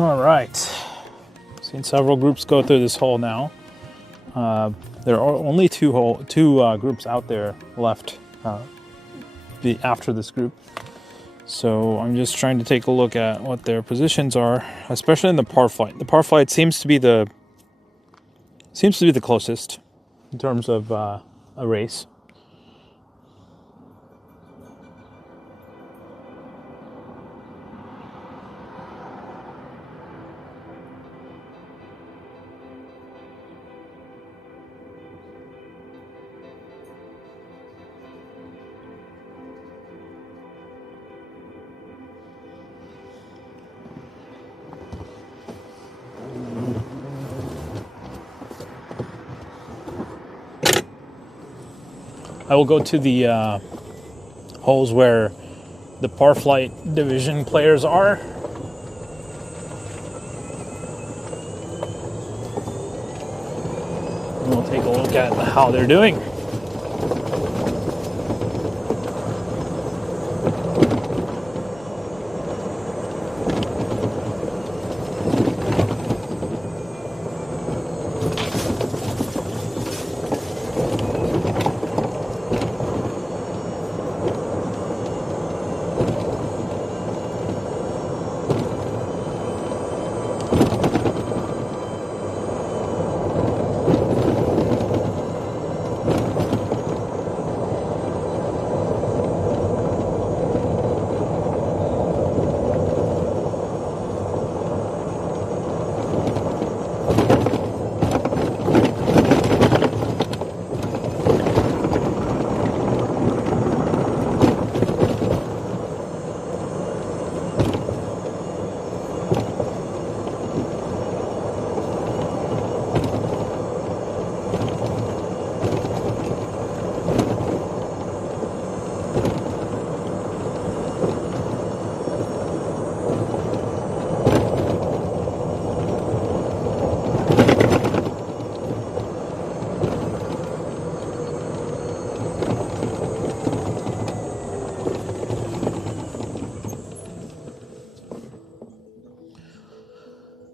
All right. Seen several groups go through this hole now. There are only two groups out there left after this group. So I'm just trying to take a look at what their positions are, especially in the par flight. The par flight seems to be the closest in terms of a race. I will go to the holes where the par flight division players are. And we'll take a look at how they're doing.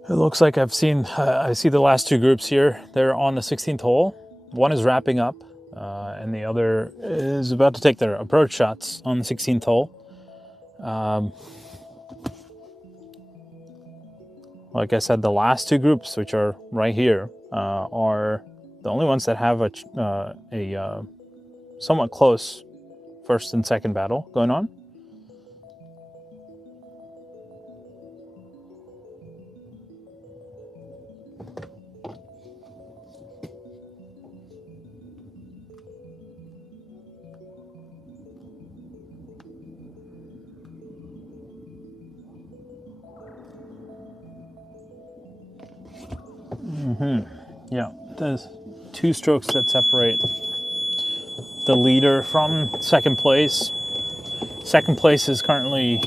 It looks like I see the last two groups here. They're on the 16th hole. One is wrapping up, and the other is about to take their approach shots on the 16th hole. Like I said, the last two groups, which are right here, are the only ones that have a somewhat close first and second battle going on. Yeah, there's two strokes that separate the leader from second place. Second place is currently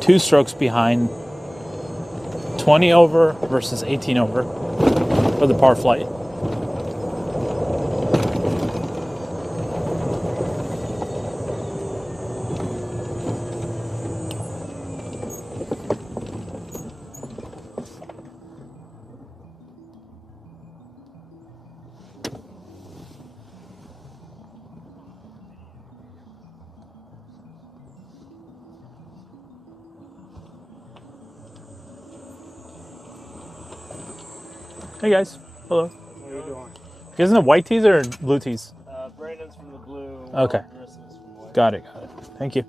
2 strokes behind. 20 over versus 18 over for the par flight. Hey guys, hello. What are you doing? Isn't it white tees or blue tees? Brandon's from the blue. Okay. Chris is from white. Got it. Thank you.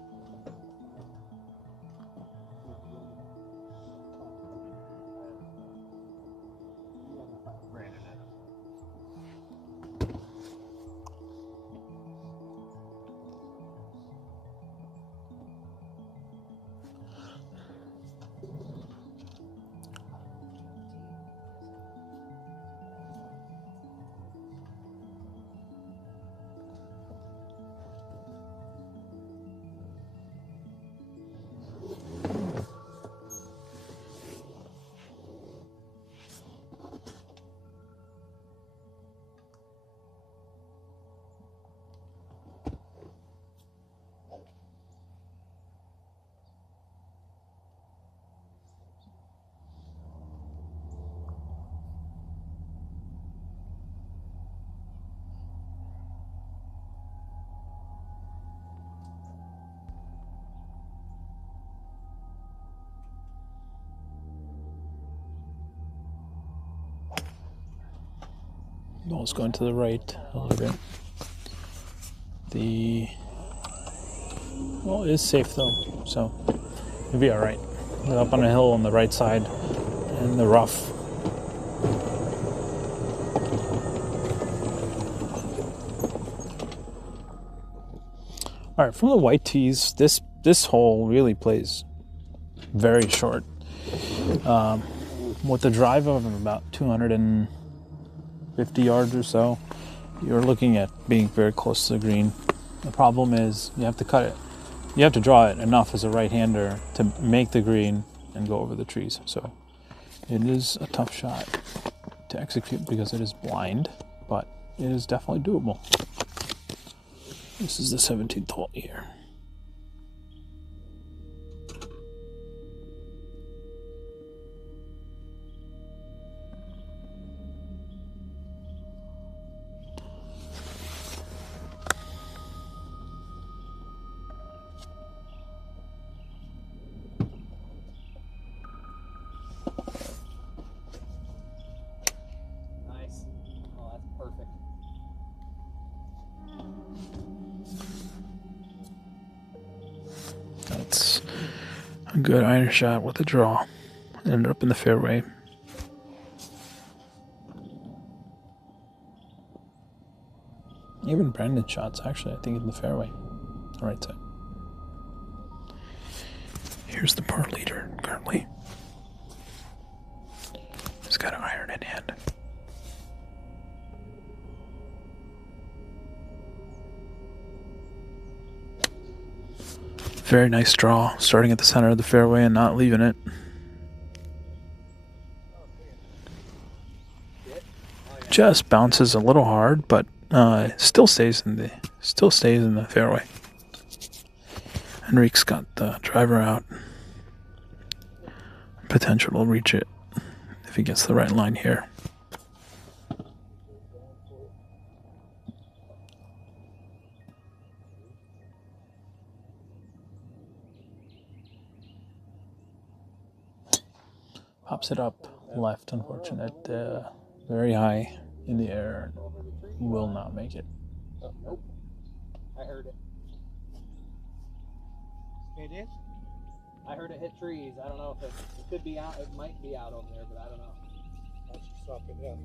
Ball's going to the right a little bit. Well, it is safe though, so it'll be all right. They're up on a hill on the right side in the rough. All right, from the white tees, this hole really plays very short. With a drive of about 250 yards or so, you're looking at being very close to the green. The problem is you have to cut it. You have to draw it enough as a right-hander to make the green and go over the trees. So it is a tough shot to execute because it is blind, but it is definitely doable. This is the 17th hole here. Nice. Oh, that's perfect. That's a good iron shot with a draw. Ended up in the fairway. Even Brandon's shots, actually, I think in the fairway. The right side. Here's the par leader currently. He's got an iron in hand. Very nice draw, starting at the center of the fairway and not leaving it. Just bounces a little hard, but still stays in the fairway. Enrique's got the driver out. Potential to reach it if he gets the right line here. Pops it up left, unfortunate. Very high in the air. Will not make it. Oh, nope. I heard it. It is? I heard it hit trees. I don't know if it could be out. It might be out over there, but I don't know. I should stop it down.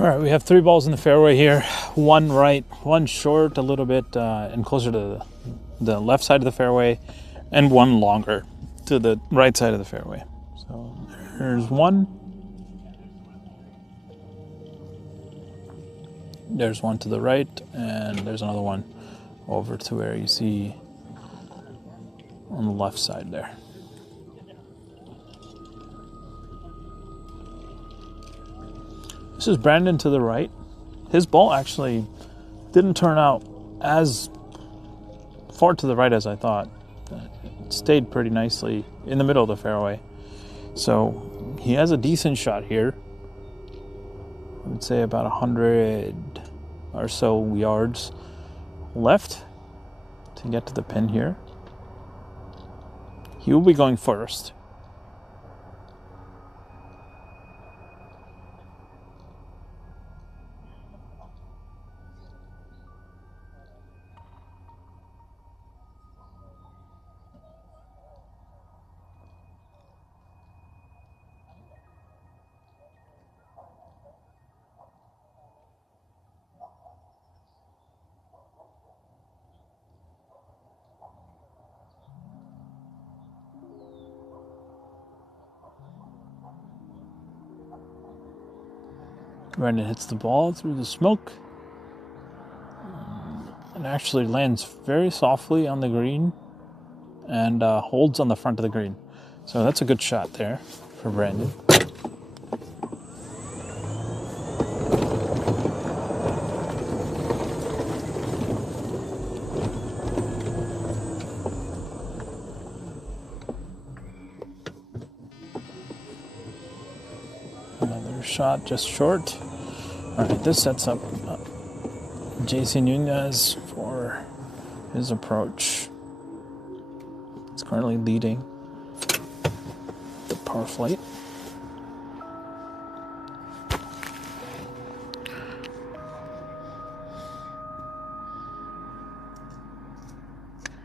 All right, we have 3 balls in the fairway here. One right, one short a little bit and closer to the left side of the fairway, and one longer to the right side of the fairway. So there's one. There's one to the right, and there's another one over to where you see on the left side there. This is Brandon to the right. His ball actually didn't turn out as far to the right as I thought. It stayed pretty nicely in the middle of the fairway. So he has a decent shot here. I would say about 100 or so yards left to get to the pin here. He will be going first. Brandon hits the ball through the smoke and actually lands very softly on the green and holds on the front of the green. So that's a good shot there for Brandon. Another shot just short. All right, this sets up JC Nunez for his approach. He's currently leading the par flight.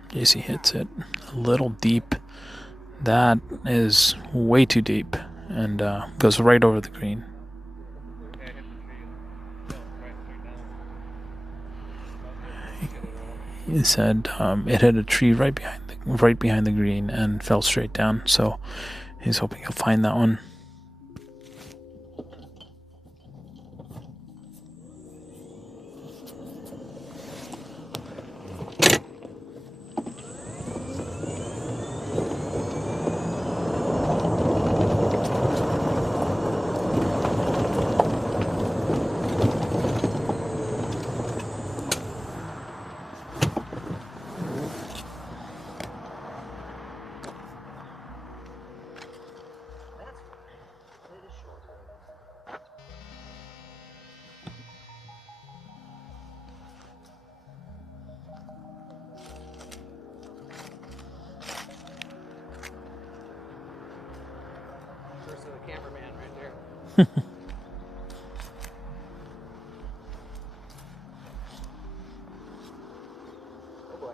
JC hits it a little deep. That is way too deep and goes right over the green. He said it hit a tree right behind the green and fell straight down. So he's hoping he'll find that one. The cameraman right there. Oh boy,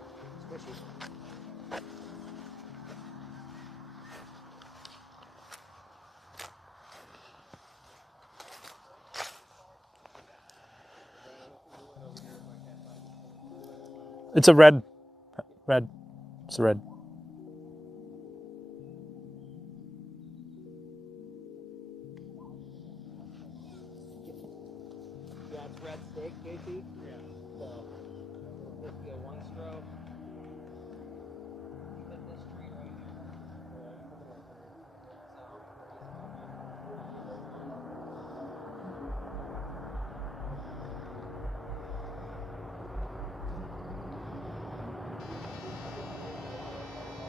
squishy. It's a red. Red. It's a red. Yeah, it's red steak, JT. Yeah. So, let's go one stroke. Hit this tree right here.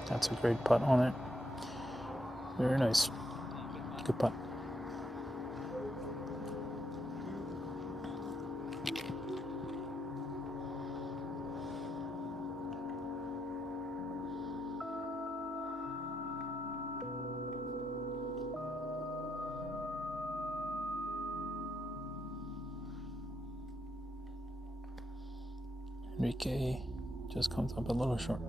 That's a great putt on it. Very nice. Good putt. Enrique just comes up a little short.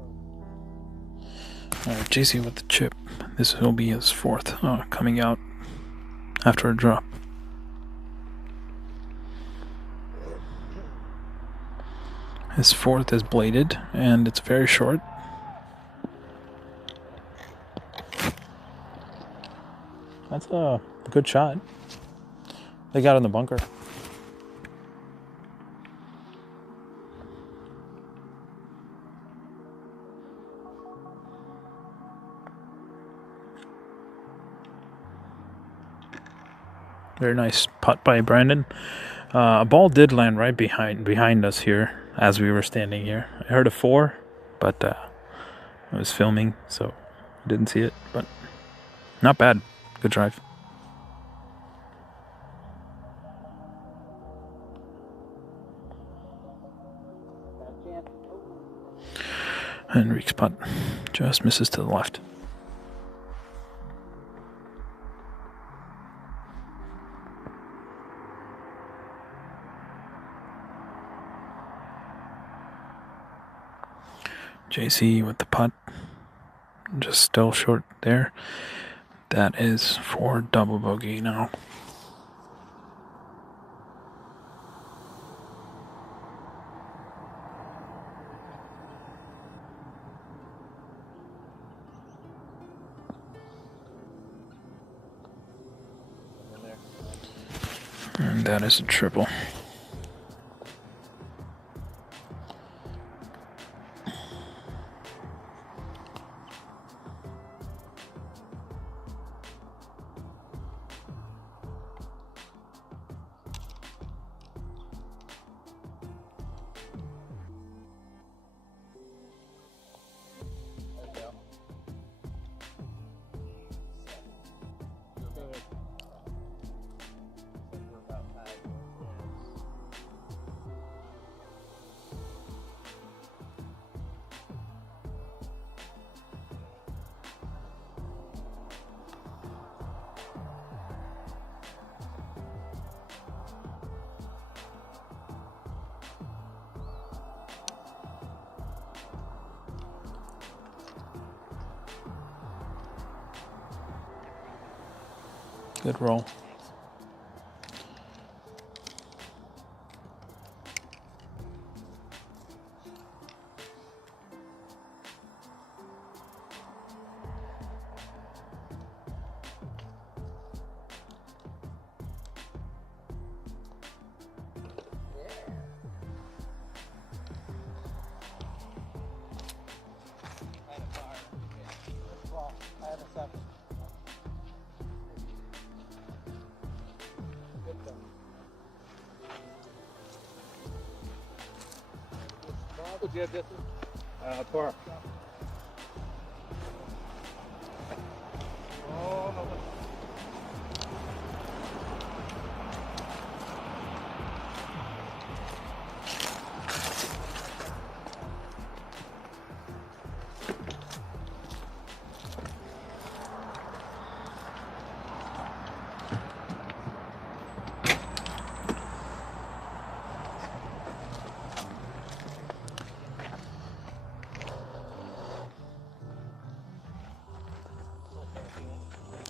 Alright, JC with the chip. This will be his fourth coming out after a drop. His fourth is bladed and it's very short. That's a good shot. They got in the bunker. Very nice putt by Brandon. A ball did land right behind us here as we were standing here. I heard a 4, but I was filming, so I didn't see it. But not bad. Good drive. Henrique's putt just misses to the left. JC with the putt, just still short there. That is for double bogey now. And that is a triple. Good roll. Would you have this one? Par.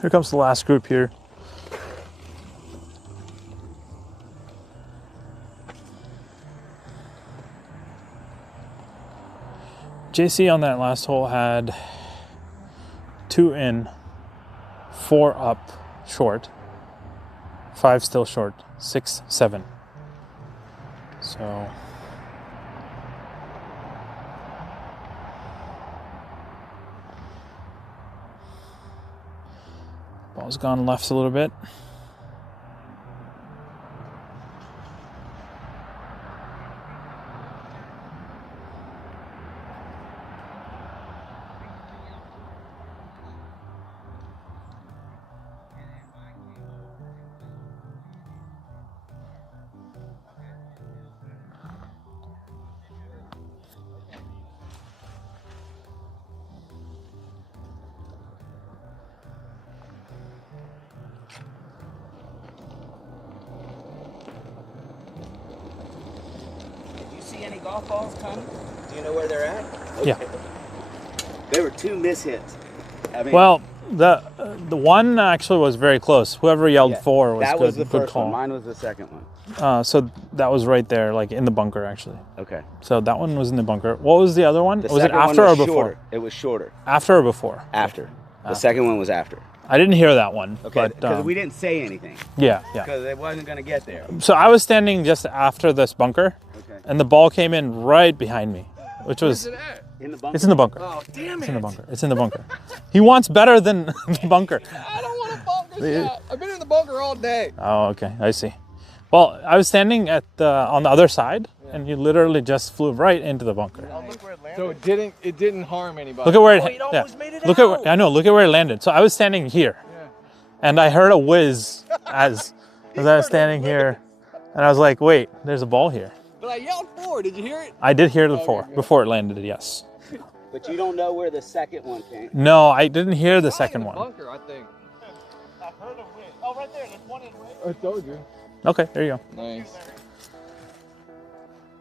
Here comes the last group here. JC on that last hole had 2 in, 4 up short, 5 still short, 6, 7. So ball's gone left a little bit. Any golf balls coming? Do you know where they're at? Okay. Yeah. There were 2 mishits. I mean, Well, the one actually was very close. Whoever yelled yeah, 4 was that good. was the Good first call. one. Mine was the second one. So that was right there, like in the bunker, actually. Okay. So that one was in the bunker. What was the other one? The Was it second one after or was before? shorter. It was shorter. After or before? After. The second one was after. I didn't hear that one. Okay. But, Because we didn't say anything. yeah, yeah. Because it wasn't going to get there. So I was standing just after this bunker, Okay. and the ball came in right behind me, which was. In the bunker. It's in the bunker. Oh, damn It's it. in the bunker. It's in the bunker. He wants better than the bunker. I don't want a bunker shot. I've been in the bunker all day. Oh, okay. I see. Well, I was standing at on the other side, and you literally just flew right into the bunker. So it didn't harm anybody. Look at where it, it yeah. almost made it Look out. at I know. Look at where it landed. So I was standing here, and I heard a whiz as I was standing here, and I was like, "Wait, there's a ball here." But I yelled 4. Did you hear it? I did hear it Okay, before it landed. Yes. But you don't know where the second one came. No, I didn't hear the second In the one. bunker, I think. I've heard of wind. Oh, right there. There's one in red. I told you. Okay, there you go. Nice.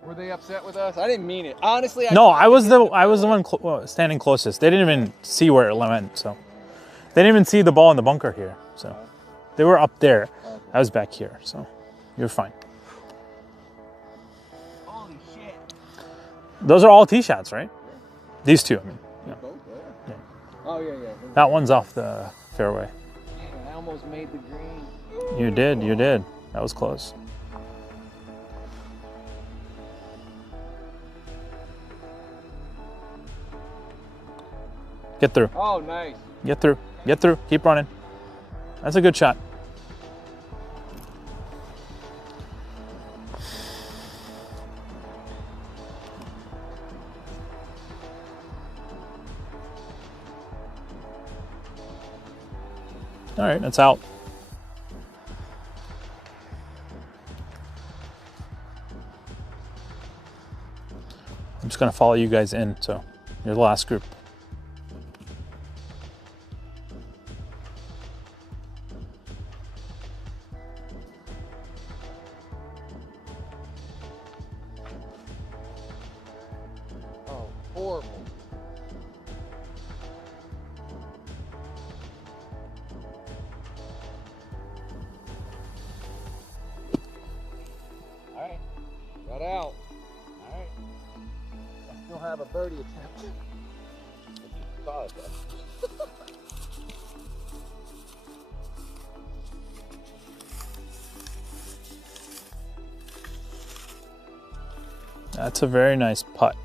Were they upset with us? I didn't mean it. Honestly, No, I was the one standing closest. They didn't even see where it went, so they didn't even see the ball in the bunker here. So they were up there. I was back here, so you're fine. Holy shit. Those are all tee shots, right? These 2, I mean. Yeah. Yeah. Oh, yeah. That one's off the fairway. Man, I almost made the green. You did. That was close. Get through. Oh, nice. Get through. Get through. Keep running. That's a good shot. All right, that's out. I'm just gonna follow you guys in, so you're the last group. Oh, horrible. All right, got out. All right. I still have a birdie attempt. Saw it, though. That's a very nice putt.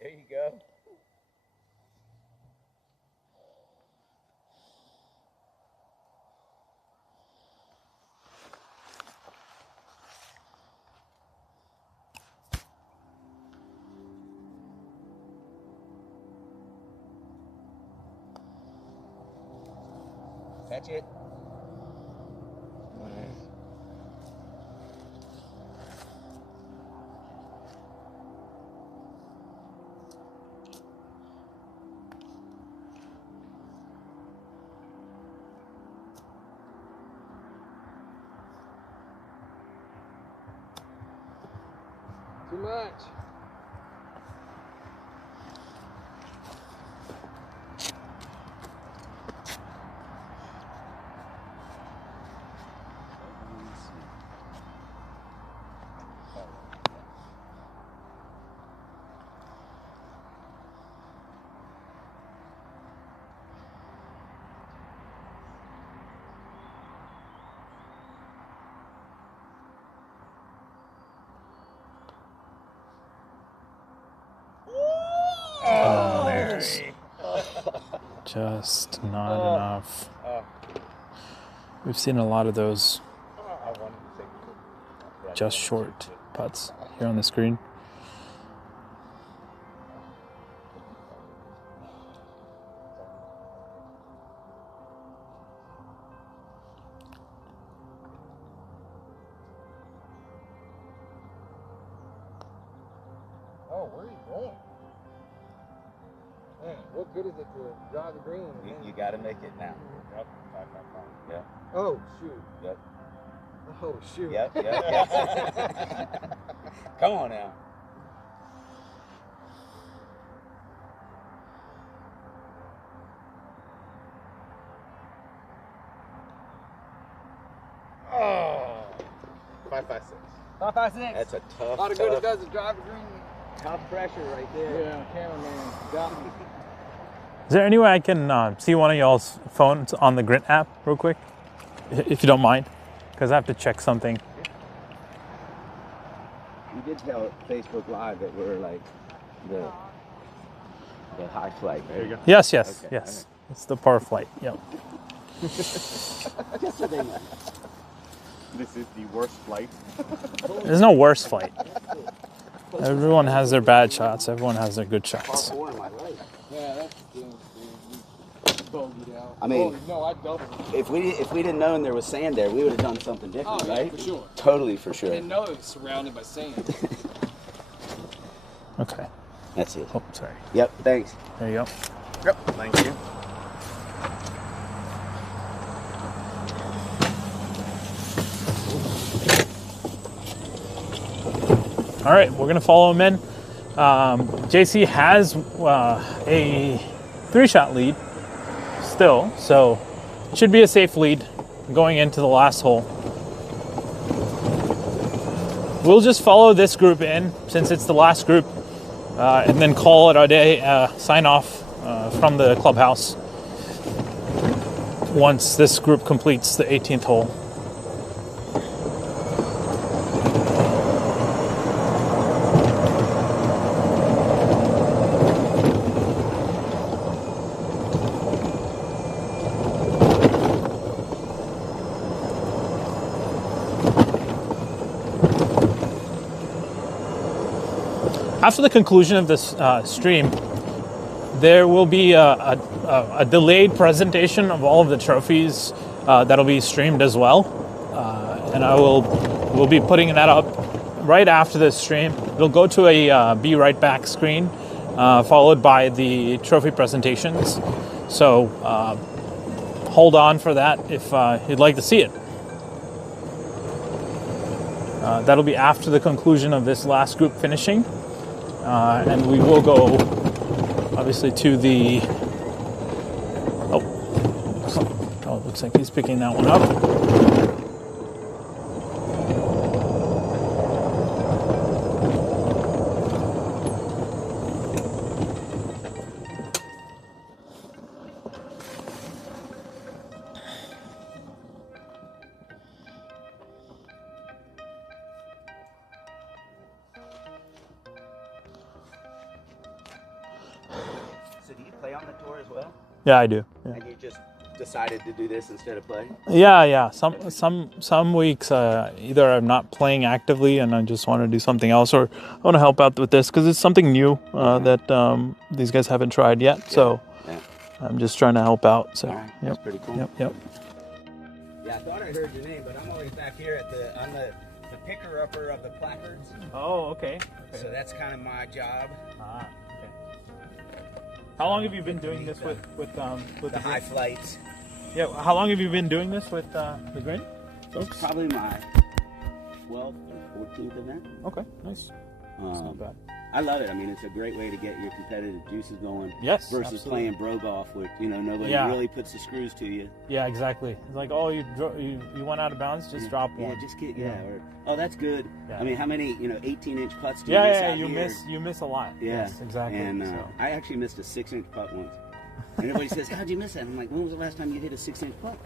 There you go. Catch it. Too much. Oh, there's just not enough. We've seen a lot of those just short putts here on the screen. Oh, where are you going? Man, what good is it to drive the green? You got to make it now. Yep. Yep. Oh, shoot. Yep. Oh, shoot. Yep. Yep. Come on now. Oh. 5, 5, 6. 5, 5, 6. That's a tough. All the good it tough, does is drive the green. tough pressure right there. Yeah, cameraman got me. Is there any way I can see one of y'all's phones on the TheGrint app real quick? If you don't mind, because I have to check something. You did tell Facebook Live that we're like the high flight, right? There you go. Yes, yes, Okay, yes. It's the par flight. Yep. Just so they know. This is the worst flight. There's no worse flight. Everyone has their bad shots. Everyone has their good shots. Four in my life. Yeah, that's the thing, dude. You bogeyed out. I mean- no, I doubled. If we didn't know there was sand there, we would have done something different, Oh, yeah, right? for sure. Totally for I sure. didn't know it was surrounded by sand. Okay. That's it. Oh, sorry. Yep. Thanks. There you go. Yep. Thank you. All right, we're gonna follow him in. JC has a 3-shot lead still, so it should be a safe lead going into the last hole. we'll just follow this group in since it's the last group, and then call it a day. Sign off from the clubhouse once this group completes the 18th hole. After the conclusion of this stream, there will be a delayed presentation of all of the trophies that'll be streamed as well, and we'll be putting that up right after this stream. It'll go to a Be Right Back screen, followed by the trophy presentations. So hold on for that if you'd like to see it. That'll be after the conclusion of this last group finishing. And we will go, obviously, to the... Oh, it looks like he's picking that one up. So do you play on the tour as well? Yeah, I do. Yeah. And you just decided to do this instead of play? Yeah. Some weeks either I'm not playing actively and I just want to do something else, or I want to help out with this because it's something new that these guys haven't tried yet. Yeah. So I'm just trying to help out. So right. That's pretty cool. Yep. Yeah, I thought I heard your name, but I'm always back here at I'm the picker-upper of the placards. Oh, okay. So that's kind of my job. Okay. How long have you been doing this with the high flights? Yeah. How long have you been doing this with TheGrint, folks? Probably my 12th or 14th event. Okay, nice. That's not bad. I love it. I mean, it's a great way to get your competitive juices going. Yes, versus absolutely. playing bro golf, where nobody really puts the screws to you. Yeah, exactly. It's like, oh, you went out of bounds, just drop one. Yeah, just get Or, oh, that's good. Yeah. I mean, how many 18-inch putts do you miss out here? You miss a lot. Yeah, yes, exactly. And I actually missed a 6-inch putt once. And everybody says, "How'd you miss that?" I'm like, "When was the last time you hit a 6-inch putt?"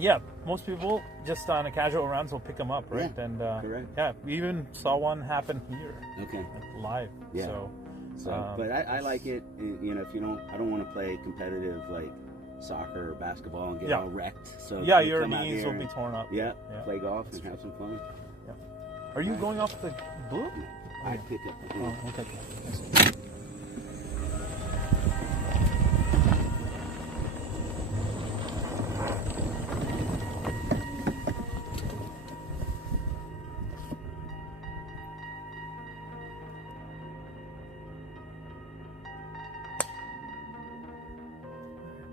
Yeah, most people just on a casual rounds will pick them up, right? Yeah, and correct. Yeah, we even saw one happen here. Okay. Live. Yeah. So, but I like it. If I don't want to play competitive like soccer or basketball and get all wrecked. So yeah, your knees will be torn up. Yeah, play golf and have some fun. Yeah. Are you going off the blue? I pick up the blue. Oh, okay.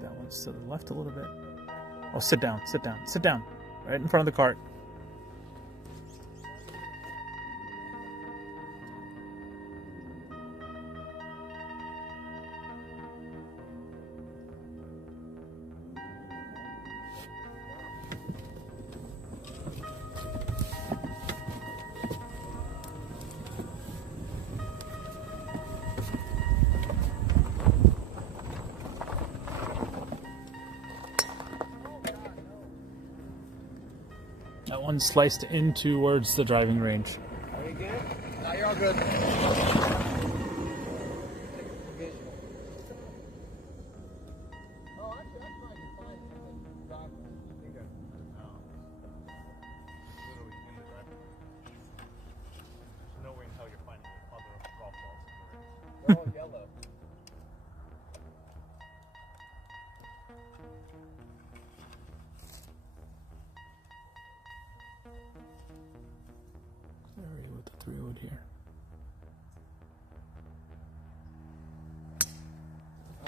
That one's to the left a little bit. Oh, sit down. Right in front of the cart. That one sliced in towards the driving range. Are you good? No, you're all good. They're all yellow. Area with the 3-wood here.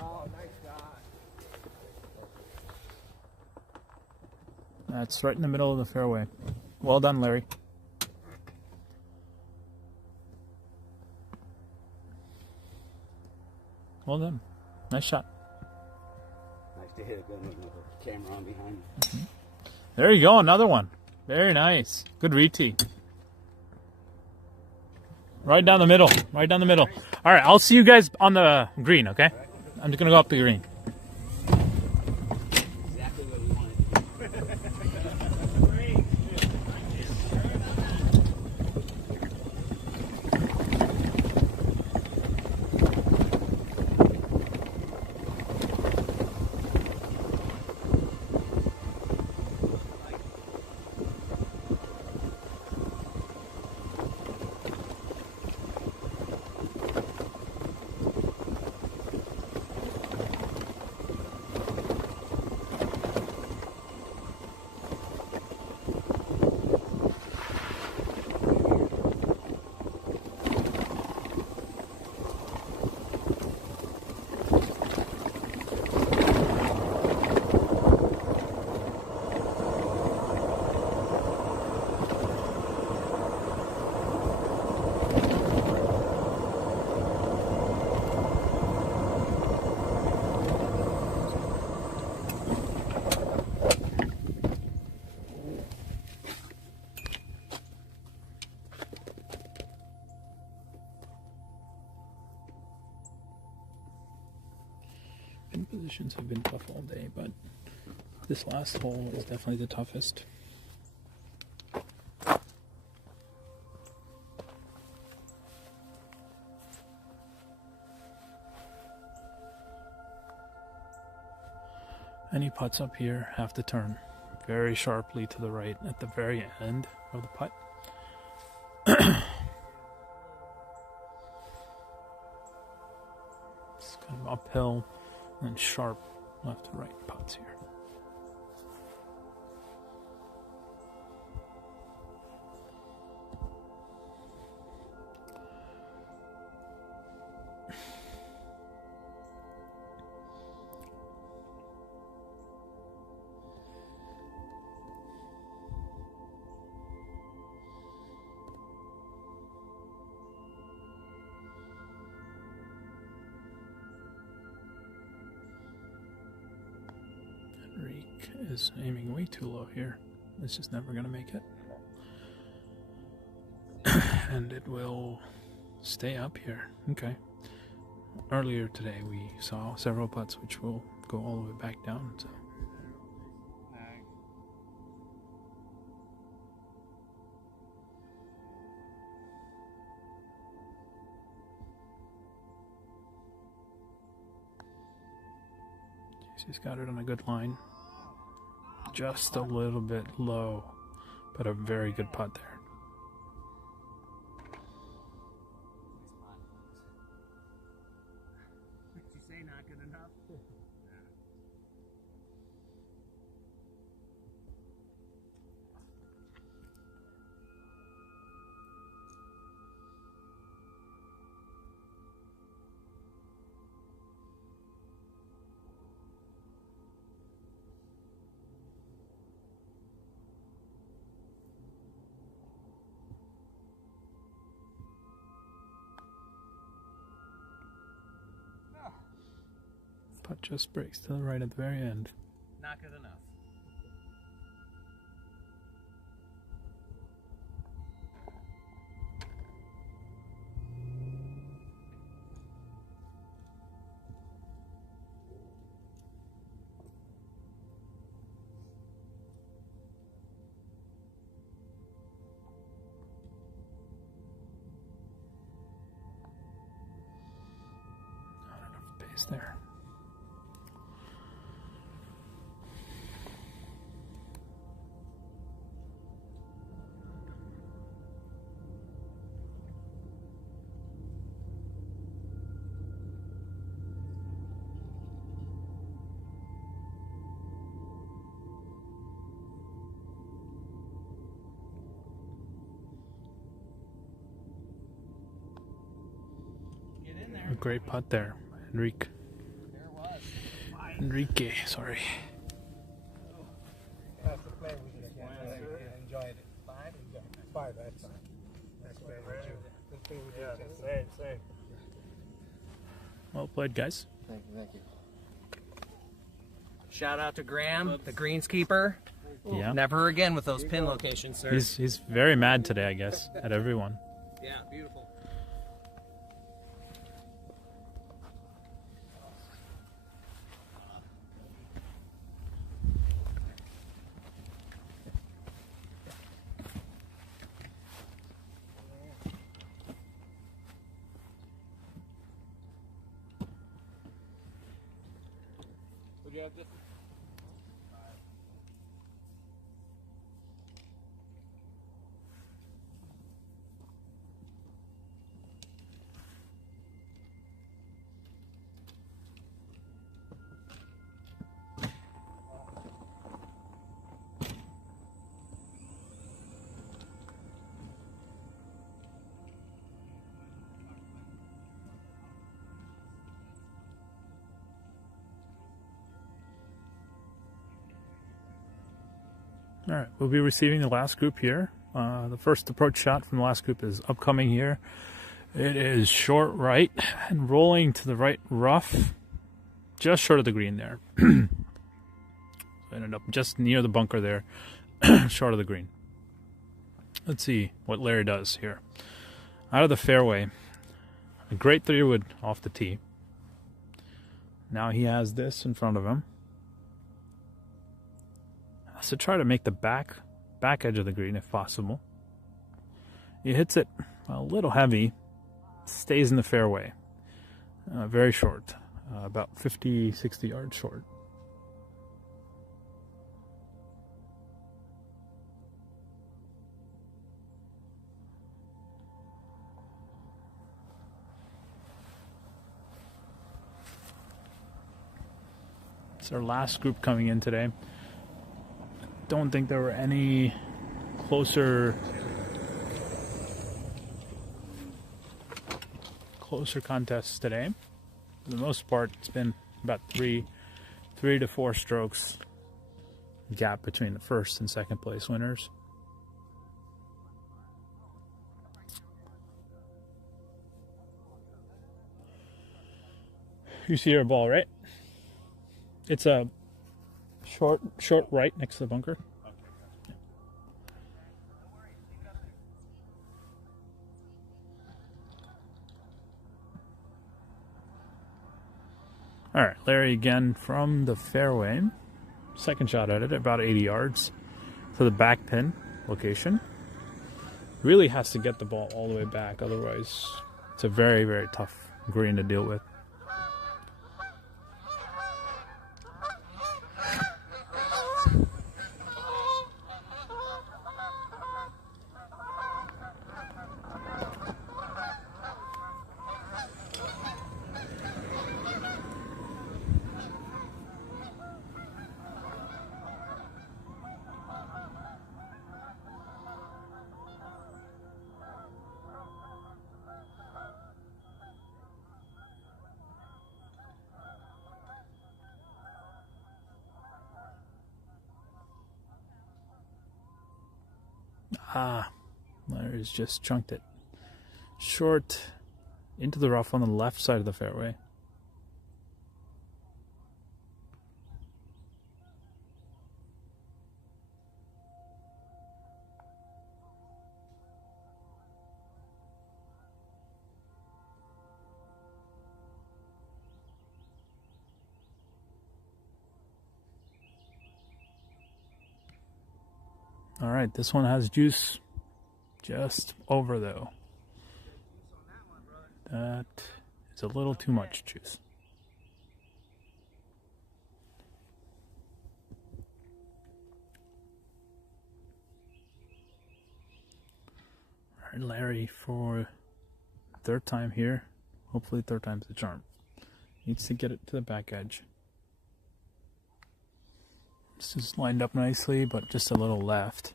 Oh, nice shot. That's right in the middle of the fairway. Well done, Larry. Well done. Nice shot. Nice to hit a good one with the camera on behind you. Mm-hmm. There you go, another one. Very nice. Good re-tee. Right down the middle. Right down the middle. All right, I'll see you guys on the green, okay? I'm just going to go up the green. Exactly what we wanted. Pin positions have been tough all day, but this last hole is definitely the toughest. Any putts up here have to turn very sharply to the right at the very end of the putt. It's kind of uphill and sharp left to right putts here. Reek is aiming way too low here. It's just never going to make it. And it will stay up here. Okay. Earlier today we saw several putts which will go all the way back down. So. She's got it on a good line. Just a little bit low, but a very good putt there. Did you say not good enough? Putt just breaks to the right at the very end. Not good enough. Not enough pace there. A great putt there, Enrique. Enrique, sorry. That's the play we did. Enjoyed it. Five, that's fine. That's great. Good thing we did. Same. Well played, guys. Thank you. Shout out to Graham, the greenskeeper. Yeah. Never again with those pin locations, sir. He's very mad today, I guess, at everyone. Yeah, beautiful. All right, we'll be receiving the last group here. The first approach shot from the last group is upcoming here. It is short right and rolling to the right rough, just short of the green there. Ended up just near the bunker there, short of the green. Let's see what Larry does here. Out of the fairway, a great 3-wood off the tee. Now he has this in front of him. So try to make the back edge of the green if possible. He hits it a little heavy, stays in the fairway. Very short, about 50, 60 yards short. It's our last group coming in today. Don't think there were any closer contests today. For the most part, it's been about three to 4 strokes gap between the first and second place winners. You see your ball, right? It's a short right next to the bunker. All right, Larry again from the fairway. Second shot at it, about 80 yards to the back pin location. Really has to get the ball all the way back, otherwise it's a very, very tough green to deal with. Larry's just chunked it short into the rough on the left side of the fairway. All right, this one has juice just over though. That is a little too much juice. All right, Larry for third time here. Hopefully third time's the charm. Needs to get it to the back edge. This is lined up nicely, but just a little left.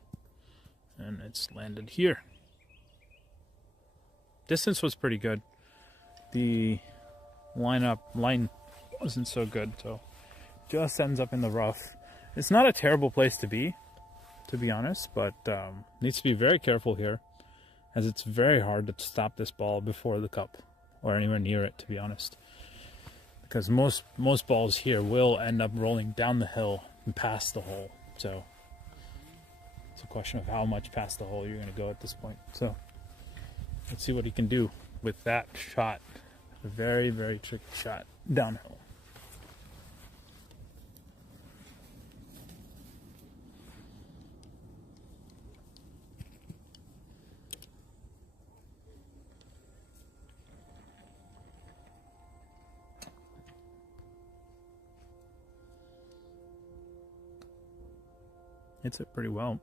And it's landed here. Distance was pretty good. The line wasn't so good, so just ends up in the rough. It's not a terrible place to be honest, but needs to be very careful here, as it's very hard to stop this ball before the cup or anywhere near it, to be honest. Because most balls here will end up rolling down the hill and past the hole. So it's a question of how much past the hole you're going to go at this point. So let's see what he can do with that shot. A very, very tricky shot downhill. hits it pretty well.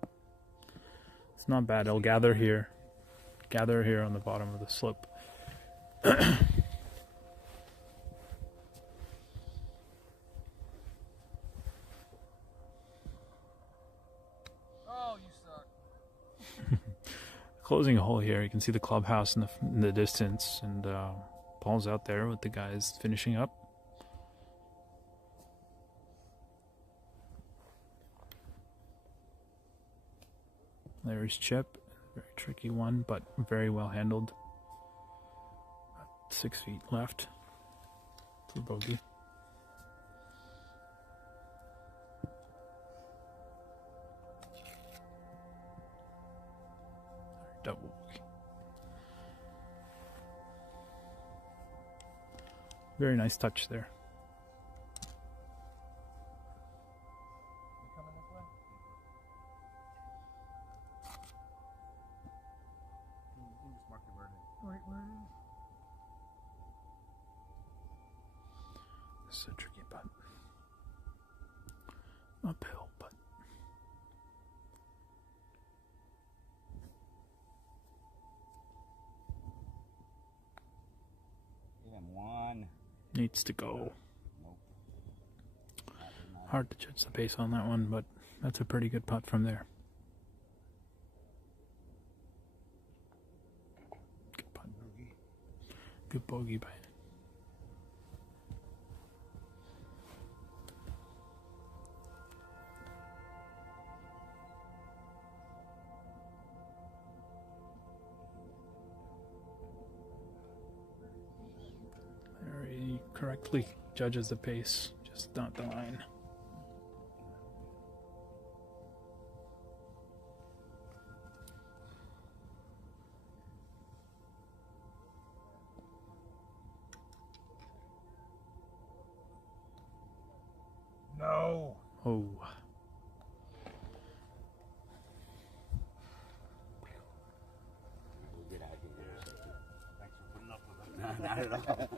It's not bad. It'll gather here on the bottom of the slope. Oh, you suck. Closing a hole here. You can see the clubhouse in the distance, and Paul's out there with the guys finishing up. There's Chip. Very tricky one, but very well handled. 6 feet left for bogey. Double bogey. Very nice touch there. This is a tricky putt. Uphill, but Even one. needs to go. Hard to judge the pace on that one, but that's a pretty good putt from there. Good putt. Good bogey by He correctly judges the pace, just not the line. No. Oh. We'll get out of here. Thanks for putting up with us. Not at all.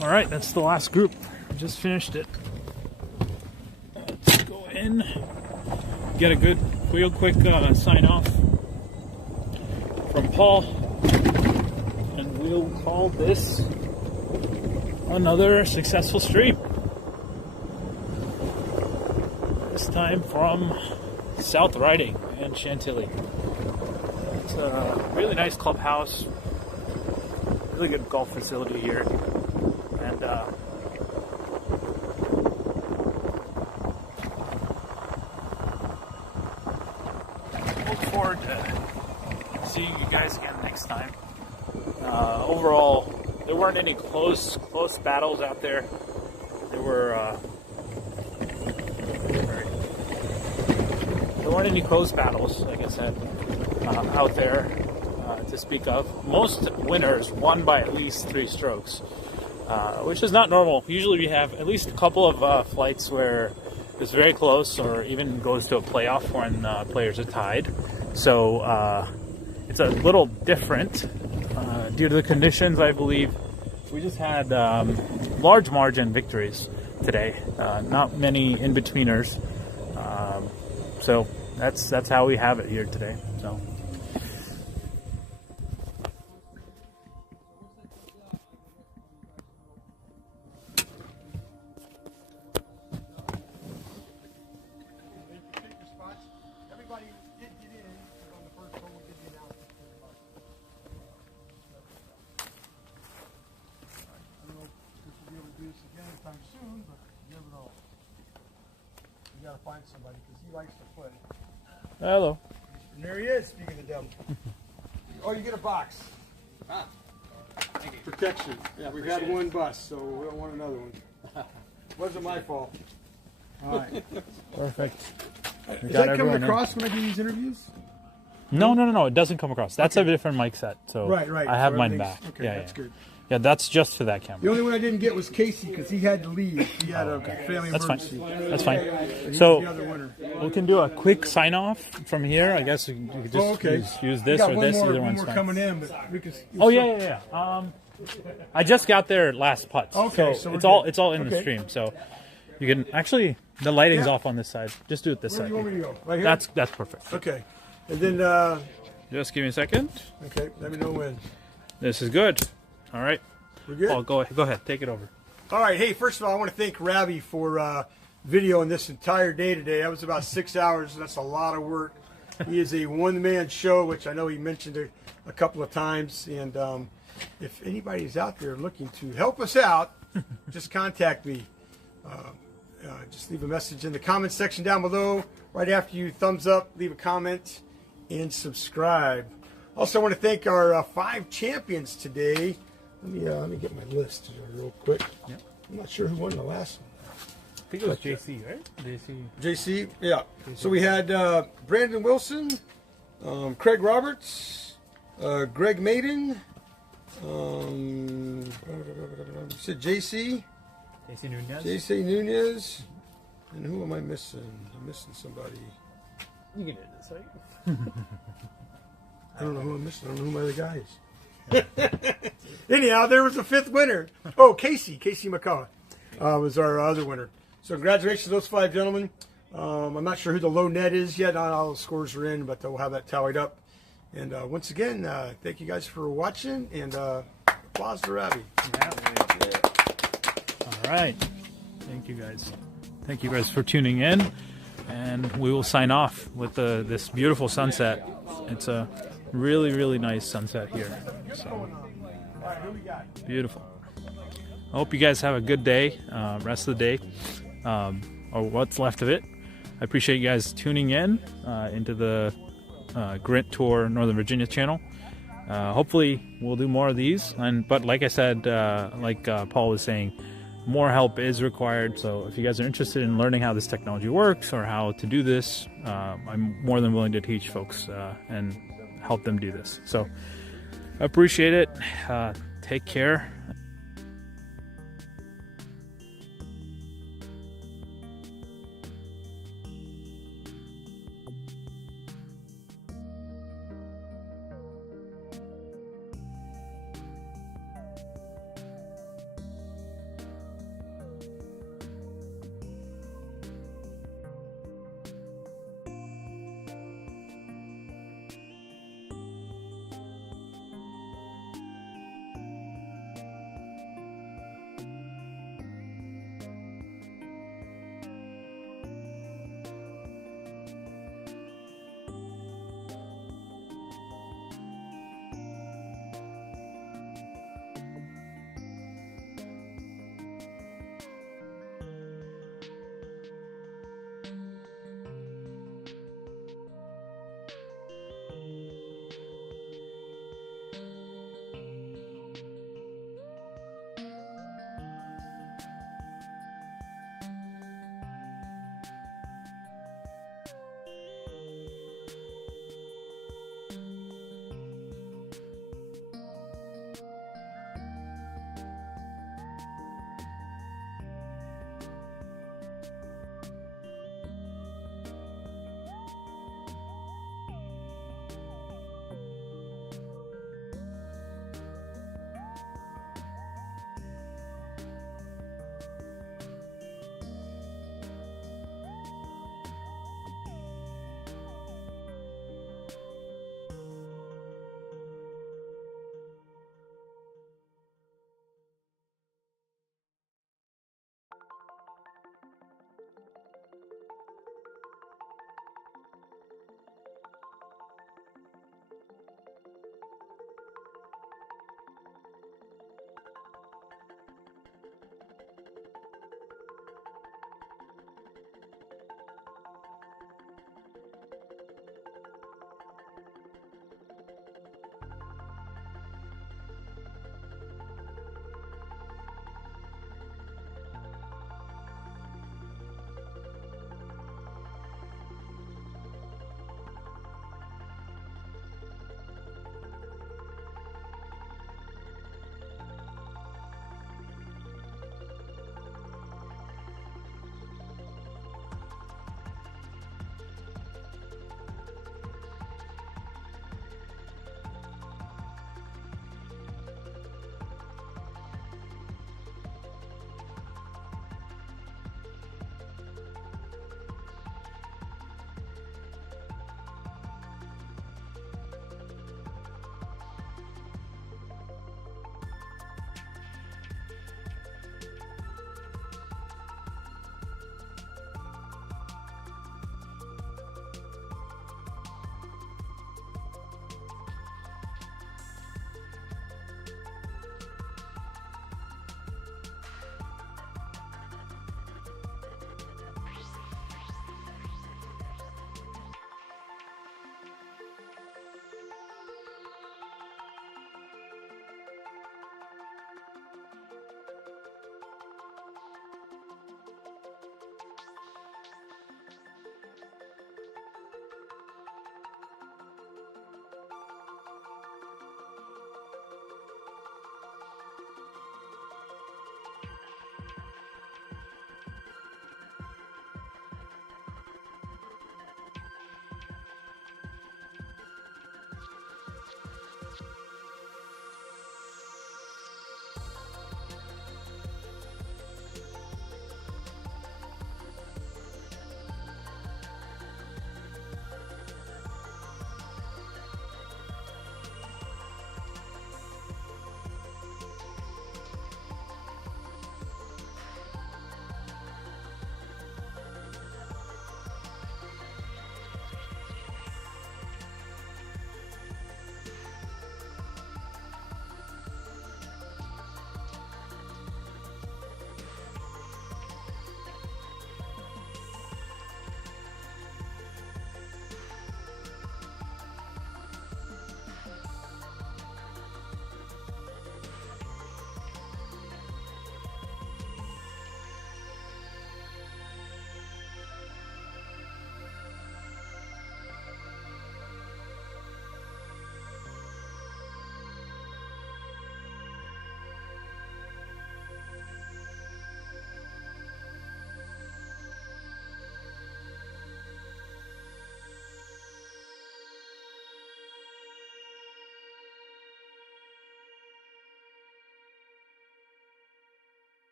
All right, that's the last group. We just finished it. Let's go in, get a good, real quick sign off from Paul, and we'll call this another successful stream. This time from South Riding and Chantilly. It's a really nice clubhouse, really good golf facility here. And look forward to seeing you guys again next time. Overall, there weren't any close battles out there. There weren't any close battles, like I said, out there to speak of. Most winners won by at least 3 strokes. Which is not normal. Usually we have at least a couple of flights where it's very close or even goes to a playoff when players are tied. So it's a little different due to the conditions, I believe. We just had large margin victories today. Not many in-betweeners. So that's how we have it here today. So. Soon, but you never know. You gotta find somebody because he likes to play. Hello. And there he is, speaking of the devil. Oh, you get a box. Ah, thank you. Protection. Yeah, we've had one bust, so we don't want another one. Wasn't my fault. All right. Perfect. Is that coming across when I do these interviews? No. It doesn't come across. That's a different mic set. So Right. I have So mine everything's- back. Okay, Yeah, that's good. Yeah, that's just for that camera. The only one I didn't get was Casey because he had to leave. He had a family That's fine. emergency. That's fine. But he's So the other winner. we can do a quick sign off from here. I guess you could just Oh, okay. use We this got or one this. more, Either one one's more fine. coming in, but we can. Oh yeah. I just got there last putts. Okay, so so it's we're all good. it's all in the Okay. stream. So you can actually the lighting's Yeah. off on this side. Just do it this Where do side. you want me to go? Right here. That's perfect. Okay. And then Just give me a second. okay, let me know when. This is good. All right. We're good. Oh, go ahead. Take it over. All right. Hey, first of all, I want to thank Ravi for videoing this entire day today. That was about 6 hours. That's a lot of work. He is a one-man show, which I know he mentioned a couple of times. And if anybody's out there looking to help us out, just contact me. Just leave a message in the comment section down below. Right after you thumbs up, leave a comment and subscribe. Also, I want to thank our 5 champions today. Let me get my list real quick. Yep. I'm not sure who won the last one. I think it was JC, right? JC, yeah. So we had Brandon Wilson, Craig Roberts, Greg Maiden, said JC Nunez, and who am I missing? I'm missing somebody. You can do this, right? I don't know who I'm missing. I don't know who my other guy is. Anyhow, there was a 5th winner. Oh, Casey McCaw was our other winner. So congratulations to those 5 gentlemen. I'm not sure who the low net is yet. Not all the scores are in, but we'll have that tallied up. And once again, thank you guys for watching, and applause to Ravi. All right. Thank you guys. Thank you guys for tuning in, and we will sign off with this beautiful sunset. It's a really, really nice sunset here. So beautiful. I hope you guys have a good day, rest of the day, or what's left of it. I appreciate you guys tuning in into the TheGrint Tour Northern Virginia channel. Hopefully we'll do more of these, but like I said, Paul was saying, more help is required. So if you guys are interested in learning how this technology works or how to do this, I'm more than willing to teach folks and help them do this. So I appreciate it. Take care.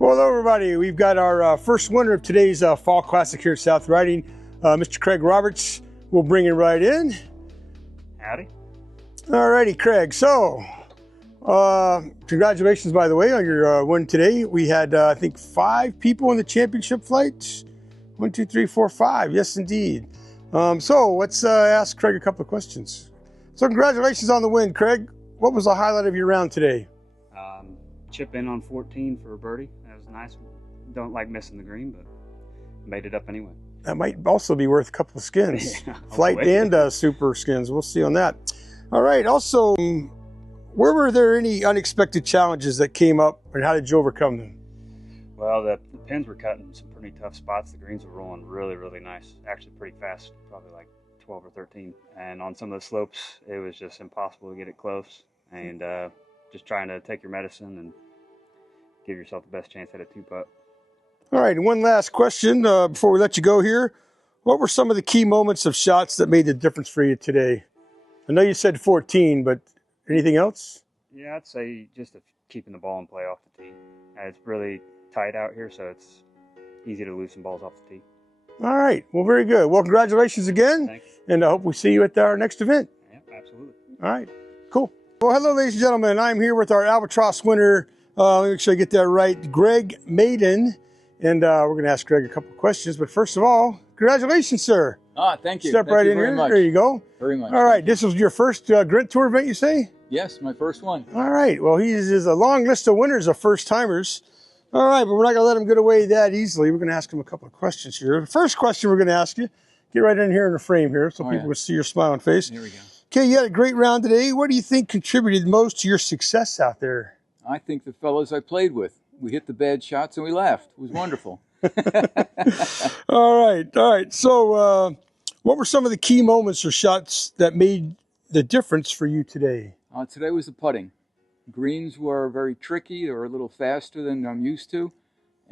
Well, hello everybody. We've got our first winner of today's Fall Classic here at South Riding, Mr. Craig Roberts. We'll bring him right in. Howdy. Alrighty, Craig. So, congratulations, by the way, on your win today. We had, I think, 5 people in the championship flight. 1, 2, 3, 4, 5. Yes, indeed. So let's ask Craig a couple of questions. So, congratulations on the win, Craig. What was the highlight of your round today? Chip in on 14 for a birdie. That was nice. Don't like missing the green, but made it up anyway. That might also be worth a couple of skins. Yeah, Flight and super skins. We'll see on that. All right. Also, were there any unexpected challenges that came up, and how did you overcome them? Well, the pins were cutting some pretty tough spots. The greens were rolling really, really nice. Actually pretty fast, probably like 12 or 13. And on some of the slopes, it was just impossible to get it close. And just trying to take your medicine and give yourself the best chance at a 2-putt. All right, and one last question before we let you go here. What were some of the key moments of shots that made the difference for you today? I know you said 14, but anything else? Yeah, I'd say just keeping the ball in play off the tee. It's really tight out here, so it's easy to lose some balls off the tee. All right, well, very good. Well, congratulations again, Thanks. and I hope we see you at our next event. Yeah, absolutely. All right, cool. Well, hello, ladies and gentlemen. I'm here with our Albatross winner. Let me make sure I get that right. Greg Maiden. And we're going to ask Greg a couple of questions. But first of all, congratulations, sir. Thank you. Step Thank right you in very here. much. There you go. Very much. All right. This was your first GRINT Tour event, you say? Yes, my first one. All right. Well, he is a long list of winners of first-timers. All right, but we're not going to let him get away that easily. We're going to ask him a couple of questions here. The first question we're going to ask you, get right in here in the frame here so people can see your smiling face. Here we go. Okay, you had a great round today. What do you think contributed most to your success out there? I think the fellows I played with. We hit the bad shots and we laughed. It was wonderful. All right. So what were some of the key moments or shots that made the difference for you today? Today was the putting. Greens were very tricky. They were a little faster than I'm used to.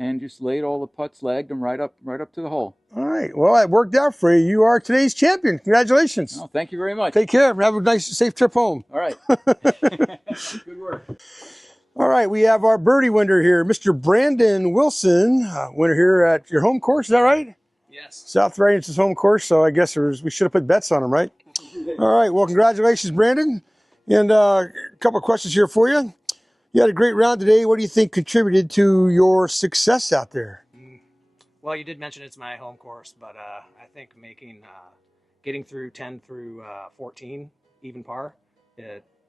And just laid all the putts, lagged them right up to the hole. All right. Well, that worked out for you. You are today's champion. Congratulations. Oh, thank you very much. Take care. Have a nice, safe trip home. All right. Good work. All right. We have our birdie winner here, Mr. Brandon Wilson, winner here at your home course. Is that right? Yes. South Riding's his home course, so I guess we should have put bets on him, right? All right. Well, congratulations, Brandon. And a couple of questions here for you. You had a great round today. What do you think contributed to your success out there? Well, you did mention it's my home course, but I think getting through 10 through 14, even par,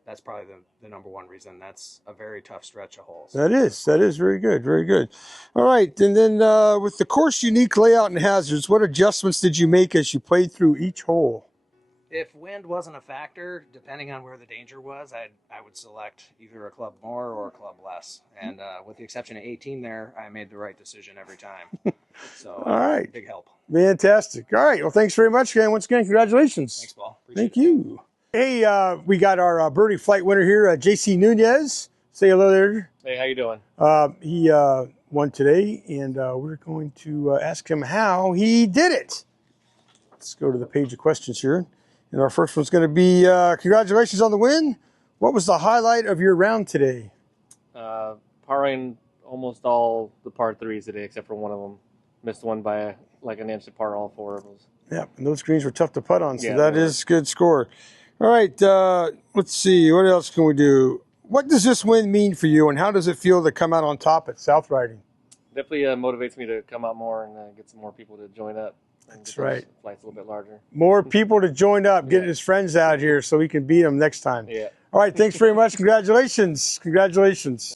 that's probably the number one reason. That's a very tough stretch of holes. That is very good, very good. All right, and then with the course unique layout and hazards, what adjustments did you make as you played through each hole? If wind wasn't a factor, depending on where the danger was, I would select either a club more or a club less. And with the exception of 18 there, I made the right decision every time. So all right, big help. Fantastic. All right, well, thanks very much, again. Once again, congratulations. Thanks, Paul. Appreciate Thank you. Hey, we got our birdie flight winner here, JC Nunez. Say hello there. Hey, how you doing? He won today, and we're going to ask him how he did it. Let's go to the page of questions here. And our first one's going to be, congratulations on the win. What was the highlight of your round today? Parring almost all the par 3s today, except for one of them. Missed one by like an inch to par all 4 of those. Yeah, and those greens were tough to putt on, so Yeah, that is a good score. All right, let's see. What else can we do? What does this win mean for you, and how does it feel to come out on top at South Riding? Definitely motivates me to come out more and get some more people to join up. That's right. Flights a little bit larger. More people to join up, getting his friends out here so we can beat them next time. Yeah. All right, thanks very much. Congratulations. Congratulations.